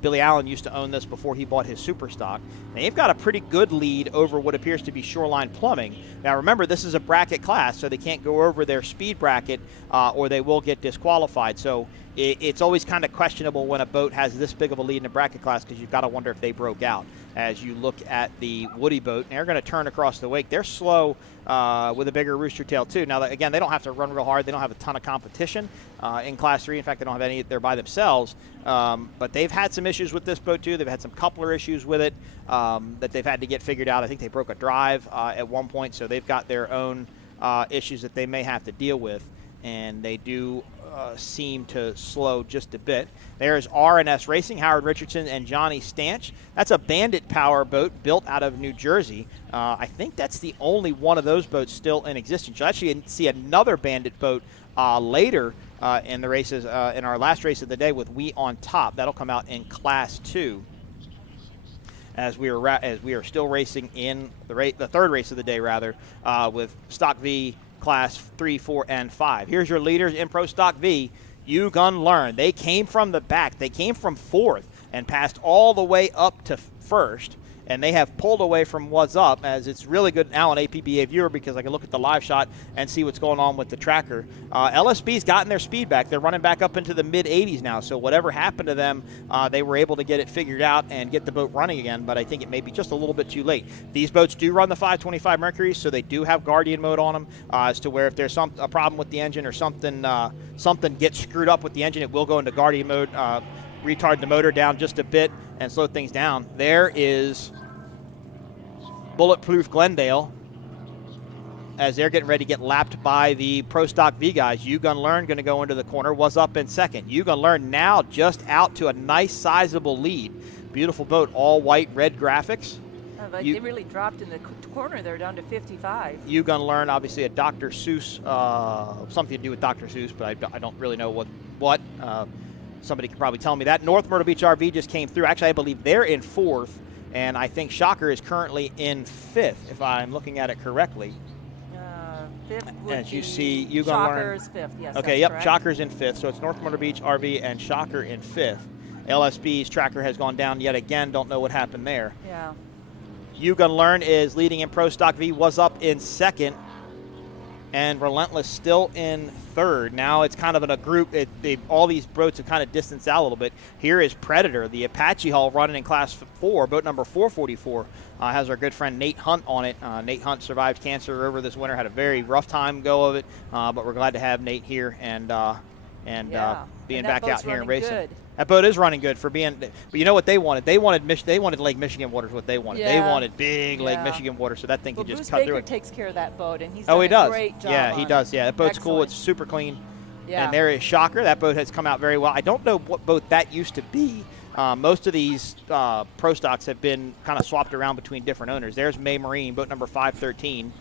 Billy Allen used to own this before he bought his Super Stock. They've got a pretty good lead over what appears to be Shoreline Plumbing. Now remember, this is a bracket class, so they can't go over their speed bracket or they will get disqualified. So it's always kind of questionable when a boat has this big of a lead in a bracket class, because you've got to wonder if they broke out as you look at the Woody boat. And they're going to turn across the wake. They're slow with a bigger rooster tail too. Now, again, they don't have to run real hard. They don't have a ton of competition in Class 3. In fact, they don't have any. They're by themselves. But they've had some issues with this boat too. They've had some coupler issues with it that they've had to get figured out. I think they broke a drive at one point, so they've got their own issues that they may have to deal with. And they do seem to slow just a bit. There's R&S Racing, Howard Richardson and Johnny Stanch. That's a Bandit Power boat built out of New Jersey. I think that's the only one of those boats still in existence. You'll actually see another Bandit boat later in the races, in our last race of the day with We on Top. That'll come out in Class 2. As we are still racing in the third race of the day, rather, with Stock V Class 3, 4, and 5. Here's your leaders in Pro Stock V. You Gun Learn. They came from the back. They came from 4th and passed all the way up to 1st. And they have pulled away from What's Up, as it's really good now on APBA Viewer because I can look at the live shot and see what's going on with the tracker. LSB's gotten their speed back. They're running back up into the mid-80s now, so whatever happened to them, they were able to get it figured out and get the boat running again, but I think it may be just a little bit too late. These boats do run the 525 Mercury, so they do have Guardian mode on them as to where if there's a problem with the engine or something gets screwed up with the engine, it will go into Guardian mode, retard the motor down just a bit and slow things down. There is Bulletproof Glendale as they're getting ready to get lapped by the Pro Stock V guys. You Gun Learn going to go into the corner. Was Up in second. You Gun Learn now just out to a nice sizable lead. Beautiful boat, all white, red graphics. They really dropped in the corner there down to 55. You Gun Learn, obviously a Dr. Seuss, something to do with Dr. Seuss, but I don't really know what. Somebody could probably tell me that. North Myrtle Beach RV just came through. Actually, I believe they're in 4th. And I think Shocker is currently in 5th, if I'm looking at it correctly. 5th would As you be see, you gonna learn. Shocker's 5th, yes. Okay, yep, correct. Shocker's in 5th. So it's North Myrtle Beach RV and Shocker in 5th. LSB's tracker has gone down yet again. Don't know what happened there. Yeah. You Gun Learn is leading in Pro Stock V. Was Up in 2nd. And Relentless still in 3rd. Now it's kind of in a group. All these boats have kind of distanced out a little bit. Here is Predator, the Apache hull running in Class 4. Boat number 444 has our good friend Nate Hunt on it. Nate Hunt survived cancer over this winter, had a very rough time go of it, but we're glad to have Nate here and and Yeah. being And that back out boat's here and running racing. good. That boat is running good for being. But you know what they wanted? They wanted Lake Michigan waters. What they wanted? They Yeah. wanted big Lake Yeah. Michigan water. So that thing Well, could just Bruce cut Baker through it. takes care of that boat, and he's Oh, done he a does. great job. Yeah, he on does. it. Yeah, that boat's cool. Excellent. It's super clean. Yeah. And there is Shocker. That boat has come out very well. I don't know what boat that used to be. Most of these pro stocks have been kind of swapped around between different owners. There's May Marine, boat number 513.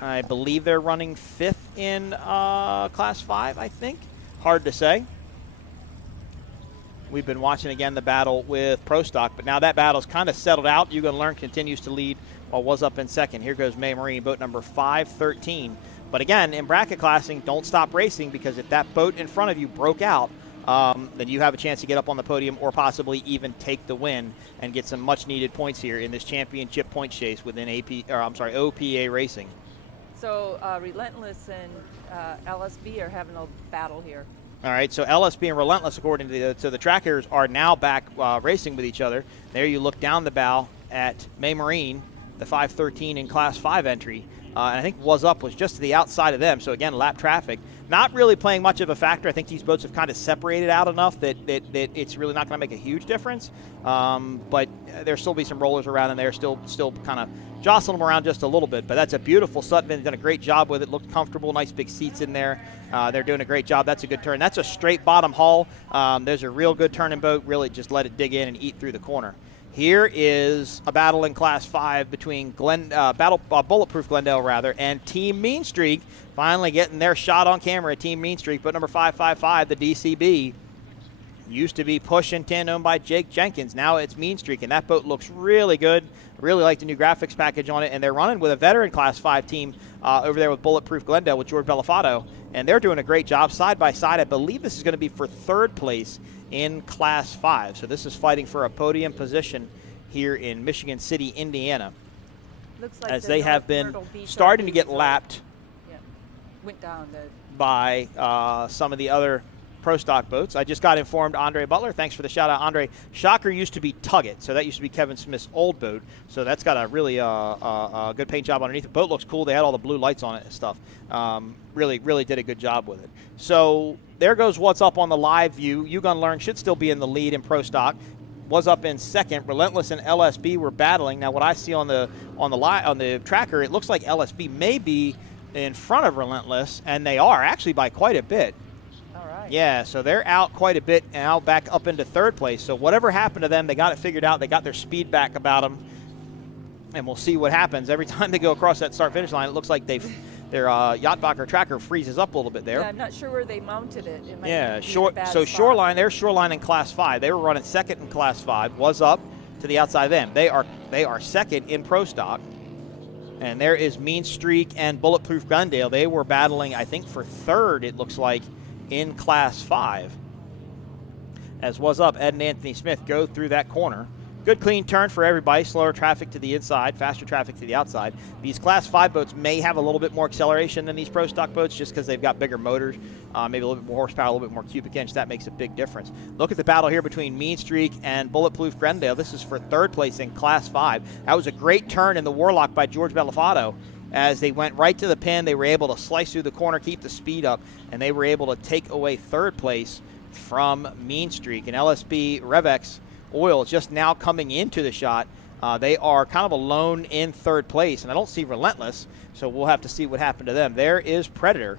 I believe they're running 5th in Class 5, I think. Hard to say. We've been watching, again, the battle with Pro Stock, but now that battle's kind of settled out. You Gonna Learn continues to lead while was up in second. Here goes May Marine, boat number 513. But again, in bracket classing, don't stop racing, because if that boat in front of you broke out, then you have a chance to get up on the podium or possibly even take the win and get some much-needed points here in this championship point chase within OPA Racing. So Relentless and LSB are having a battle here. All right, so LSB and Relentless, according to the trackers, are now back racing with each other. There you look down the bow at May Marine, the 513 in Class 5 entry. And I think Was Up was just to the outside of them. So, again, lap traffic. Not really playing much of a factor. I think these boats have kind of separated out enough that it's really not going to make a huge difference. But there'll still be some rollers around in there, still kind of jostling them around just a little bit. But that's a beautiful Sutton. Done a great job with it. Looked comfortable. Nice big seats in there. They're doing a great job. That's a good turn. That's a straight bottom hull. There's a real good turning boat. Really just let it dig in and eat through the corner. Here is a battle in Class 5 between Bulletproof Glendale and Team Mean Streak, finally getting their shot on camera. Team Mean Streak, but number 555, the DCB, used to be Push and Tin, owned by Jake Jenkins. Now it's Mean Streak, and that boat looks really good. Really like the new graphics package on it, and they're running with a veteran Class 5 team over there with Bulletproof Glendale with George Bellafato, and they're doing a great job side by side. I believe this is going to be for third place in Class 5. So this is fighting for a podium position here in Michigan City, Indiana. Looks like as they have been starting to get lapped by some of the other pro stock boats. I just got informed, Andre Butler, thanks for the shout out, Andre. Shocker used to be Tuggett, so that used to be Kevin Smith's old boat. So that's got a really good paint job underneath. The boat looks cool. They had all the blue lights on it and stuff. Really did a good job with it. So there goes What's Up on the live view. You Gonna Learn should still be in the lead in pro stock. Was up in second. Relentless and LSB were battling. Now what I see on the tracker, it looks like LSB may be in front of Relentless, and they are actually by quite a bit. All right. Yeah, so they're out quite a bit and now back up into third place. So whatever happened to them, they got it figured out. They got their speed back about them, and we'll see what happens. Every time they go across that start-finish line, it looks like their Yachtbacher tracker freezes up a little bit there. Yeah, I'm not sure where they mounted it. It might Yeah, be in a bad spot. Shoreline, there's Shoreline in Class 5. They were running second in Class 5. Was Up to the outside of them. They are second in Pro Stock. And there is Mean Streak and Bulletproof Glendale. They were battling, I think, for third, it looks like, in Class 5. As Was Up, Ed and Anthony Smith go through that corner. Good clean turn for everybody. Slower traffic to the inside, faster traffic to the outside. These Class 5 boats may have a little bit more acceleration than these Pro Stock boats just because they've got bigger motors, maybe a little bit more horsepower, a little bit more cubic inch. That makes a big difference. Look at the battle here between Mean Streak and Bulletproof Glendale. This is for third place in Class 5. That was a great turn in the Warlock by George Bellafato. As they went right to the pin, they were able to slice through the corner, keep the speed up, and they were able to take away third place from Mean Streak. And LSB Revex Oil just now coming into the shot. They are kind of alone in third place, and I don't see Relentless, so we'll have to see what happened to them. There is Predator.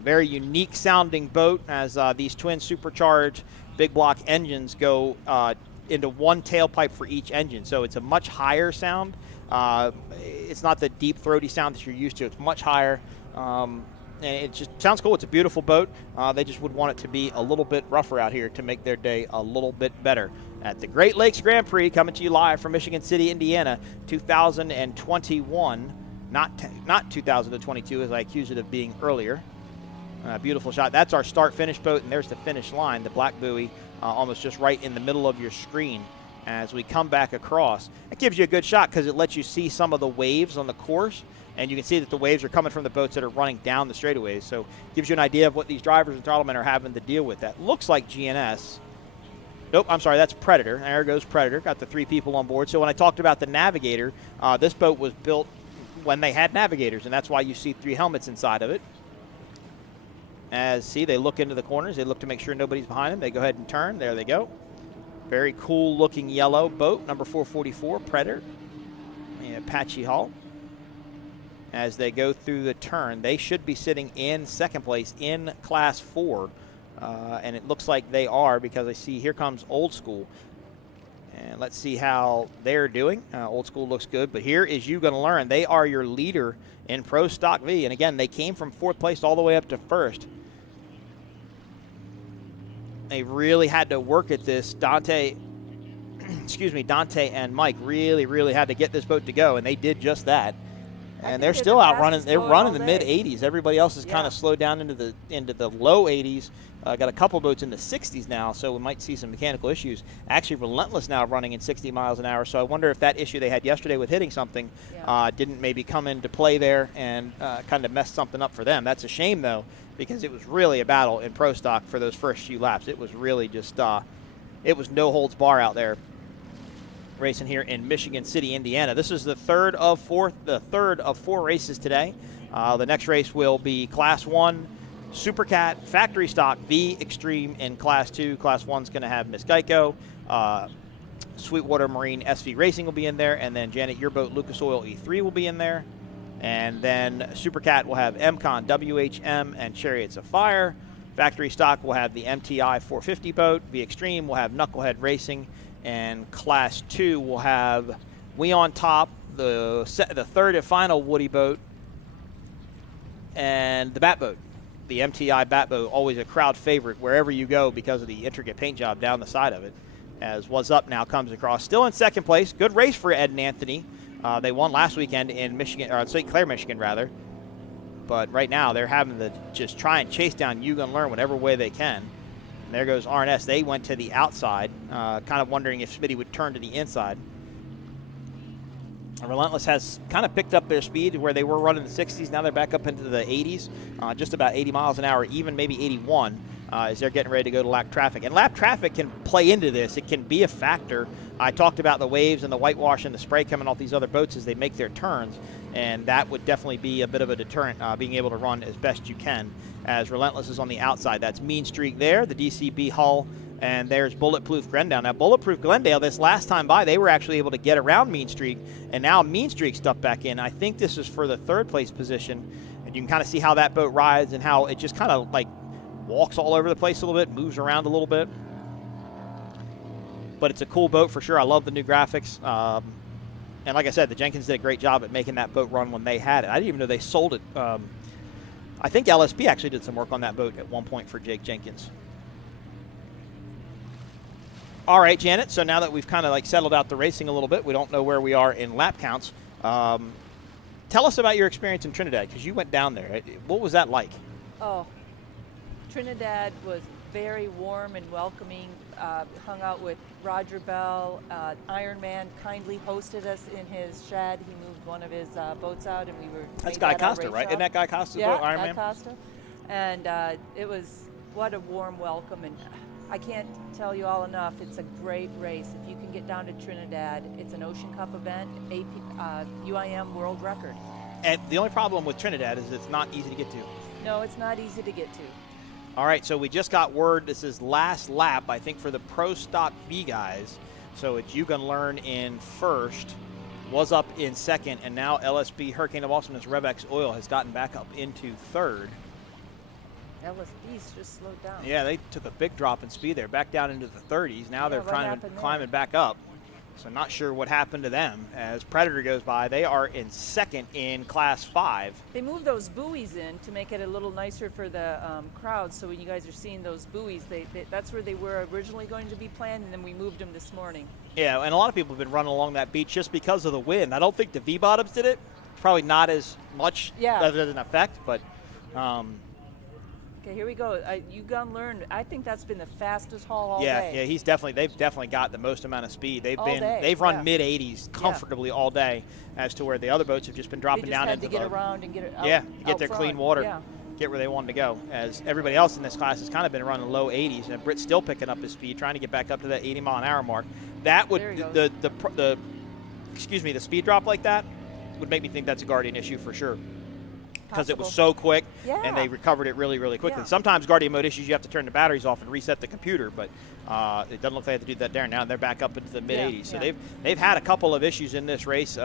Very unique sounding boat as these twin supercharged big block engines go into one tailpipe for each engine, so it's a much higher sound. It's not the deep throaty sound that you're used to. It's much higher. And it just sounds cool. It's a beautiful boat. They just would want it to be a little bit rougher out here to make their day a little bit better. At the Great Lakes Grand Prix, coming to you live from Michigan City, Indiana, 2021, not 2022, as I accused it of being earlier. Beautiful shot. That's our start-finish boat, and there's the finish line, the black buoy, almost just right in the middle of your screen as we come back across. It gives you a good shot because it lets you see some of the waves on the course, and you can see that the waves are coming from the boats that are running down the straightaways. So it gives you an idea of what these drivers and throttlemen are having to deal with. That looks like GNS. Nope, I'm sorry, that's Predator. There goes Predator. Got the three people on board. So when I talked about the Navigator, this boat was built when they had Navigators, and that's why you see three helmets inside of it. See, they look into the corners. They look to make sure nobody's behind them. They go ahead and turn. There they go. Very cool looking yellow boat, number 444, Predator, Apache hull. As they go through the turn, they should be sitting in second place in Class 4. And it looks like they are, because I see here comes Old School. And let's see how they're doing. Old School looks good, but here is You Gonna Learn. They are your leader in Pro Stock V. And again, they came from 4th place all the way up to 1st. They really had to work at this. Dante and Mike really had to get this boat to go, and they did just that. And they're still out running. They're running the mid 80s. Everybody else is kind of slowed down into the low 80s. Got a couple boats in the 60s now, so we might see some mechanical issues. Actually, Relentless now running in 60 miles an hour. So I wonder if that issue they had yesterday with hitting something didn't maybe come into play there and kind of messed something up for them. That's a shame, though, because it was really a battle in Pro Stock for those first few laps. It was really just it was no holds bar out there. Racing here in Michigan City, Indiana. This is the third of four races today. The next race will be Class 1 Supercat Factory Stock V Extreme in Class 2. Class 1's going to have Miss Geico. Sweetwater Marine SV Racing will be in there, and then Janet, your boat Lucas Oil E3 will be in there. And then Supercat will have MCON, WHM, and Chariots of Fire. Factory Stock will have the MTI 450 boat. V Extreme will have Knucklehead Racing. And Class 2 will have We on Top, the third and final Woody boat, and the Bat boat, the MTI Bat boat, always a crowd favorite wherever you go because of the intricate paint job down the side of it. As What's Up now comes across, still in second place. Good race for Ed and Anthony. They won last weekend in Michigan, or St. Clair, Michigan, rather. But right now they're having to just try and chase down You Gonna Learn whatever way they can. There goes RNS. They went to the outside, kind of wondering if Smitty would turn to the inside. Relentless has kind of picked up their speed where they were running the 60s. Now they're back up into the 80s, just about 80 miles an hour, even maybe 81, as they're getting ready to go to lap traffic. And lap traffic can play into this. It can be a factor. I talked about the waves and the whitewash and the spray coming off these other boats as they make their turns, and that would definitely be a bit of a deterrent, being able to run as best you can. As Relentless is on the outside. That's Mean Streak there, the DCB hull, and there's Bulletproof Glendale. Now, Bulletproof Glendale, this last time by, they were actually able to get around Mean Streak, and now Mean Streak stuck back in. I think this is for the third place position, and you can kind of see how that boat rides and how it just kind of like walks all over the place a little bit, moves around a little bit. But it's a cool boat for sure. I love the new graphics. And like I said, the Jenkins did a great job at making that boat run when they had it. I didn't even know they sold it. I think LSP actually did some work on that boat at one point for Jake Jenkins. All right, Janet, so now that we've kind of like settled out the racing a little bit, we don't know where we are in lap counts. Tell us about your experience in Trinidad, because you went down there. What was that like? Oh, Trinidad was very warm and welcoming. Hung out with Roger Bell. Iron Man kindly hosted us in his shed. He moved one of his boats out, and we were. That's Guy Costa, right? Isn't that Guy Costa's boat, Iron Man? Yeah, Guy Costa. And it was what a warm welcome, and I can't tell you all enough. It's a great race. If you can get down to Trinidad, it's an Ocean Cup event, UIM world record. And the only problem with Trinidad is it's not easy to get to. No, it's not easy to get to. All right, so we just got word this is last lap, I think, for the Pro Stock B guys. So it's You Gonna Learn in first, was up in second, and now LSB Hurricane of Awesomeness RevX Oil has gotten back up into third. LSB's just slowed down. Yeah, they took a big drop in speed there, back down into the 30s. Now they're trying to climbing back up. So not sure what happened to them. As Predator goes by, they are in second in Class 5. They moved those buoys in to make it a little nicer for the crowd. So when you guys are seeing those buoys, that's where they were originally going to be planned, and then we moved them this morning. Yeah, and a lot of people have been running along that beach just because of the wind. I don't think the V-bottoms did it. Probably not as much as an effect, but... Okay, here we go. You Gonna Learn. I think that's been the fastest haul all day. Yeah, they've definitely got the most amount of speed. They've run mid 80s comfortably all day, as to where the other boats have just been dropping down into get around and get it out. Yeah, get their front. clean water, get where they wanted to go. As everybody else in this class has kind of been running low 80s, and Britt's still picking up his speed, trying to get back up to that 80 mile an hour mark. That would the speed drop like that would make me think that's a Guardian issue for sure. because it was so quick, Yeah. and they recovered it really, really quickly. Yeah. Sometimes Guardian mode issues, you have to turn the batteries off and reset the computer, but it doesn't look like they have to do that there. Now they're back up into the mid-80s. So they've had a couple of issues in this race.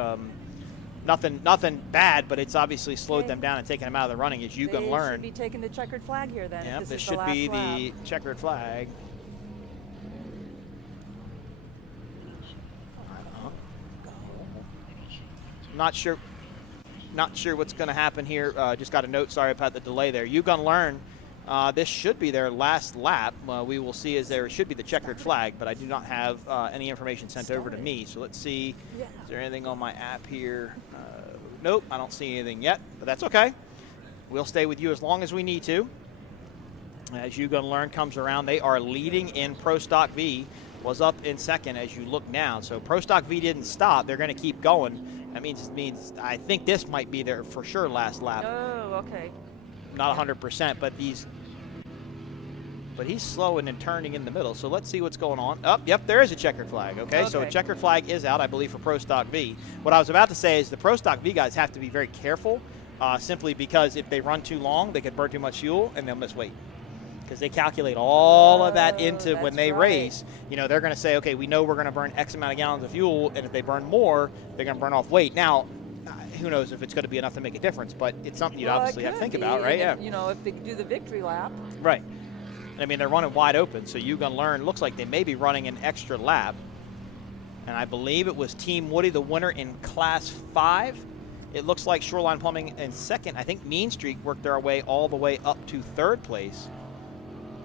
Nothing bad, but it's obviously slowed them down and taken them out of the running, as you can learn. They should be taking the checkered flag here then. Yep, if this is should be lap. the checkered flag. Not sure what's going to happen here. Just got a note. Sorry about the delay there. You gonna learn. This should be their last lap. We will see as there should be the checkered flag, but I do not have any information sent over to me. So let's see. Is there anything on my app here? Nope, I don't see anything yet, but that's okay. We'll stay with you as long as we need to. As You Gonna Learn comes around, they are leading in Pro Stock V. Was up in second as you look now. So Pro Stock V didn't stop. They're going to keep going. That means I think this might be their for sure last lap. Oh, okay. Not 100%, but he's slowing and turning in the middle. So let's see what's going on. Oh, yep, there is a checkered flag. Okay, so a checkered flag is out, I believe, for Pro Stock V. What I was about to say is the Pro Stock V guys have to be very careful, simply because if they run too long, they could burn too much fuel and they'll miss weight. Because they calculate all of that into when they race. You know, they're going to say, okay, we know we're going to burn X amount of gallons of fuel, and if they burn more, they're going to burn off weight. Now, who knows if it's going to be enough to make a difference, but it's something you'd obviously have to think about, right? If, you know, if they do the victory lap. Right. I mean, they're running wide open, so You Gonna Learn looks like they may be running an extra lap. And I believe it was Team Woody, the winner in Class 5. It looks like Shoreline Plumbing in second. I think Mean Streak worked their way all the way up to third place.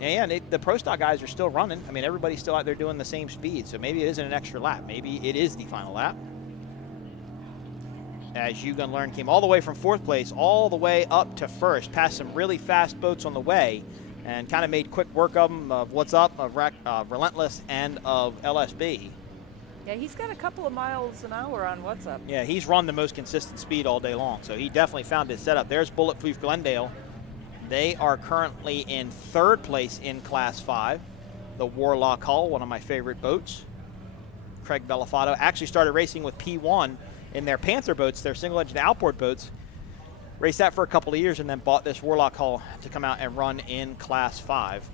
And the Pro Stock guys are still running. I mean, everybody's still out there doing the same speed, so maybe it isn't an extra lap. Maybe it is the final lap. As You Gonna Learn came all the way from fourth place all the way up to first, past some really fast boats on the way, and kind of made quick work of them, of What's Up, of Relentless, and of LSB. Yeah, he's got a couple of miles an hour on What's Up. Yeah, he's run the most consistent speed all day long, so he definitely found his setup. There's Bulletproof Glendale. They are currently in third place in Class 5. The Warlock Hull, one of my favorite boats. Craig Bellafato actually started racing with P1 in their Panther boats, their single-engine outboard boats. Raced that for a couple of years and then bought this Warlock Hull to come out and run in Class 5.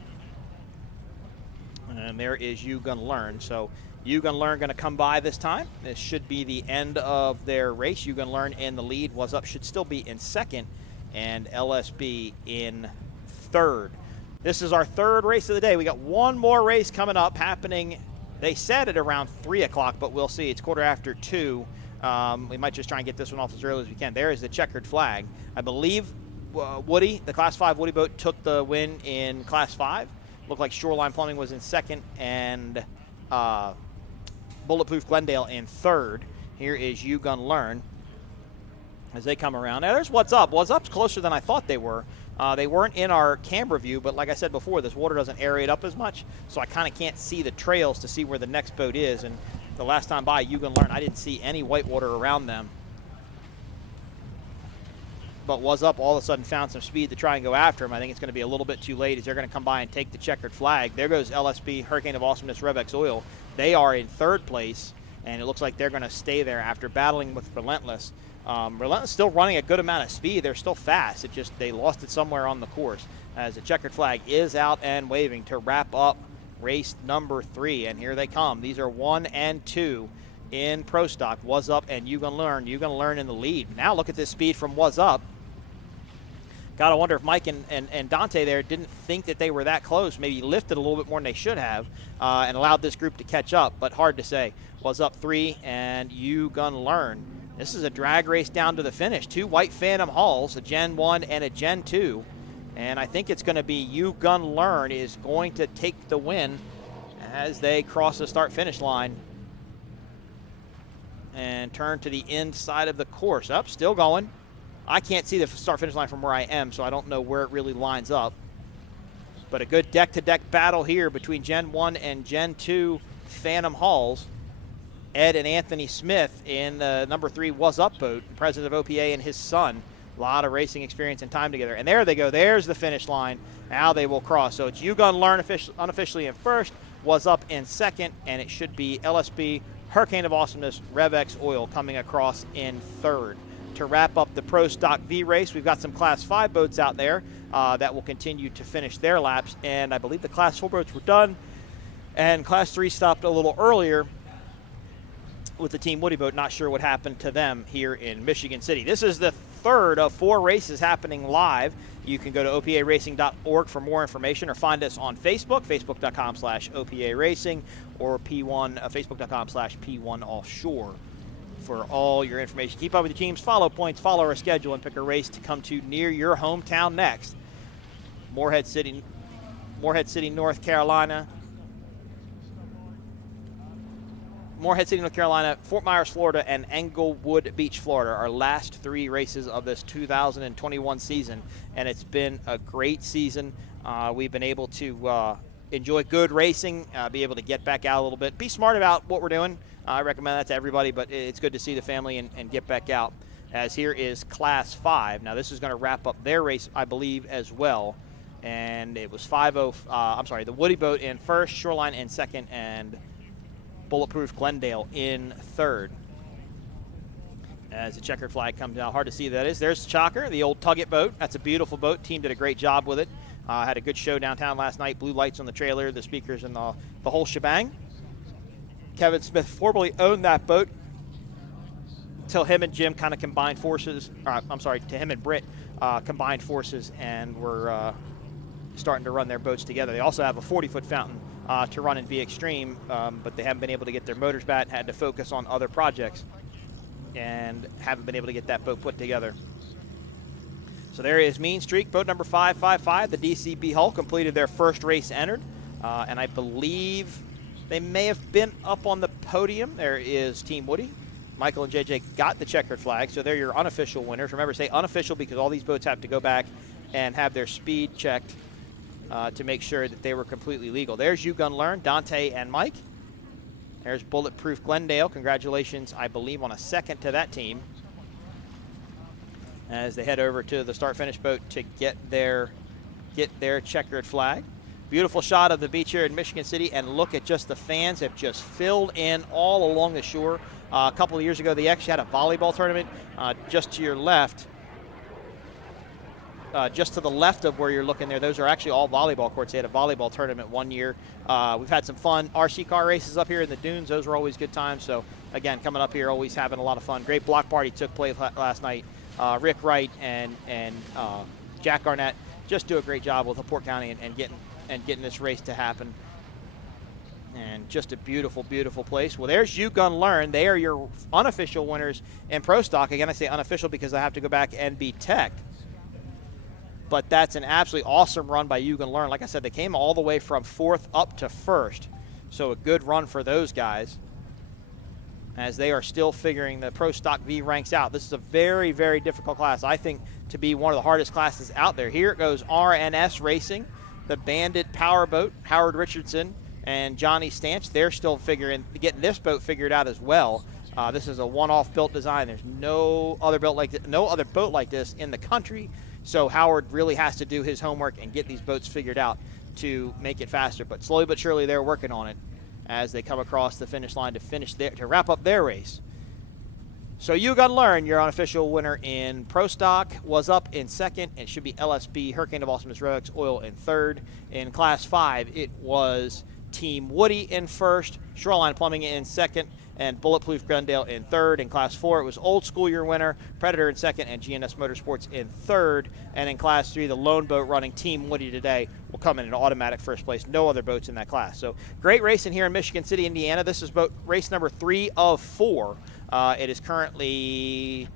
And there is You Gonna Learn. So You Gonna Learn going to come by this time. This should be the end of their race. You Gonna Learn in the lead. Was Up should still be in second, and LSB in third. This is our third race of the day. We got one more race coming up happening. They said at around 3 o'clock, but we'll see. It's 2:15. We might just try and get this one off as early as we can. There is the checkered flag. I believe Woody, the Class 5 Woody boat, took the win in Class 5. Looked like Shoreline Plumbing was in second, and Bulletproof Glendale in third. Here is You Gonna Learn as they come around. Now, there's What's Up. What's Up's closer than I thought they were. They weren't in our camera view, but like I said before, this water doesn't aerate up as much, so I kind of can't see the trails to see where the next boat is. And the last time by, You Gonna Learn, I didn't see any white water around them. But Was Up all of a sudden found some speed to try and go after him. I think it's going to be a little bit too late as they're going to come by and take the checkered flag. There goes LSB, Hurricane of Awesomeness, Revex Oil. They are in third place, and it looks like they're going to stay there after battling with Relentless. Relentless still running a good amount of speed. They're still fast. It just they lost it somewhere on the course. As the checkered flag is out and waving to wrap up race number 3. And here they come. These are 1 and 2 in Pro Stock. Was Up and You Gonna Learn. You Gonna Learn in the lead. Now look at this speed from Was Up. Gotta wonder if Mike and Dante there didn't think that they were that close. Maybe lifted a little bit more than they should have and allowed this group to catch up. But hard to say. Was Up 3 and You Gonna Learn. This is a drag race down to the finish. 2 white Phantom Hulls, a Gen 1 and a Gen 2. And I think it's going to be You Gonna Learn is going to take the win as they cross the start-finish line and turn to the inside of the course. Up, still going. I can't see the start-finish line from where I am, so I don't know where it really lines up. But a good deck-to-deck battle here between Gen 1 and Gen 2 Phantom Hulls. Ed and Anthony Smith in the number 3 Was Up boat, president of OPA and his son. A lot of racing experience and time together. And there they go. There's the finish line. Now they will cross. So it's You Gonna Learn unofficially in first, Was Up in second, and it should be LSB, Hurricane of Awesomeness, Revex Oil coming across in third. to wrap up the Pro Stock V race. We've got some Class 5 boats out there that will continue to finish their laps, and I believe the Class 4 boats were done, and Class 3 stopped a little earlier with the Team Woody boat. Not sure what happened to them here in Michigan City. This is the third of 4 races happening live. You can go to oparacing.org for more information, or find us on Facebook, facebook.com/OPA Racing, or Facebook.com/P1 Offshore for all your information. Keep up with your teams, follow points, follow our schedule, and pick a race to come to near your hometown next. Morehead City, North Carolina. Morehead City, North Carolina, Fort Myers, Florida, and Englewood Beach, Florida, our last 3 races of this 2021 season, and it's been a great season. We've been able to enjoy good racing, be able to get back out a little bit, be smart about what we're doing. I recommend that to everybody, but it's good to see the family and get back out. As here is Class 5. Now this is going to wrap up their race, I believe, as well. And it was the Woody boat in first, Shoreline in second, and Bulletproof Glendale in third. As the checkered flag comes down, hard to see who that is. There's Chalker, the old Tuggett boat. That's a beautiful boat. Team did a great job with it. Had a good show downtown last night. Blue lights on the trailer, the speakers, and the whole shebang. Kevin Smith formerly owned that boat until him and Jim kind of combined forces. To him and Britt combined forces and were starting to run their boats together. They also have a 40-foot fountain to run in V Extreme, but they haven't been able to get their motors back, had to focus on other projects, and haven't been able to get that boat put together. So there is Mean Streak, boat number 555. The DCB Hull completed their first race entered, and I believe they may have been up on the podium. There is Team Woody. Michael and JJ got the checkered flag, so they're your unofficial winners. Remember, say unofficial because all these boats have to go back and have their speed checked to make sure that they were completely legal. There's You Gun Learn, Dante and Mike. There's Bulletproof Glendale. Congratulations, I believe, on a second to that team as they head over to the start-finish boat to get their checkered flag. Beautiful shot of the beach here in Michigan City, and look at just the fans have just filled in all along the shore. A couple of years ago, they actually had a volleyball tournament just to your left. Just to the left of where you're looking there, those are actually all volleyball courts. They had a volleyball tournament one year. We've had some fun RC car races up here in the dunes. Those were always good times. So, again, coming up here, always having a lot of fun. Great block party took place last night. Rick Wright and Jack Garnett just do a great job with LaPorte County and getting this race to happen. And just a beautiful, beautiful place. Well, there's You Gun Learn. They are your unofficial winners in Pro Stock. Again, I say unofficial because I have to go back and be teched. But that's an absolutely awesome run by You Gun Learn. Like I said, they came all the way from 4th up to 1st. So a good run for those guys as they are still figuring the Pro Stock V ranks out. This is a very, very difficult class. I think to be one of the hardest classes out there. Here it goes, RNS Racing, the Bandit Powerboat, Howard Richardson and Johnny Stanch. They're still getting this boat figured out as well. This is a one-off built design. There's no other boat like this in the country. So Howard really has to do his homework and get these boats figured out to make it faster. But slowly but surely, they're working on it as they come across the finish line to wrap up their race. So You Gun Learn, your unofficial winner in Pro Stock, was up in second. It should be LSB, Hurricane of Awesomeness, Revex Oil in third. In Class 5, it was Team Woody in first, Shoreline Plumbing in second, and Bulletproof Glendale in third. In Class 4, it was Old School, your winner, Predator in second, and GNS Motorsports in third. And in Class 3, the lone boat running Team Woody today will come in an automatic first place. No other boats in that class. So great racing here in Michigan City, Indiana. This is boat race number 3 of 4. It is currently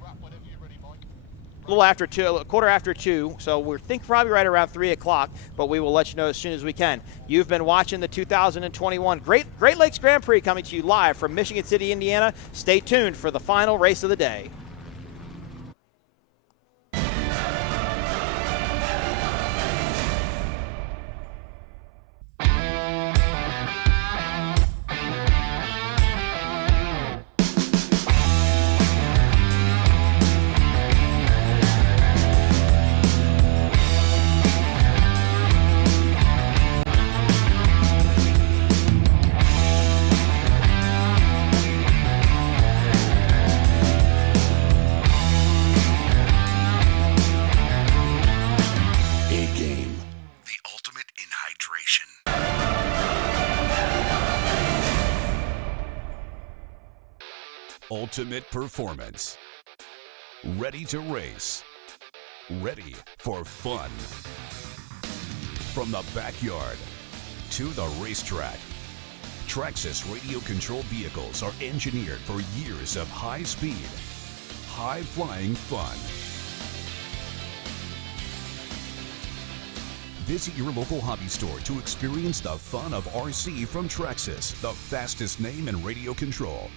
a little after 2, a quarter after 2, so we think probably right around 3 o'clock, but we will let you know as soon as we can. You've been watching the 2021 Great Lakes Grand Prix coming to you live from Michigan City, Indiana. Stay tuned for the final race of the day. ultimate performance. Ready to race. Ready for fun. From the backyard to the racetrack, Traxxas radio-controlled vehicles are engineered for years of high-speed, high-flying fun. Visit your local hobby store to experience the fun of RC from Traxxas, the fastest name in radio control.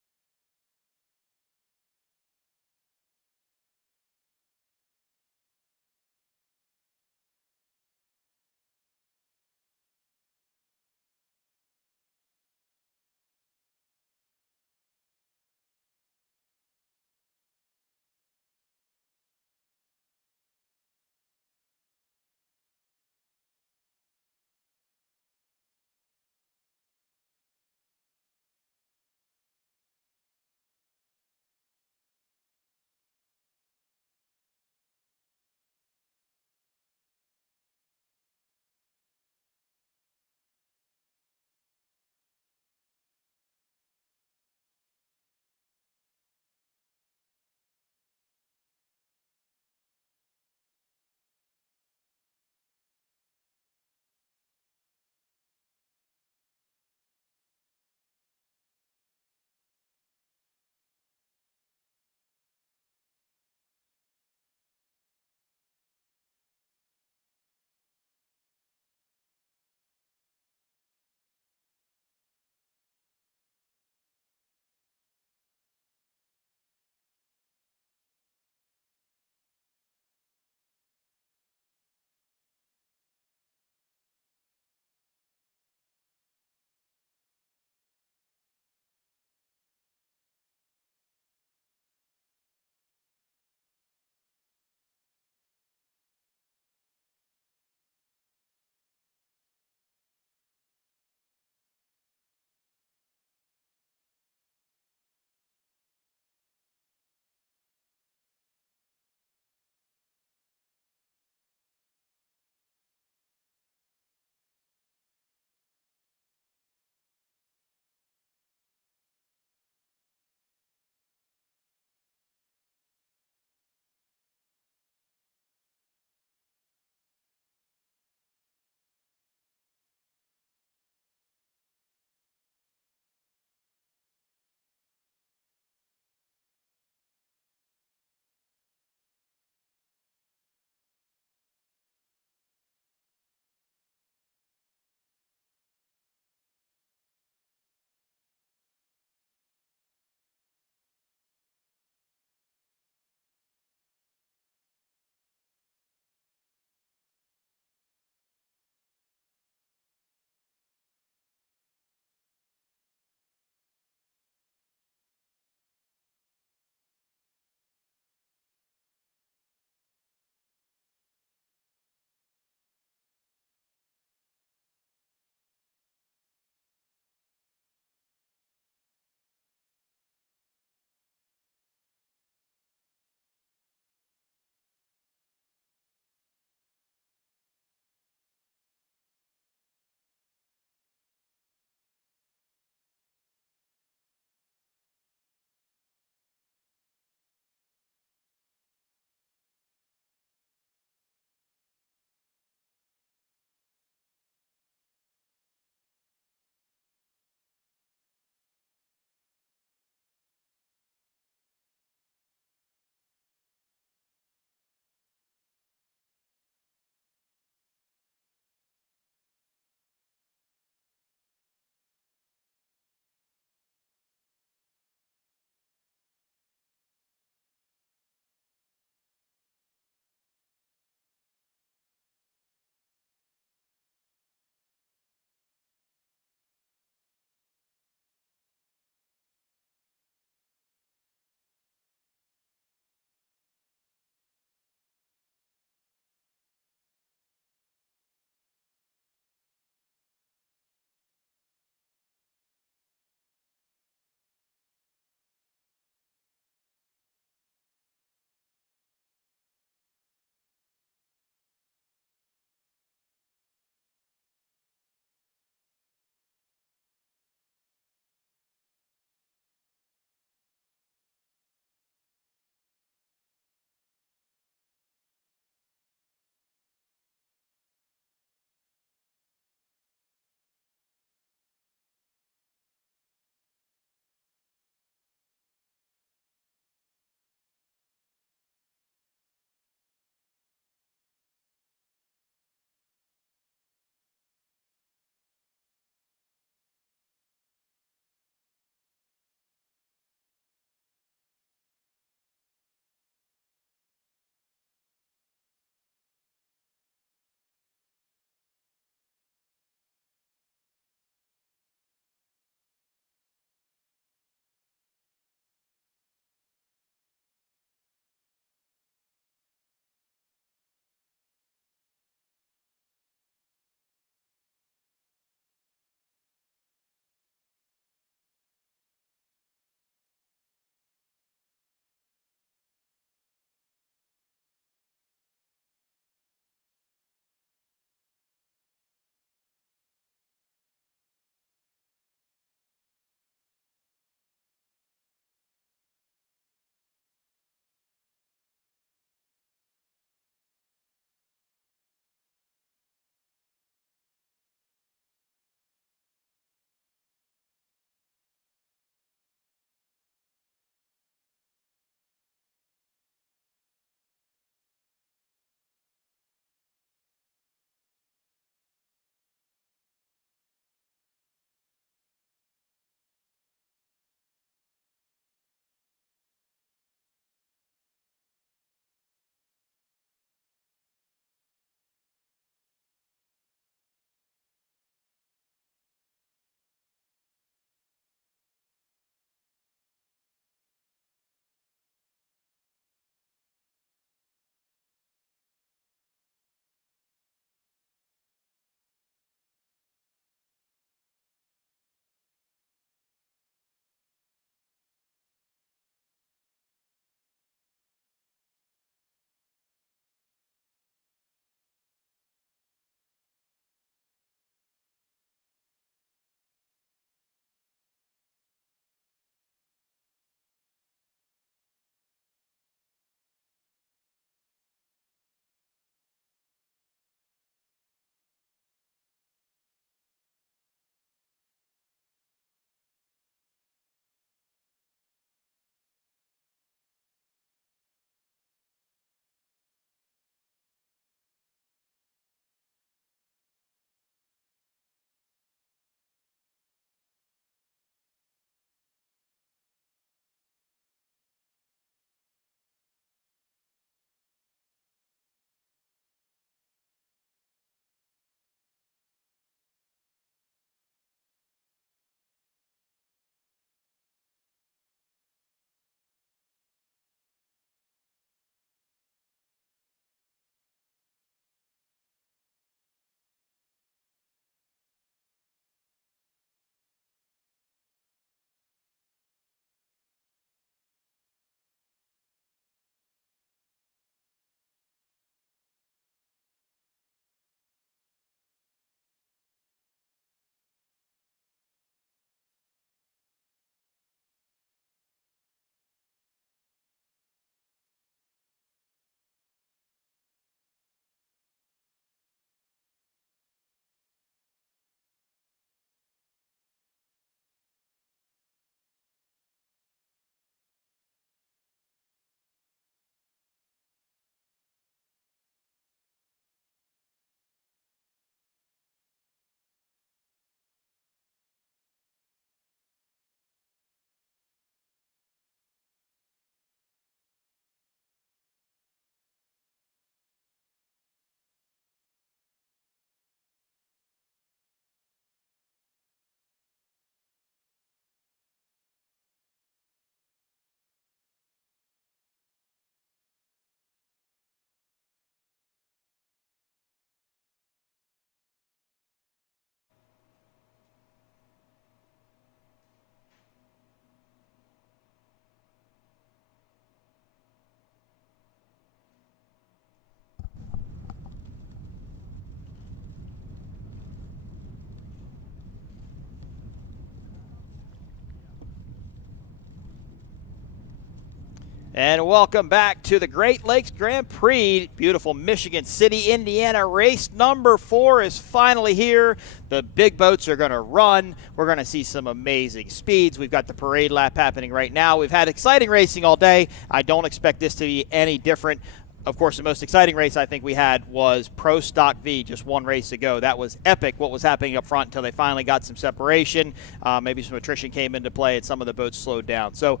And welcome back to the Great Lakes Grand Prix. Beautiful Michigan City, Indiana. Race number 4 is finally here. The big boats are going to run. We're going to see some amazing speeds. We've got the parade lap happening right now. We've had exciting racing all day. I don't expect this to be any different. Of course, the most exciting race I think we had was Pro Stock V just one race ago. That was epic what was happening up front until they finally got some separation. Maybe some attrition came into play and some of the boats slowed down. So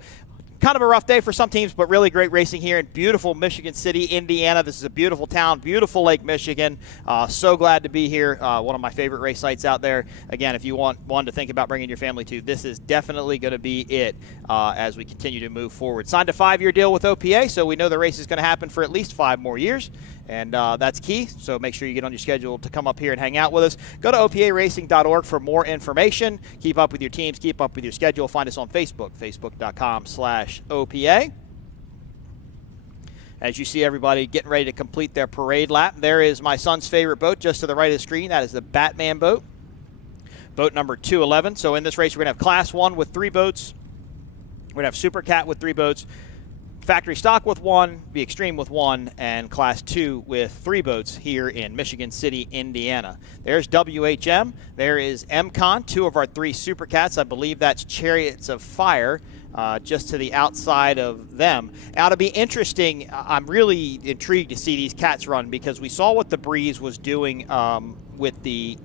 kind of a rough day for some teams, but really great racing here in beautiful Michigan City, Indiana. This is a beautiful town, beautiful Lake Michigan. So glad to be here. One of my favorite race sites out there. Again, if you want one to think about bringing your family to, this is definitely going to be it as we continue to move forward. Signed a 5-year deal with OPA, so we know the race is going to happen for at least 5 more years. And that's key, so make sure you get on your schedule to come up here and hang out with us. Go to oparacing.org for more information. Keep up with your teams, keep up with your schedule. Find us on Facebook, facebook.com/OPA. As you see everybody getting ready to complete their parade lap, there is my son's favorite boat just to the right of the screen. That is the Batman boat, boat number 211. So in this race, we're going to have Class 1 with 3 boats. We're going to have Super Cat with 3 boats. Factory Stock with 1, the Extreme with 1, and Class 2 with 3 boats here in Michigan City, Indiana. There's WHM. There is MCon, 2 of our 3 Super Cats. I believe that's Chariots of Fire, just to the outside of them. Now, it'll be interesting. I'm really intrigued to see these cats run because we saw what the Breeze was doing with the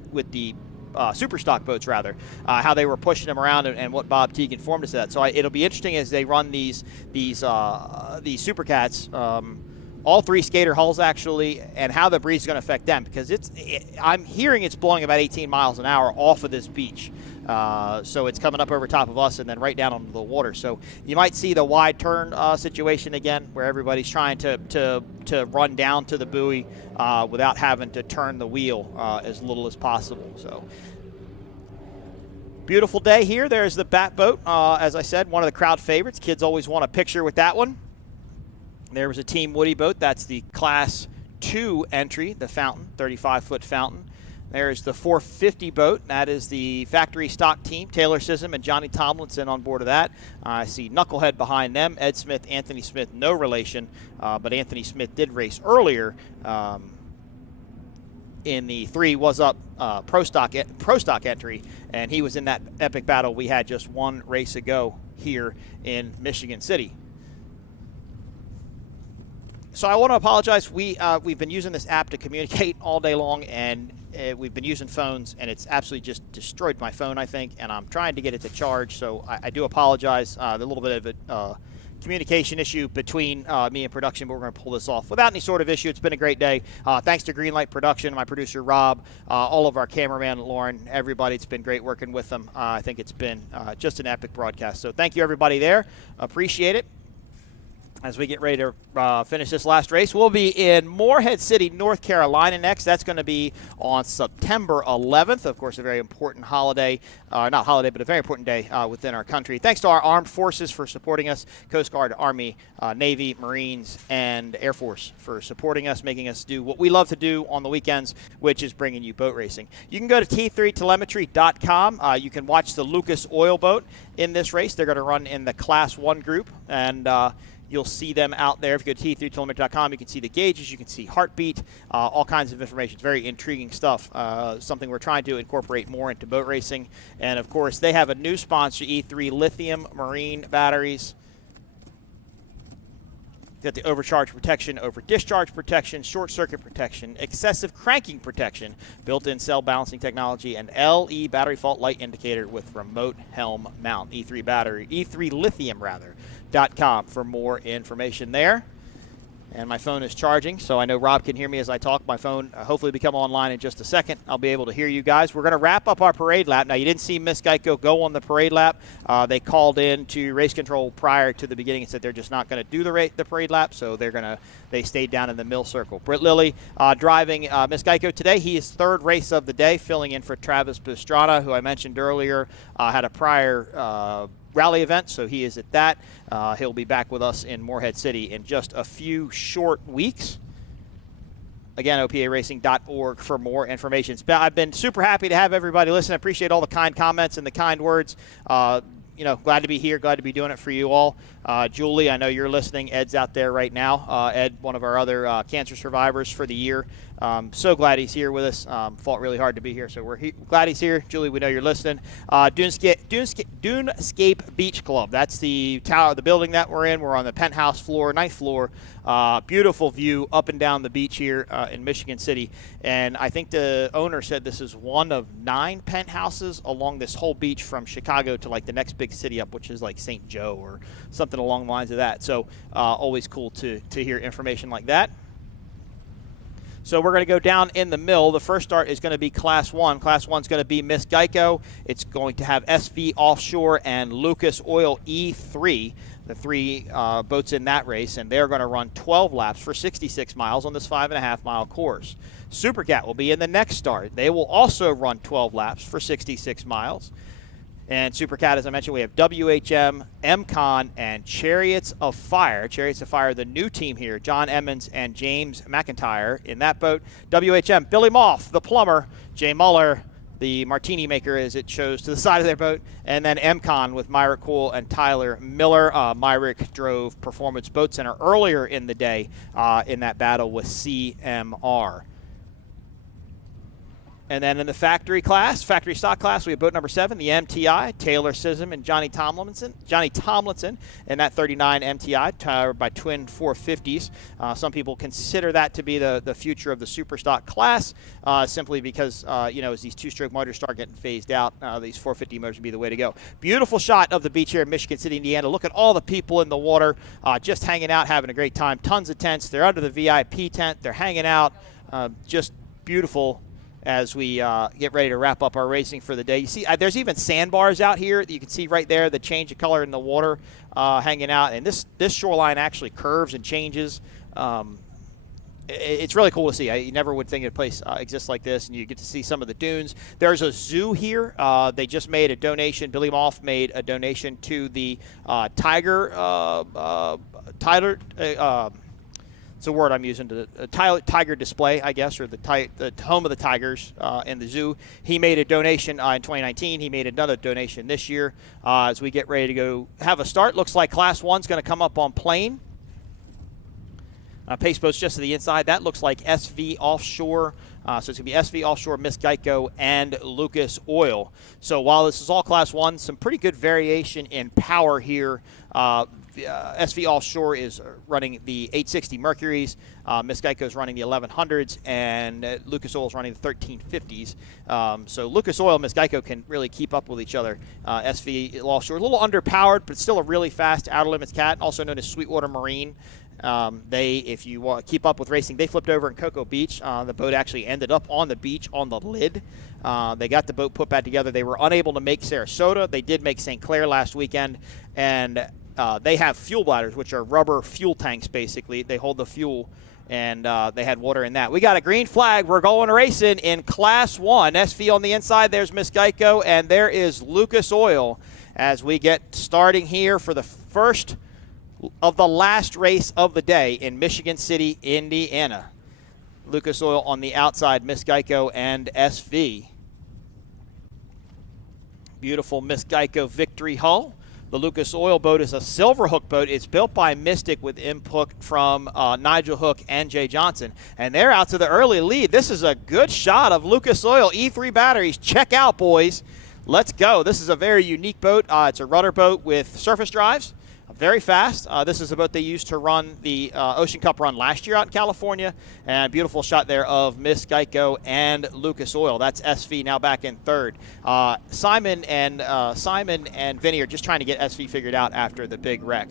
super stock boats, rather, how they were pushing them around and what Bob Teague informed us of that. So it'll be interesting as they run these super cats, all 3 skater hulls actually, and how the Breeze is going to affect them because I'm hearing it's blowing about 18 miles an hour off of this beach. So it's coming up over top of us and then right down onto the water. So you might see the wide turn situation again where everybody's trying to run down to the buoy without having to turn the wheel as little as possible. So beautiful day here. There's the Bat boat. As I said, one of the crowd favorites. Kids always want a picture with that one. There was a Team Woody boat. That's the Class 2 entry, the Fountain, 35-foot Fountain. There's the 450 boat. That is the Factory Stock team. Taylor Sissom and Johnny Tomlinson on board of that. I see Knucklehead behind them. Ed Smith, Anthony Smith, no relation, but Anthony Smith did race earlier in the 3 was up Pro Stock entry, and he was in that epic battle we had just one race ago here in Michigan City. So I want to apologize. We've been using this app to communicate all day long, and we've been using phones, and it's absolutely just destroyed my phone, I think, and I'm trying to get it to charge, so I do apologize. A little bit of a communication issue between me and production, but we're going to pull this off without any sort of issue. It's been a great day. Thanks to Greenlight Production, my producer Rob, all of our cameraman Lauren, everybody. It's been great working with them. I think it's been just an epic broadcast. So thank you, everybody there. Appreciate it. As we get ready to finish this last race, we'll be in Morehead City, North Carolina next. That's going to be on September 11th. Of course, a very important holiday, not holiday, but a very important day within our country. Thanks to our armed forces for supporting us, Coast Guard, Army, Navy, Marines, and Air Force for supporting us, making us do what we love to do on the weekends, which is bringing you boat racing. You can go to T3telemetry.com. You can watch the Lucas Oil boat in this race. They're going to run in the Class 1 group, and you'll see them out there. If you go to T3telemetry.com, you can see the gauges, you can see heartbeat, all kinds of information. It's very intriguing stuff, something we're trying to incorporate more into boat racing. And, of course, they have a new sponsor, E3 Lithium Marine Batteries. Got the overcharge protection, over discharge protection, short circuit protection, excessive cranking protection, built-in cell balancing technology, and LE battery fault light indicator with remote helm mount. E3 Lithium .com for more information there. And my phone is charging, so I know Rob can hear me as I talk. My phone hopefully will become online in just a second. I'll be able to hear you guys. We're going to wrap up our parade lap. Now, you didn't see Miss Geico go on the parade lap. They called in to race control prior to the beginning and said they're just not going to do the parade lap, so they stayed down in the mill circle. Britt Lilly driving Miss Geico today. He is 3rd race of the day, filling in for Travis Pastrana, who I mentioned earlier had a prior rally event, so he is at that. He'll be back with us in Morehead City in just a few short weeks. Again, oparacing.org for more information. I've been super happy to have everybody listen. I appreciate all the kind comments and the kind words. glad to be here, glad to be doing it for you all. Julie, I know you're listening. Ed's out there right now. Ed, one of our other cancer survivors for the year. So glad he's here with us. Fought really hard to be here, so we're glad he's here. Julie, we know you're listening. Dunescape Beach Club. That's the tower, the building that we're in. We're on the penthouse floor, 9th floor. Beautiful view up and down the beach here in Michigan City. And I think the owner said this is one of 9 penthouses along this whole beach from Chicago to like the next big city up, which is like St. Joe or something along the lines of that. So always cool to hear information like that. So we're going to go down in the mill. The first start is going to be Class 1. Class 1 is going to be Miss Geico. It's going to have SV Offshore and Lucas Oil E3, the 3 boats in that race, and they're going to run 12 laps for 66 miles on this 5.5-mile course. Supercat will be in the next start. They will also run 12 laps for 66 miles. And Supercat, as I mentioned, we have WHM, MCon, and Chariots of Fire. Chariots of Fire, the new team here, John Emmons and James McIntyre in that boat. WHM, Billy Moth, the plumber, Jay Muller, the martini maker, as it shows to the side of their boat. And then MCon with Myrick Cool and Tyler Miller. Myrick drove Performance Boat Center earlier in the day in that battle with CMR. And then in the factory stock class, we have boat number 7, the MTI, Taylor Sism and Johnny Tomlinson in that 39 MTI, powered by twin 450s. Some people consider that to be the future of the super stock class, simply because, as these 2-stroke motors start getting phased out, these 450 motors would be the way to go. Beautiful shot of the beach here in Michigan City, Indiana. Look at all the people in the water, just hanging out, having a great time. Tons of tents. They're under the VIP tent. They're hanging out. Just beautiful as we get ready to wrap up our racing for the day. You see, there's even sandbars out here that you can see right there, the change of color in the water hanging out. And this shoreline actually curves and changes. It's really cool to see. You never would think a place exists like this, and you get to see some of the dunes. There's a zoo here. They just made a donation. Billy Moth made a donation to the tiger it's a word I'm using, to tiger display, I guess, or the home of the tigers in the zoo. He made a donation in 2019. He made another donation this year as we get ready to go have a start. Looks like Class 1's going to come up on plane. Pace boats just to the inside. That looks like SV Offshore. So it's going to be SV Offshore, Miss Geico, and Lucas Oil. So while this is all Class 1, some pretty good variation in power here. SV Offshore is running the 860 Mercuries. Miss Geico is running the 1100s, and Lucas Oil is running the 1350s. So Lucas Oil and Miss Geico can really keep up with each other. SV Offshore, a little underpowered, but still a really fast outer limits cat, also known as Sweetwater Marine. If you keep up with racing, they flipped over in Cocoa Beach. The boat actually ended up on the beach on the lid. They got the boat put back together. They were unable to make Sarasota. They did make St. Clair last weekend, and they have fuel bladders, which are rubber fuel tanks, basically. They hold the fuel, and they had water in that. We got a green flag. We're going racing in Class 1. SV on the inside. There's Miss Geico, and there is Lucas Oil as we get starting here for the first of the last race of the day in Michigan City, Indiana. Lucas Oil on the outside, Miss Geico and SV. Beautiful Miss Geico victory hull. The Lucas Oil boat is a silver hook boat. It's built by Mystic with input from Nigel Hook and Jay Johnson. And they're out to the early lead. This is a good shot of Lucas Oil E3 batteries. Check out, boys. Let's go. This is a very unique boat. It's a rudder boat with surface drives. Very fast. This is a boat they used to run the Ocean Cup run last year out in California. And beautiful shot there of Miss Geico and Lucas Oil. That's SV now back in third. Simon and Vinny are just trying to get SV figured out after the big wreck.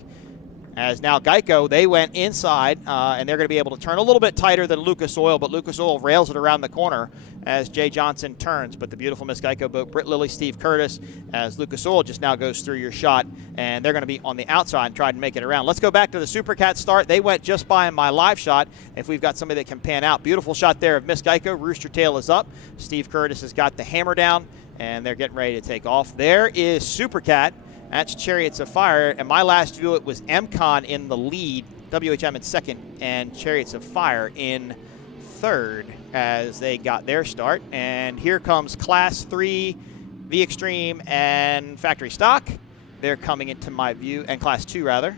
As now Geico, they went inside, and they're going to be able to turn a little bit tighter than Lucas Oil, but Lucas Oil rails it around the corner as Jay Johnson turns. But the beautiful Miss Geico boat, Britt Lilly, Steve Curtis, as Lucas Oil just now goes through your shot, and they're going to be on the outside and try to make it around. Let's go back to the Supercat start. They went just by in my live shot. If we've got somebody that can pan out. Beautiful shot there of Miss Geico. Rooster tail is up. Steve Curtis has got the hammer down, and they're getting ready to take off. There is Supercat. That's Chariots of Fire. And my last view, it was MCon in the lead, WHM in second, and Chariots of Fire in third as they got their start. And here comes Class 3, V Extreme, and Factory Stock. they're coming into my view, and Class 2 rather.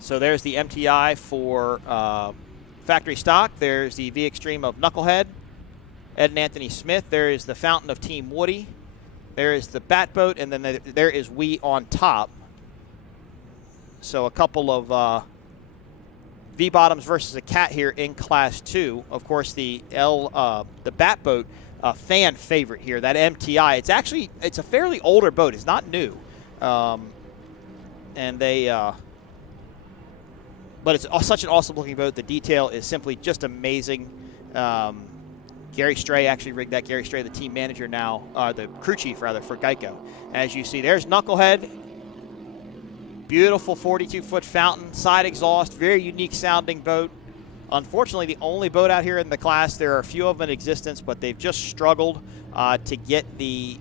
So there's the MTI for factory stock. There's the V Extreme of Knucklehead, Ed and Anthony Smith. There is the Fountain of Team Woody. There is the Bat Boat, and then there is We on top. So a couple of V-bottoms versus a cat here in Class 2. Of course, the Bat Boat, fan favorite here. That MTI. It's a fairly older boat. It's not new, and they. But it's such an awesome looking boat. The detail is simply just amazing. Gary Stray actually rigged that. Gary Stray, the team manager now, the crew chief rather, for Geico. As you see, there's Knucklehead. Beautiful 42-foot fountain, side exhaust, very unique sounding boat. Unfortunately, the only boat out here in the class. There are a few of them in existence, but they've just struggled to get the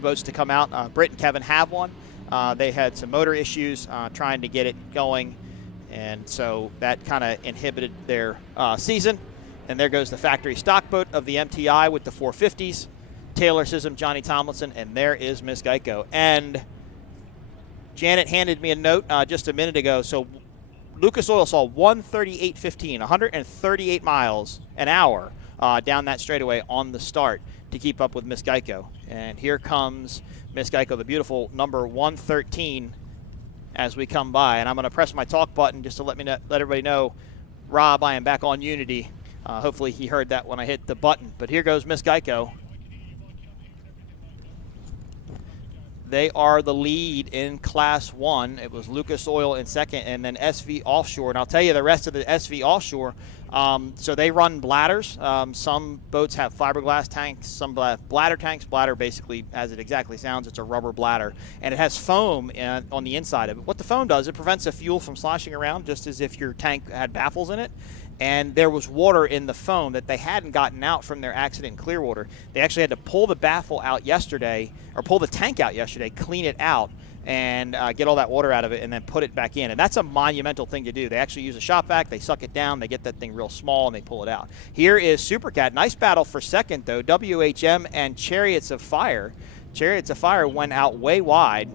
boats to come out. Britt and Kevin have one. They had some motor issues trying to get it going, and so that kind of inhibited their season. And there goes the factory stock boat of the MTI with the 450s. Taylor Sism, Johnny Tomlinson, and there is Miss Geico. And Janet handed me a note just a minute ago. So Lucas Oil saw 138.15, 138 miles an hour down that straightaway on the start to keep up with Miss Geico. And here comes Miss Geico, the beautiful number 113, as we come by. And I'm going to press my talk button just to let everybody know, Rob, I am back on Unity. Hopefully he heard that when I hit the button. But here goes Miss Geico. They are the lead in Class 1. It was Lucas Oil in second, and then SV Offshore. And I'll tell you the rest of the SV Offshore. So they run bladders. Some boats have fiberglass tanks, some bladder tanks. Bladder basically, as it exactly sounds, it's a rubber bladder. And it has foam on the inside of it. What the foam does, it prevents the fuel from sloshing around, just as if your tank had baffles in it. And there was water in the foam that they hadn't gotten out from their accident in Clearwater. They actually had to pull the baffle out yesterday, or pull the tank out yesterday, clean it out, and get all that water out of it, and then put it back in. And that's a monumental thing to do. They actually use a shop vac, they suck it down, they get that thing real small, and they pull it out. Here is Supercat. Nice battle for second, though. WHM and Chariots of Fire. Chariots of Fire went out way wide,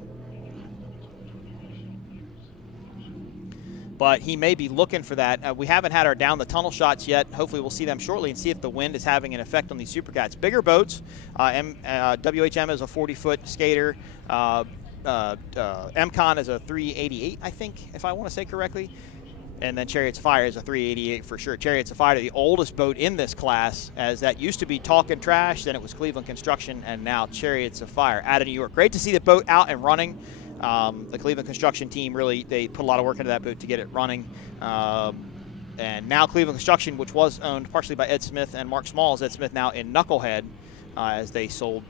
but he may be looking for that. We haven't had our down the tunnel shots yet. Hopefully we'll see them shortly and see if the wind is having an effect on these Supercats. Bigger boats. WHM is a 40-foot skater. MCon is a 388, I think, if I want to say correctly. And then Chariots of Fire is a 388 for sure. Chariots of Fire, the oldest boat in this class, as that used to be Talkin' Trash, then it was Cleveland Construction, and now Chariots of Fire out of New York. Great to see the boat out and running. The Cleveland Construction team really, they put a lot of work into that boat to get it running. And now Cleveland Construction, which was owned partially by Ed Smith and Mark Smalls, Ed Smith now in Knucklehead, as they sold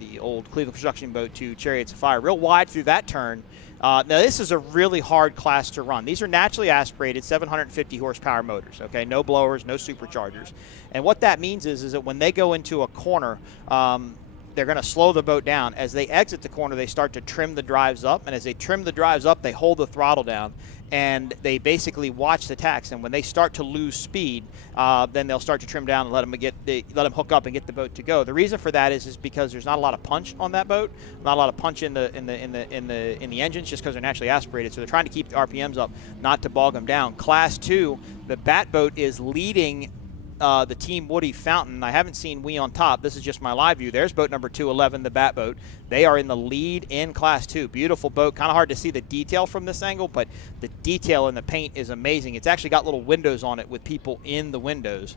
the old Cleveland Construction boat to Chariots of Fire. Real wide through that turn. Now, this is a really hard class to run. These are naturally aspirated 750 horsepower motors, okay? No blowers, no superchargers. And what that means is that when they go into a corner, they're going to slow the boat down. As they exit the corner, they start to trim the drives up. And as they trim the drives up, they hold the throttle down. And they basically watch the tacks. And when they start to lose speed, then they'll start to trim down and let them hook up and get the boat to go. The reason for that is because there's not a lot of punch on that boat, not a lot of punch in the engines, just because they're naturally aspirated. So they're trying to keep the RPMs up, not to bog them down. Class 2, the Bat boat is leading the Team Woody Fountain. I haven't seen We on top. This is just my live view. There's boat number 211, the Bat boat. They are in the lead in Class 2. Beautiful boat. Kind of hard to see the detail from this angle, but the detail in the paint is amazing. It's actually got little windows on it with people in the windows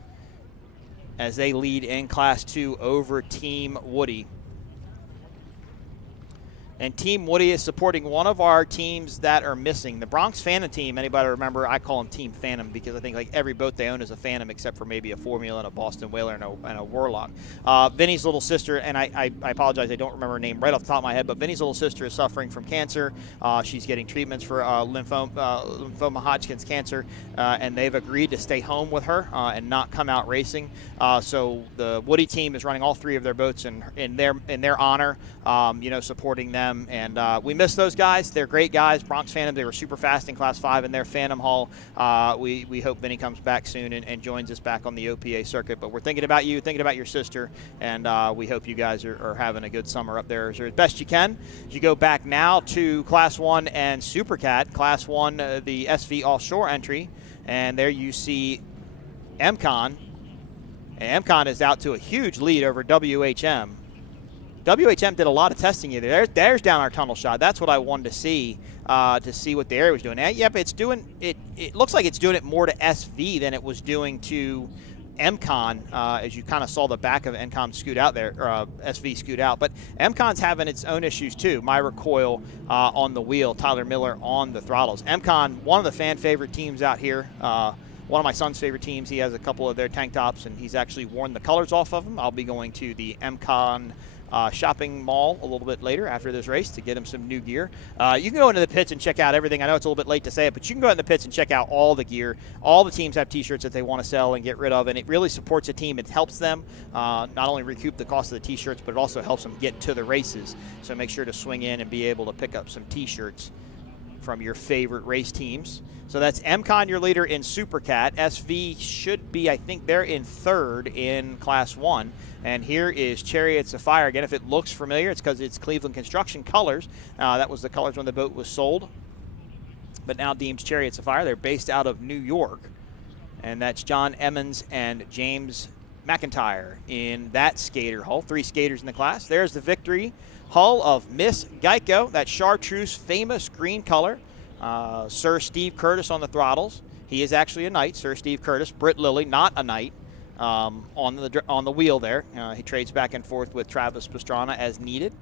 as they lead in Class 2 over Team Woody. And Team Woody is supporting one of our teams that are missing. The Bronx Phantom team, anybody remember, I call them Team Phantom because I think like every boat they own is a Phantom except for maybe a Formula and a Boston Whaler and a Warlock. Vinny's little sister, and I apologize, I don't remember her name right off the top of my head, but Vinny's little sister is suffering from cancer. She's getting treatments for lymphoma Hodgkin's cancer, and they've agreed to stay home with her and not come out racing. So the Woody team is running all three of their boats in their honor, supporting them. them. And we miss those guys. They're great guys. Bronx Phantom, they were super fast in Class 5 in their Phantom Hall. We hope Vinny comes back soon and joins us back on the OPA circuit. But we're thinking about you, thinking about your sister, and we hope you guys are having a good summer up there as best you can. As you go back now to Class 1 and Supercat. Class 1, the SV Offshore entry, and there you see MCon. And MCon is out to a huge lead over WHM. WHM did a lot of testing here. There's down our tunnel shot. That's what I wanted to see what the area was doing. And, yep, it's doing it. It looks like it's doing it more to SV than it was doing to MCon, as you kind of saw the back of MCon scoot out there, or SV scoot out. But MCon's having its own issues too. Myra Coyle on the wheel, Tyler Miller on the throttles. MCon, one of the fan favorite teams out here. One of my son's favorite teams. He has a couple of their tank tops, and he's actually worn the colors off of them. I'll be going to the MCon shopping mall a little bit later after this race to get him some new gear. You can go into the pits and check out everything. I know it's a little bit late to say it, but you can go in the pits and check out all the gear. All the teams have T-shirts that they want to sell and get rid of, and it really supports a team. It helps them not only recoup the cost of the T-shirts, but it also helps them get to the races. So make sure to swing in and be able to pick up some T-shirts from your favorite race teams. So that's MCon, your leader in Supercat. SV should be, I think they're in third in Class 1. And here is Chariots of Fire. Again, if it looks familiar, it's because it's Cleveland Construction colors. That was the colors when the boat was sold. But now deems Chariots of Fire. They're based out of New York. And that's John Emmons and James McIntyre in that skater hull. 3 skaters in the class. There's the victory hull of Miss Geico, that chartreuse famous green color. Sir Steve Curtis on the throttles. He is actually a knight, Sir Steve Curtis. Britt Lilly, not a knight, on the wheel there. He trades back and forth with Travis Pastrana as needed.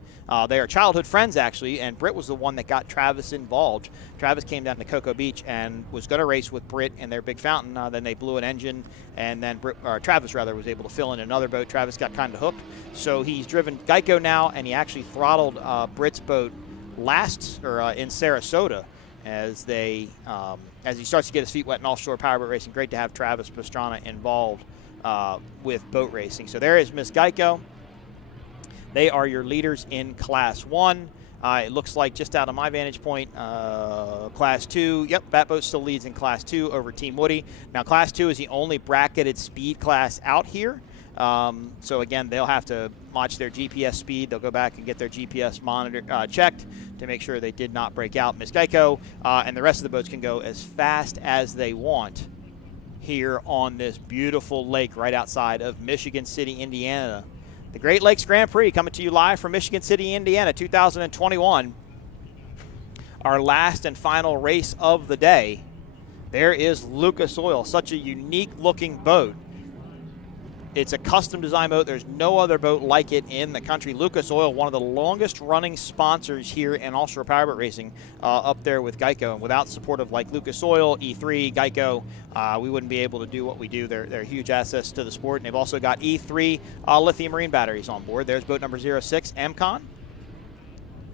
They are childhood friends, actually, and Britt was the one that got Travis involved. Travis came down to Cocoa Beach and was going to race with Britt in their big fountain. Then they blew an engine, and then Travis was able to fill in another boat. Travis got kind of hooked, so he's driven Geico now, and he actually throttled Britt's boat in Sarasota. As he starts to get his feet wet in offshore powerboat racing. Great to have Travis Pastrana involved with boat racing. So there is Miss Geico. They are your leaders in Class 1. It looks like, just out of my vantage point, Class 2, yep, Batboat still leads in Class 2 over Team Woody. Now, Class 2 is the only bracketed speed class out here. So again, they'll have to watch their GPS speed. They'll go back and get their GPS monitor checked to make sure they did not break out. Miss Geico and the rest of the boats can go as fast as they want here on this beautiful lake right outside of Michigan City, Indiana. The Great Lakes Grand Prix coming to you live from Michigan City, Indiana, 2021. Our last and final race of the day. There is Lucas Oil, such a unique looking boat. It's a custom design boat. There's no other boat like it in the country. Lucas Oil, one of the longest running sponsors here in offshore powerboat racing, up there with Geico. And without support of like Lucas Oil, E3, Geico, we wouldn't be able to do what we do. They're huge assets to the sport. And they've also got E3 lithium marine batteries on board. There's boat number 06, MCon.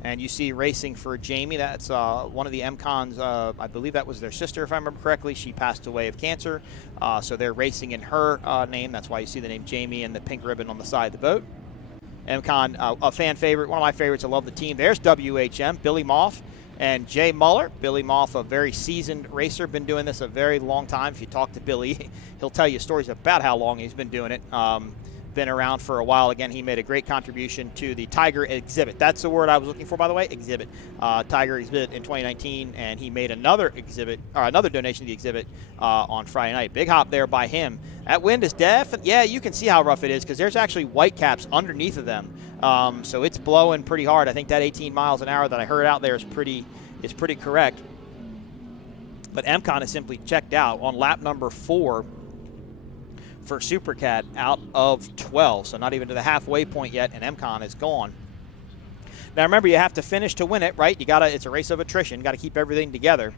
And you see racing for Jamie. That's one of the MCons. I believe that was their sister, if I remember correctly. She passed away of cancer. So they're racing in her name. That's why you see the name Jamie and the pink ribbon on the side of the boat. MCon, a fan favorite, one of my favorites. I love the team. There's WHM, Billy Moff and Jay Muller. Billy Moff, a very seasoned racer, been doing this a very long time. If you talk to Billy, he'll tell you stories about how long he's been doing it. Been around for a while. Again, he made a great contribution to the Tiger exhibit. That's the word I was looking for, by the way, exhibit. Tiger exhibit in 2019, and he made another exhibit, or another donation to the exhibit on Friday night. Big hop there by him. That wind is yeah, you can see how rough it is because there's actually white caps underneath of them. So it's blowing pretty hard. I think that 18 miles an hour that I heard out there is pretty correct. But MCon is simply checked out on lap number 4 for Supercat out of 12, so not even to the halfway point yet, and MCon is gone. Now remember, you have to finish to win it, right? It's a race of attrition. Got to keep everything together.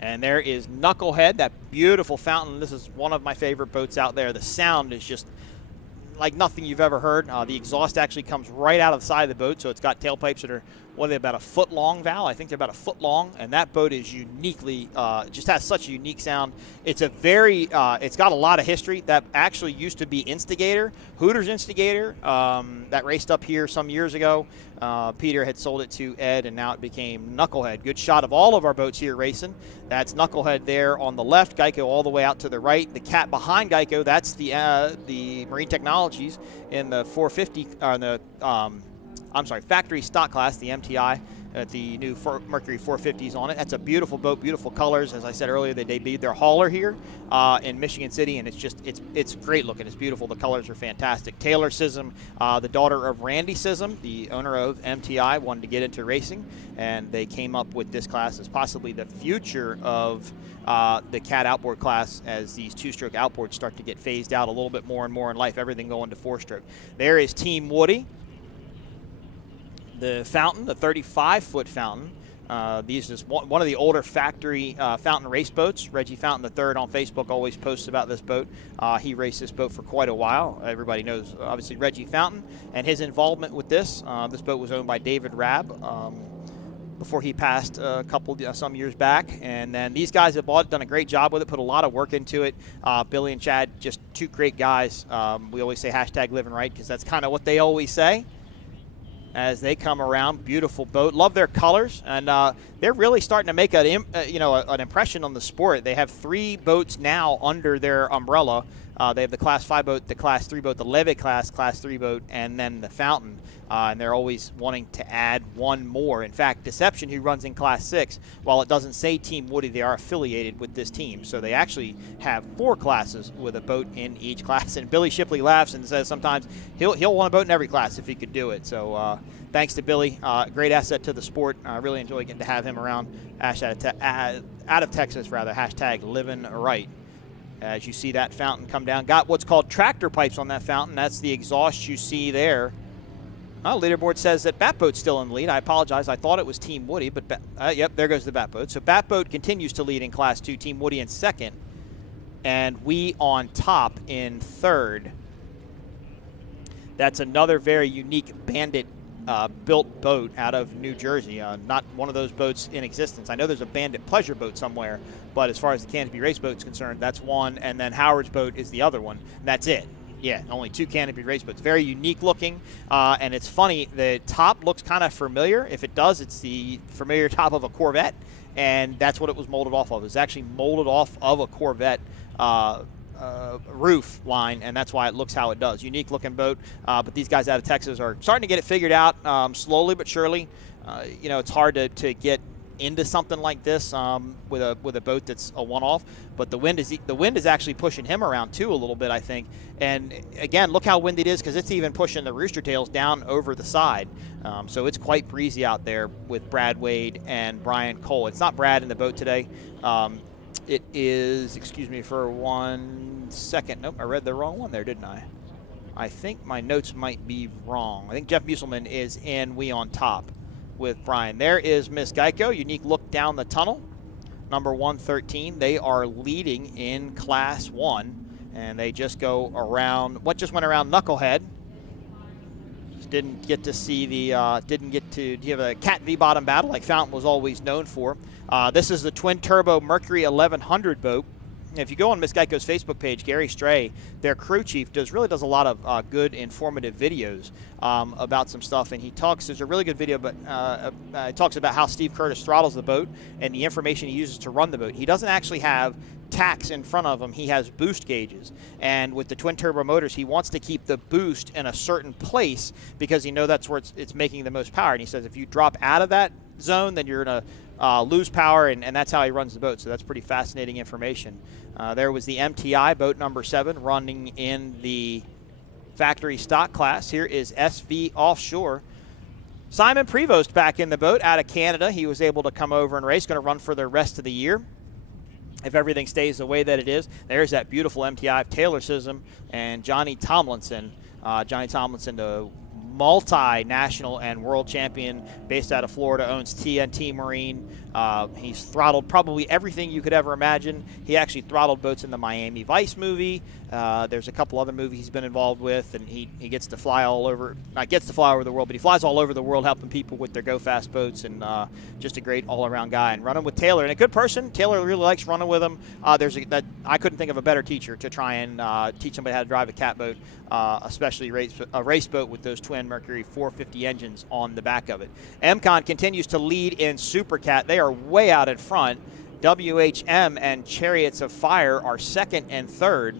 And there is Knucklehead, that beautiful fountain. This is one of my favorite boats out there. The sound is just like nothing you've ever heard. The exhaust actually comes right out of the side of the boat, so it's got tailpipes that are what are they, about a foot long, Val? I think they're about a foot long, and that boat is uniquely, just has such a unique sound. It's a very, it's got a lot of history. That actually used to be Instigator, Hooters Instigator, that raced up here some years ago. Peter had sold it to Ed, and now it became Knucklehead. Good shot of all of our boats here racing. That's Knucklehead there on the left, Geico all the way out to the right. The cat behind Geico, that's the Marine Technologies in the 450, factory stock class, the MTI, the new Mercury 450s on it. That's a beautiful boat, beautiful colors. As I said earlier, they debuted their hauler here in Michigan City, and it's great looking. It's beautiful. The colors are fantastic. Taylor Sissom, the daughter of Randy Sissom, the owner of MTI, wanted to get into racing, and they came up with this class as possibly the future of the cat outboard class as these two-stroke outboards start to get phased out a little bit more and more in life, everything going to four-stroke. There is Team Woody. The Fountain, the 35-foot Fountain. These is one of the older factory Fountain race boats. Reggie Fountain III on Facebook always posts about this boat. He raced this boat for quite a while. Everybody knows, obviously, Reggie Fountain and his involvement with this. This boat was owned by David Rabb before he passed some years back. And then these guys have done a great job with it, put a lot of work into it. Billy and Chad, just two great guys. We always say hashtag living right because that's kind of what they always say. As they come around, beautiful boat. Love their colors, and they're really starting to make an impression on the sport. They have 3 boats now under their umbrella. They have the Class 5 boat, the Class 3 boat, the Levitt Class 3 boat, and then the Fountain. And they're always wanting to add one more. In fact, Deception, who runs in Class 6, while it doesn't say Team Woody, they are affiliated with this team. So they actually have 4 classes with a boat in each class. And Billy Shipley laughs and says sometimes he'll want a boat in every class if he could do it. So thanks to Billy, great asset to the sport. I really enjoy getting to have him around. Out of Texas, rather. Hashtag living right. As you see that Fountain come down, got what's called tractor pipes on that Fountain. That's the exhaust you see there. Leaderboard says that Batboat's still in the lead. I apologize. I thought it was Team Woody, but yep, there goes the Batboat. So Batboat continues to lead in Class 2, Team Woody in second, and we on top in third. That's another very unique Bandit built boat out of New Jersey. Not one of those boats in existence. I know there's a Bandit pleasure boat somewhere, but as far as the Canopy race boat is concerned, that's one, and then Howard's boat is the other one. And that's it. Yeah, only 2 Canopy race boats. Very unique looking, and it's funny, the top looks kind of familiar. If it does, it's the familiar top of a Corvette, and that's what it was molded off of. It's actually molded off of a Corvette roof line, and that's why it looks how it does. Unique looking boat, but these guys out of Texas are starting to get it figured out slowly but surely. It's hard to get into something like this with a boat that's a one-off, but the wind is actually pushing him around too a little bit, I think. And again, look how windy it is, because it's even pushing the Rooster Tails down over the side. So it's quite breezy out there with Brad Wade and Brian Cole. It's not Brad in the boat today. It is, excuse me for 1 second. Nope, I read the wrong one there, didn't I? I think my notes might be wrong. I think Jeff Musselman is in We on Top with Brian. There is Miss Geico. Unique look down the tunnel. Number 113. They are leading in Class 1, and they just go around. What just went around Knucklehead? Just didn't get to see the. Didn't get to have a Cat V bottom battle like Fountain was always known for. This is the twin turbo Mercury 1100 boat. If you go on Miss Geico's Facebook page, Gary Stray, their crew chief, does a lot of good, informative videos about some stuff. And there's a really good video, but it talks about how Steve Curtis throttles the boat and the information he uses to run the boat. He doesn't actually have tacks in front of him. He has boost gauges. And with the twin turbo motors, he wants to keep the boost in a certain place because that's where it's making the most power. And he says if you drop out of that zone, then you're going to lose power, and that's how he runs the boat. So that's pretty fascinating information. There was the MTI boat number 7 running in the factory stock class. Here is SV Offshore. Simon Prevost back in the boat out of Canada. He was able to come over and race. Going to run for the rest of the year if everything stays the way that it is. There's that beautiful MTI of Taylor Sissom and Johnny Tomlinson. Johnny Tomlinson, the multinational and world champion based out of Florida, owns TNT Marine. He's throttled probably everything you could ever imagine. He actually throttled boats in the Miami Vice movie. There's a couple other movies he's been involved with, and he gets to fly all over, not gets to fly over the world, but he flies all over the world helping people with their go-fast boats, and just a great all-around guy. And running with Taylor, and a good person. Taylor really likes running with him. I couldn't think of a better teacher to try and teach somebody how to drive a cat boat, especially a race boat with those twin Mercury 450 engines on the back of it. MCON continues to lead in Super Cat. They are way out in front. WHM and Chariots of Fire are second and third.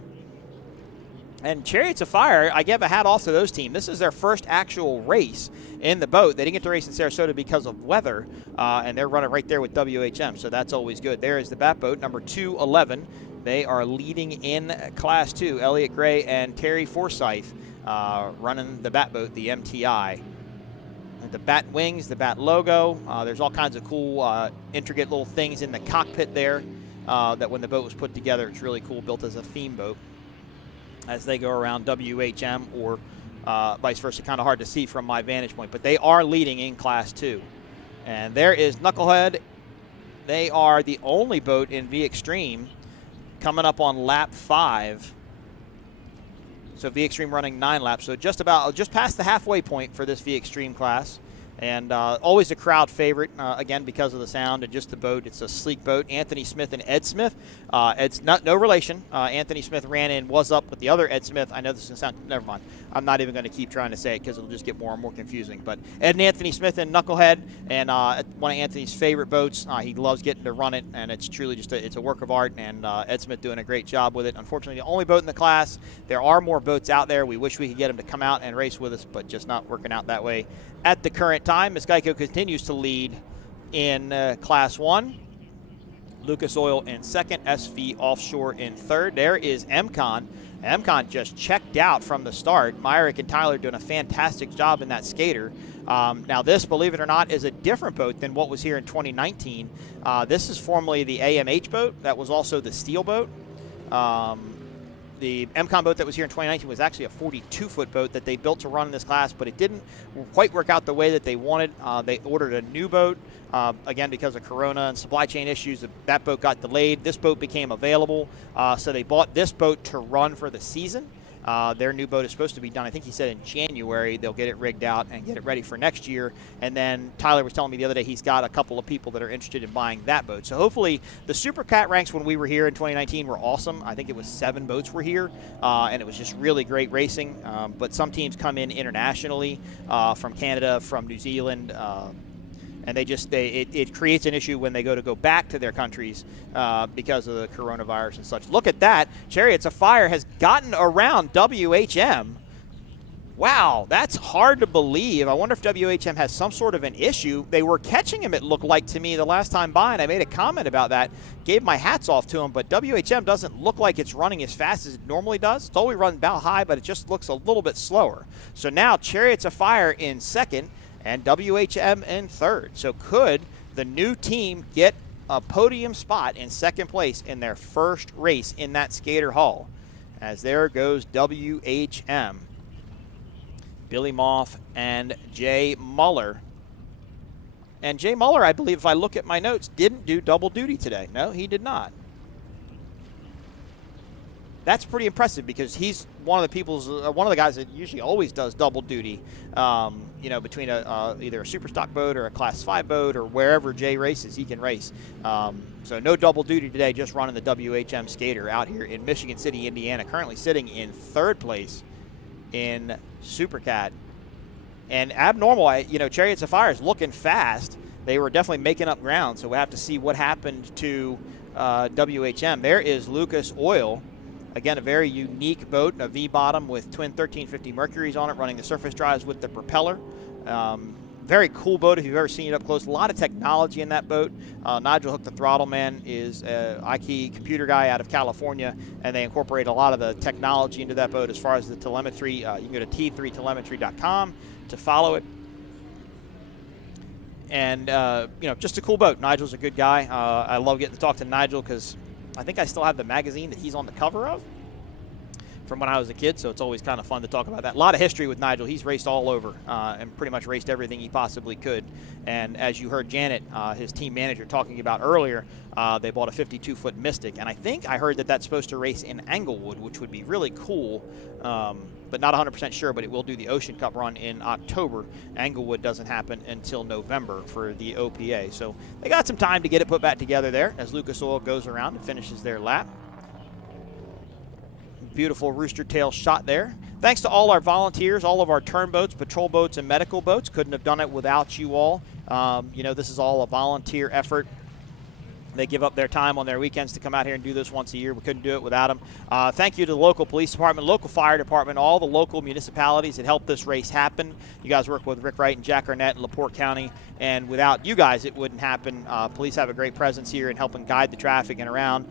And Chariots of Fire, I give a hat off to those teams. This is their first actual race in the boat. They didn't get to race in Sarasota because of weather, and they're running right there with WHM, so that's always good. There is the bat boat, number 211. They are leading in Class 2. Elliot Gray and Terry Forsyth running the bat boat, the MTI. The bat wings, the bat logo. There's all kinds of cool, intricate little things in the cockpit there that when the boat was put together, it's really cool, built as a theme boat as they go around WHM, or vice versa. Kind of hard to see from my vantage point, but they are leading in Class 2. And there is Knucklehead. They are the only boat in V Extreme coming up on lap 5. So V Extreme running 9 laps, so just past the halfway point for this V Extreme class. And always a crowd favorite, again, because of the sound and just the boat. It's a sleek boat. Anthony Smith and Ed Smith. It's no relation. Anthony Smith ran in, was up with the other Ed Smith. I know this is going to sound, never mind. I'm not even going to keep trying to say it because it'll just get more and more confusing. But Ed and Anthony Smith and Knucklehead, and one of Anthony's favorite boats. He loves getting to run it, and it's truly just it's a work of art, and Ed Smith doing a great job with it. Unfortunately, the only boat in the class. There are more boats out there. We wish we could get them to come out and race with us, but just not working out that way at the current time. As Geico continues to lead in Class 1. Lucas Oil in second, SV Offshore in third. There is MCON. MCON just checked out from the start. Myrick and Tyler doing a fantastic job in that skater. Now this, believe it or not, is a different boat than what was here in 2019. This is formerly the AMH boat. That was also the steel boat. The MCON boat that was here in 2019 was actually a 42-foot boat that they built to run in this class, but it didn't quite work out the way that they wanted. They ordered a new boat, again, because of Corona and supply chain issues. That boat got delayed. This boat became available, so they bought this boat to run for the season. Their new boat is supposed to be done, I think he said, in January. They'll get it rigged out and get it ready for next year. And then Tyler was telling me the other day he's got a couple of people that are interested in buying that boat. So hopefully the Super Cat ranks when we were here in 2019 were awesome. I think it was 7 boats were here, and it was just really great racing. But some teams come in internationally from Canada, from New Zealand, and it creates an issue when they go back to their countries because of the coronavirus and such. Look at that. Chariots of Fire has gotten around WHM. Wow, that's hard to believe. I wonder if WHM has some sort of an issue. They were catching him, it looked like to me, the last time by, and I made a comment about that. Gave my hats off to him, but WHM doesn't look like it's running as fast as it normally does. It's always run about high, but it just looks a little bit slower. So now Chariots of Fire in second, and WHM in third. So could the new team get a podium spot in second place in their first race in that skater hall? As there goes WHM. Billy Moff and Jay Muller. And Jay Muller, I believe, if I look at my notes, didn't do double duty today. No, he did not. That's pretty impressive because he's one of the guys that usually always does double duty, between either a super stock boat or a Class 5 boat or wherever Jay races, he can race. So no double duty today, just running the WHM skater out here in Michigan City, Indiana, currently sitting in third place in Super Cat. And abnormal, Chariots of Fire is looking fast. They were definitely making up ground, so we'll have to see what happened to WHM. There is Lucas Oil. Again, a very unique boat, a V-bottom with twin 1350 Mercuries on it, running the surface drives with the propeller. Very cool boat if you've ever seen it up close. A lot of technology in that boat. Nigel Hook, the throttle man, is an IT computer guy out of California, and they incorporate a lot of the technology into that boat as far as the telemetry. You can go to t3telemetry.com to follow it. And, just a cool boat. Nigel's a good guy. I love getting to talk to Nigel because I think I still have the magazine that he's on the cover of. from when I was a kid, so it's always kind of fun to talk about that. A lot of history with Nigel. He's raced all over and pretty much raced everything he possibly could. And as you heard Janet, his team manager, talking about earlier, they bought a 52-foot Mystic. And I think I heard that that's supposed to race in Englewood, which would be really cool, but not 100% sure, but it will do the Ocean Cup run in October. Englewood doesn't happen until November for the OPA. So they got some time to get it put back together there as Lucas Oil goes around and finishes their lap. Beautiful rooster tail shot there. Thanks to all our volunteers, all of our turn boats, patrol boats, and medical boats. Couldn't have done it without you all. This is all a volunteer effort. They give up their time on their weekends to come out here and do this once a year. We couldn't do it without them. Thank you to the local police department, local fire department, all the local municipalities that helped this race happen. You guys work with Rick Wright and Jack Arnett in LaPorte County, and without you guys, it wouldn't happen. Police have a great presence here in helping guide the traffic and around.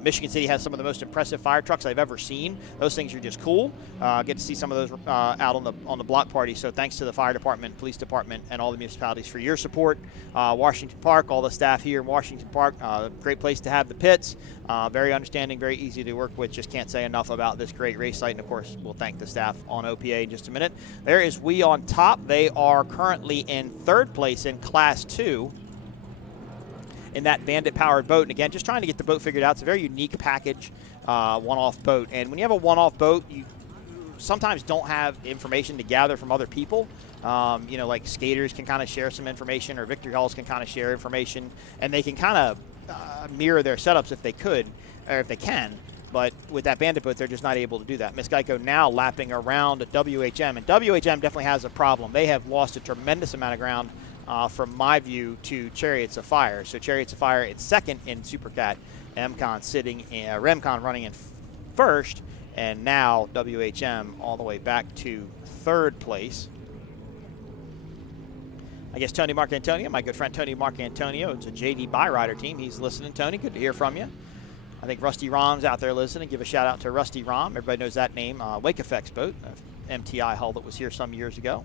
Michigan City has some of the most impressive fire trucks I've ever seen. Those things are just cool. Get to see some of those out on the block party. So thanks to the fire department, police department, and all the municipalities for your support. Washington Park, all the staff here in Washington Park. Great place to have the pits. Very understanding, very easy to work with. Just can't say enough about this great race site. And, of course, we'll thank the staff on OPA in just a minute. There is We on top. They are currently in third place in Class 2 in that Bandit-powered boat. And, again, just trying to get the boat figured out. It's a very unique package, one-off boat. And when you have a one-off boat, you sometimes don't have information to gather from other people. Like skaters can kind of share some information, or Victory Halls can kind of share information, and they can kind of mirror their setups if they could, or if they can. But with that Bandit boat, they're just not able to do that. Miss Geico now lapping around WHM, and WHM definitely has a problem. They have lost a tremendous amount of ground, from my view, to Chariots of Fire. So Chariots of Fire in second in Supercat, Remcon running in first, and now WHM all the way back to third place. I guess Tony Marcantonio, my good friend Tony Marcantonio, it's a JD Byrider team. He's listening. Tony, good to hear from you. I think Rusty Rom's out there listening. Give a shout out to Rusty Rom. Everybody knows that name. Wake Effects boat, MTI hull that was here some years ago.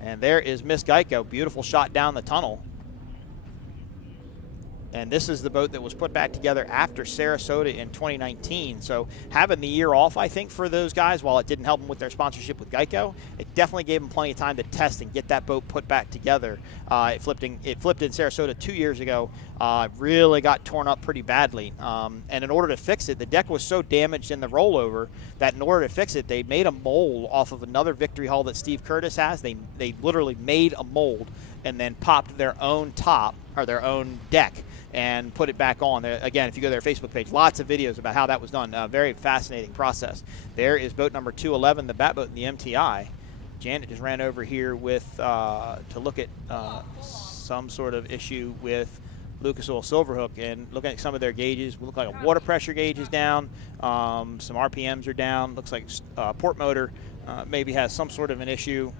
And there is Miss Geico. Beautiful shot down the tunnel. And this is the boat that was put back together after Sarasota in 2019. So having the year off, I think, for those guys, while it didn't help them with their sponsorship with Geico, it definitely gave them plenty of time to test and get that boat put back together. It flipped in Sarasota 2 years ago. Really got torn up pretty badly. And in order to fix it, the deck was so damaged in the rollover that in order to fix it, they made a mold off of another Victory hull that Steve Curtis has. They literally made a mold and then popped their own top, or their own deck, and put it back on. There, again, if you go to their Facebook page, lots of videos about how that was done. Very fascinating process. There is boat number 211, the bat boat in the MTI. Janet just ran over here with to look at some sort of issue with Lucas Oil Silverhook, and looking at some of their gauges, we look like a water pressure gauge is down, some RPMs are down. Looks like port motor maybe has some sort of an issue.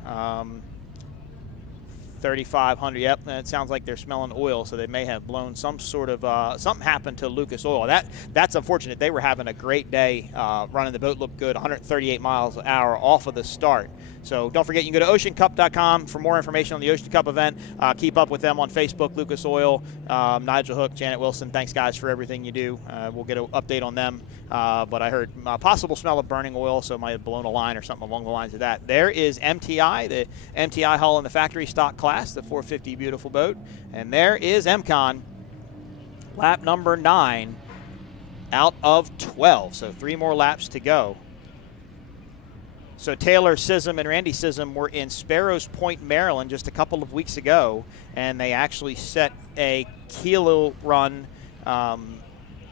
3,500. Yep, it sounds like they're smelling oil, so they may have blown some sort of something happened to Lucas Oil. That's unfortunate. They were having a great day running the boat, looked good, 138 miles an hour off of the start. So don't forget, you can go to oceancup.com for more information on the Ocean Cup event. Keep up with them on Facebook, Lucas Oil, Nigel Hook, Janet Wilson. Thanks, guys, for everything you do. We'll get an update on them. But I heard possible smell of burning oil, so it might have blown a line or something along the lines of that. There is MTI, the MTI hull in the factory stock class, the 450 beautiful boat. And there is MCON, lap number 9 out of 12. So 3 more laps to go. So Taylor Sism and Randy Sism were in Sparrows Point, Maryland just a couple of weeks ago, and they actually set a kilo run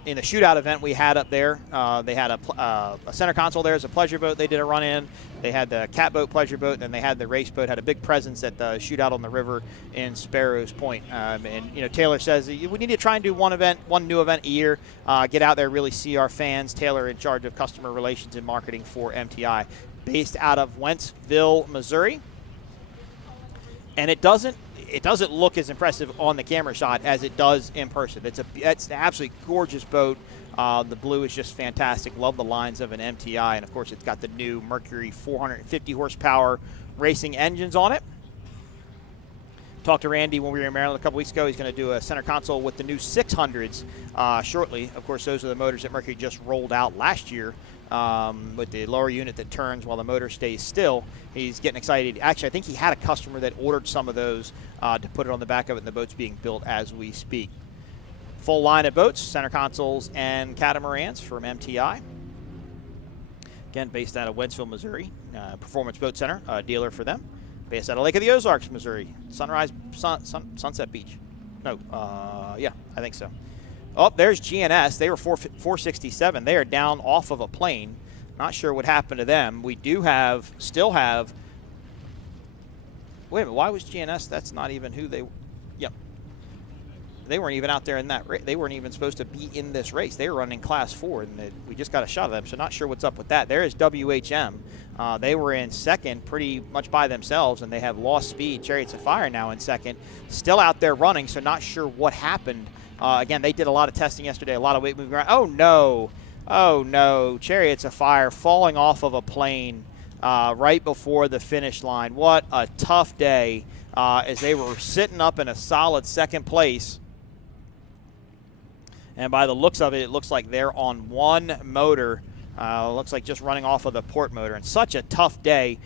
in the shootout event we had up there. They had a center console there as a pleasure boat they did a run in. They had the cat boat pleasure boat, and then they had the race boat, had a big presence at the shootout on the river in Sparrows Point. And Taylor says we need to try and do one new event a year, get out there, really see our fans. Taylor in charge of customer relations and marketing for MTI, based out of Wentzville, Missouri. And it doesn't look as impressive on the camera shot as it does in person. It's an absolutely gorgeous boat. The blue is just fantastic. Love the lines of an MTI, and of course it's got the new Mercury 450 horsepower racing engines on it. Talked to Randy when we were in Maryland a couple weeks ago. He's going to do a center console with the new 600s shortly. Of course, those are the motors that Mercury just rolled out last year with the lower unit that turns while the motor stays still. He's getting excited. Actually, I think he had a customer that ordered some of those to put it on the back of it, and the boat's being built as we speak. Full line of boats, center consoles, and catamarans from MTI. Again, based out of Wentzville, Missouri. Performance Boat Center, a dealer for them. Based out of Lake of the Ozarks, Missouri. Sunset Beach. No, yeah, I think so. Oh, there's GNS. They were 467. They are down off of a plane. Not sure what happened to them. We do still have. Wait a minute. Why was GNS? That's not even who they. Yep. They weren't even out there in that race. They weren't even supposed to be in this race. They were running Class 4, and we just got a shot of them. So not sure what's up with that. There is WHM. They were in second pretty much by themselves, and they have lost speed. Chariots of Fire now in second. Still out there running, so not sure what happened. Again, they did a lot of testing yesterday, a lot of weight moving around. Oh, no. Oh, no. Chariots of Fire falling off of a plane right before the finish line. What a tough day as they were sitting up in a solid second place. And by the looks of it, it looks like they're on one motor. Looks like just running off of the port motor. And such a tough day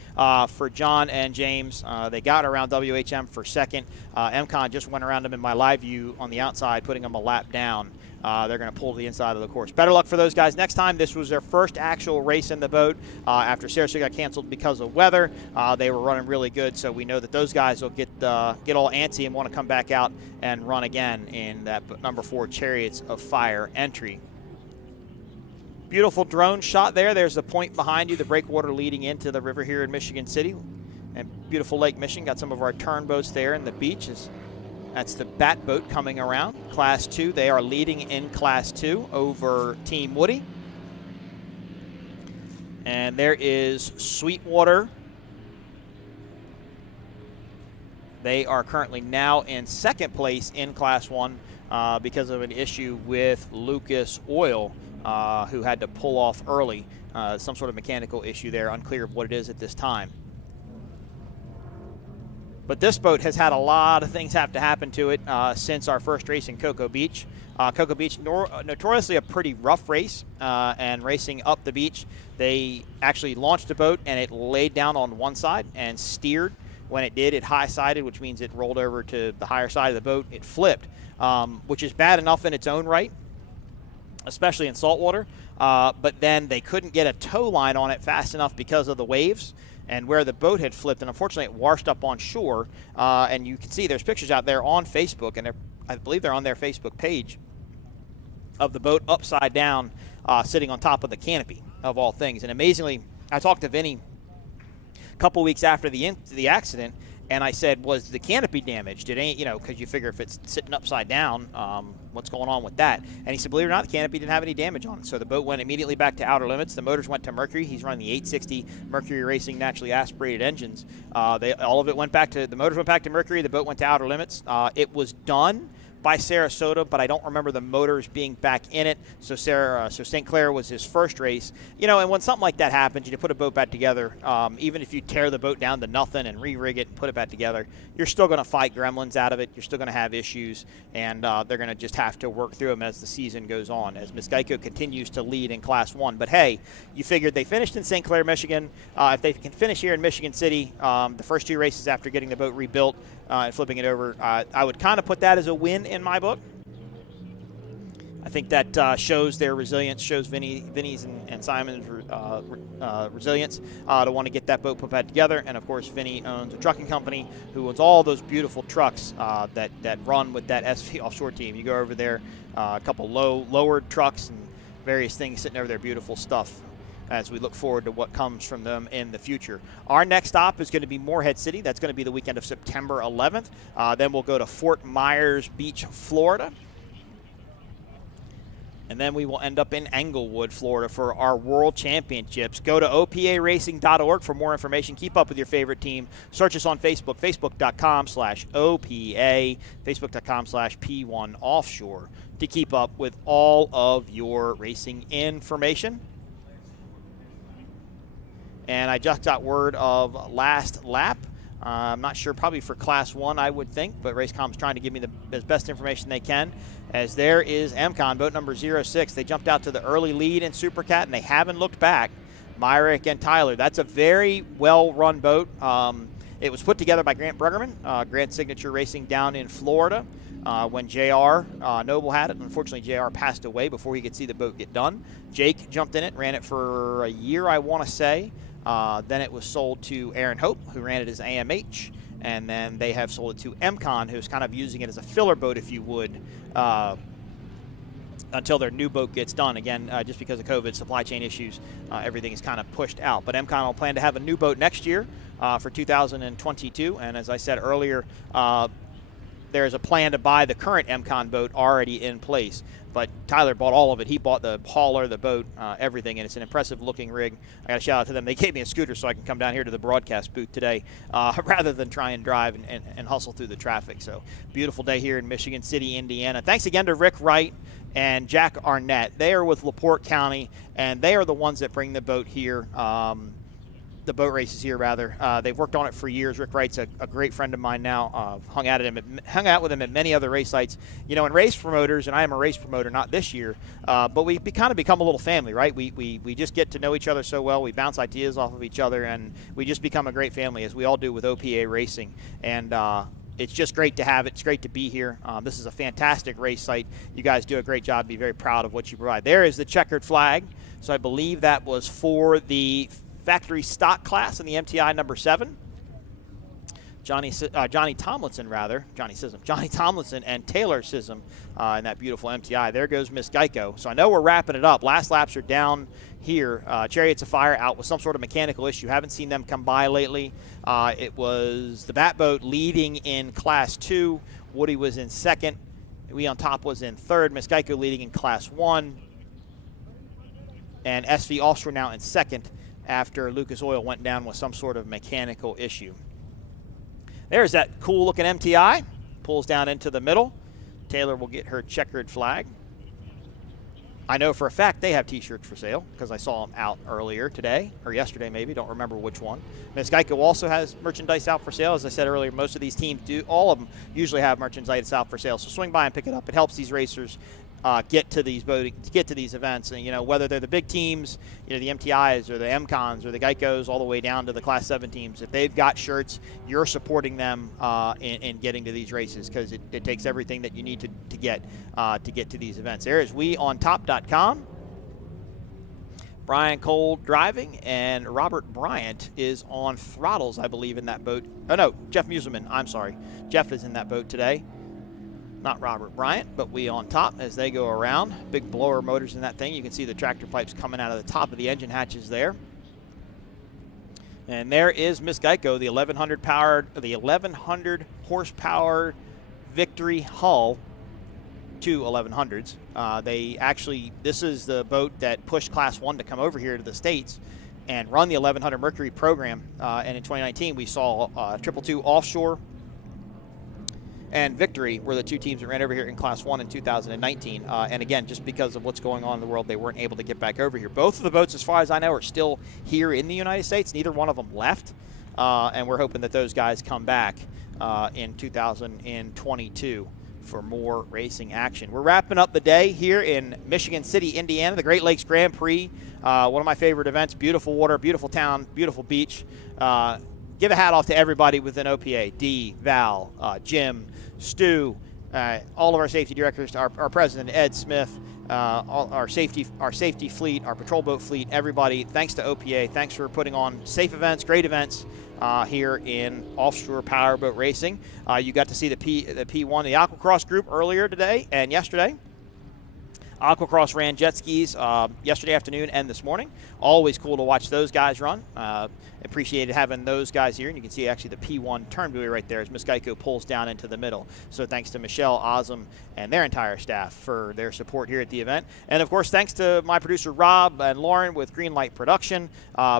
for John and James. They got around WHM for second. MCON just went around them in my live view on the outside, putting them a lap down. They're going to pull to the inside of the course. Better luck for those guys next time. This was their first actual race in the boat after Sarasota got canceled because of weather. They were running really good, so we know that those guys will get all antsy and want to come back out and run again in that number 4 Chariots of Fire entry. Beautiful drone shot there. There's the point behind you, the breakwater leading into the river here in Michigan City. And beautiful Lake Michigan. Got some of our turn boats there in the beaches. That's the Bat boat coming around. Class 2, they are leading in Class 2 over Team Woody. And there is Sweetwater. They are currently now in second place in Class 1 because of an issue with Lucas Oil. Who had to pull off early. Some sort of mechanical issue there, unclear of what it is at this time. But this boat has had a lot of things have to happen to it since our first race in Cocoa Beach. Cocoa Beach, notoriously a pretty rough race, and racing up the beach. They actually launched the boat, and it laid down on one side and steered. When it did, it high-sided, which means it rolled over to the higher side of the boat. It flipped, which is bad enough in its own right, especially in saltwater, but then they couldn't get a tow line on it fast enough because of the waves and where the boat had flipped, and unfortunately it washed up on shore, and you can see there's pictures out there on Facebook, and I believe they're on their Facebook page, of the boat upside down sitting on top of the canopy, of all things. And amazingly, I talked to Vinny a couple weeks after the accident, and I said, was the canopy damaged? Did any, because you figure if it's sitting upside down, what's going on with that? And he said, believe it or not, the canopy didn't have any damage on it. So the boat went immediately back to outer limits. The motors went to Mercury. He's running the 860 Mercury Racing naturally aspirated engines. All of it went back to, the motors went back to Mercury. The boat went to outer limits. It was done by Sarasota, but I don't remember the motors being back in it. So St. Clair was his first race. And when something like that happens, you put a boat back together, even if you tear the boat down to nothing and re-rig it and put it back together, you're still going to fight gremlins out of it. You're still going to have issues, and they're going to just have to work through them as the season goes on, as Miss Geico continues to lead in Class 1. But hey, you figured they finished in St. Clair, Michigan. If they can finish here in Michigan City, the first 2 races after getting the boat rebuilt and flipping it over, I would kind of put that as a win in my book. I think that shows their resilience, shows Vinny's and Simon's resilience to want to get that boat put back together. And, of course, Vinny owns a trucking company who owns all those beautiful trucks that run with that SV offshore team. You go over there, a couple lowered trucks and various things sitting over there, beautiful stuff, as we look forward to what comes from them in the future. Our next stop is going to be Morehead City. That's going to be the weekend of September 11th. Then we'll go to Fort Myers Beach, Florida. And then we will end up in Englewood, Florida for our World Championships. Go to oparacing.org for more information. Keep up with your favorite team. Search us on Facebook, facebook.com/OPA, facebook.com/P1 Offshore to keep up with all of your racing information. And I just got word of last lap. I'm not sure, probably for Class 1, I would think, but Racecom's trying to give me the best information they can. As there is MCon, boat number 06. They jumped out to the early lead in Supercat, and they haven't looked back. Myrick and Tyler. That's a very well-run boat. It was put together by Grant Bruggerman, Grant Signature Racing down in Florida. When J.R. Noble had it. Unfortunately, J.R. passed away before he could see the boat get done. Jake jumped in it, ran it for a year, I want to say. Then it was sold to Aaron Hope, who ran it as AMH. And then they have sold it to MCon, who's kind of using it as a filler boat, if you would, until their new boat gets done. Again, just because of COVID, supply chain issues, everything is kind of pushed out. But MCon will plan to have a new boat next year for 2022. And as I said earlier, there's a plan to buy the current MCon boat already in place. But Tyler bought all of it. He bought the hauler, the boat, everything, and it's an impressive-looking rig. I got to shout out to them. They gave me a scooter so I can come down here to the broadcast booth today rather than try and drive and hustle through the traffic. So beautiful day here in Michigan City, Indiana. Thanks again to Rick Wright and Jack Arnett. They are with LaPorte County, and they are the ones that bring the boat here. The boat races here, rather. They've worked on it for years. Rick Wright's a great friend of mine now. Hung out with him at many other race sites. You know, and race promoters, and I am a race promoter, not this year, but we kind of become a little family, right? We just get to know each other so well. We bounce ideas off of each other, and we just become a great family, as we all do with OPA Racing. And it's just great to have it. It's great to be here. This is a fantastic race site. You guys do a great job. Be very proud of what you provide. There is the checkered flag. So I believe that was for the factory stock class in the MTI number 7. Johnny Tomlinson and Taylor Sism in that beautiful MTI. There goes Miss Geico. So I know we're wrapping it up. Last laps are down here. Chariots of Fire out with some sort of mechanical issue. Haven't seen them come by lately. It was the Bat Boat leading in Class 2. Woody was in second. We on Top was in third. Miss Geico leading in Class 1. And SV Offshore now in second, after Lucas Oil went down with some sort of mechanical issue. There's that cool-looking MTI. Pulls down into the middle. Taylor will get her checkered flag. I know for a fact they have T-shirts for sale because I saw them out earlier today, or yesterday maybe, don't remember which one. Ms. Geico also has merchandise out for sale. As I said earlier, most of these teams do, all of them usually have merchandise out for sale. So swing by and pick it up. It helps these racers get to these events, and you know, whether they're the big teams, you know, the MTIs or the MCons or the Geicos, all the way down to the Class 7 teams. If they've got shirts, you're supporting them in getting to these races, because it takes everything that you need to get to these events. There is weontop.com. Brian Cole driving, and Robert Bryant is on throttles, I believe, in that boat. Oh no, Jeff Muselman. I'm sorry, Jeff is in that boat today. Not Robert Bryant, but we on top as they go around. Big blower motors in that thing. You can see the tractor pipes coming out of the top of the engine hatches there. And there is Miss Geico, the 1100 horsepower Victory hull, 2 1100s. This is the boat that pushed Class 1 to come over here to the States and run the 1100 Mercury program. And in 2019, we saw 222 Offshore and Victory were the two teams that ran over here in Class 1 in 2019. And again, just because of what's going on in the world, they weren't able to get back over here. Both of the boats, as far as I know, are still here in the United States. Neither one of them left. And we're hoping that those guys come back in 2022 for more racing action. We're wrapping up the day here in Michigan City, Indiana, the Great Lakes Grand Prix. One of my favorite events. Beautiful water, beautiful town, beautiful beach. Give a hat off to everybody within OPA. Dee, Val, Jim, Stu, all of our safety directors, our president, Ed Smith, all our safety fleet, our patrol boat fleet, everybody. Thanks to OPA. Thanks for putting on safe events, great events here in offshore powerboat racing. You got to see the P1, the Aquacross group earlier today and yesterday. Aquacross ran jet skis yesterday afternoon and this morning. Always cool to watch those guys run. Appreciated having those guys here. And you can see actually the P1 turn buoy right there as Miss Geico pulls down into the middle. So thanks to Michelle, Ozum, and their entire staff for their support here at the event. And of course, thanks to my producer Rob and Lauren with Greenlight Production.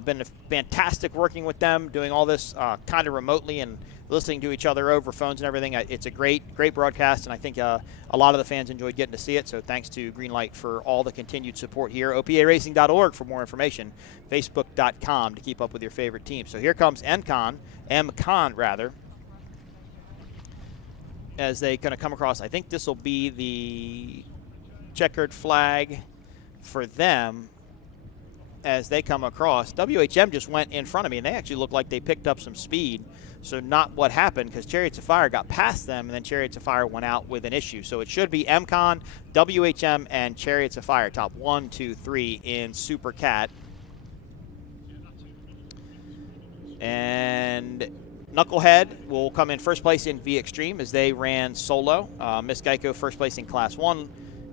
Been fantastic working with them, doing all this kind of remotely and listening to each other over phones and everything. It's a great broadcast, and I think a lot of the fans enjoyed getting to see it. So thanks to Greenlight for all the continued support here. OPARacing.org for more information. Facebook.com to keep up with your favorite team. So here comes MCon, as they kind of come across. I think this will be the checkered flag for them as they come across. WHM just went in front of me, and they actually looked like they picked up some speed. So not what happened, because Chariots of Fire got past them, and then Chariots of Fire went out with an issue. So it should be MCon, WHM, and Chariots of Fire, top 1, 2, 3 in Super Cat. And Knucklehead will come in first place in V Extreme as they ran solo. Miss Geico first place in Class 1,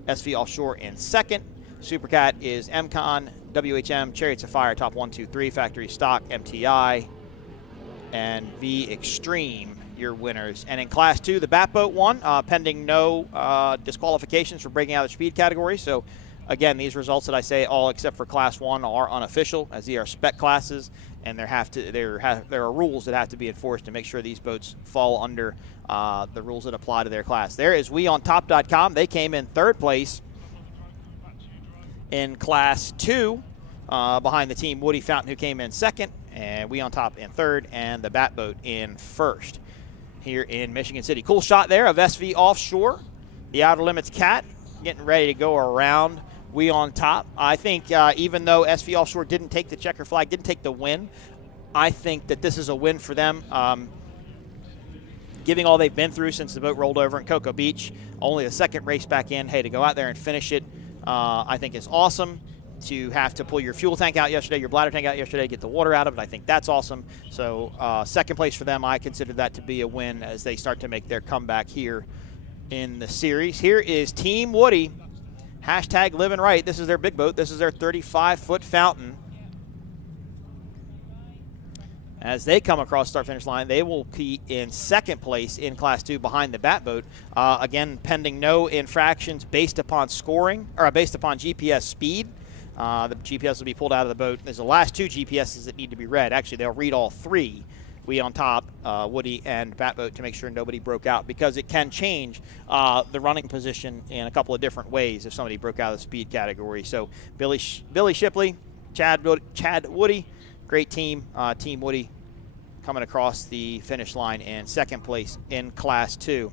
SV Offshore in second. Super Cat is MCon, WHM, Chariots of Fire, top 1, 2, 3, Factory Stock, MTI, and V Extreme, your winners. And in Class 2, the Bat Boat won, pending no disqualifications for breaking out of the speed category. So, again, these results that I say, all except for Class 1, are unofficial, as they are spec classes, and there are rules that have to be enforced to make sure these boats fall under the rules that apply to their class. There is WeOnTop.com. They came in third place in Class 2, behind the team Woody Fountain, who came in second, and We On Top in third, and the Bat Boat in first here in Michigan City. Cool shot there of SV Offshore, the Outer Limits Cat, getting ready to go around We On Top. I think even though SV Offshore didn't take the checker flag, didn't take the win, I think that this is a win for them. Giving all they've been through since the boat rolled over in Cocoa Beach, only the second race back in. Hey, to go out there and finish it, I think is awesome. To have to pull your fuel tank out yesterday, your bladder tank out yesterday, get the water out of it, I think that's awesome. So second place for them, I consider that to be a win as they start to make their comeback here in the series. Here is Team Woody, hashtag living right. This is their big boat. This is their 35-foot fountain. As they come across start-finish line, they will be in second place in Class 2 behind the Bat Boat. Again, pending no infractions based upon scoring, or based upon GPS speed. The GPS will be pulled out of the boat. There's the last two GPSs that need to be read. Actually, they'll read all three, We On Top, Woody, and Bat Boat, to make sure nobody broke out, because it can change the running position in a couple of different ways if somebody broke out of the speed category. So Billy Shipley, Chad Woody, great team. Team Woody coming across the finish line in second place in Class 2.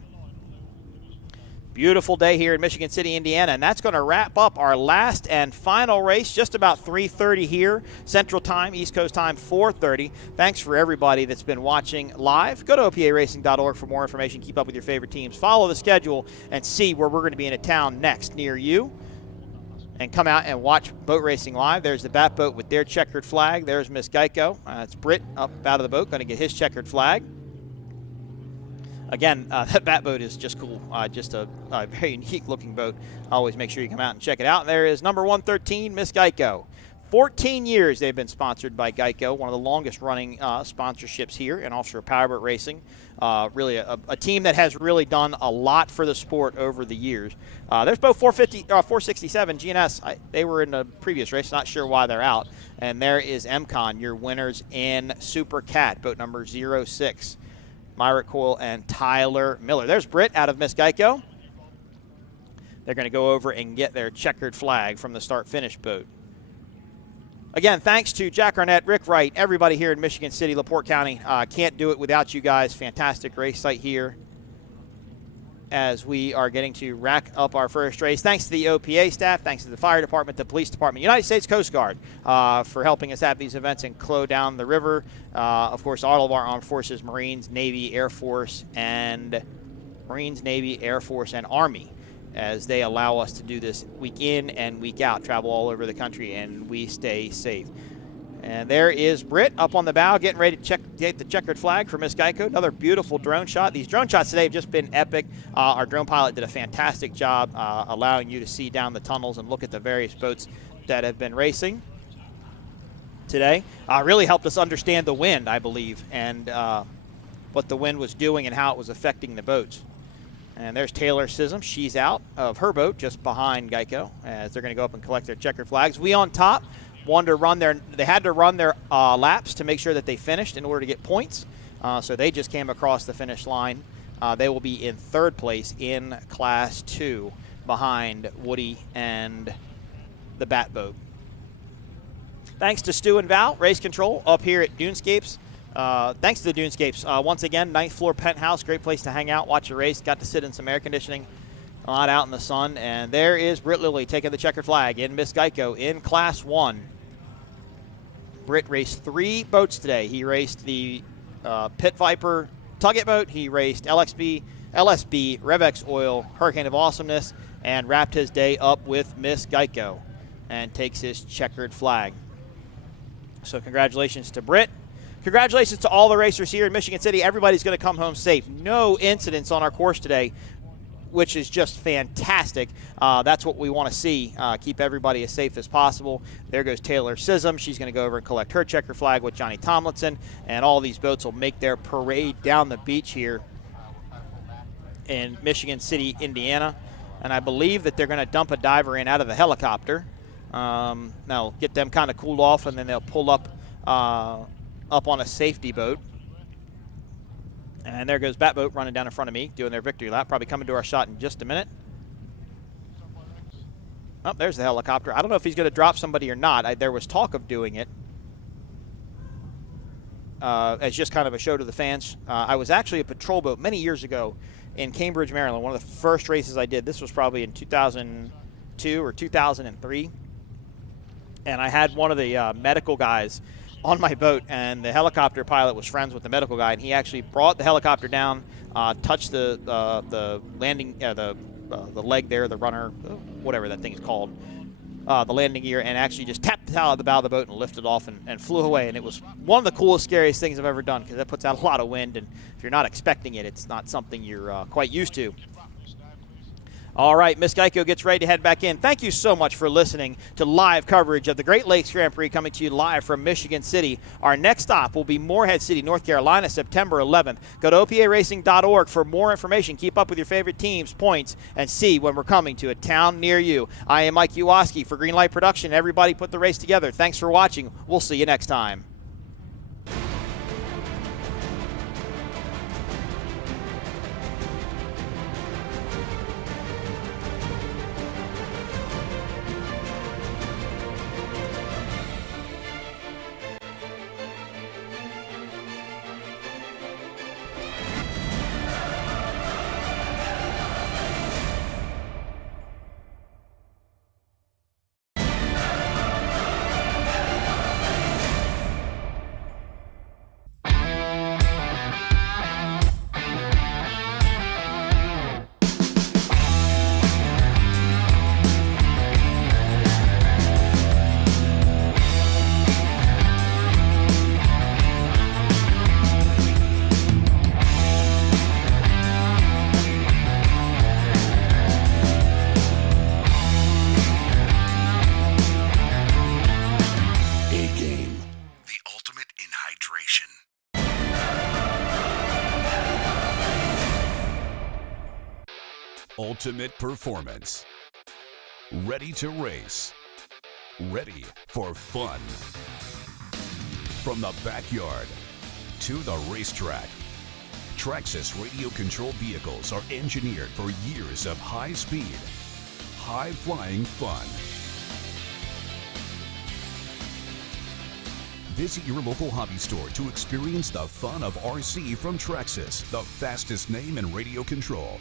Beautiful day here in Michigan City, Indiana, and that's going to wrap up our last and final race, just about 3:30 here, Central Time, East Coast Time, 4:30. Thanks for everybody that's been watching live. Go to OPARacing.org for more information. Keep up with your favorite teams. Follow the schedule and see where we're going to be in a town next near you. And come out and watch boat racing live. There's the Bat Boat with their checkered flag. There's Miss Geico. It's Britt up out of the boat, going to get his checkered flag. Again, that Bat Boat is just cool, just a very unique-looking boat. Always make sure you come out and check it out. There is number 113, Miss Geico. 14 years they've been sponsored by Geico, one of the longest-running sponsorships here in offshore powerboat racing. Really a team that has really done a lot for the sport over the years. There's boat 467, GNS. They were in a previous race, not sure why they're out. And there is MCon, your winners in Super Cat, boat number 06. Myrick Coyle and Tyler Miller. There's Britt out of Miss Geico. They're going to go over and get their checkered flag from the start-finish boat. Again, thanks to Jack Arnett, Rick Wright, everybody here in Michigan City, LaPorte County. Can't do it without you guys. Fantastic race site here as we are getting to rack up our first race. Thanks to the OPA staff, thanks to the fire department, the police department, United States Coast Guard for helping us have these events and Clo down the river. Of course, all of our armed forces, Marines, Navy, Air Force, and Army, as they allow us to do this week in and week out, travel all over the country, and we stay safe. And there is Britt up on the bow, getting ready to get the checkered flag for Miss Geico. Another beautiful drone shot. These drone shots today have just been epic. Our drone pilot did a fantastic job allowing you to see down the tunnels and look at the various boats that have been racing today. Really helped us understand the wind, I believe, and what the wind was doing and how it was affecting the boats. And there's Taylor Sissom. She's out of her boat just behind Geico as they're going to go up and collect their checkered flags. We on top. They had to run their laps to make sure that they finished in order to get points. So they just came across the finish line. They will be in third place in Class 2 behind Woody and the Bat Boat. Thanks to Stu and Val, Race Control, up here at Dunescapes. Thanks to the Dunescapes. Once again, 9th floor penthouse, great place to hang out, watch a race. Got to sit in some air conditioning, a lot out in the sun. And there is Britt Lilly taking the checkered flag in Miss Geico in Class 1. Britt raced 3 boats today. He raced the Pit Viper Tugget boat. He raced LSB, Revex Oil, Hurricane of Awesomeness, and wrapped his day up with Miss Geico and takes his checkered flag. So congratulations to Britt. Congratulations to all the racers here in Michigan City. Everybody's going to come home safe. No incidents on our course today, which is just fantastic. That's what we want to see, keep everybody as safe as possible. There goes Taylor Sissom. She's going to go over and collect her checker flag with Johnny Tomlinson, and all these boats will make their parade down the beach here in Michigan City, Indiana. And I believe that they're going to dump a diver in out of the helicopter. Now get them kind of cooled off, and then they'll pull up on a safety boat. And there goes Bat Boat running down in front of me, doing their victory lap. Probably coming to our shot in just a minute. Oh, there's the helicopter. I don't know if he's going to drop somebody or not. There was talk of doing it as just kind of a show to the fans. I was actually a patrol boat many years ago in Cambridge, Maryland. One of the first races I did. This was probably in 2002 or 2003. And I had one of the medical guys on my boat, and the helicopter pilot was friends with the medical guy, and he actually brought the helicopter down, touched the landing, the leg there, the runner, whatever that thing is called, the landing gear, and actually just tapped the towel at the bow of the boat and lifted off and flew away. And it was one of the coolest, scariest things I've ever done, because that puts out a lot of wind, and if you're not expecting it, it's not something you're quite used to. All right, Miss Geico gets ready to head back in. Thank you so much for listening to live coverage of the Great Lakes Grand Prix, coming to you live from Michigan City. Our next stop will be Morehead City, North Carolina, September 11th. Go to oparacing.org for more information. Keep up with your favorite teams, points, and see when we're coming to a town near you. I am Mike Uwoski for Greenlight Production. Everybody put the race together. Thanks for watching. We'll see you next time. Ultimate performance. Ready to race. Ready for fun. From the backyard to the racetrack, Traxxas radio-controlled vehicles are engineered for years of high speed, high-flying fun. Visit your local hobby store to experience the fun of RC from Traxxas, the fastest name in radio control.